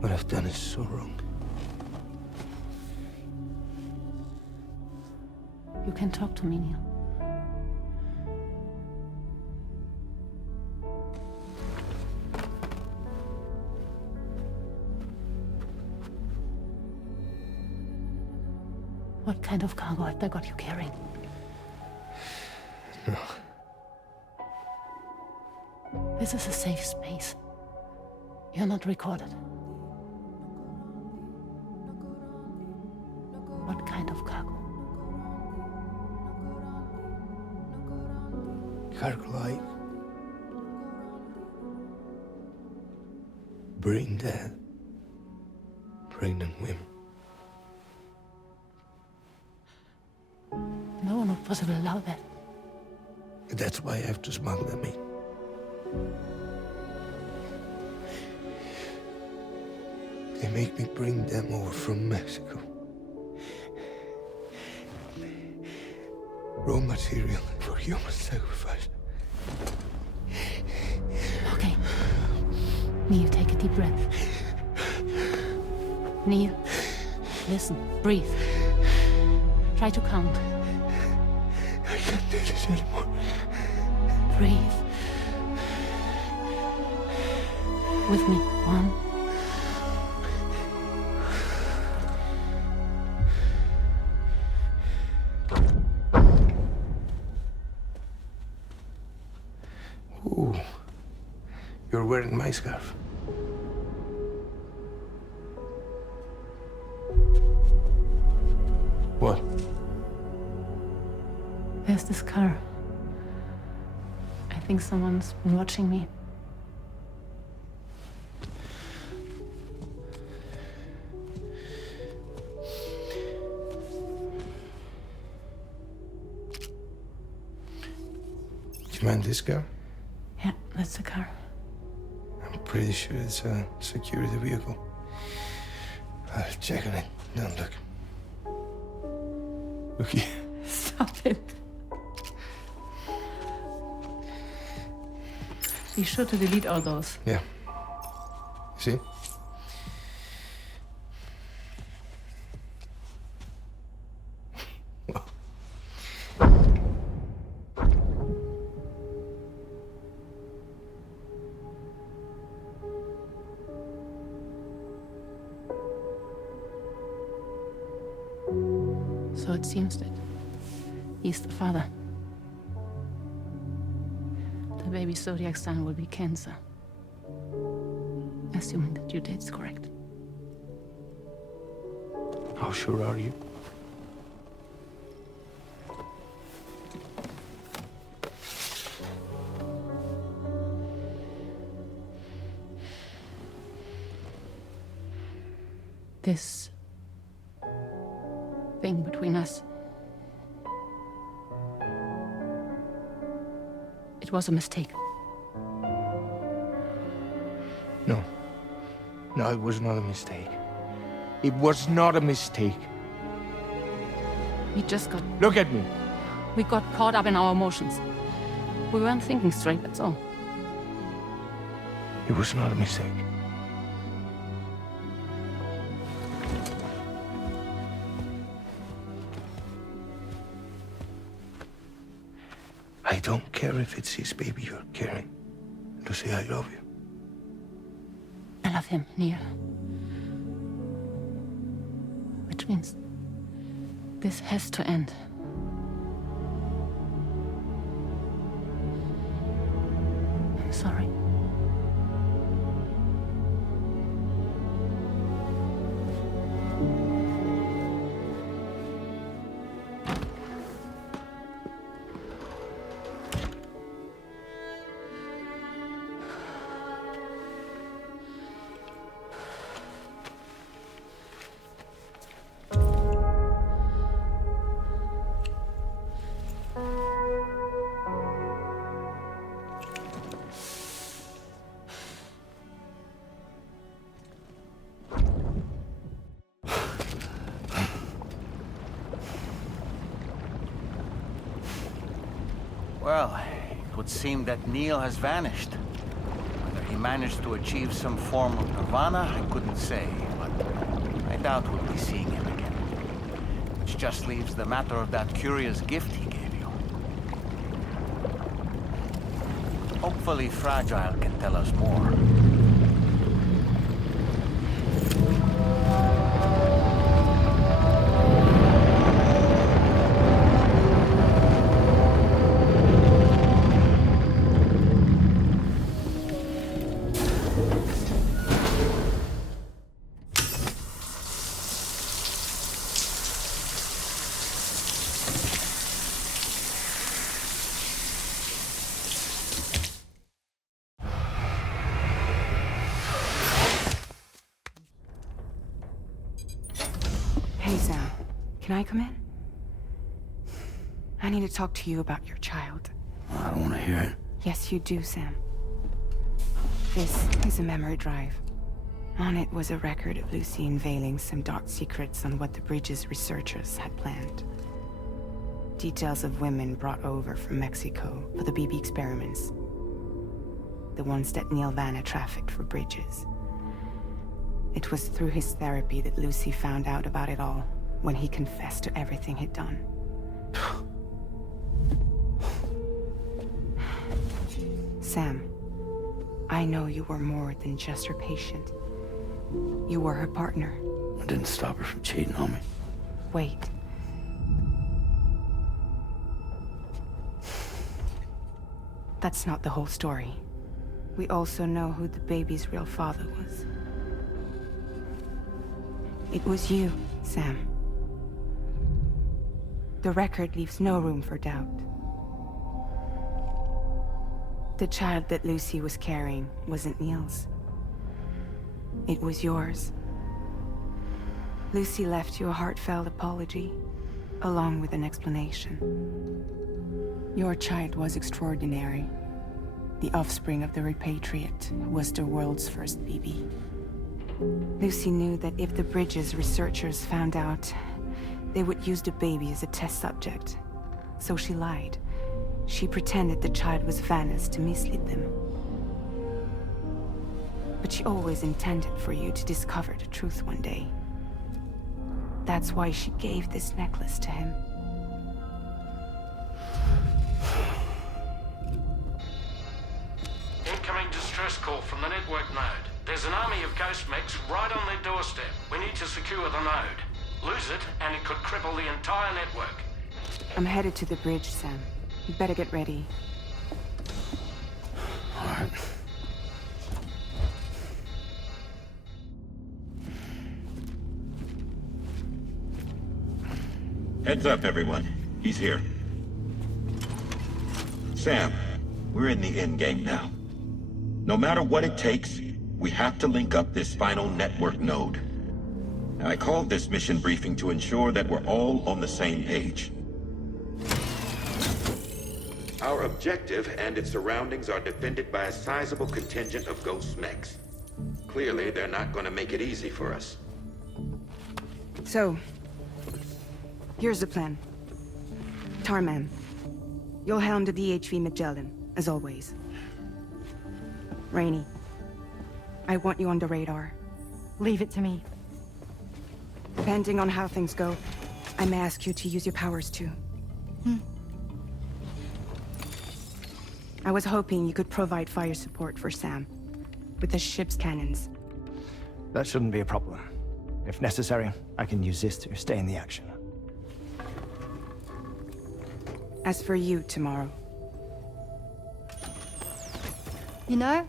What I've done is so wrong. You can talk to me, Neil. What kind of cargo have they got you carrying? No. This is a safe space. You're not recorded. What kind of cargo? Cargo like brain dead, pregnant women. No one would possibly allow that. That's why I have to smuggle them in. They make me bring them over from Mexico. Raw material for human sacrifice. Okay. Neil, take a deep breath. Neil, listen, breathe. Try to count. I can't do this anymore. Breathe. With me. 1. Ooh, you're wearing my scarf. What? There's this car. I think someone's been watching me. Do you mind this car? Yeah, that's the car. I'm pretty sure it's a security vehicle. I'll check on it. Don't look. Look here. Stop it. Be sure to delete all those. Yeah. See? So it seems that he's the father. The baby Zodiac sign will be Cancer. Assuming that your date's correct. How sure are you? This thing between us. It was a mistake. No. No, it was not a mistake. It was not a mistake. We just got... Look at me. We got caught up in our emotions. We weren't thinking straight, that's all. It was not a mistake. I don't care if it's his baby you're carrying. To say I love you. I love him, Neil. Which means this has to end. I'm sorry. Well, it would seem that Neil has vanished. Whether he managed to achieve some form of nirvana, I couldn't say, but I doubt we'll be seeing him again. Which just leaves the matter of that curious gift he gave you. Hopefully Fragile can tell us more. Can I come in? I need to talk to you about your child. I don't want to hear it. Yes, you do, Sam. This is a memory drive. On it was a record of Lucy unveiling some dark secrets on what the Bridges researchers had planned. Details of women brought over from Mexico for the BB experiments. The ones that Neil Vanna trafficked for Bridges. It was through his therapy that Lucy found out about it all, when he confessed to everything he'd done. Sam, I know you were more than just her patient. You were her partner. I didn't stop her from cheating on me. Wait. That's not the whole story. We also know who the baby's real father was. It was you, Sam. The record leaves no room for doubt. The child that Lucy was carrying wasn't Neil's. It was yours. Lucy left you a heartfelt apology, along with an explanation. Your child was extraordinary. The offspring of the repatriate who was the world's first BB. Lucy knew that if the Bridges researchers found out, they would use the baby as a test subject. So she lied. She pretended the child was Vanna's to mislead them. But she always intended for you to discover the truth one day. That's why she gave this necklace to him. Incoming distress call from the network node. There's an army of ghost mechs right on their doorstep. We need to secure the node. Lose it, and it could cripple the entire network. I'm headed to the bridge, Sam. You better get ready. All right. Heads up, everyone. He's here. Sam, we're in the endgame now. No matter what it takes, we have to link up this final network node. I called this mission briefing to ensure that we're all on the same page. Our objective and its surroundings are defended by a sizable contingent of ghost mechs. Clearly, they're not going to make it easy for us. So, here's the plan. Tarman, you'll helm the DHV Magellan, as always. Rainey, I want you on the radar. Leave it to me. Depending on how things go, I may ask you to use your powers too. I was hoping you could provide fire support for Sam, with the ship's cannons. That shouldn't be a problem. If necessary, I can use this to stay in the action. As for you, tomorrow. You know,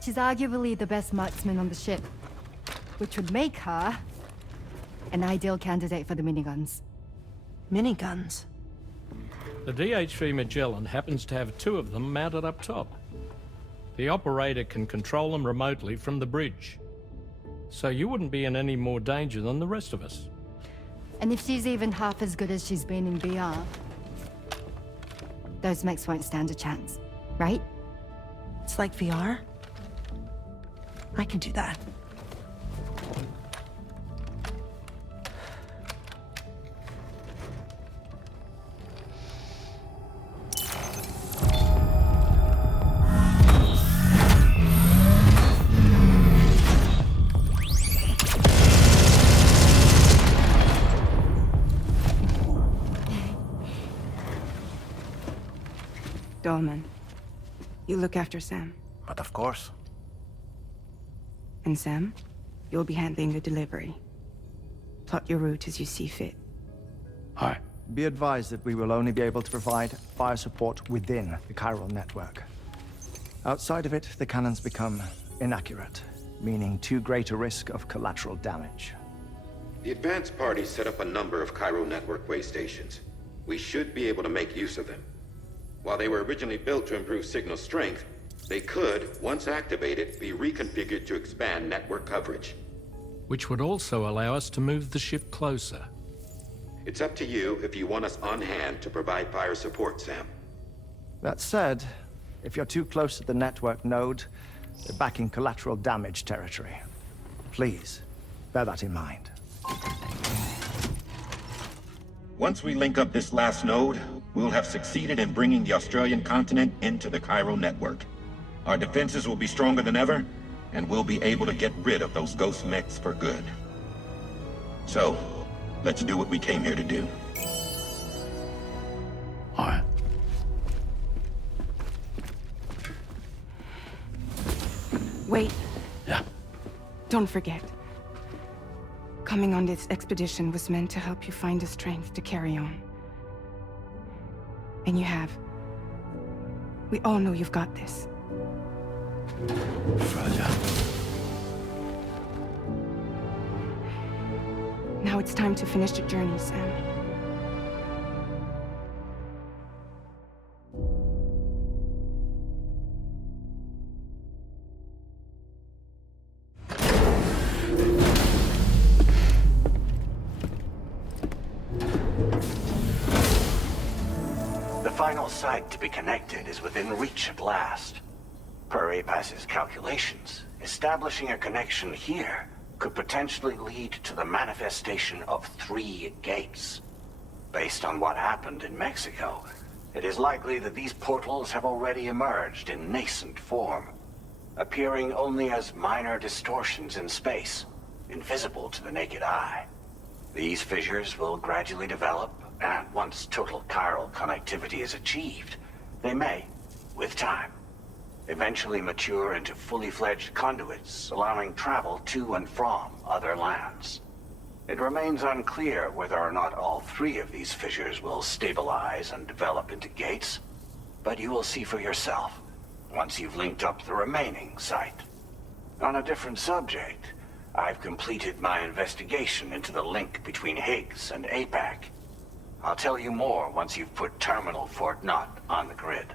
she's arguably the best marksman on the ship, which would make her an ideal candidate for the miniguns. Miniguns? The DHV Magellan happens to have 2 of them mounted up top. The operator can control them remotely from the bridge. So you wouldn't be in any more danger than the rest of us. And if she's even half as good as she's been in VR, those mechs won't stand a chance, right? It's like VR? I can do that. Dolman, you look after Sam. But of course. And Sam, you'll be handling the delivery. Plot your route as you see fit. All right. Be advised that we will only be able to provide fire support within the chiral network. Outside of it, the cannons become inaccurate, meaning too great a risk of collateral damage. The advanced party set up a number of chiral network way stations. We should be able to make use of them. While they were originally built to improve signal strength, they could, once activated, be reconfigured to expand network coverage. Which would also allow us to move the ship closer. It's up to you if you want us on hand to provide fire support, Sam. That said, if you're too close to the network node, you're back in collateral damage territory. Please, bear that in mind. Once we link up this last node, we'll have succeeded in bringing the Australian continent into the Cairo network. Our defenses will be stronger than ever, and we'll be able to get rid of those ghost mechs for good. So, let's do what we came here to do. All right. Wait. Yeah. Don't forget. Coming on this expedition was meant to help you find the strength to carry on. And you have. We all know you've got this. Fragile. Now it's time to finish the journey, Sam. The final site to be connected is within reach at last. Per APAS's calculations, establishing a connection here could potentially lead to the manifestation of 3 gates. Based on what happened in Mexico, it is likely that these portals have already emerged in nascent form, appearing only as minor distortions in space, invisible to the naked eye. These fissures will gradually develop, and once total chiral connectivity is achieved, they may, with time, eventually mature into fully fledged conduits, allowing travel to and from other lands. It remains unclear whether or not all 3 of these fissures will stabilize and develop into gates, but you will see for yourself once you've linked up the remaining site. On a different subject, I've completed my investigation into the link between Higgs and APAC. I'll tell you more once you've put Terminal Fort Knott on the grid.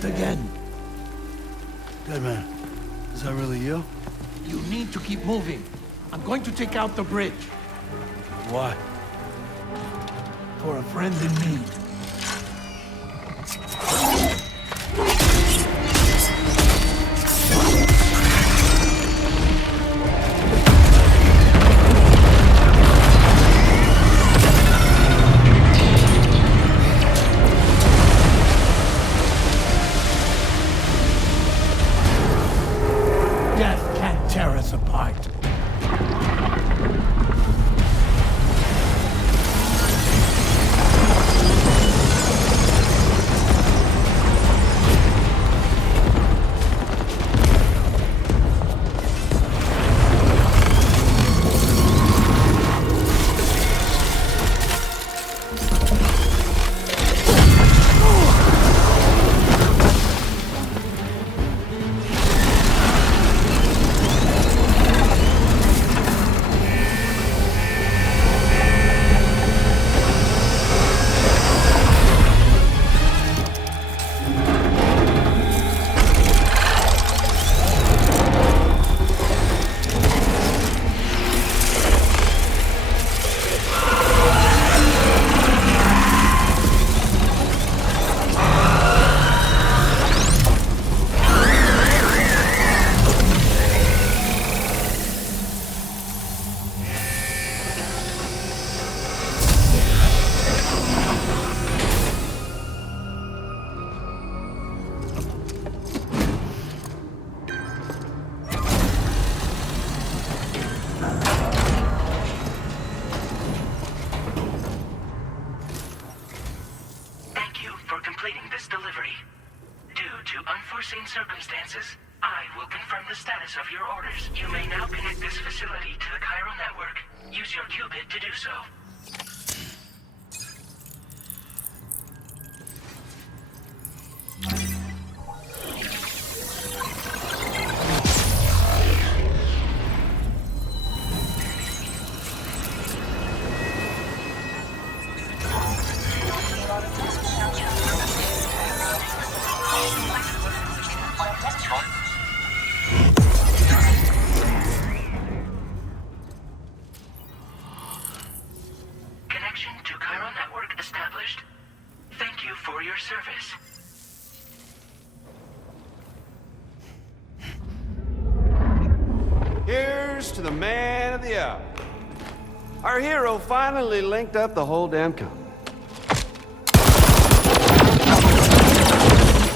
Again. Deadman, is that really you? You need to keep moving. I'm going to take out the bridge. Why? For a friend in need. us apart. unforeseen circumstances, I will confirm the status of your orders. You may now connect this facility to the Chiral network. Use your qubit to do so. Connection to Chiral network established. Thank you for your service. Here's to the man of the hour. Our hero finally linked up the whole damn company.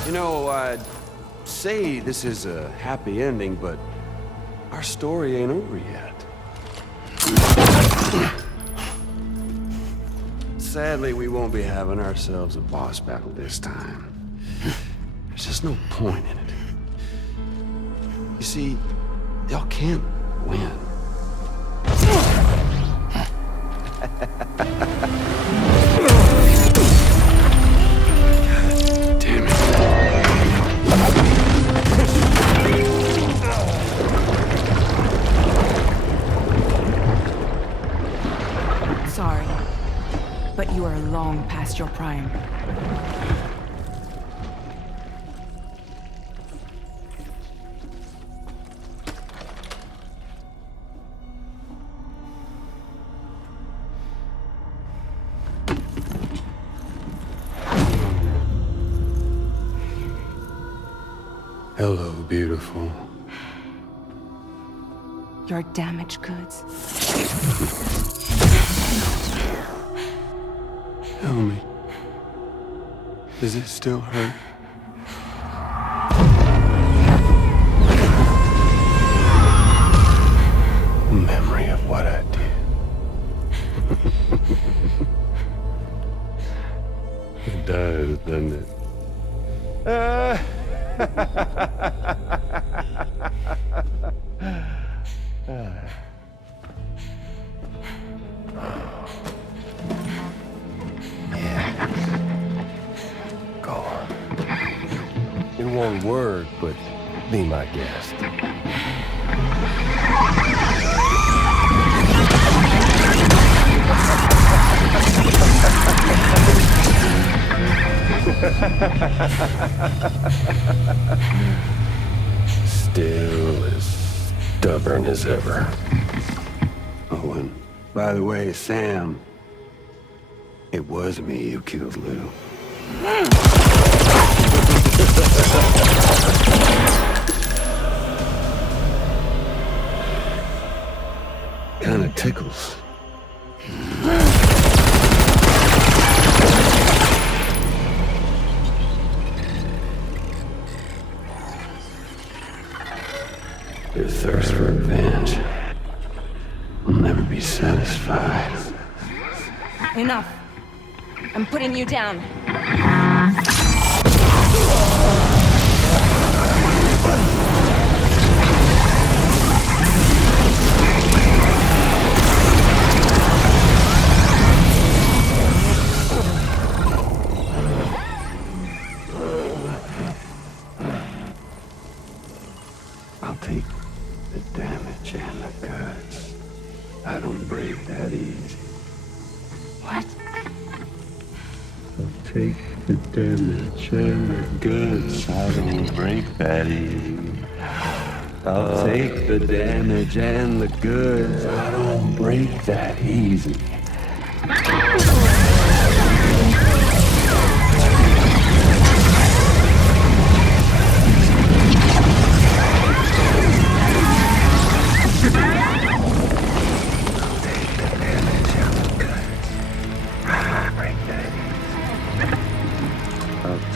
You know, I'd say this is a happy ending, but our story ain't over yet. Sadly, we won't be having ourselves a boss battle this time. There's just no point in it. You see, y'all can't win. Damn it. Sorry, but you are long past your prime. Hello, beautiful. Your damaged goods. Tell me, does it still hurt? Memory of what I did. It does, doesn't it? Go on. In one word, but be my guest. Still as stubborn as ever. Oh, and by the way, Sam, it was me who killed Lou. Kinda tickles. Their thirst for revenge will never be satisfied. Enough. I'm putting you down. I'll take the damage and the goods. I don't break that easy. What? I'll take the damage and the goods. I don't break that easy. I'll take the damage and the goods. I don't break that easy.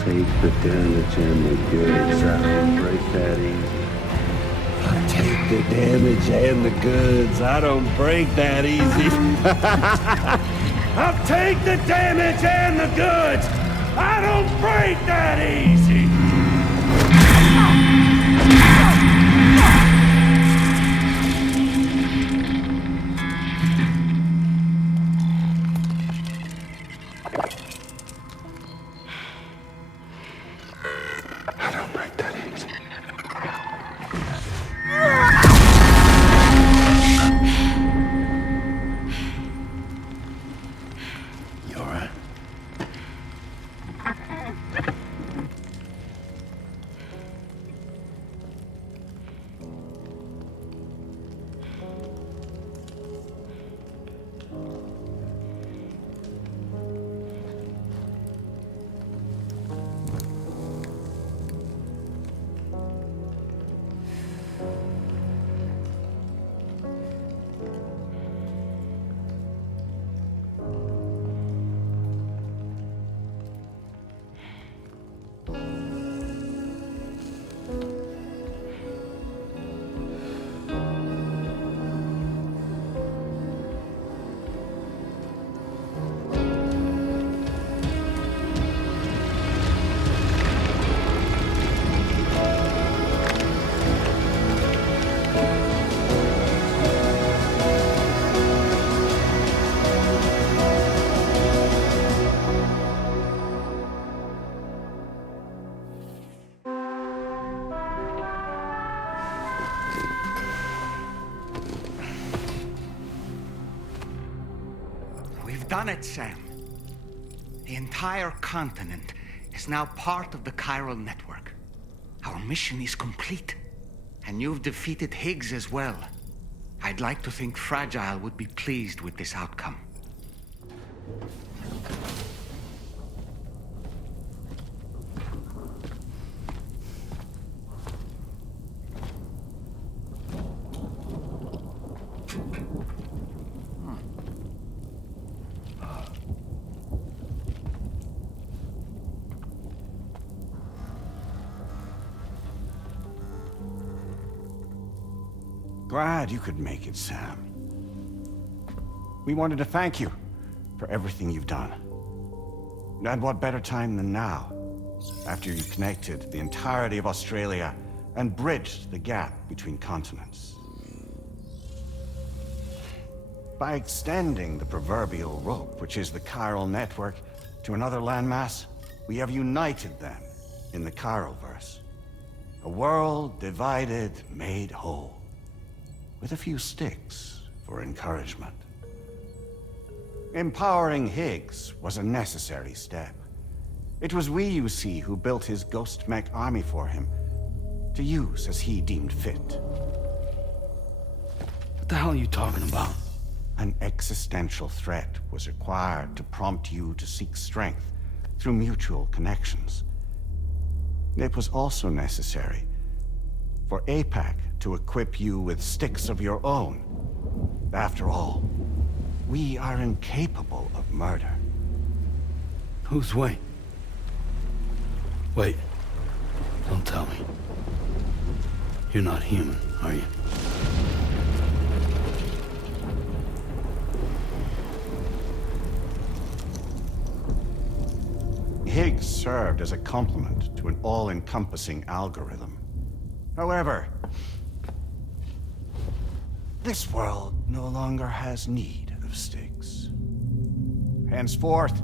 Take the damage and the goods. I don't break that easy. I'll take the damage and the goods. I don't break that easy. I'll take the damage and the goods. I don't break that easy. Done it, Sam. The entire continent is now part of the chiral network. Our mission is complete. And you've defeated Higgs as well. I'd like to think Fragile would be pleased with this outcome. Glad you could make it, Sam. We wanted to thank you for everything you've done. And what better time than now, after you connected the entirety of Australia and bridged the gap between continents. By extending the proverbial rope, which is the chiral network, to another landmass, we have united them in the Chiralverse. A world divided, made whole. With a few sticks for encouragement. Empowering Higgs was a necessary step. It was we, you see, who built his ghost mech army for him, to use as he deemed fit. What the hell are you talking about? An existential threat was required to prompt you to seek strength through mutual connections. It was also necessary for APAC to equip you with sticks of your own. After all, we are incapable of murder. Who's Wayne? Wait, don't tell me. You're not human, are you? Higgs served as a complement to an all-encompassing algorithm. However, this world no longer has need of Styx. Henceforth,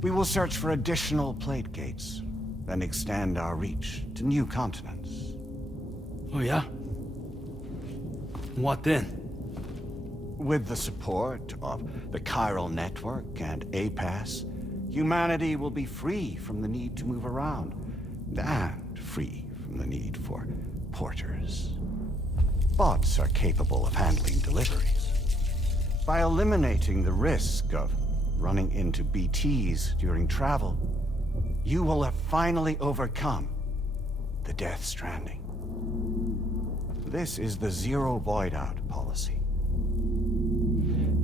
we will search for additional plate gates, then extend our reach to new continents. Oh yeah? What then? With the support of the Chiral Network and APAS, humanity will be free from the need to move around, and free from the need for porters. Bots are capable of handling deliveries. By eliminating the risk of running into BTs during travel, you will have finally overcome the Death Stranding. This is the Zero Void Out policy.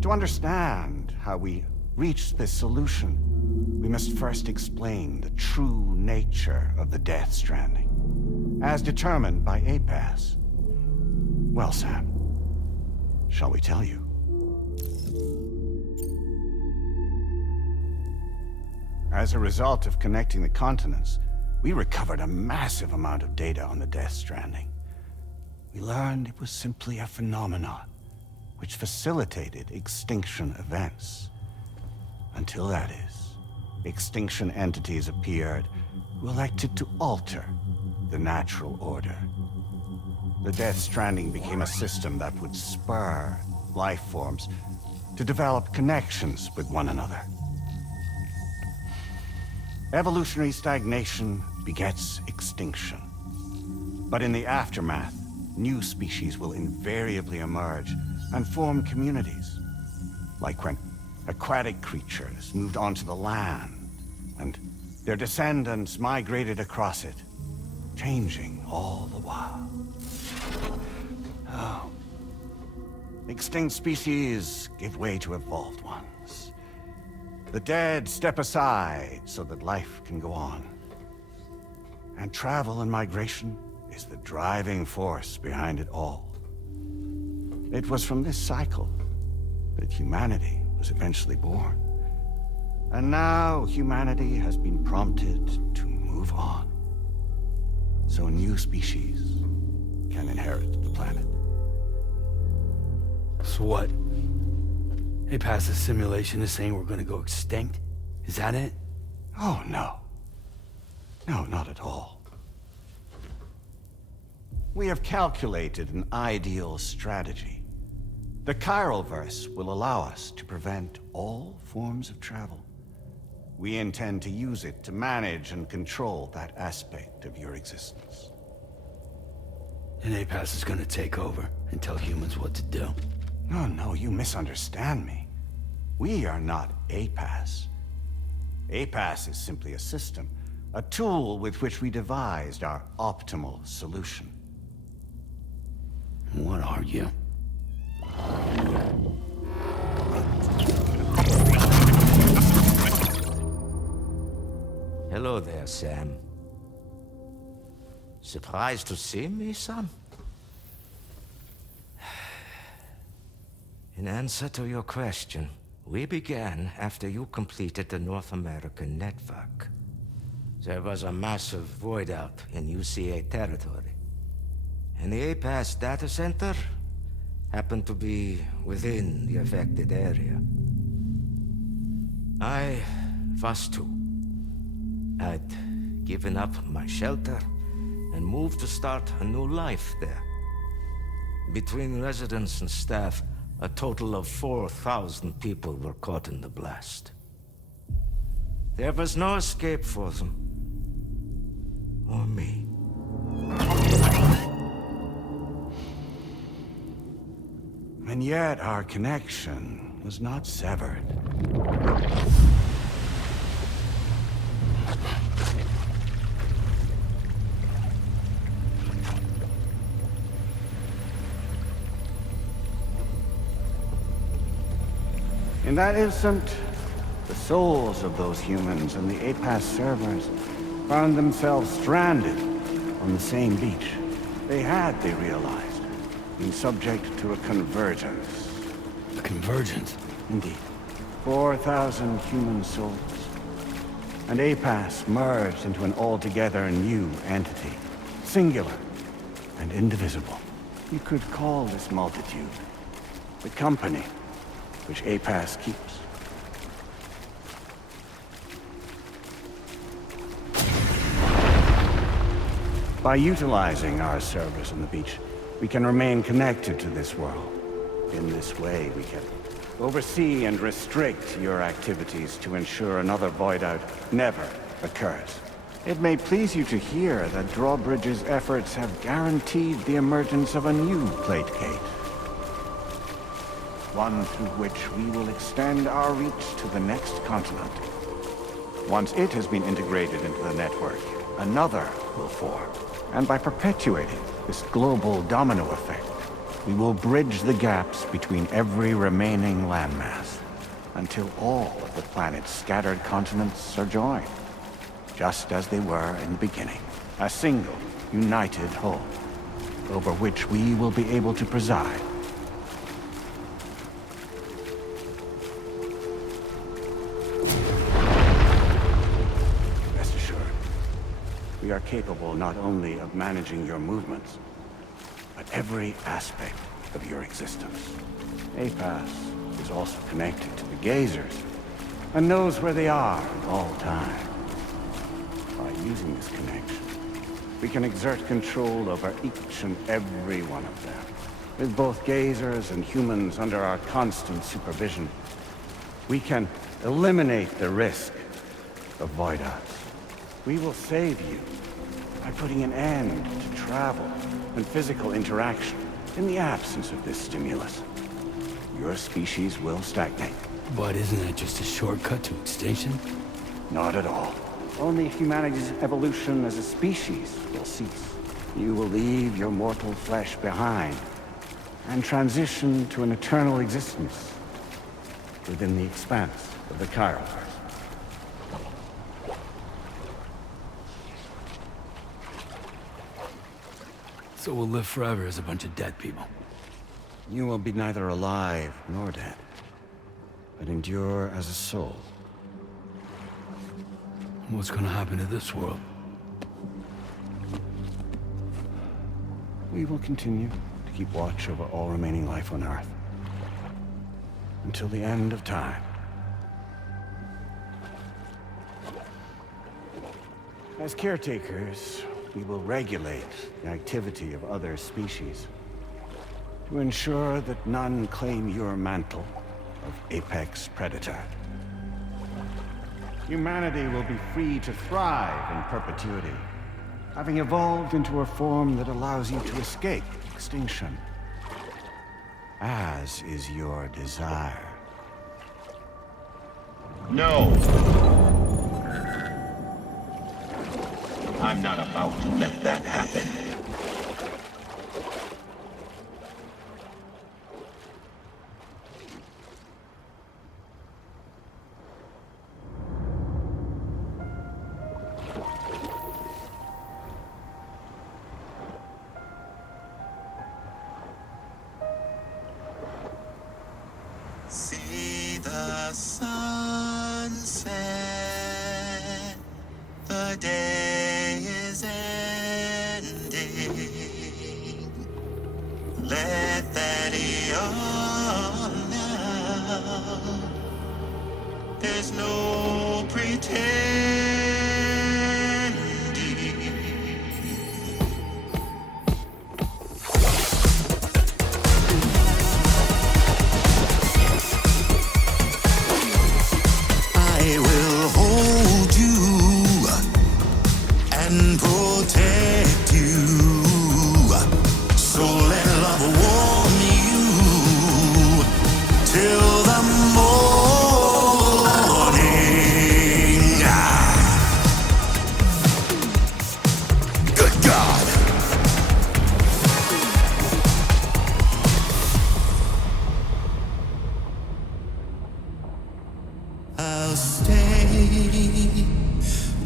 To understand how we reach this solution, we must first explain the true nature of the Death Stranding, as determined by APAS. Well, Sam, shall we tell you? As a result of connecting the continents, we recovered a massive amount of data on the Death Stranding. We learned it was simply a phenomenon which facilitated extinction events. Until that is, extinction entities appeared who elected to alter the natural order. The Death Stranding became a system that would spur life forms to develop connections with one another. Evolutionary stagnation begets extinction. But in the aftermath, new species will invariably emerge and form communities. Like when aquatic creatures moved onto the land, and their descendants migrated across it, changing all the while. Oh. Extinct species give way to evolved ones. The dead step aside so that life can go on. And travel and migration is the driving force behind it all. It was from this cycle that humanity was eventually born. And now humanity has been prompted to move on, so new species can inherit the planet. So what? APAS' simulation is saying we're gonna go extinct? Is that it? Oh, no. No, not at all. We have calculated an ideal strategy. The Chiralverse will allow us to prevent all forms of travel. We intend to use it to manage and control that aspect of your existence. And APAS is gonna take over and tell humans what to do. No, you misunderstand me. We are not APAS. APAS is simply a system, a tool with which we devised our optimal solution. What are you? Hello there, Sam. Surprised to see me, son? In answer to your question, we began after you completed the North American network. There was a massive void out in UCA territory. And the APAS data center happened to be within the affected area. I was too. I'd given up my shelter and moved to start a new life there. Between residents and staff, a total of 4,000 people were caught in the blast. There was no escape for them. Or me. And yet our connection was not severed. In that instant, the souls of those humans and the APAS servers found themselves stranded on the same beach. They realized, been subject to a convergence. A convergence? Indeed. 4,000 human souls. and APAS merged into an altogether new entity, singular and indivisible. You could call this multitude the company which APAS keeps. By utilizing our service on the beach, we can remain connected to this world. In this way, we can oversee and restrict your activities to ensure another void out never occurs. It may please you to hear that Drawbridge's efforts have guaranteed the emergence of a new plate gate. One through which we will extend our reach to the next continent. Once it has been integrated into the network, another will form. And by perpetuating this global domino effect, we will bridge the gaps between every remaining landmass until all of the planet's scattered continents are joined, just as they were in the beginning. A single, united whole, over which we will be able to preside. Rest assured, we are capable not only of managing your movements, but every aspect of your existence. APAS is also connected to the Gazers, and knows where they are at all times. By using this connection, we can exert control over each and every one of them. With both Gazers and humans under our constant supervision, we can eliminate the risk of void outs. We will save you by putting an end to travel and physical interaction in the absence of this stimulus. Your species will stagnate. But isn't that just a shortcut to extinction? Not at all. Only humanity's evolution as a species will cease. You will leave your mortal flesh behind and transition to an eternal existence within the expanse of the Chiroverse. So we'll live forever as a bunch of dead people. You will be neither alive nor dead, but endure as a soul. What's gonna happen to this world? We will continue to keep watch over all remaining life on Earth. Until the end of time. As caretakers, we will regulate the activity of other species to ensure that none claim your mantle of apex predator. Humanity will be free to thrive in perpetuity, having evolved into a form that allows you to escape extinction, as is your desire. No! I'm not about to let that happen. See the sunset, the day is ending. Let that yawn out. There's no pretending. I will hold you and protect you. So let love warm you till the morning. Good God. I'll stay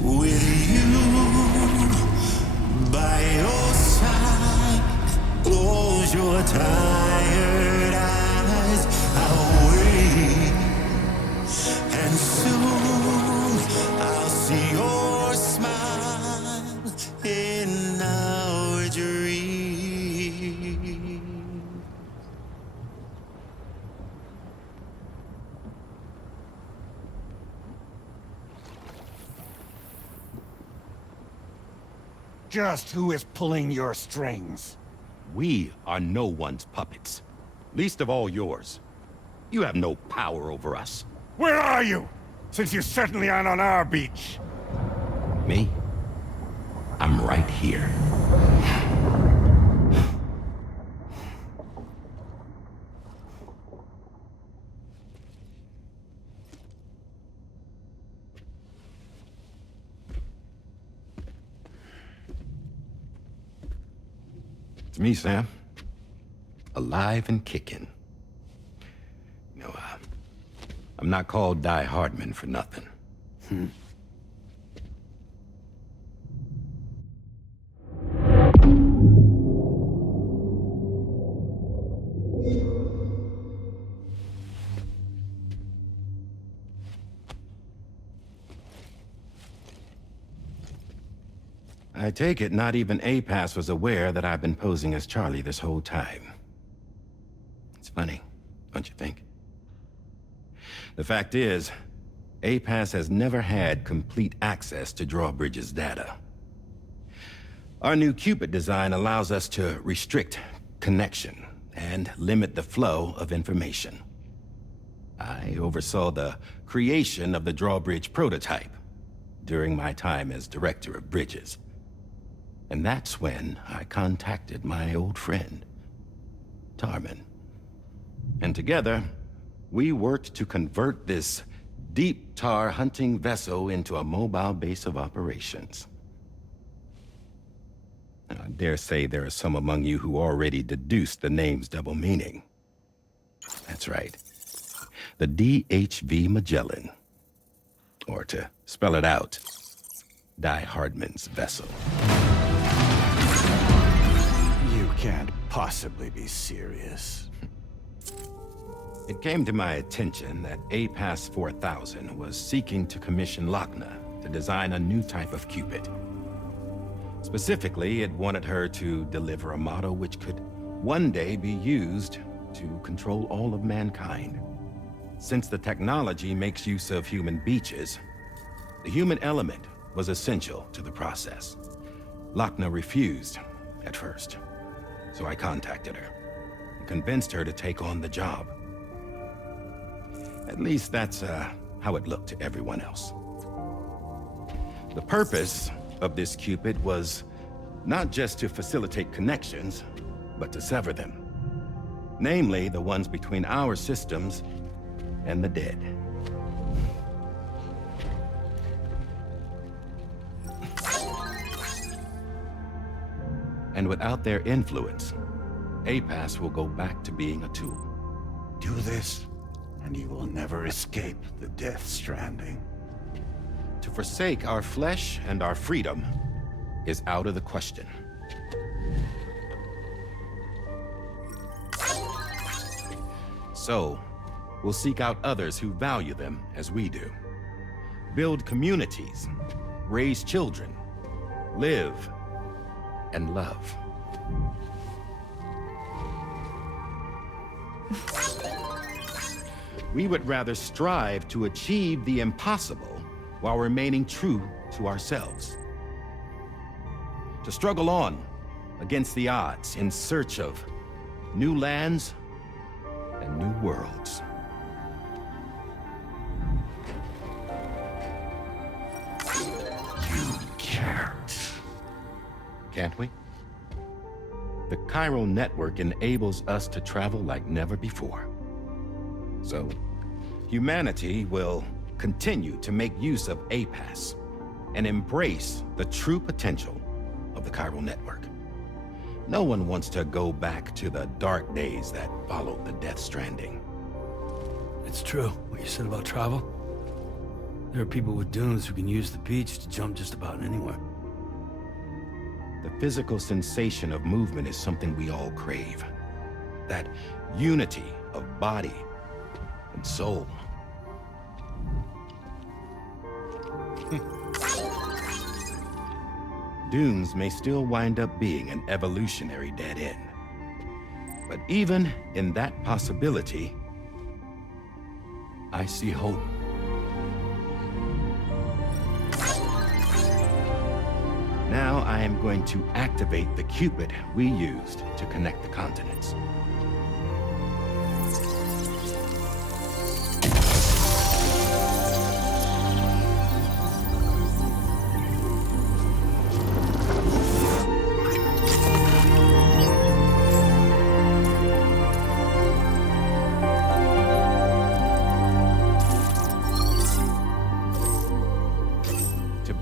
with you by your side. Close your tired eyes. I'll wait, and soon I'll see just who is pulling your strings. We are no one's puppets. Least of all yours. You have no power over us. Where are you? Since you certainly aren't on our beach. Me? I'm right here. It's me, Sam. Alive and kicking. You know, I'm not called Die Hardman for nothing. I take it not even APAS was aware that I've been posing as Charlie this whole time. It's funny, don't you think? The fact is, APAS has never had complete access to Drawbridge's data. Our new Cupid design allows us to restrict connection and limit the flow of information. I oversaw the creation of the Drawbridge prototype during my time as Director of Bridges. And that's when I contacted my old friend, Tarman. And together, we worked to convert this deep tar hunting vessel into a mobile base of operations. I dare say there are some among you who already deduced the name's double meaning. That's right. The DHV Magellan. Or to spell it out, Die Hardman's vessel. You can't possibly be serious. It came to my attention that APAS 4000 was seeking to commission Lochna to design a new type of Cupid. Specifically, it wanted her to deliver a model which could one day be used to control all of mankind. Since the technology makes use of human beaches, the human element was essential to the process. Lochna refused at first, so I contacted her and convinced her to take on the job. At least that's how it looked to everyone else. The purpose of this Cupid was not just to facilitate connections, but to sever them. Namely, the ones between our systems and the dead. And without their influence, APAS will go back to being a tool. Do this, and you will never escape the Death Stranding. To forsake our flesh and our freedom is out of the question. So, we'll seek out others who value them as we do. Build communities, raise children, live, and love. We would rather strive to achieve the impossible while remaining true to ourselves. To struggle on against the odds in search of new lands and new worlds. You can't. Can't we? The chiral network enables us to travel like never before. So, humanity will continue to make use of APAS and embrace the true potential of the chiral network. No one wants to go back to the dark days that followed the Death Stranding. It's true, what you said about travel. There are people with dunes who can use the beach to jump just about anywhere. The physical sensation of movement is something we all crave. That unity of body and soul. Dunes may still wind up being an evolutionary dead end. But even in that possibility, I see hope. Now I am going to activate the Cupid we used to connect the continents.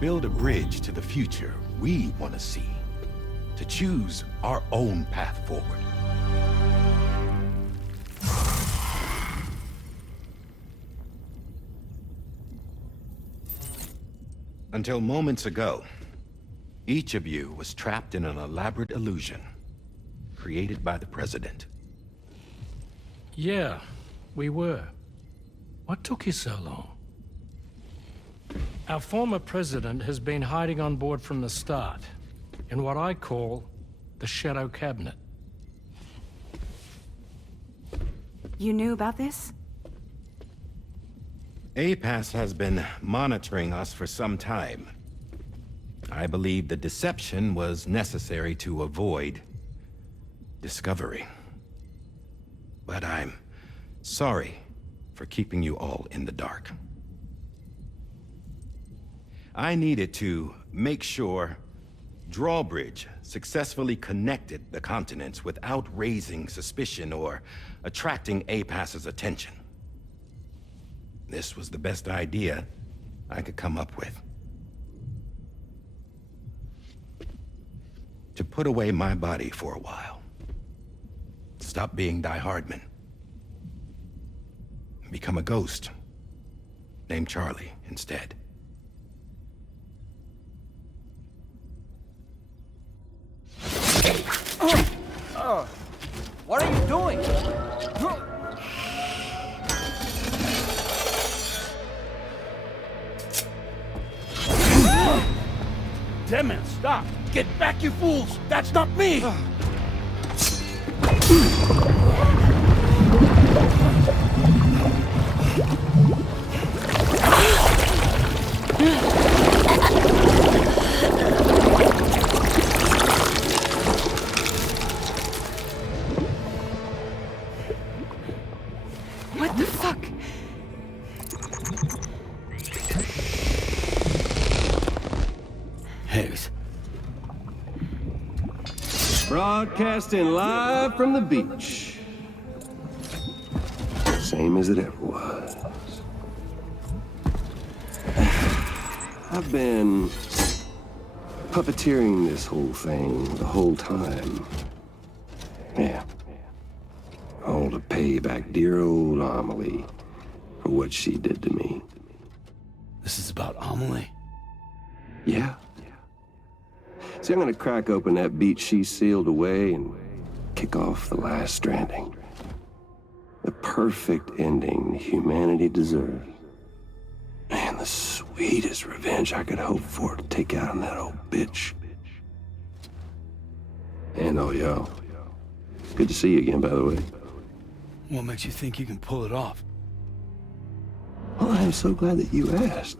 Build a bridge to the future we want to see, to choose our own path forward. Until moments ago, each of you was trapped in an elaborate illusion created by the President. Yeah, we were. What took you so long? Our former president has been hiding on board from the start, in what I call the Shadow Cabinet. You knew about this? APAS has been monitoring us for some time. I believe the deception was necessary to avoid discovery. But I'm sorry for keeping you all in the dark. I needed to make sure Drawbridge successfully connected the continents without raising suspicion or attracting APAS's attention. This was the best idea I could come up with. To put away my body for a while. Stop being Die Hardman. Become a ghost. Named Charlie instead. What are you doing? Damn man, stop! Get back, you fools! That's not me! What the fuck? Higgs. Broadcasting live from the beach. Same as it ever was. I've been puppeteering this whole thing the whole time. Yeah. All to pay back dear old Amelie for what she did to me. This is about Amelie? Yeah. See, I'm gonna crack open that beach she sealed away and kick off the last stranding. The perfect ending humanity deserves. Man, the sweetest revenge I could hope for to take out on that old bitch. And oh, yo. Good to see you again, by the way. What makes you think you can pull it off? Well, I'm so glad that you asked.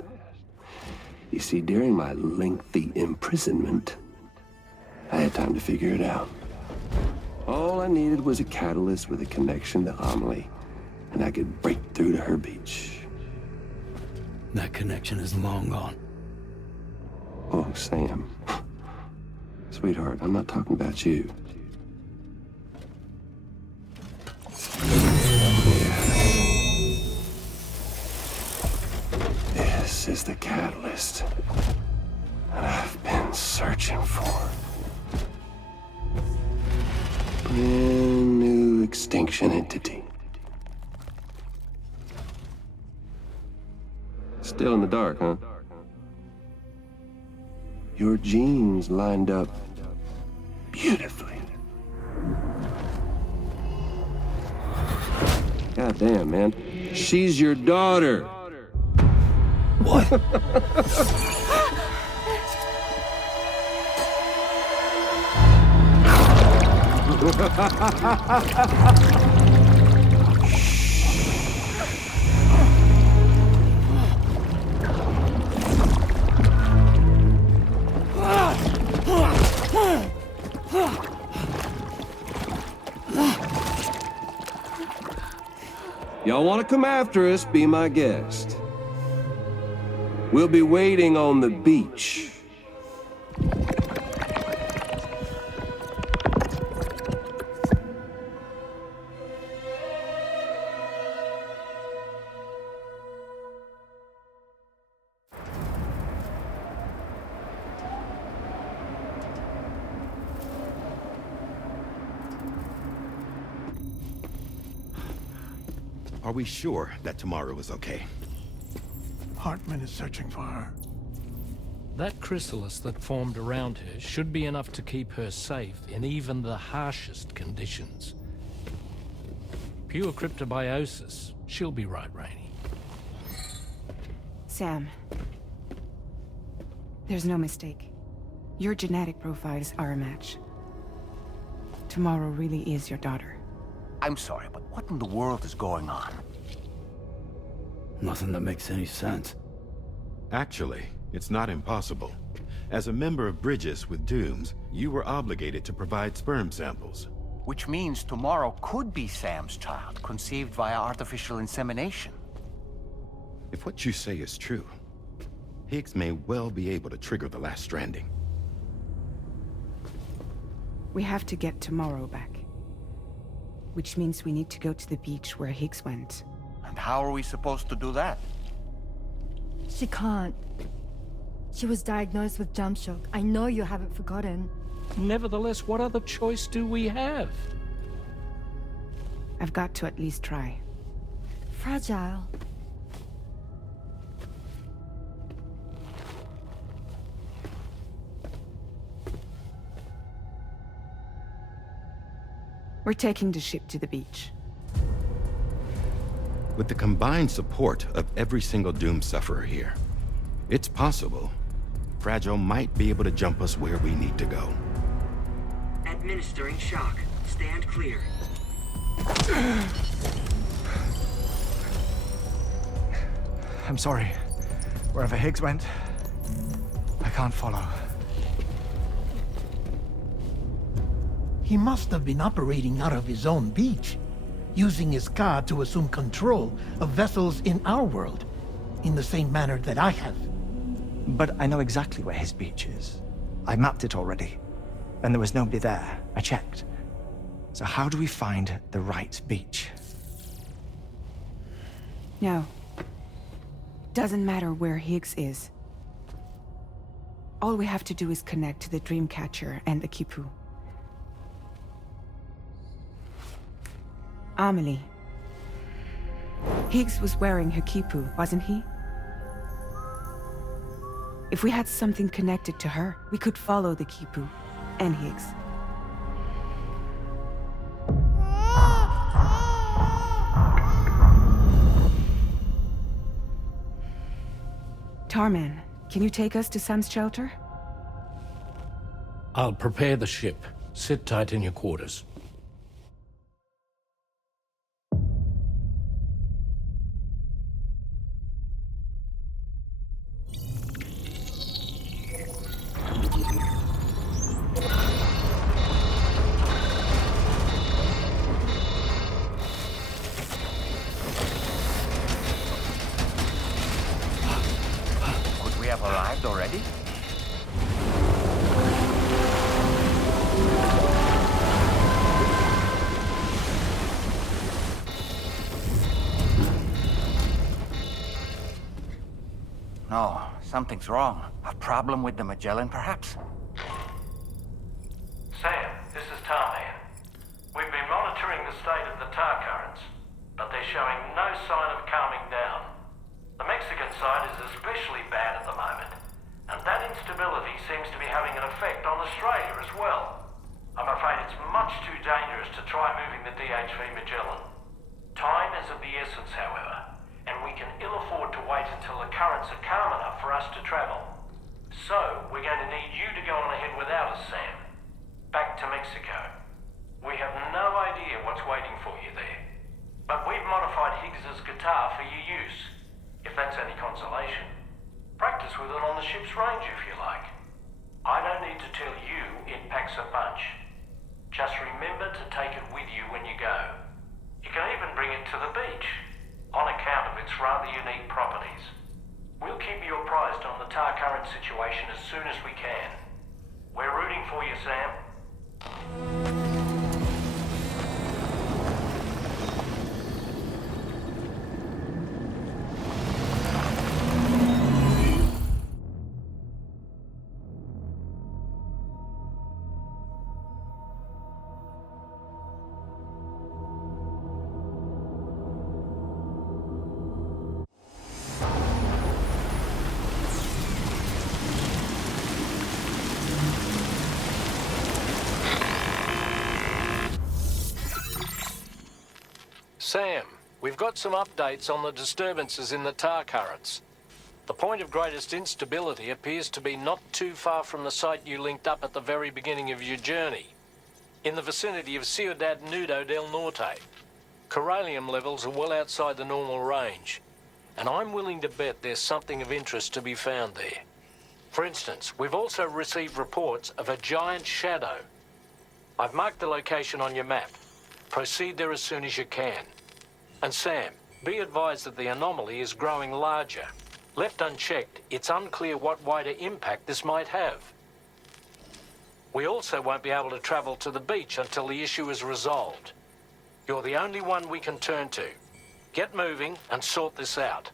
You see, during my lengthy imprisonment, I had time to figure it out. All I needed was a catalyst with a connection to Amelie, and I could break through to her beach. That connection is long gone. Oh, Sam. Sweetheart, I'm not talking about you. This is the catalyst that I've been searching for. Brand new extinction entity. Still in the dark, huh? Your genes lined up beautifully. God damn, man. She's your daughter. What? Y'all want to come after us, be my guest. We'll be waiting on the beach. Are we sure that tomorrow is okay? Hartman is searching for her. That chrysalis that formed around her should be enough to keep her safe in even the harshest conditions. Pure cryptobiosis. She'll be right, Rainey. Sam. There's no mistake. Your genetic profiles are a match. Tomorrow really is your daughter. I'm sorry, but what in the world is going on? Nothing that makes any sense. Actually, it's not impossible. As a member of Bridges with Dooms, you were obligated to provide sperm samples. Which means tomorrow could be Sam's child, conceived via artificial insemination. If what you say is true, Higgs may well be able to trigger the last stranding. We have to get Tomorrow back. Which means we need to go to the beach where Higgs went. And how are we supposed to do that? She can't. She was diagnosed with jump shock. I know you haven't forgotten. Nevertheless, what other choice do we have? I've got to at least try. Fragile. We're taking the ship to the beach. With the combined support of every single Doom sufferer here, it's possible Fragile might be able to jump us where we need to go. Administering shock. Stand clear. I'm sorry. Wherever Higgs went, I can't follow. He must have been operating out of his own beach, using his car to assume control of vessels in our world, in the same manner that I have. But I know exactly where his beach is. I mapped it already, and there was nobody there. I checked. So how do we find the right beach? No. Doesn't matter where Higgs is. All we have to do is connect to the Dreamcatcher and the Kipu. Amelie. Higgs was wearing her Kipu, wasn't he? If we had something connected to her, we could follow the Kipu and Higgs. Tarman, can you take us to Sam's shelter? I'll prepare the ship. Sit tight in your quarters. Could we have arrived already? No, something's wrong. A problem with the Magellan, perhaps? Sam, this is Tarman. We've been monitoring the state of the tar currents, but they're showing no sign of calming down. The Mexican side is especially bad at the moment, and that instability seems to be having an effect on Australia as well. I'm afraid it's much too dangerous to try moving the DHV Magellan. Time is of the essence, however, and we can ill afford to wait until the currents are calm enough for us to travel. So, we're going to need you to go on ahead without us, Sam. Back to Mexico. We have no idea what's waiting for you there. But we've modified Higgs's guitar for your use, if that's any consolation. Practice with it on the ship's range if you like. I don't need to tell you it packs a punch. Just remember to take it with you when you go. You can even bring it to the beach. location as soon as we can. We're rooting for you, Sam. Sam, we've got some updates on the disturbances in the tar currents. The point of greatest instability appears to be not too far from the site you linked up at the very beginning of your journey, in the vicinity of Ciudad Nudo del Norte. Corallium levels are well outside the normal range, and I'm willing to bet there's something of interest to be found there. For instance, we've also received reports of a giant shadow. I've marked the location on your map. Proceed there as soon as you can. And Sam, be advised that the anomaly is growing larger. Left unchecked, it's unclear what wider impact this might have. We also won't be able to travel to the beach until the issue is resolved. You're the only one we can turn to. Get moving and sort this out.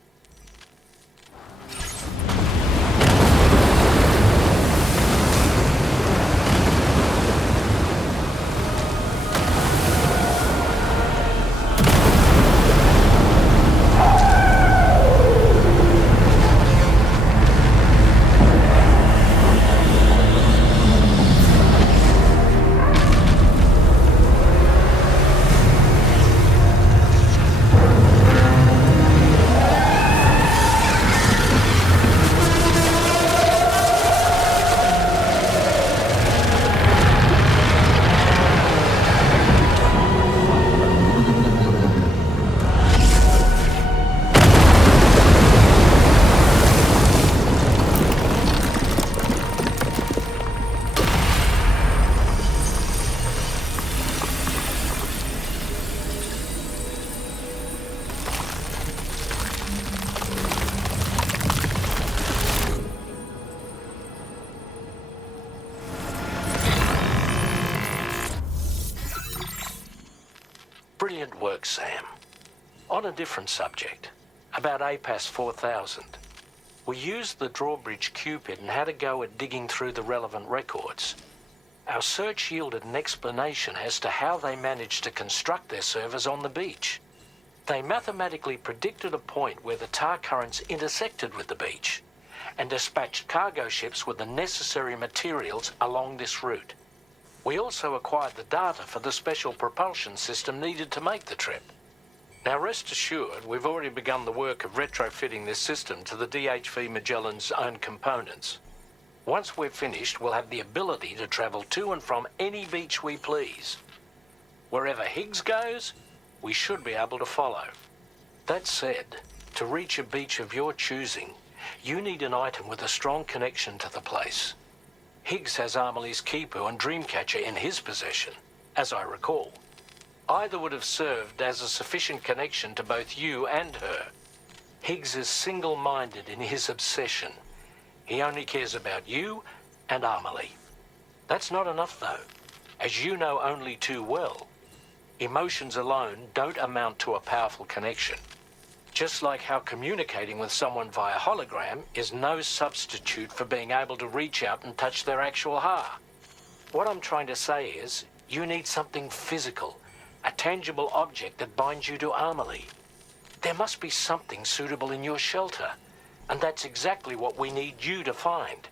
Brilliant work, Sam. On a different subject, about APAS 4000. We used the drawbridge Cupid and had a go at digging through the relevant records. Our search yielded an explanation as to how they managed to construct their servers on the beach. They mathematically predicted a point where the tar currents intersected with the beach and dispatched cargo ships with the necessary materials along this route. We also acquired the data for the special propulsion system needed to make the trip. Now rest assured, we've already begun the work of retrofitting this system to the DHV Magellan's own components. Once we're finished, we'll have the ability to travel to and from any beach we please. Wherever Higgs goes, we should be able to follow. That said, to reach a beach of your choosing, you need an item with a strong connection to the place. Higgs has Amelie's Kipu and Dreamcatcher in his possession, as I recall. Either would have served as a sufficient connection to both you and her. Higgs is single-minded in his obsession. He only cares about you and Amelie. That's not enough, though, as you know only too well. Emotions alone don't amount to a powerful connection. Just like how communicating with someone via hologram is no substitute for being able to reach out and touch their actual heart. What I'm trying to say is, you need something physical, a tangible object that binds you to Amelie. There must be something suitable in your shelter, and that's exactly what we need you to find.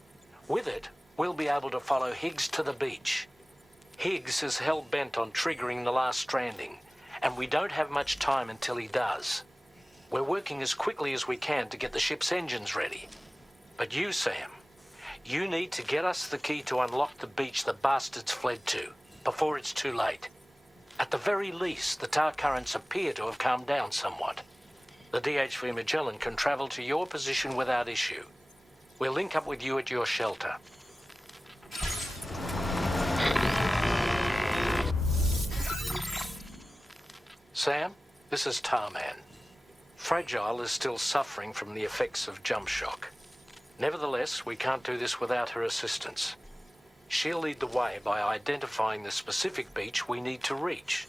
With it, we'll be able to follow Higgs to the beach. Higgs is hell-bent on triggering the last stranding, and we don't have much time until he does. We're working as quickly as we can to get the ship's engines ready. But you, Sam, you need to get us the key to unlock the beach the bastards fled to, before it's too late. At the very least, the tar currents appear to have calmed down somewhat. The DHV Magellan can travel to your position without issue. We'll link up with you at your shelter. Sam, this is Tarman. Fragile is still suffering from the effects of jump shock. Nevertheless, we can't do this without her assistance. She'll lead the way by identifying the specific beach we need to reach.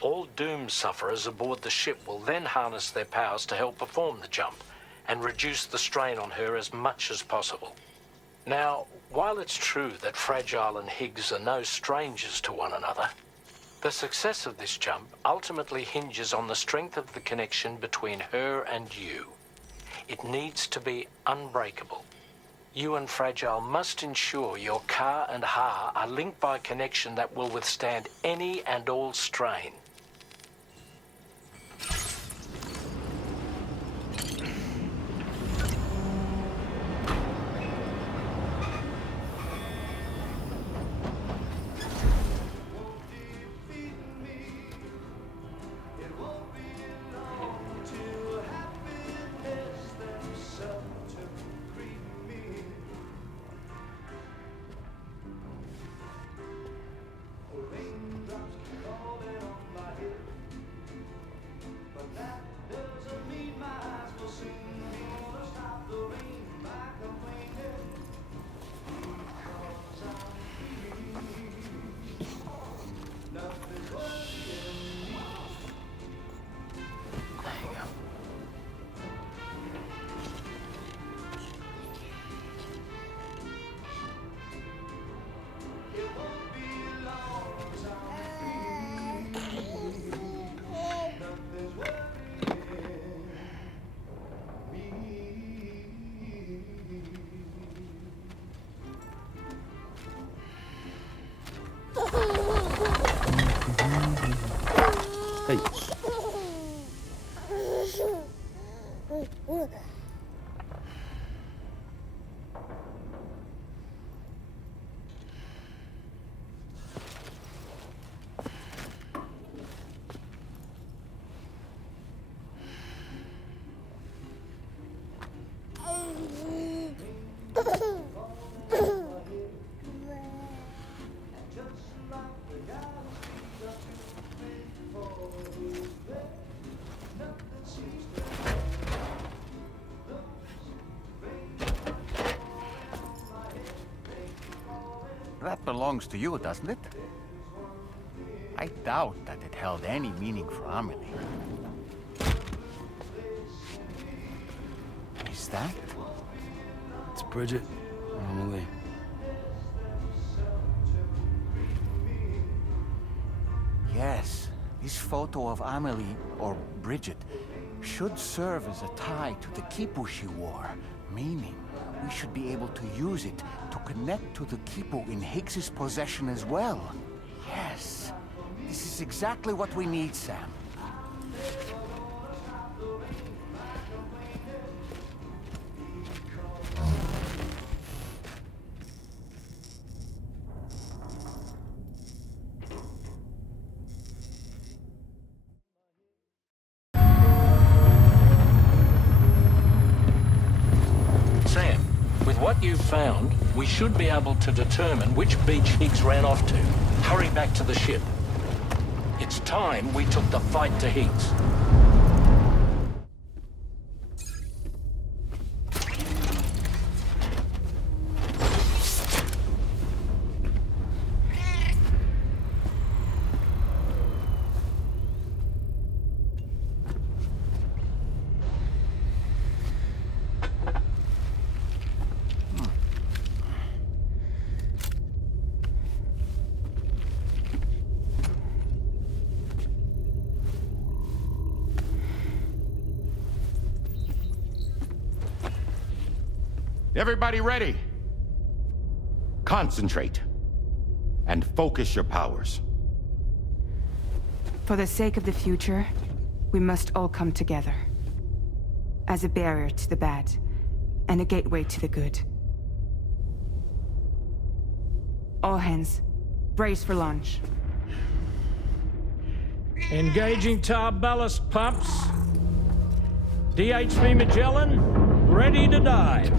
All doom sufferers aboard the ship will then harness their powers to help perform the jump and reduce the strain on her as much as possible. Now, while it's true that Fragile and Higgs are no strangers to one another, the success of this jump ultimately hinges on the strength of the connection between her and you. It needs to be unbreakable. You and Fragile must ensure your Ka and Ha are linked by a connection that will withstand any and all strain. That belongs to you, doesn't it? I doubt that it held any meaning for Amelie. Is that? It's Bridget. Amelie. Yes, this photo of Amelie, or Bridget, should serve as a tie to the Kipu she wore, meaning we should be able to use it to connect to the Kipu in Higgs's possession as well. Yes, this is exactly what we need, Sam. Sam, with what you've found, we should be able to determine which beach Higgs ran off to. Hurry back to the ship. It's time we took the fight to Higgs. Everybody ready? Concentrate. And focus your powers. For the sake of the future, we must all come together. As a barrier to the bad, and a gateway to the good. All hands, brace for launch. Engaging tar ballast pumps. DHV Magellan, ready to dive.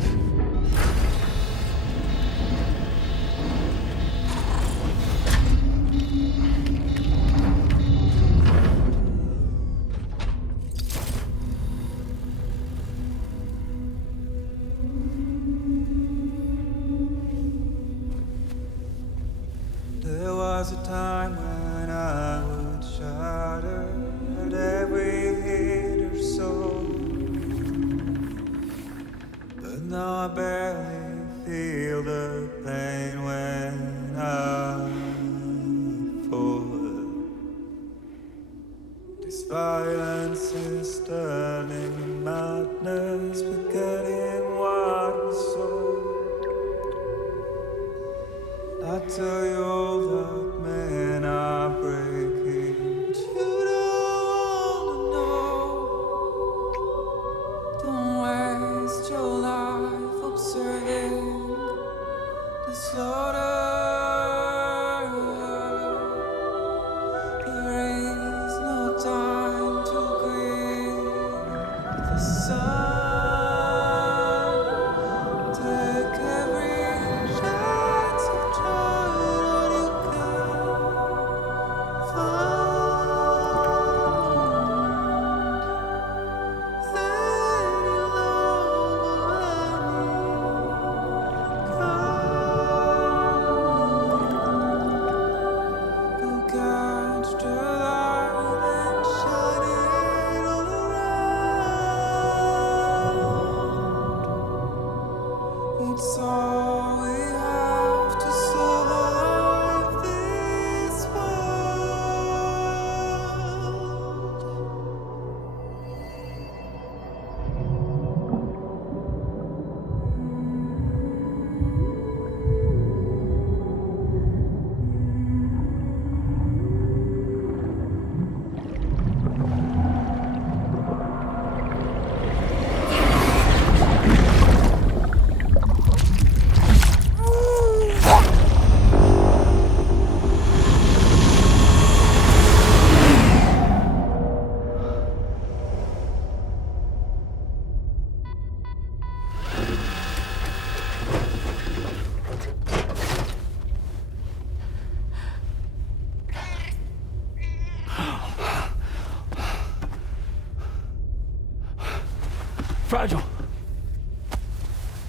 Fragile.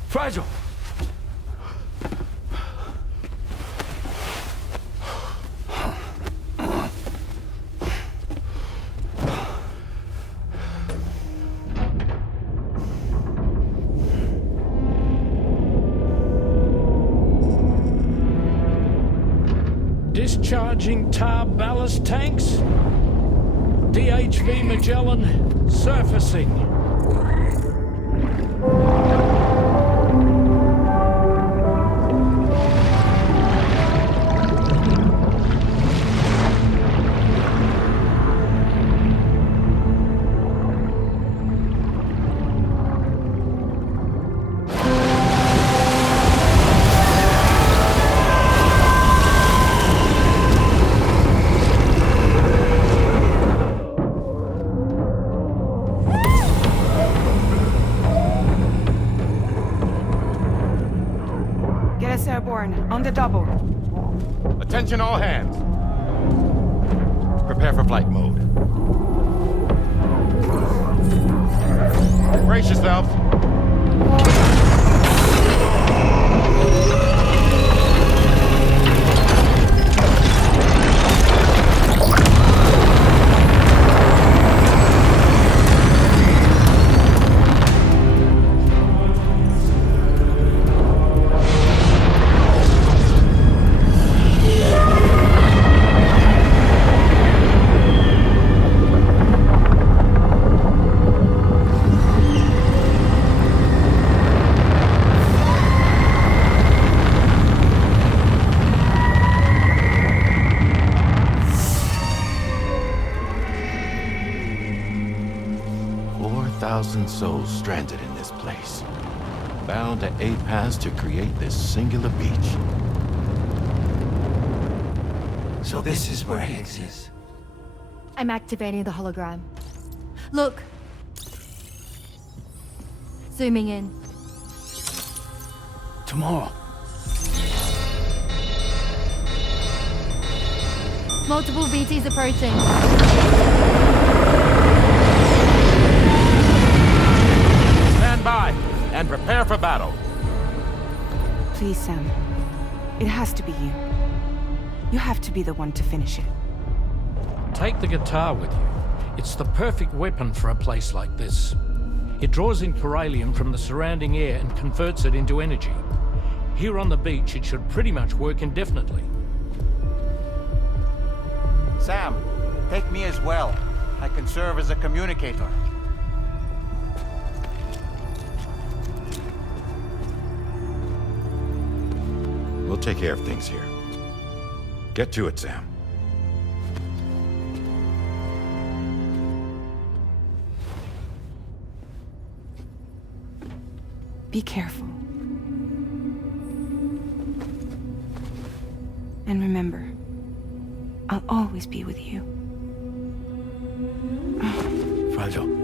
Fragile. Discharging tar ballast tanks. DHV Magellan surfacing. Airborne, on the double. Attention all hands. Prepare for flight mode. Brace yourselves. Souls stranded in this place, bound to A-Pass to create this singular beach. So this is where Higgs is. I'm activating the hologram. Look! Zooming in. Tomorrow. Multiple BTs approaching. By and prepare for battle. Please, Sam. It has to be you. You have to be the one to finish it. Take the guitar with you. It's the perfect weapon for a place like this. It draws in Corallium from the surrounding air and converts it into energy. Here on the beach, it should pretty much work indefinitely. Sam, take me as well. I can serve as a communicator. We'll take care of things here. Get to it, Sam. Be careful. And remember, I'll always be with you. Fragile.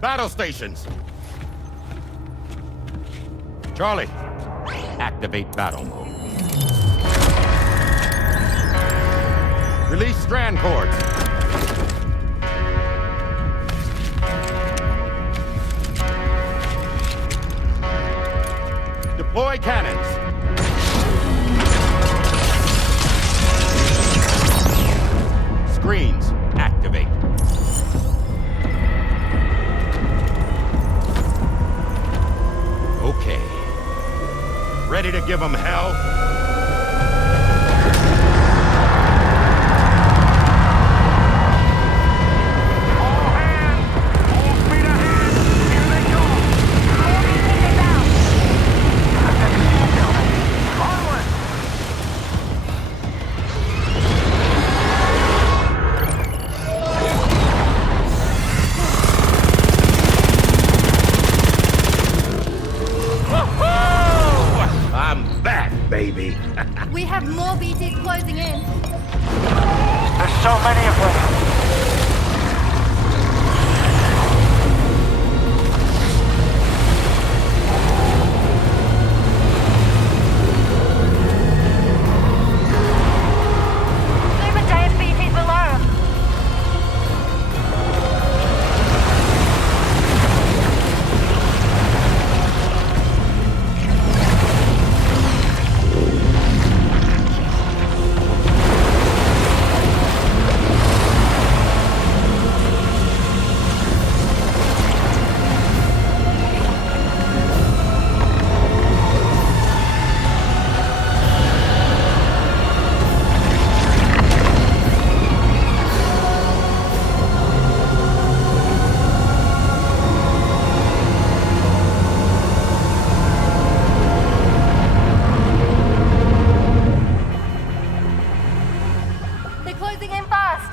Battle stations. Charlie, activate battle mode. Release strand cords. Deploy cannons. Screens, activate. Okay. Ready to give them hell? Baby. We have more BTs closing in. There's so many of them. Super giant BTs below. They're closing in fast.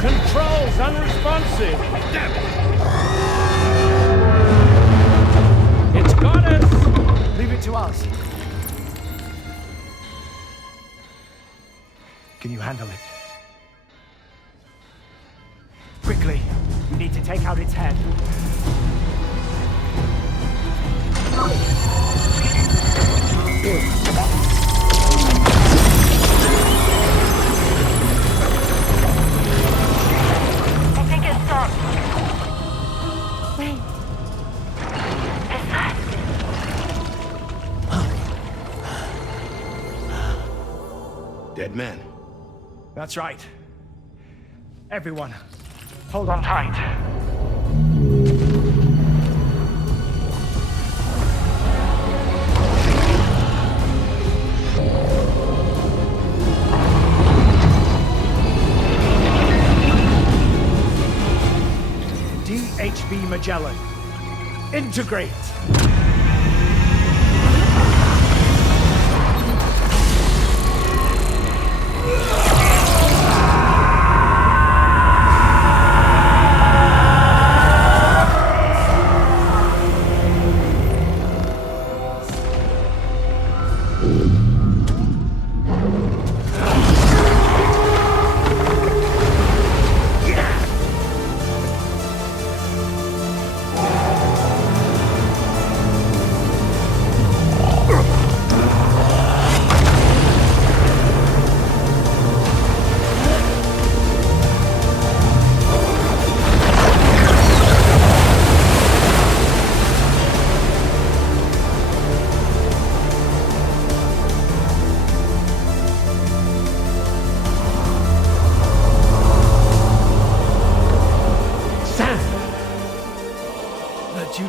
Controls unresponsive. Damn it. It's got us. Leave it to us. Can you handle it? Quickly, we need to take out its head. I think it stopped. Wait. Is that? Dead men. That's right. Everyone, hold on tight. DHV Magellan, integrate!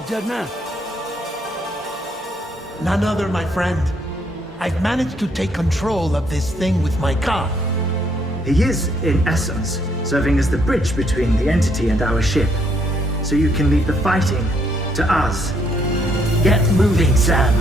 Dead man. None other, my friend. I've managed to take control of this thing with my car. He is, in essence, serving as the bridge between the entity and our ship. So you can leave the fighting to us. Get moving, Sam.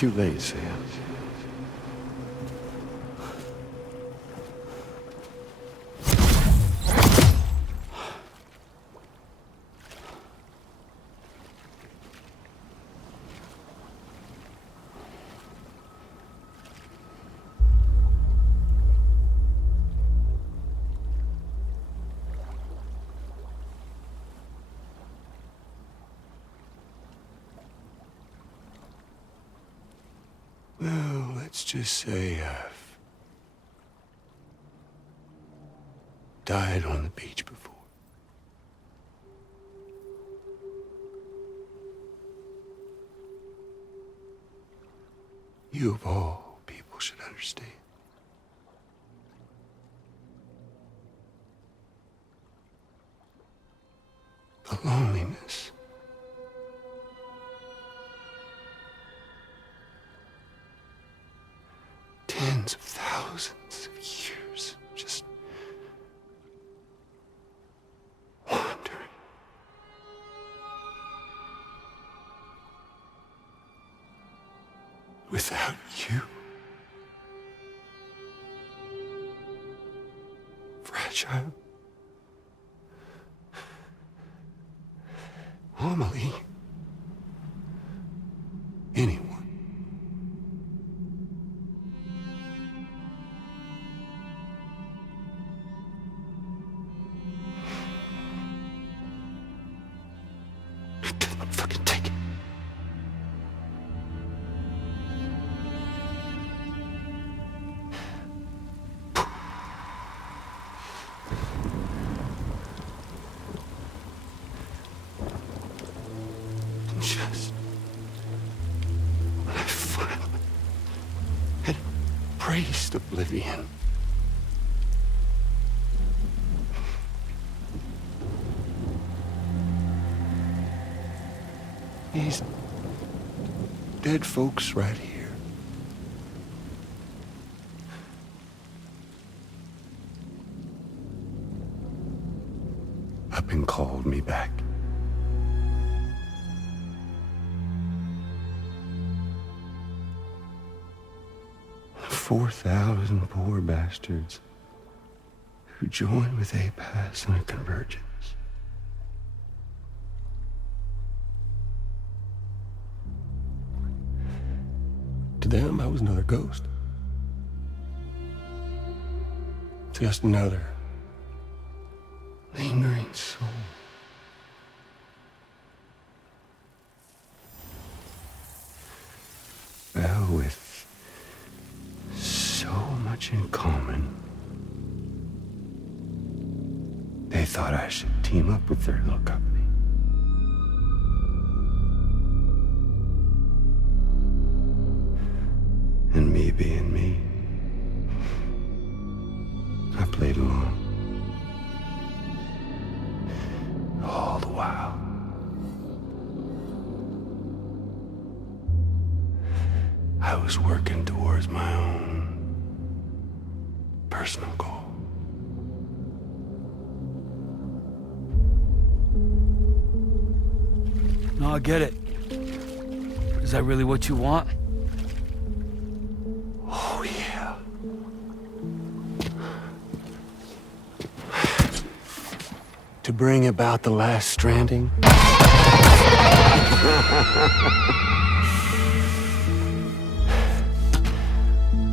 too late, Sam. Well, let's just say I've died on the beach before. You of all people should understand. The loneliness. Tens of thousands of years just wandering. Without you. Fragile. Amelie. Anyone. Fucking take it. Just when I finally had embraced oblivion. These dead folks right here. Up and called me back. The 4,000 poor bastards who joined with APAS in a convergence. To them, I was another ghost. Just another lingering soul. Well, with so much in common, they thought I should team up with their little company. And me being me, I played along. All the while. I was working towards my own personal goal. No, I get it. Is that really what you want? Oh, yeah. To bring about the last stranding?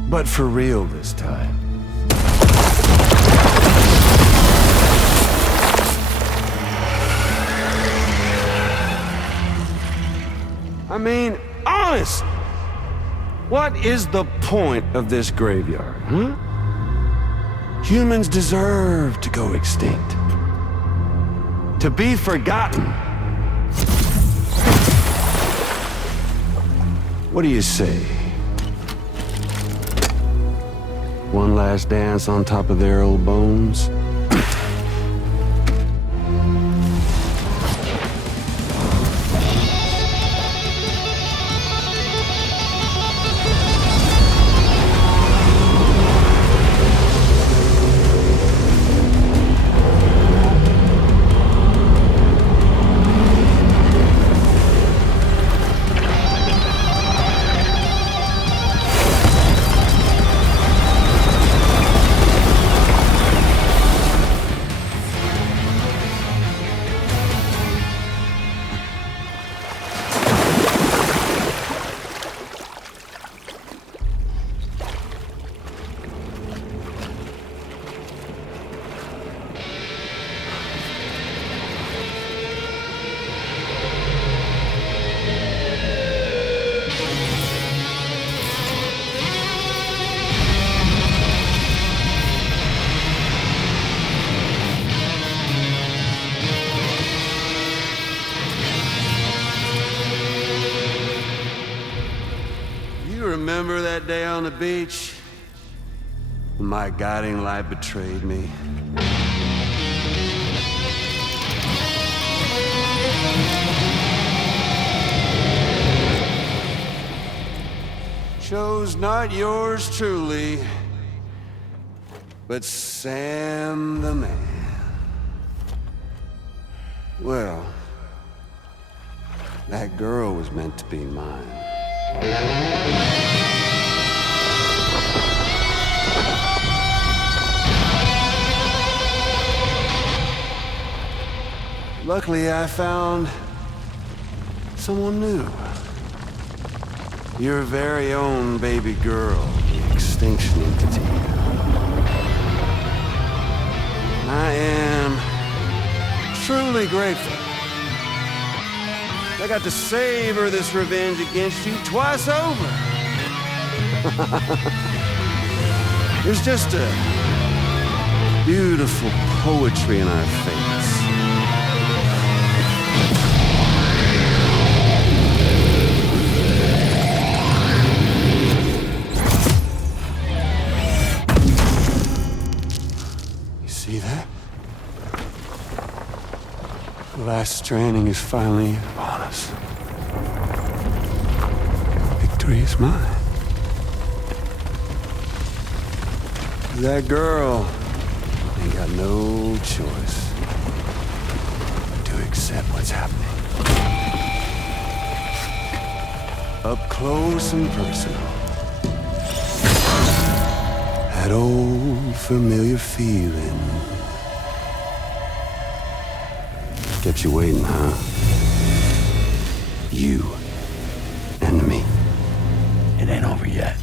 But for real this time. I mean, honest. What is the point of this graveyard, huh? Humans deserve to go extinct. To be forgotten. What do you say? One last dance on top of their old bones? remember that day on the beach? When my guiding light betrayed me? Chose not yours truly, but Sam the man. Well, that girl was meant to be mine. Luckily, I found someone new. Your very own baby girl, the Extinction Entity. I am truly grateful. I got to savor this revenge against you twice over. There's just a beautiful poetry in our fates. See that? The last stranding is finally upon us. Victory is mine. That girl ain't got no choice but to accept what's happening. Up close and personal. That old familiar feeling. Kept you waiting, huh? You and me. It ain't over yet.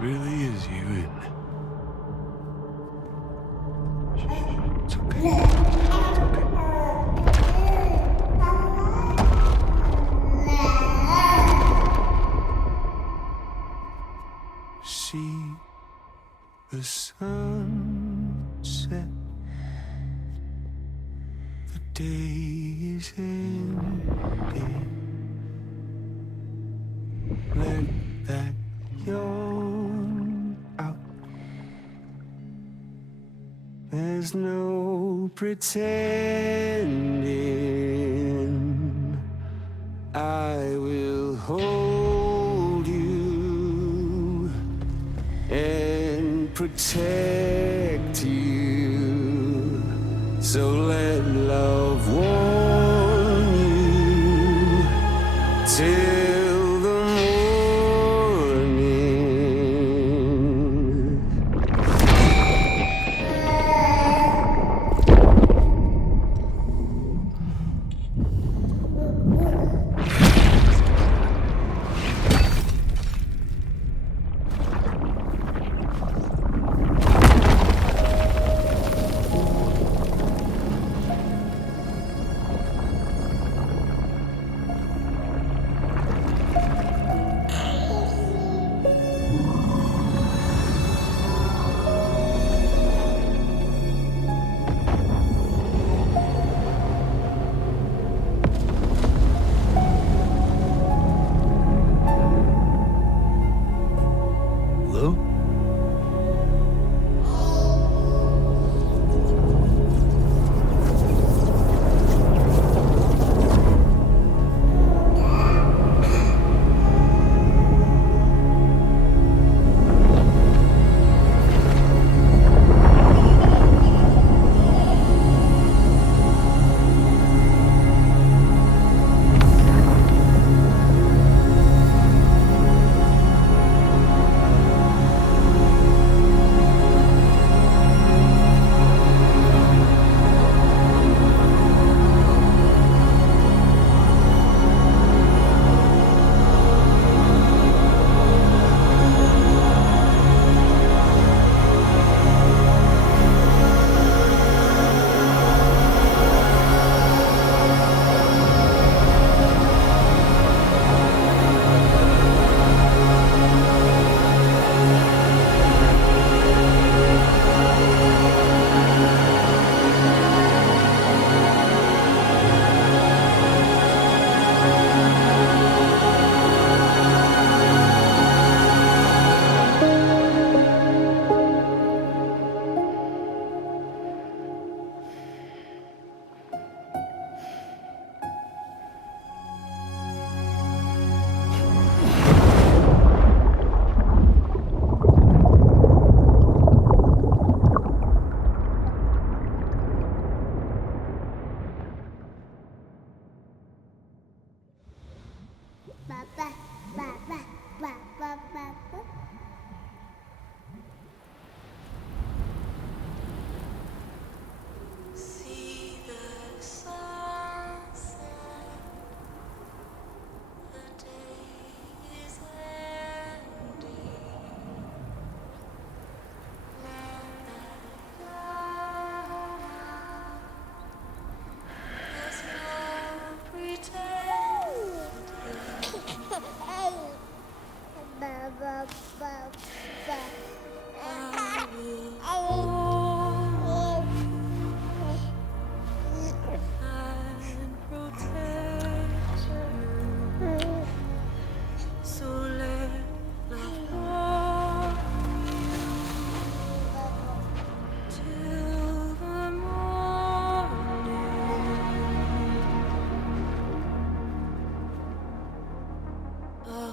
really is you, isn't it? It's okay. See the sunset. The day is ending. Let that yawn out. There's no pretending. I will hold you and protect you. So let love warm you till the morning. Lou?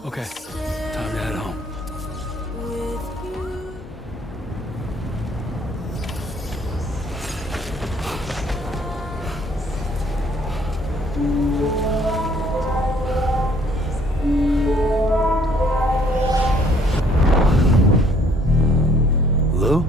Okay, time to head home. Lou?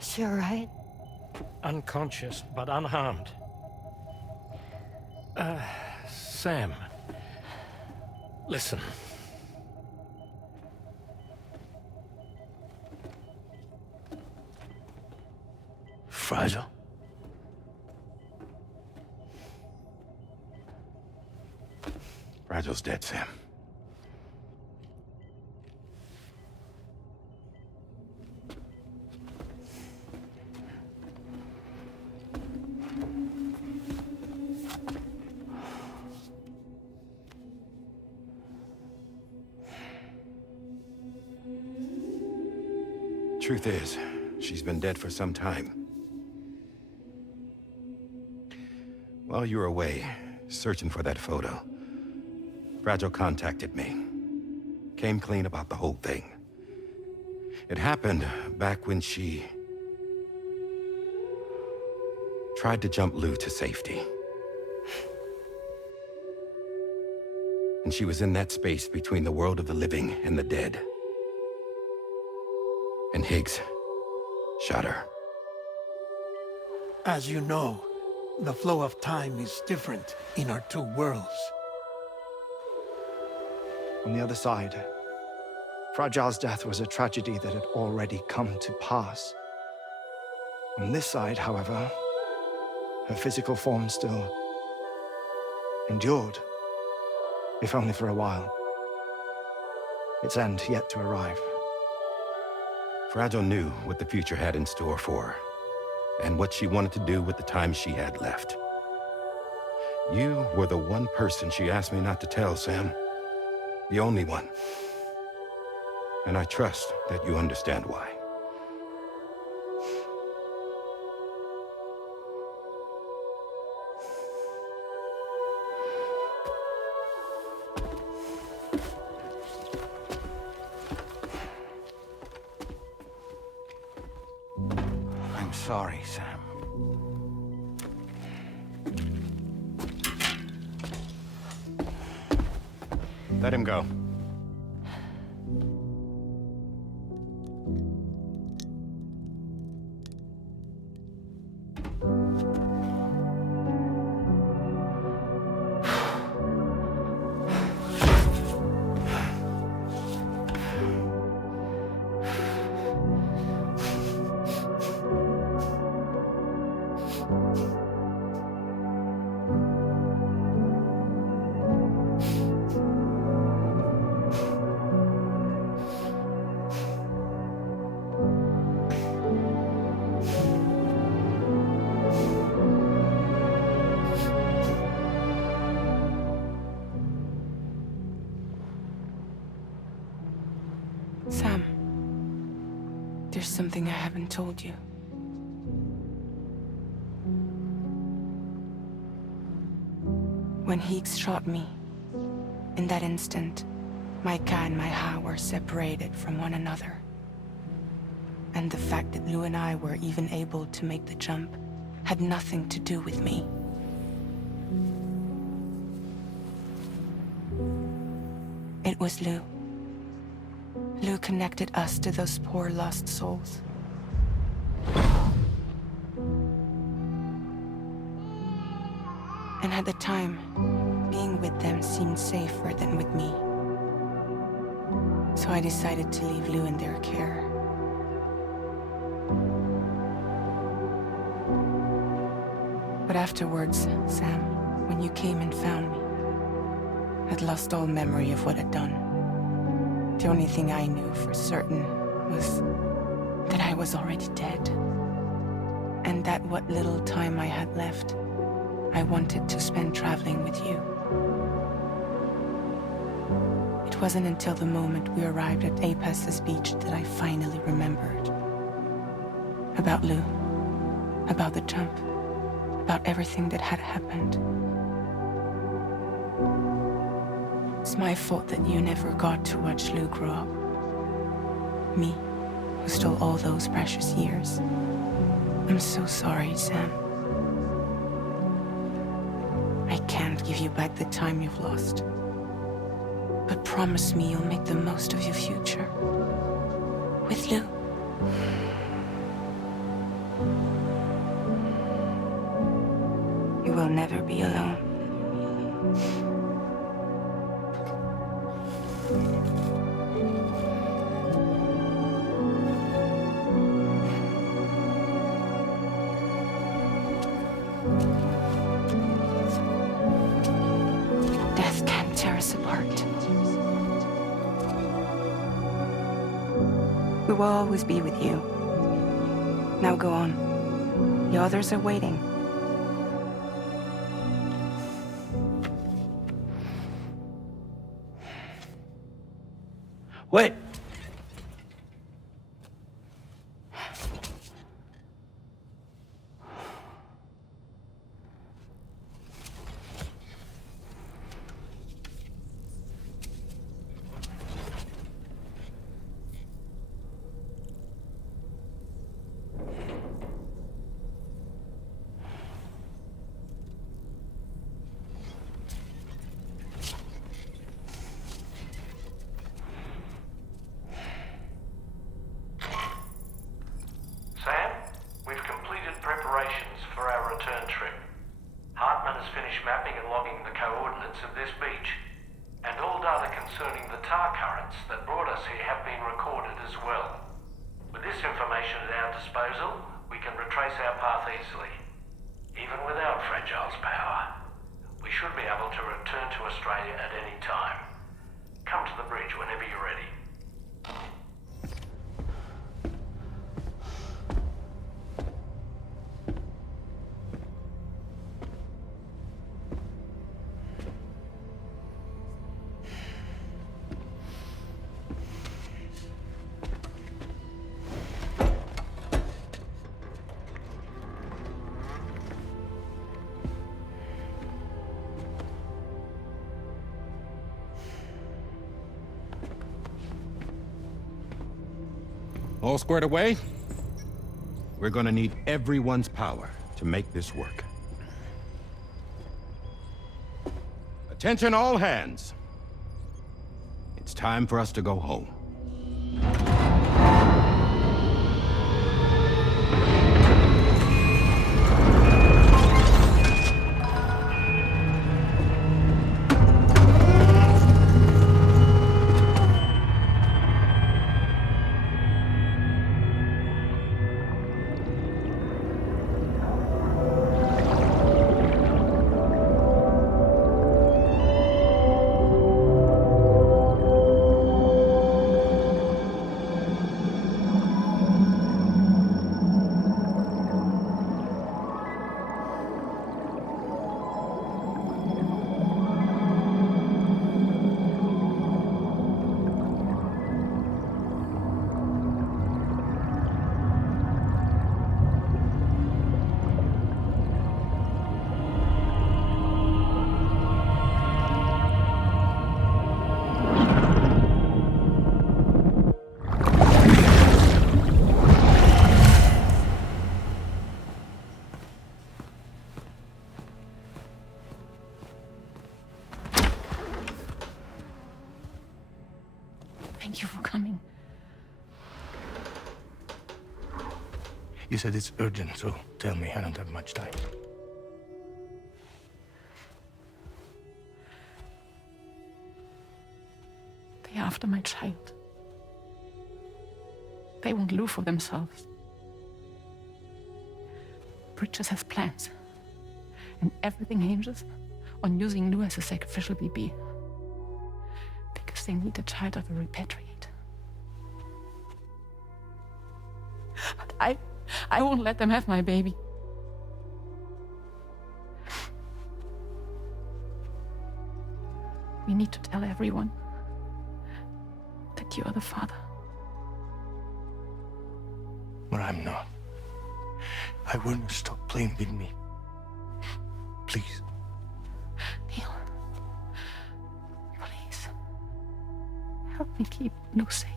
She all right? Unconscious, but unharmed. Sam. Listen. Fragile? Fragile's dead, Sam. Truth is, she's been dead for some time. While you were away, searching for that photo, Fragile contacted me. Came clean about the whole thing. It happened back when she tried to jump Lou to safety. And she was in that space between the world of the living and the dead. And Higgs shot her. As you know, the flow of time is different in our two worlds. On the other side, Fragile's death was a tragedy that had already come to pass. On this side, however, her physical form still endured, if only for a while. Its end yet to arrive. Fragile knew what the future had in store for her, and what she wanted to do with the time she had left. You were the one person she asked me not to tell, Sam. The only one. And I trust that you understand why. I'm sorry, Sam. Let him go. Sam, there's something I haven't told you. When Higgs shot me, in that instant, my Ka and my Ha were separated from one another. And the fact that Lou and I were even able to make the jump had nothing to do with me. It was Lou. Lou connected us to those poor lost souls. And at the time, being with them seemed safer than with me. So I decided to leave Lou in their care. But afterwards, Sam, when you came and found me, I'd lost all memory of what I'd done. The only thing I knew for certain was that I was already dead. And that what little time I had left, I wanted to spend traveling with you. It wasn't until the moment we arrived at Apes's beach that I finally remembered. About Lou, about the jump, about everything that had happened. It's my fault that you never got to watch Lou grow up. Me, who stole all those precious years. I'm so sorry, Sam. I can't give you back the time you've lost. But promise me you'll make the most of your future. With Lou. You will never be alone. Death can't tear us apart. We will always be with you. Now go on. The others are waiting. Wait! Sam, we've completed preparations for our return trip. Hartman has finished mapping and logging the coordinates of this beach, and all data concerning the tar currents that brought us here have been recorded as well. With this information at our disposal, we can retrace our path easily. Even without Fragile's power, we should be able to return to Australia at any time. Come to the bridge whenever you're ready. All squared away? We're gonna need everyone's power to make this work. Attention all hands. It's time for us to go home. Thank you for coming. You said it's urgent, so tell me. I don't have much time. They're after my child. They want Lou for themselves. Bridges has plans. And everything hinges on using Lou as a sacrificial BB. Because they need a child of a repatriate. But I won't let them have my baby. We need to tell everyone that you are the father. But I'm not. I want you to stop playing with me. Please. Neil. Please. Help me keep Lou safe.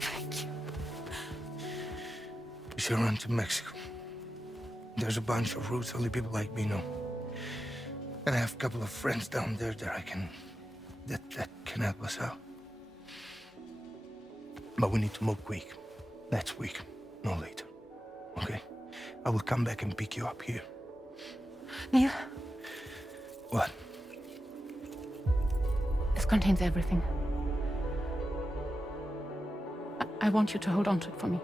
Thank you. should run to Mexico. There's a bunch of routes only people like me know. And I have a couple of friends down there that can help us out. But we need to move quick. Next week, no later. Okay? I will come back and pick you up here. Neil? What? This contains everything. I want you to hold on to it for me.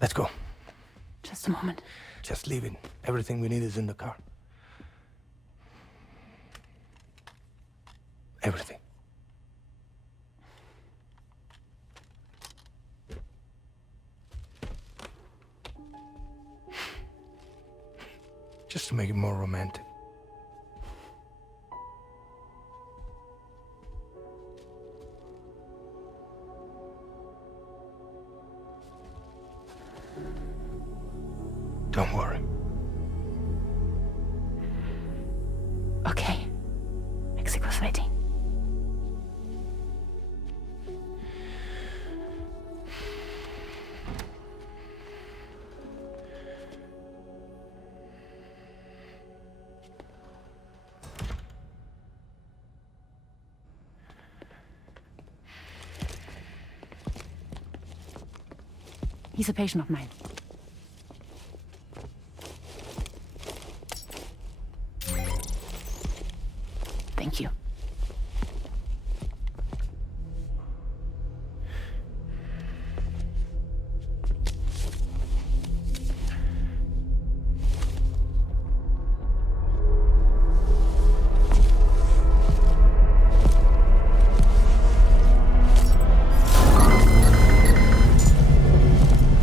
Let's go. Just a moment. Just leave it. Everything we need is in the car. Everything. Just to make it more romantic. Don't worry. Okay. Mexico's ready. He's a patient of mine. Thank you.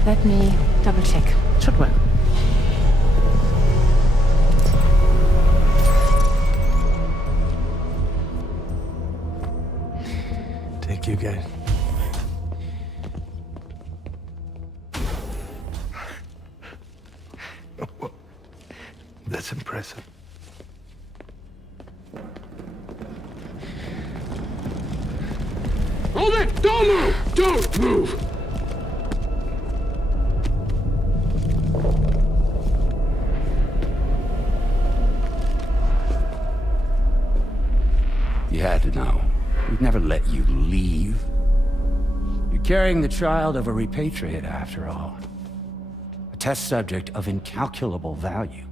Let me double check. Should work. Thank you, guys. That's impressive. Hold it! Don't move! Don't move! You had to know. We'd never let you leave. You're carrying the child of a repatriate, after all. A test subject of incalculable value.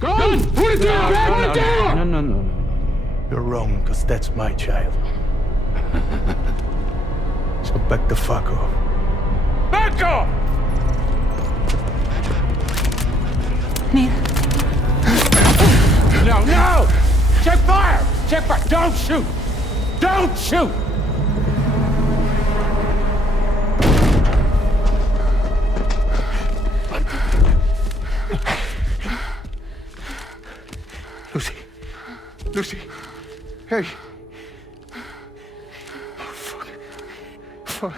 Gun! Put it down! Put it down! No. You're wrong, because that's my child. So back the fuck off. Back off! Neil. No! Check fire! Check fire! Don't shoot! Don't shoot! Lucy. Hey. Oh, fuck.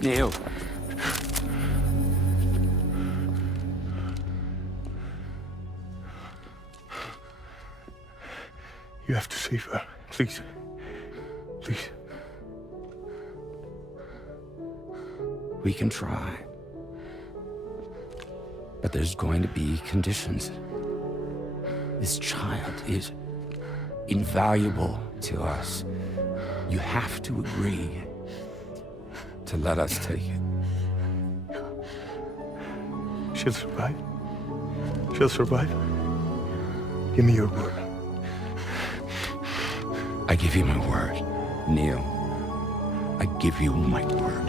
Neil. You have to save her. Please. Please. We can try. But there's going to be conditions. This child is invaluable to us. You have to agree to let us take it. She'll survive. She'll survive. Give me your word. I give you my word, Neil. I give you my word.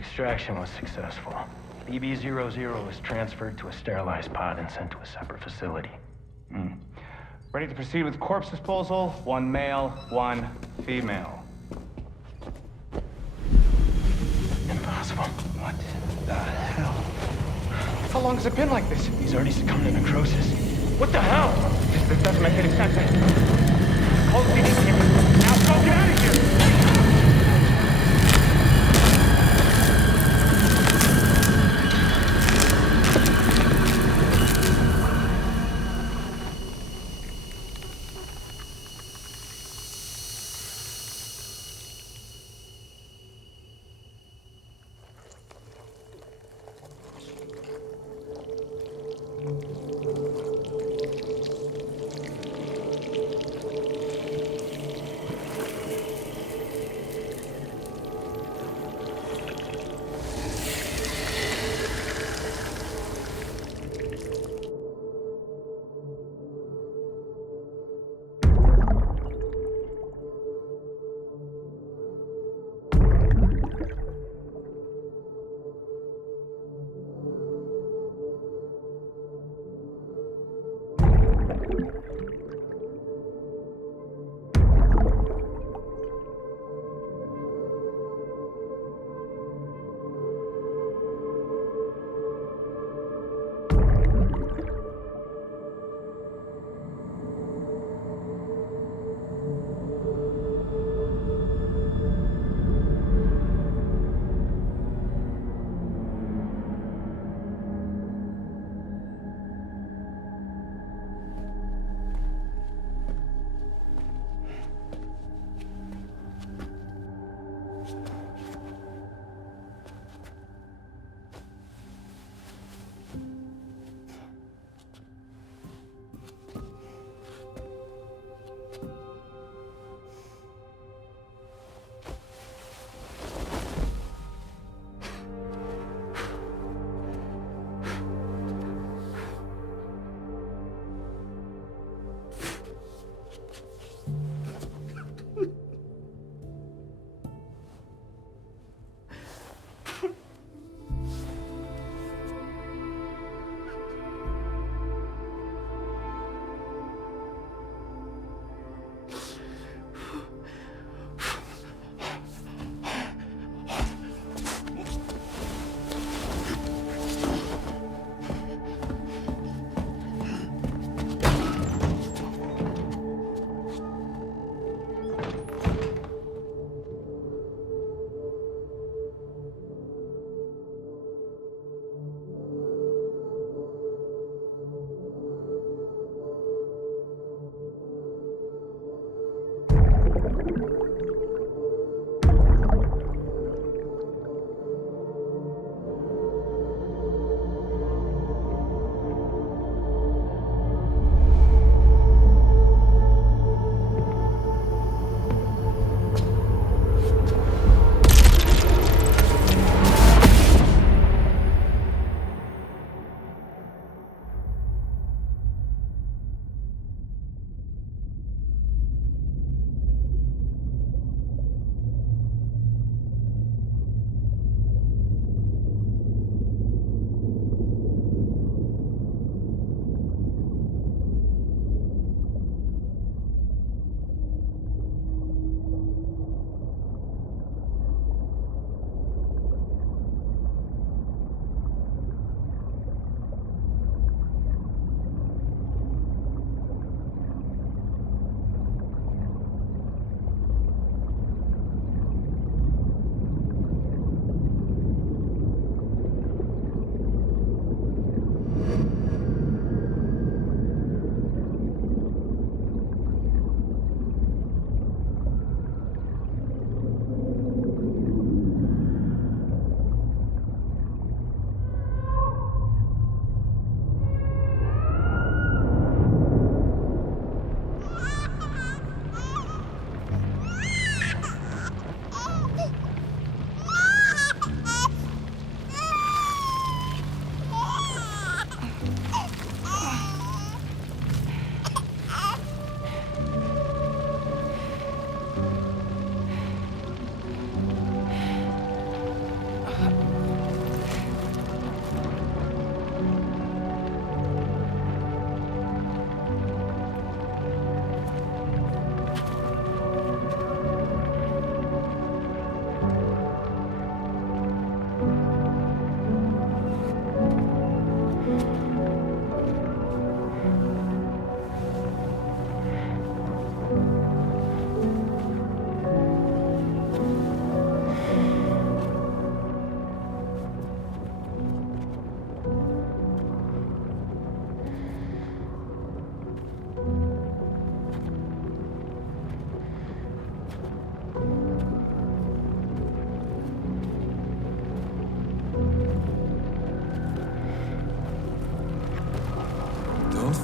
Extraction was successful. BB-00 was transferred to a sterilized pod and sent to a separate facility. Ready to proceed with corpse disposal. 1 male, 1 female. Impossible. What the hell? How long has it been like this? He's already succumbed to necrosis. What the hell? This doesn't make any sense. Call the PD team. Now go, get out of here!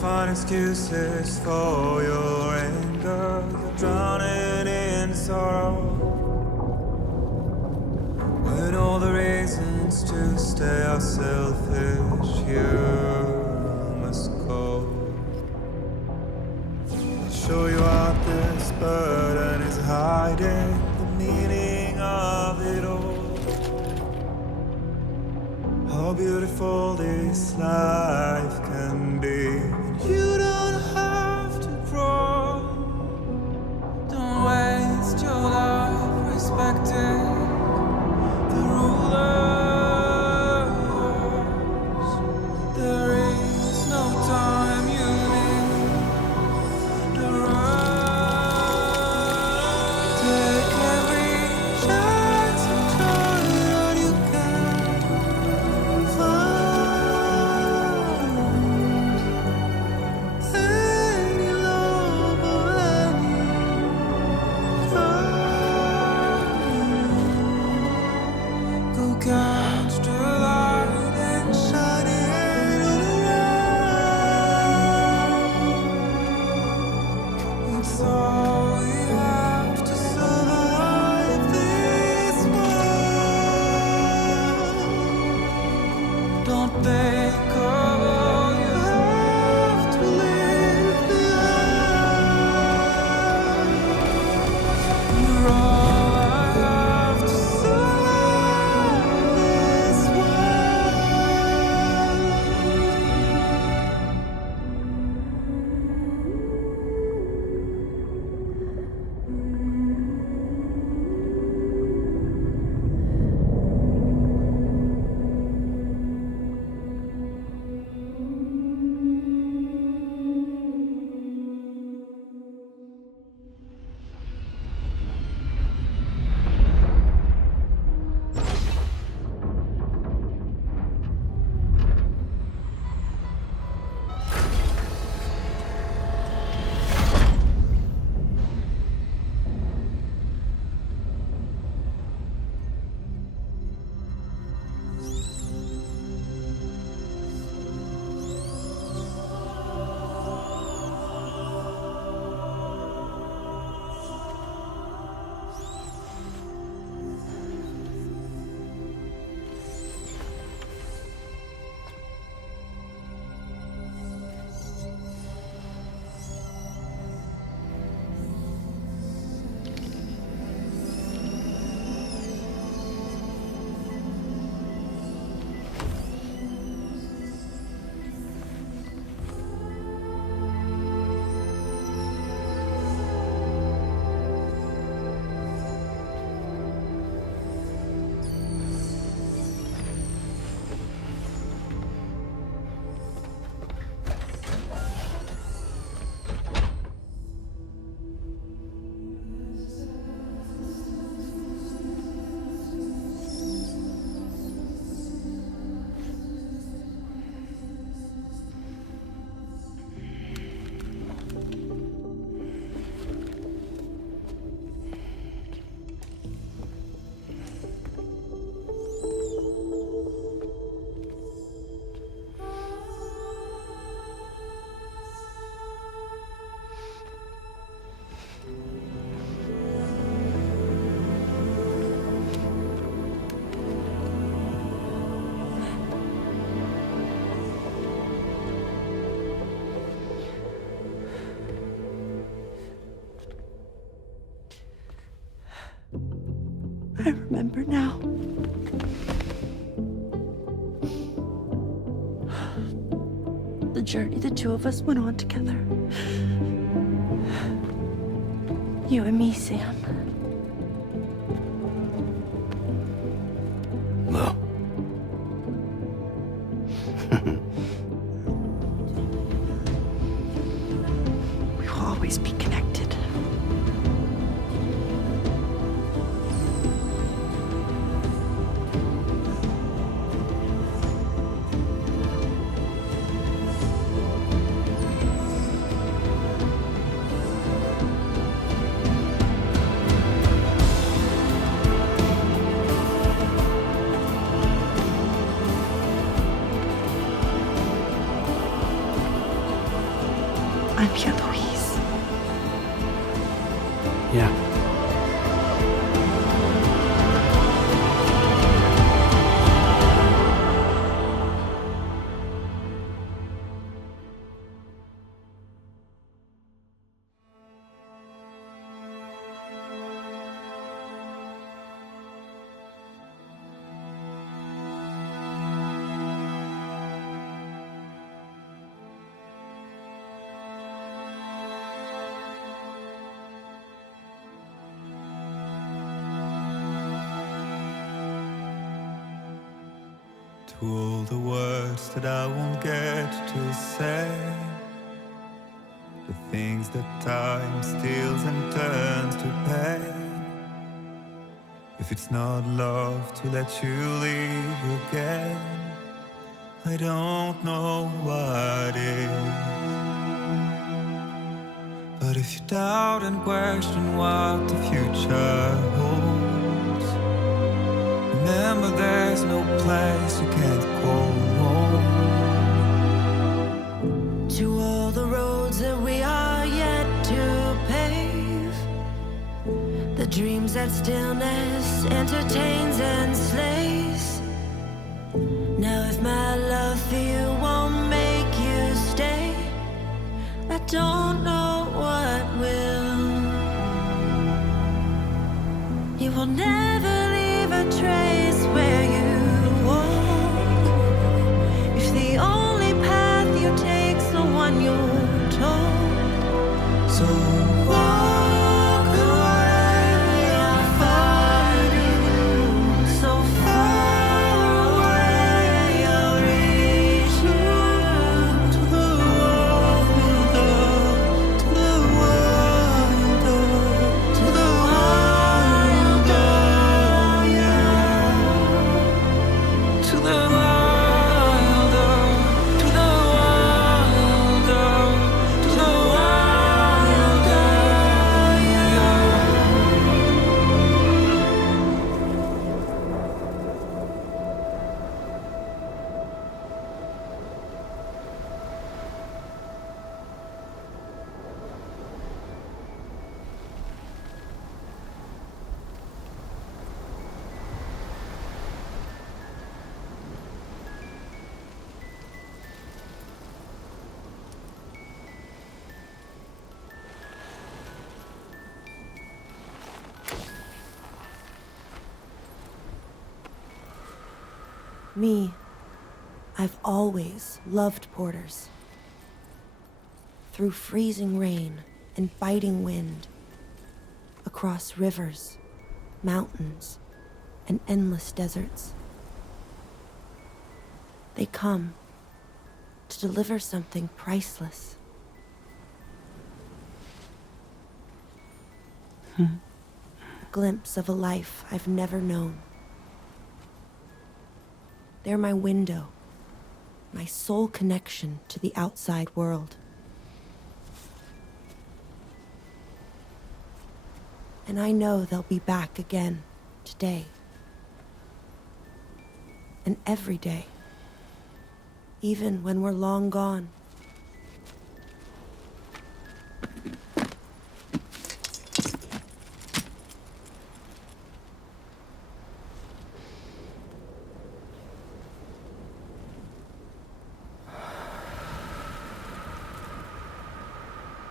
find excuses for your anger. You're drowning in sorrow, when all the reasons to stay are selfish. You must go. I'll show you out this burden is hiding the meaning of it all. How beautiful this life can be. You don't have to grow. Don't waste your life respecting the rulers. There is no time you need to run. Take every chance and try all you can. Any love or any fight. Go catch the light and shine it all around. It's all we have to survive this world. Don't think of all you have to leave behind. You're all I have to survive this I remember now. The journey the two of us went on together. You and me, Sam. No. We will always be connected. Yeah. To all the words that I won't get to say, the things that time steals and turns to pain. If it's not love to let you leave again, I don't know what is. But if you doubt and question what the future holds, remember there's no place you can't call home. To all the roads that we are yet to pave, the dreams that stillness entertains and slays. Now if my love for you won't make you stay, I don't know what will. You will never leave a trace where you walk, if the only path you take's the one you're told. So walk away, I'll find you. So far away, I'll reach you. To the wild, to the wild, to the wild, yeah. To the wild, to the wild, to the wild, yeah. Me, I've always loved porters. Through freezing rain and biting wind, across rivers, mountains, and endless deserts. They come to deliver something priceless. A glimpse of a life I've never known. They're my window, my sole connection to the outside world. And I know they'll be back again today. And every day, even when we're long gone.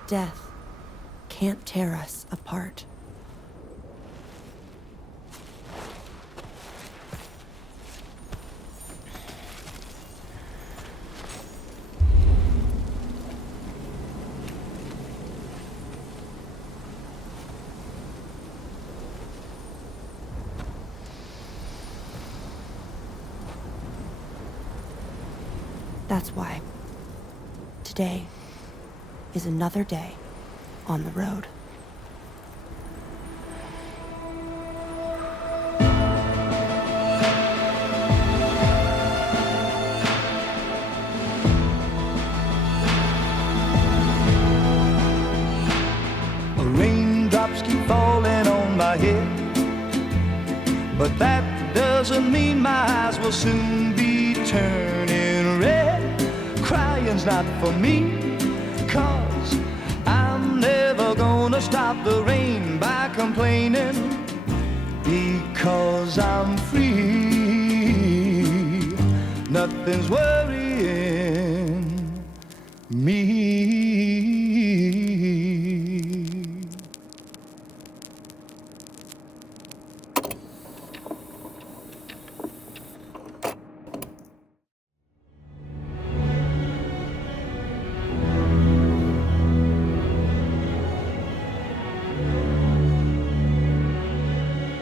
Death can't tear us apart. That's why today is another day on the road. Raindrops keep falling on my head, but that doesn't mean my eyes will soon be turning red. Crying's not for me, 'cause I'm never gonna stop the rain begin by complaining because I'm free. Nothing's worrying me.